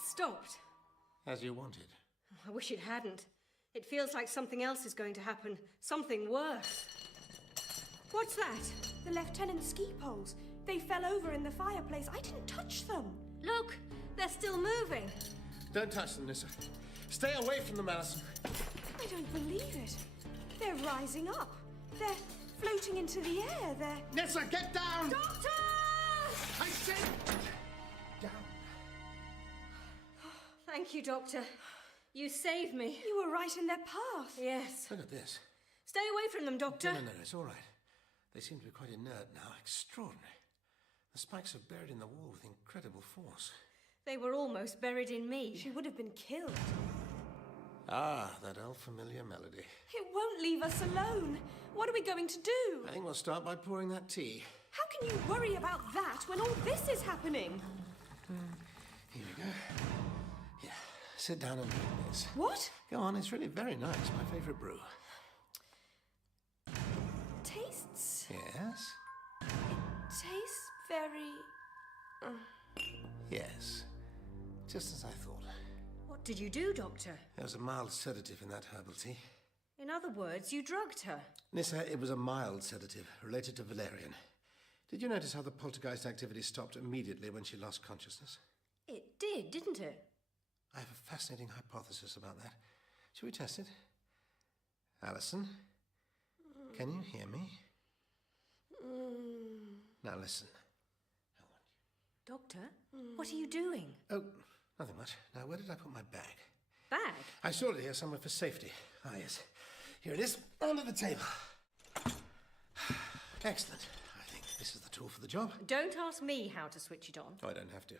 Stopped. As you wanted. I wish it hadn't. It feels like something else is going to happen. Something worse. What's that? The Lieutenant's ski poles. They fell over in the fireplace. I didn't touch them. Look, they're still moving. Don't touch them, Nissa. Stay away from them, Alison. I I don't believe it. They're rising up. They're floating into the air. They're... Nessa, get down! Doctor! I said... down. Thank you, Doctor. You saved me. You were right in their path. Yes. Look at this. Stay away from them, Doctor. No, it's all right. They seem to be quite inert now. Extraordinary. The spikes are buried in the wall with incredible force. They were almost buried in me. She would have been killed. Ah, that old familiar melody. It won't leave us alone. What are we going to do? I think we'll start by pouring that tea. How can you worry about that when all this is happening? Here we go. Yeah, sit down and drink this. What? Go on, it's really very nice. My favourite brew. Tastes... Yes? Tastes very... Yes. Just as I thought. What did you do, Doctor? There was a mild sedative in that herbal tea. In other words, you drugged her. Nissa, it was a mild sedative related to valerian. Did you notice how the poltergeist activity stopped immediately when she lost consciousness? It did, didn't it? I have a fascinating hypothesis about that. Shall we test it? Alison, can you hear me? Now listen. Doctor, what are you doing? Oh, nothing much. Now, where did I put my bag? Bag? I stored it here somewhere for safety. Ah, yes. Here it is, under the table. Excellent. I think this is the tool for the job. Don't ask me how to switch it on. Oh, I don't have to.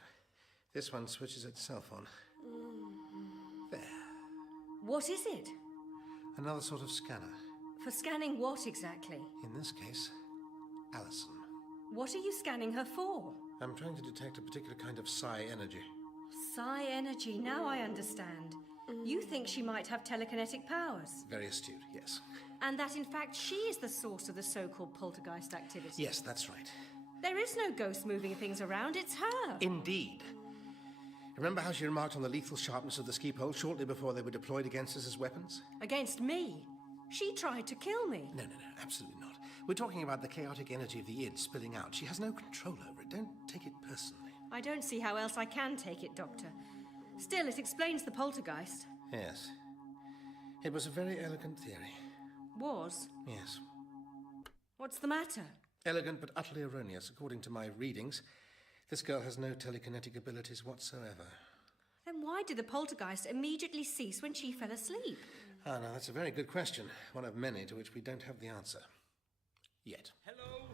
This one switches itself on. There. What is it? Another sort of scanner. For scanning what exactly? In this case, Alison. What are you scanning her for? I'm trying to detect a particular kind of psi energy. Psi energy, now I understand. You think she might have telekinetic powers? Very astute, yes. And that in fact she is the source of the so-called poltergeist activity? Yes, that's right. There is no ghost moving things around, it's her. Indeed. Remember how she remarked on the lethal sharpness of the ski poles shortly before they were deployed against us as weapons? Against me? She tried to kill me. No, absolutely not. We're talking about the chaotic energy of the id spilling out. She has no control over it. Don't take it personally. I don't see how else I can take it, Doctor. Still, it explains the poltergeist. Yes. It was a very elegant theory. Was? Yes. What's the matter? Elegant but utterly erroneous. According to my readings, this girl has no telekinetic abilities whatsoever. Then why did the poltergeist immediately cease when she fell asleep? Ah, now that's a very good question. One of many to which we don't have the answer. Yet. Hello?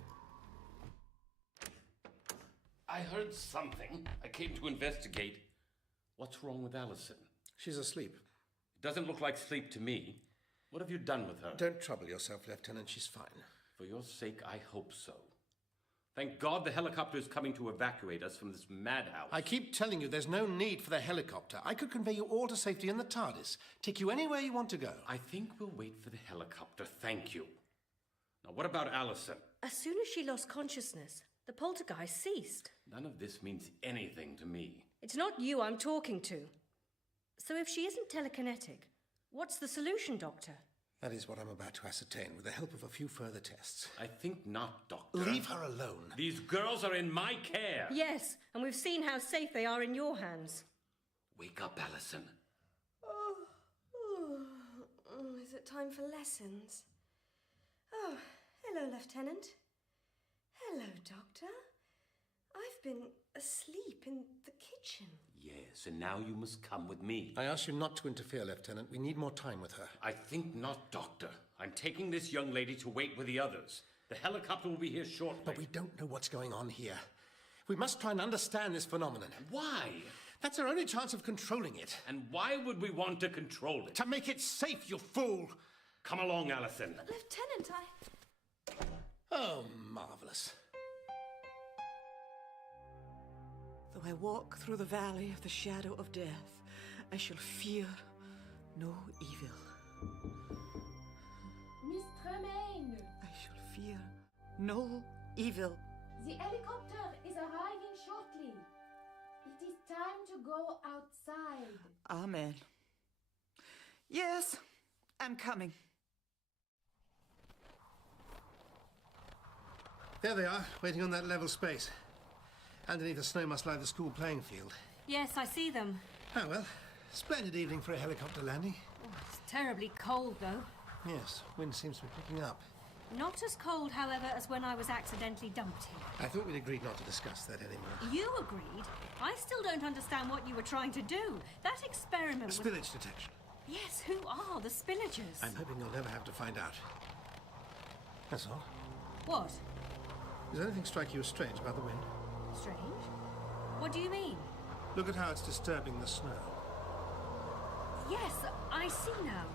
I heard something. I came to investigate. What's wrong with Alison? She's asleep. It doesn't look like sleep to me. What have you done with her? Don't trouble yourself, Lieutenant. She's fine. For your sake, I hope so. Thank God the helicopter is coming to evacuate us from this madhouse. I keep telling you there's no need for the helicopter. I could convey you all to safety in the TARDIS. Take you anywhere you want to go. I think we'll wait for the helicopter. Thank you. Now, what about Alison? As soon as she lost consciousness, the poltergeist ceased. None of this means anything to me. It's not you I'm talking to. So if she isn't telekinetic, what's the solution, Doctor? That is what I'm about to ascertain with the help of a few further tests. I think not, Doctor. Leave her alone. These girls are in my care. Yes, and we've seen how safe they are in your hands. Wake up, Alison. Is it time for lessons? Oh, hello, Lieutenant. Hello, Doctor. I've been asleep in the kitchen. Yes, and now you must come with me. I ask you not to interfere, Lieutenant. We need more time with her. I think not, Doctor. I'm taking this young lady to wait with the others. The helicopter will be here shortly. But we don't know what's going on here. We must try and understand this phenomenon. Why? That's our only chance of controlling it. And why would we want to control it? To make it safe, you fool! Come along, Alison. But, Lieutenant, Oh, marvellous. Though I walk through the valley of the shadow of death, I shall fear no evil. Miss Tremaine! I shall fear no evil. The helicopter is arriving shortly. It is time to go outside. Amen. Yes, I'm coming. There they are, waiting on that level space. Underneath the snow must lie the school playing field. Yes, I see them. Oh, well, splendid evening for a helicopter landing. Oh, it's Terribly cold, though. Yes, wind seems to be picking up. Not as cold, however, as when I was accidentally dumped here. I thought we'd agreed not to discuss that anymore. You agreed? I still don't understand what you were trying to do. That experiment was... Spillage detection. Yes, who are the spillagers? I'm hoping you'll never have to find out. That's all. What? Does anything strike you as strange about the wind? Strange? What do you mean? Look at how it's disturbing the snow. Yes, I see now.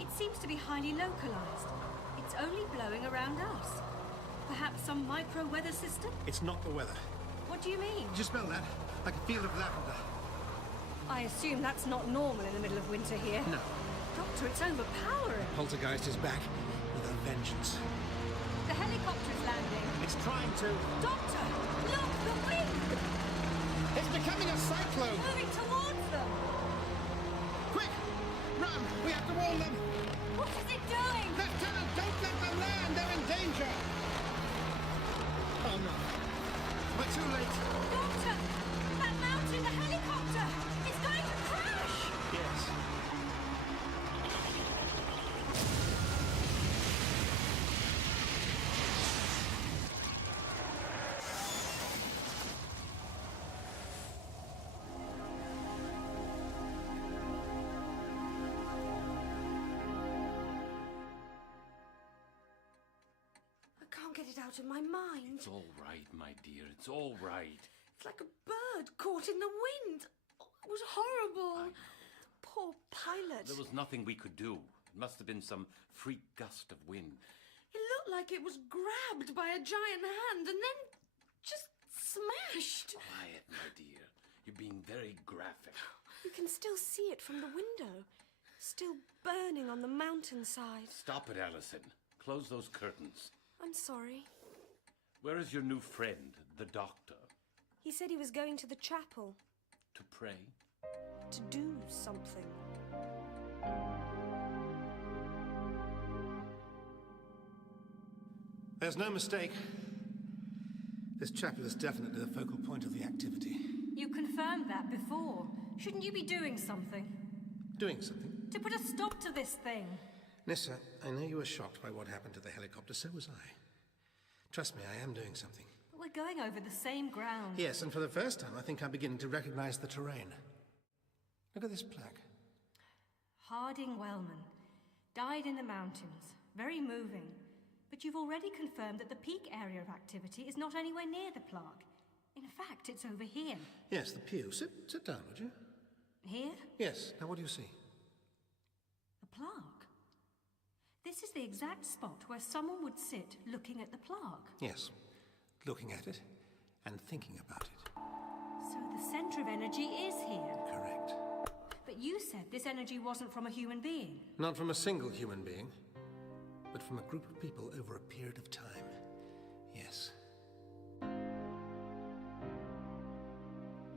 It seems to be highly localized. It's only blowing around us. Perhaps some micro-weather system? It's not the weather. What do you mean? Did you smell that? Like a field of lavender. I assume that's not normal in the middle of winter here. No. Doctor, it's overpowering. Poltergeist is back with a vengeance. The helicopter's landing. It's trying to... Doctor, look, the wind! It's becoming a cyclone! Moving towards them! Quick! Run! We have to warn them! What is it doing? Lieutenant, don't let them land! They're in danger! Oh no. We're too late. Doctor! That mountain, the helicopter! It's going to crash! Yes. I can't get it out of my mind. It's all right, my dear. It's all right. It's like a bird caught in the wind. Oh, it was horrible. Poor pilot. There was nothing we could do. It must have been some freak gust of wind. It looked like it was grabbed by a giant hand and then just smashed. Quiet, my dear. You're being very graphic. You can still see it from the window. Still burning on the mountainside. Stop it, Alison. Close those curtains. I'm sorry. Where is your new friend, the doctor? He said he was going to the chapel. To pray? To do something. There's no mistake. This chapel is definitely the focal point of the activity. You confirmed that before. Shouldn't you be doing something? Doing something? To put a stop to this thing. Nissa, I know you were shocked by what happened to the helicopter, so was I. Trust me, I am doing something. But we're going over the same ground. Yes, and for the first time, I think I'm beginning to recognize the terrain. Look at this plaque. Harding Wellman. Died in the mountains. Very moving. But you've already confirmed that the peak area of activity is not anywhere near the plaque. In fact, it's over here. Yes, the pew. Sit down, would you? Here? Yes. Now, what do you see? The plaque. This is the exact spot where someone would sit looking at the plaque. Yes. Looking at it and thinking about it. So the centre of energy is here. Correct. But you said this energy wasn't from a human being. Not from a single human being, but from a group of people over a period of time. Yes.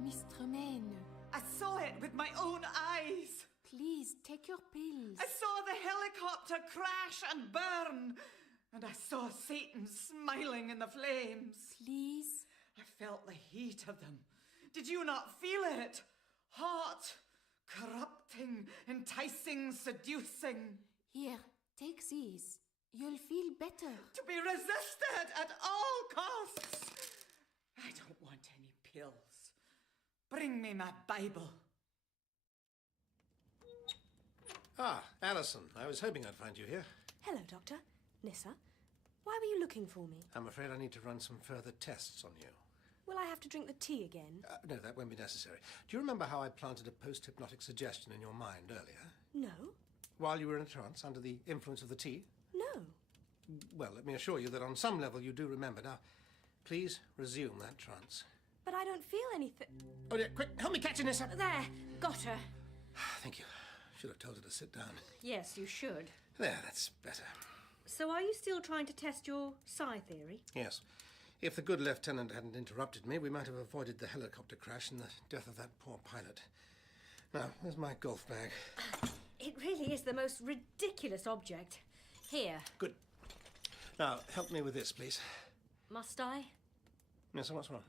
Miss Tremaine, I saw it with my own eyes. please take your pills. I saw the helicopter crash and burn. And I saw Satan smiling in the flames. Please? I felt the heat of them. Did you not feel it? Hot, corrupting, enticing, seducing. Here, take these. You'll feel better. To be resisted at all costs. I don't want any pills. Bring me my Bible. Ah, Alison. I was hoping I'd find you here. Hello, Doctor. Nissa. Why were you looking for me? I'm afraid I need to run some further tests on you. Will I have to drink the tea again? No, that won't be necessary. Do you remember how I planted a post-hypnotic suggestion in your mind earlier? No. While you were in a trance under the influence of the tea? No. Well, let me assure you that on some level you do remember. Now, please resume that trance. But I don't feel anything. Oh, dear, quick, help me catch her, Nissa. There, got her. Thank you. Should have told her to sit down. Yes, you should. There, that's better. So are you still trying to test your psi theory? Yes. If the good lieutenant hadn't interrupted me, we might have avoided the helicopter crash and the death of that poor pilot. Now, where's my golf bag? It really is the most ridiculous object. Here. Good. Now, help me with this, please. Must I? Yes, what's wrong?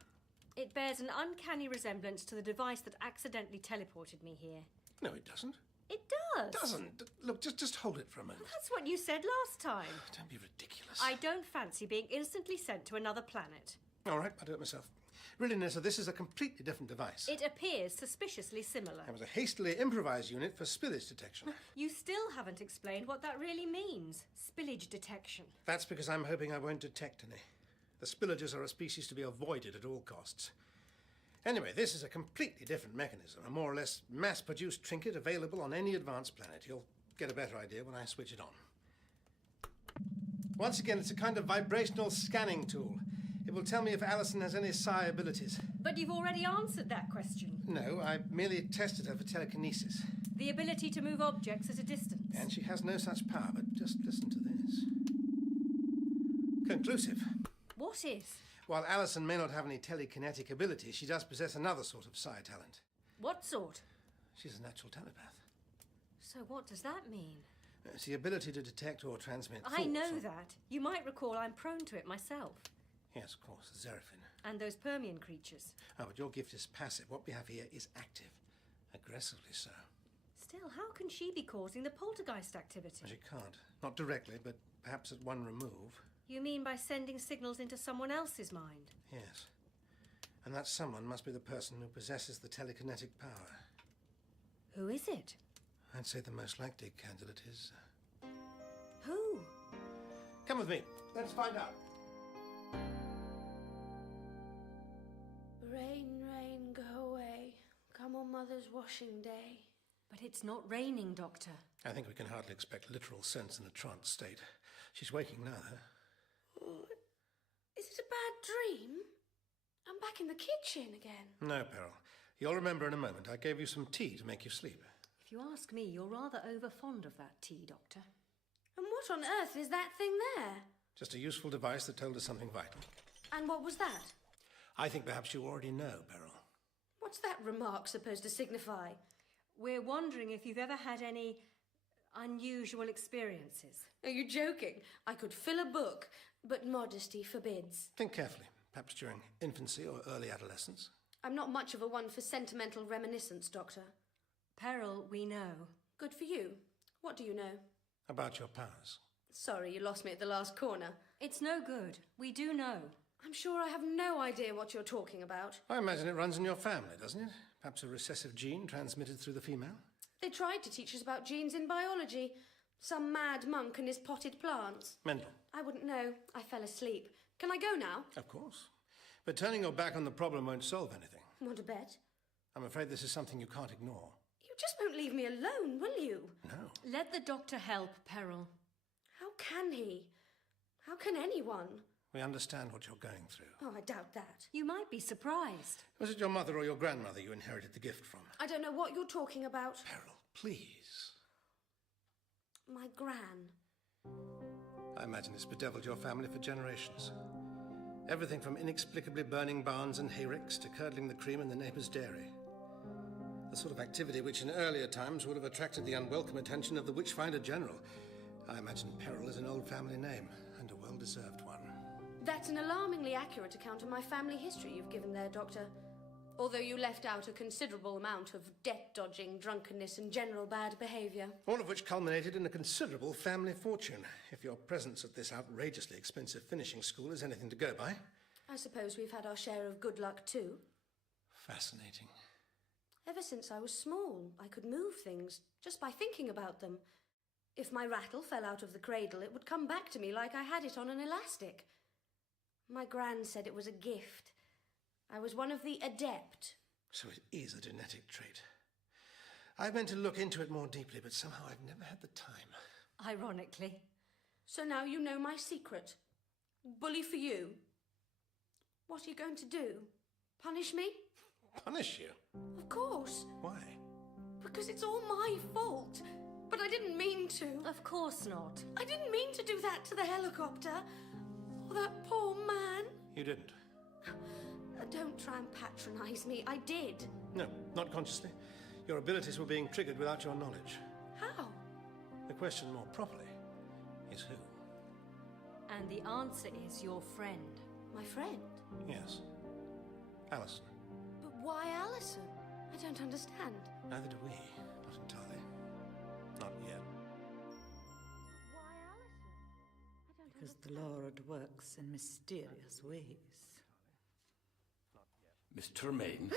It bears an uncanny resemblance to the device that accidentally teleported me here. No, it doesn't. It does. Doesn't. Look, just hold it for a moment. That's what you said last time. Don't be ridiculous. I don't fancy being instantly sent to another planet. All right, I'll do it myself. Really, Nessa, this is a completely different device. It appears suspiciously similar. It was a hastily improvised unit for spillage detection. You still haven't explained what that really means. Spillage detection. That's because I'm hoping I won't detect any. The spillages are a species to be avoided at all costs. Anyway, this is a completely different mechanism, a more or less mass-produced trinket available on any advanced planet. You'll get a better idea when I switch it on. Once again, it's a kind of vibrational scanning tool. It will tell me if Alison has any psi abilities. But you've already answered that question. No, I merely tested her for telekinesis. The ability to move objects at a distance. And she has no such power, but just listen to this. Conclusive. What is? While Alison may not have any telekinetic ability, she does possess another sort of psi talent. What sort? She's a natural telepath. So what does that mean? It's the ability to detect or transmit I thoughts. know that. You might recall I'm prone to it myself. Yes, of course, the Zeraphim. And those Permian creatures. Oh, but your gift is passive. What we have here is active. Aggressively so. Still, how can she be causing the poltergeist activity? Well, she can't. Not directly, but perhaps at one remove. You mean by sending signals into someone else's mind? Yes. And that someone must be the person who possesses the telekinetic power. Who is it? I'd say the most likely candidate is... Who? Come with me. Let's find out. Rain, rain, go away. Come on Mother's washing day. But it's not raining, Doctor. I think we can hardly expect literal sense in a trance state. She's waking now, though. Oh, is it a bad dream? I'm back in the kitchen again. No, Peril. You'll remember in a moment. I gave you some tea to make you sleep. If you ask me, you're rather over-fond of that tea, Doctor. And what on earth is that thing there? Just a useful device that told us something vital. And what was that? I think perhaps you already know, Peril. What's that remark supposed to signify? We're wondering if you've ever had any unusual experiences. Are you joking? I could fill a book, but modesty forbids. Think carefully. Perhaps during infancy or early adolescence. I'm not much of a one for sentimental reminiscence, Doctor. Peril, we know. Good for you. What do you know? About your powers. Sorry, you lost me at the last corner. It's no good. We do know. I'm sure I have no idea what you're talking about. I imagine it runs in your family, doesn't it? Perhaps a recessive gene transmitted through the female? They tried to teach us about genes in biology. Some mad monk and his potted plants. Mendel. I wouldn't know. I fell asleep. Can I go now? Of course. But turning your back on the problem won't solve anything. Want a bet? I'm afraid this is something you can't ignore. You just won't leave me alone, will you? No. Let the doctor help, Peril. How can he? How can anyone? We understand what you're going through. Oh, I doubt that. You might be surprised. Was it your mother or your grandmother you inherited the gift from? I don't know what you're talking about. Peril, please. My gran. I imagine it's bedeviled your family for generations. Everything from inexplicably burning barns and hayricks to curdling the cream in the neighbour's dairy. The sort of activity which in earlier times would have attracted the unwelcome attention of the Witchfinder General. I imagine Peril is an old family name, and a well-deserved one. That's an alarmingly accurate account of my family history you've given there, Doctor. Although you left out a considerable amount of debt-dodging, drunkenness and general bad behaviour. All of which culminated in a considerable family fortune, if your presence at this outrageously expensive finishing school is anything to go by. I suppose we've had our share of good luck too. Fascinating. Ever since I was small, I could move things just by thinking about them. If my rattle fell out of the cradle, it would come back to me like I had it on an elastic. My gran said it was a gift. I was one of the adept. So it is a genetic trait. I meant to look into it more deeply, but somehow I've never had the time. Ironically. So now you know my secret. Bully for you. What are you going to do? Punish me? Punish you? Of course. Why? Because it's all my fault. But I didn't mean to. Of course not. I didn't mean to do that to the helicopter. Or that poor man. You didn't? Don't try and patronise me. I did. No, not consciously. Your abilities were being triggered without your knowledge. How? The question more properly is who? And the answer is your friend. My friend? Yes. Alison. But why Alison? I don't understand. Neither do we. Not entirely. Because the Lord works in mysterious ways. Miss Tremaine,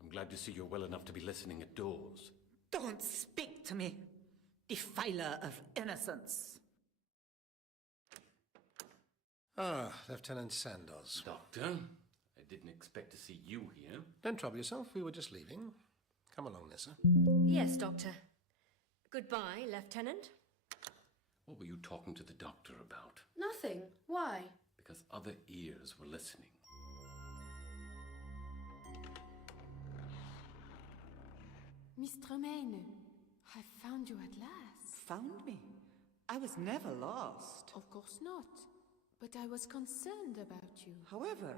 I'm glad to see you're well enough to be listening at doors. Don't speak to me, defiler of innocence. Ah, Lieutenant Sandoz. Doctor, I didn't expect to see you here. Don't trouble yourself, we were just leaving. Come along, Nessa. Yes, Doctor. Goodbye, Lieutenant. What were you talking to the doctor about? Nothing. Why? Because other ears were listening. Miss Tremaine, I found you at last. Found me? I was never lost. Of course not. But I was concerned about you. However,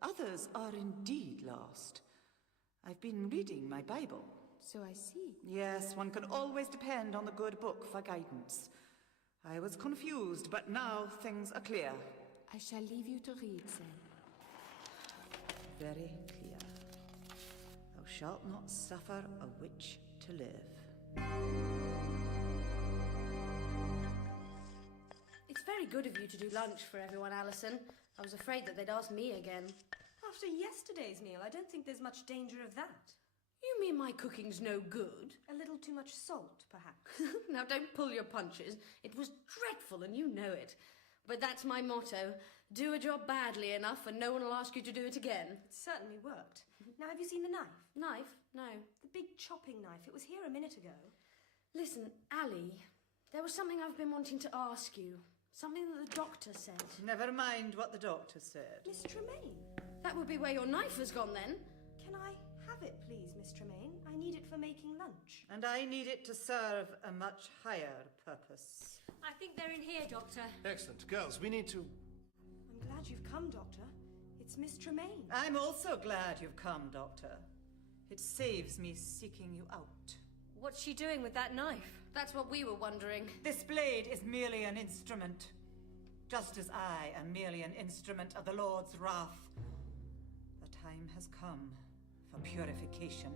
others are indeed lost. I've been reading my Bible. So I see. Yes, one can always depend on the good book for guidance. I was confused, but now things are clear. I shall leave you to read then. Very clear. Thou shalt not suffer a witch to live. It's very good of you to do lunch for everyone, Alison. I was afraid that they'd ask me again. After yesterday's meal, I don't think there's much danger of that. You mean my cooking's no good? A little too much salt, perhaps. Now don't pull your punches. It was dreadful and you know it. But that's my motto. Do a job badly enough and no one will ask you to do it again. It certainly worked. Now, have you seen the knife? Knife? No. The big chopping knife. It was here a minute ago. Listen, Ali, there was something I've been wanting to ask you. Something that the doctor said. Never mind what the doctor said. Miss Tremaine. That would be where your knife has gone then. Can I have it, please, Miss Tremaine? I need it for making lunch. And I need it to serve a much higher purpose. I think they're in here, Doctor. Excellent. Girls, we need to... I'm glad you've come, Doctor. It's Miss Tremaine. I'm also glad you've come, Doctor. It saves me seeking you out. What's she doing with that knife? That's what we were wondering. This blade is merely an instrument. Just as I am merely an instrument of the Lord's wrath. The time has come for purification.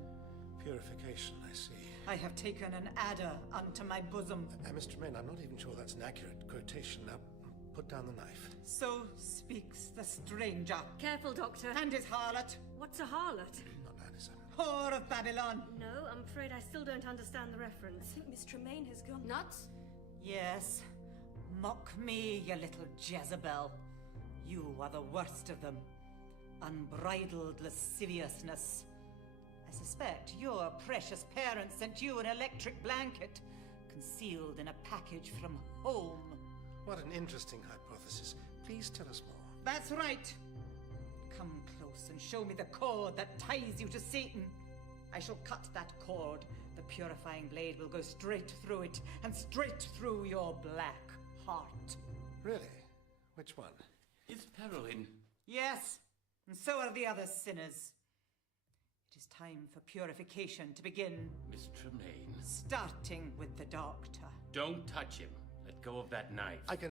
Purification, I see. I have taken an adder unto my bosom. Miss Tremaine, I'm not even sure that's an accurate quotation. Now, put down the knife. So speaks the stranger. Careful, Doctor. And his harlot. What's a harlot? Not Alison. Whore of Babylon. No, I'm afraid I still don't understand the reference. I think Miss Tremaine has gone nuts. Yes. Mock me, you little Jezebel. You are the worst of them. Unbridled lasciviousness. I suspect your precious parents sent you an electric blanket, concealed in a package from home. What an interesting hypothesis. Please tell us more. That's right. Come close and show me the cord that ties you to Satan. I shall cut that cord. The purifying blade will go straight through it, and straight through your black heart. Really? Which one? Is peril in? Yes, and so are the other sinners. It is time for purification to begin. Miss Tremaine. Starting with the doctor. Don't touch him. Let go of that knife. I can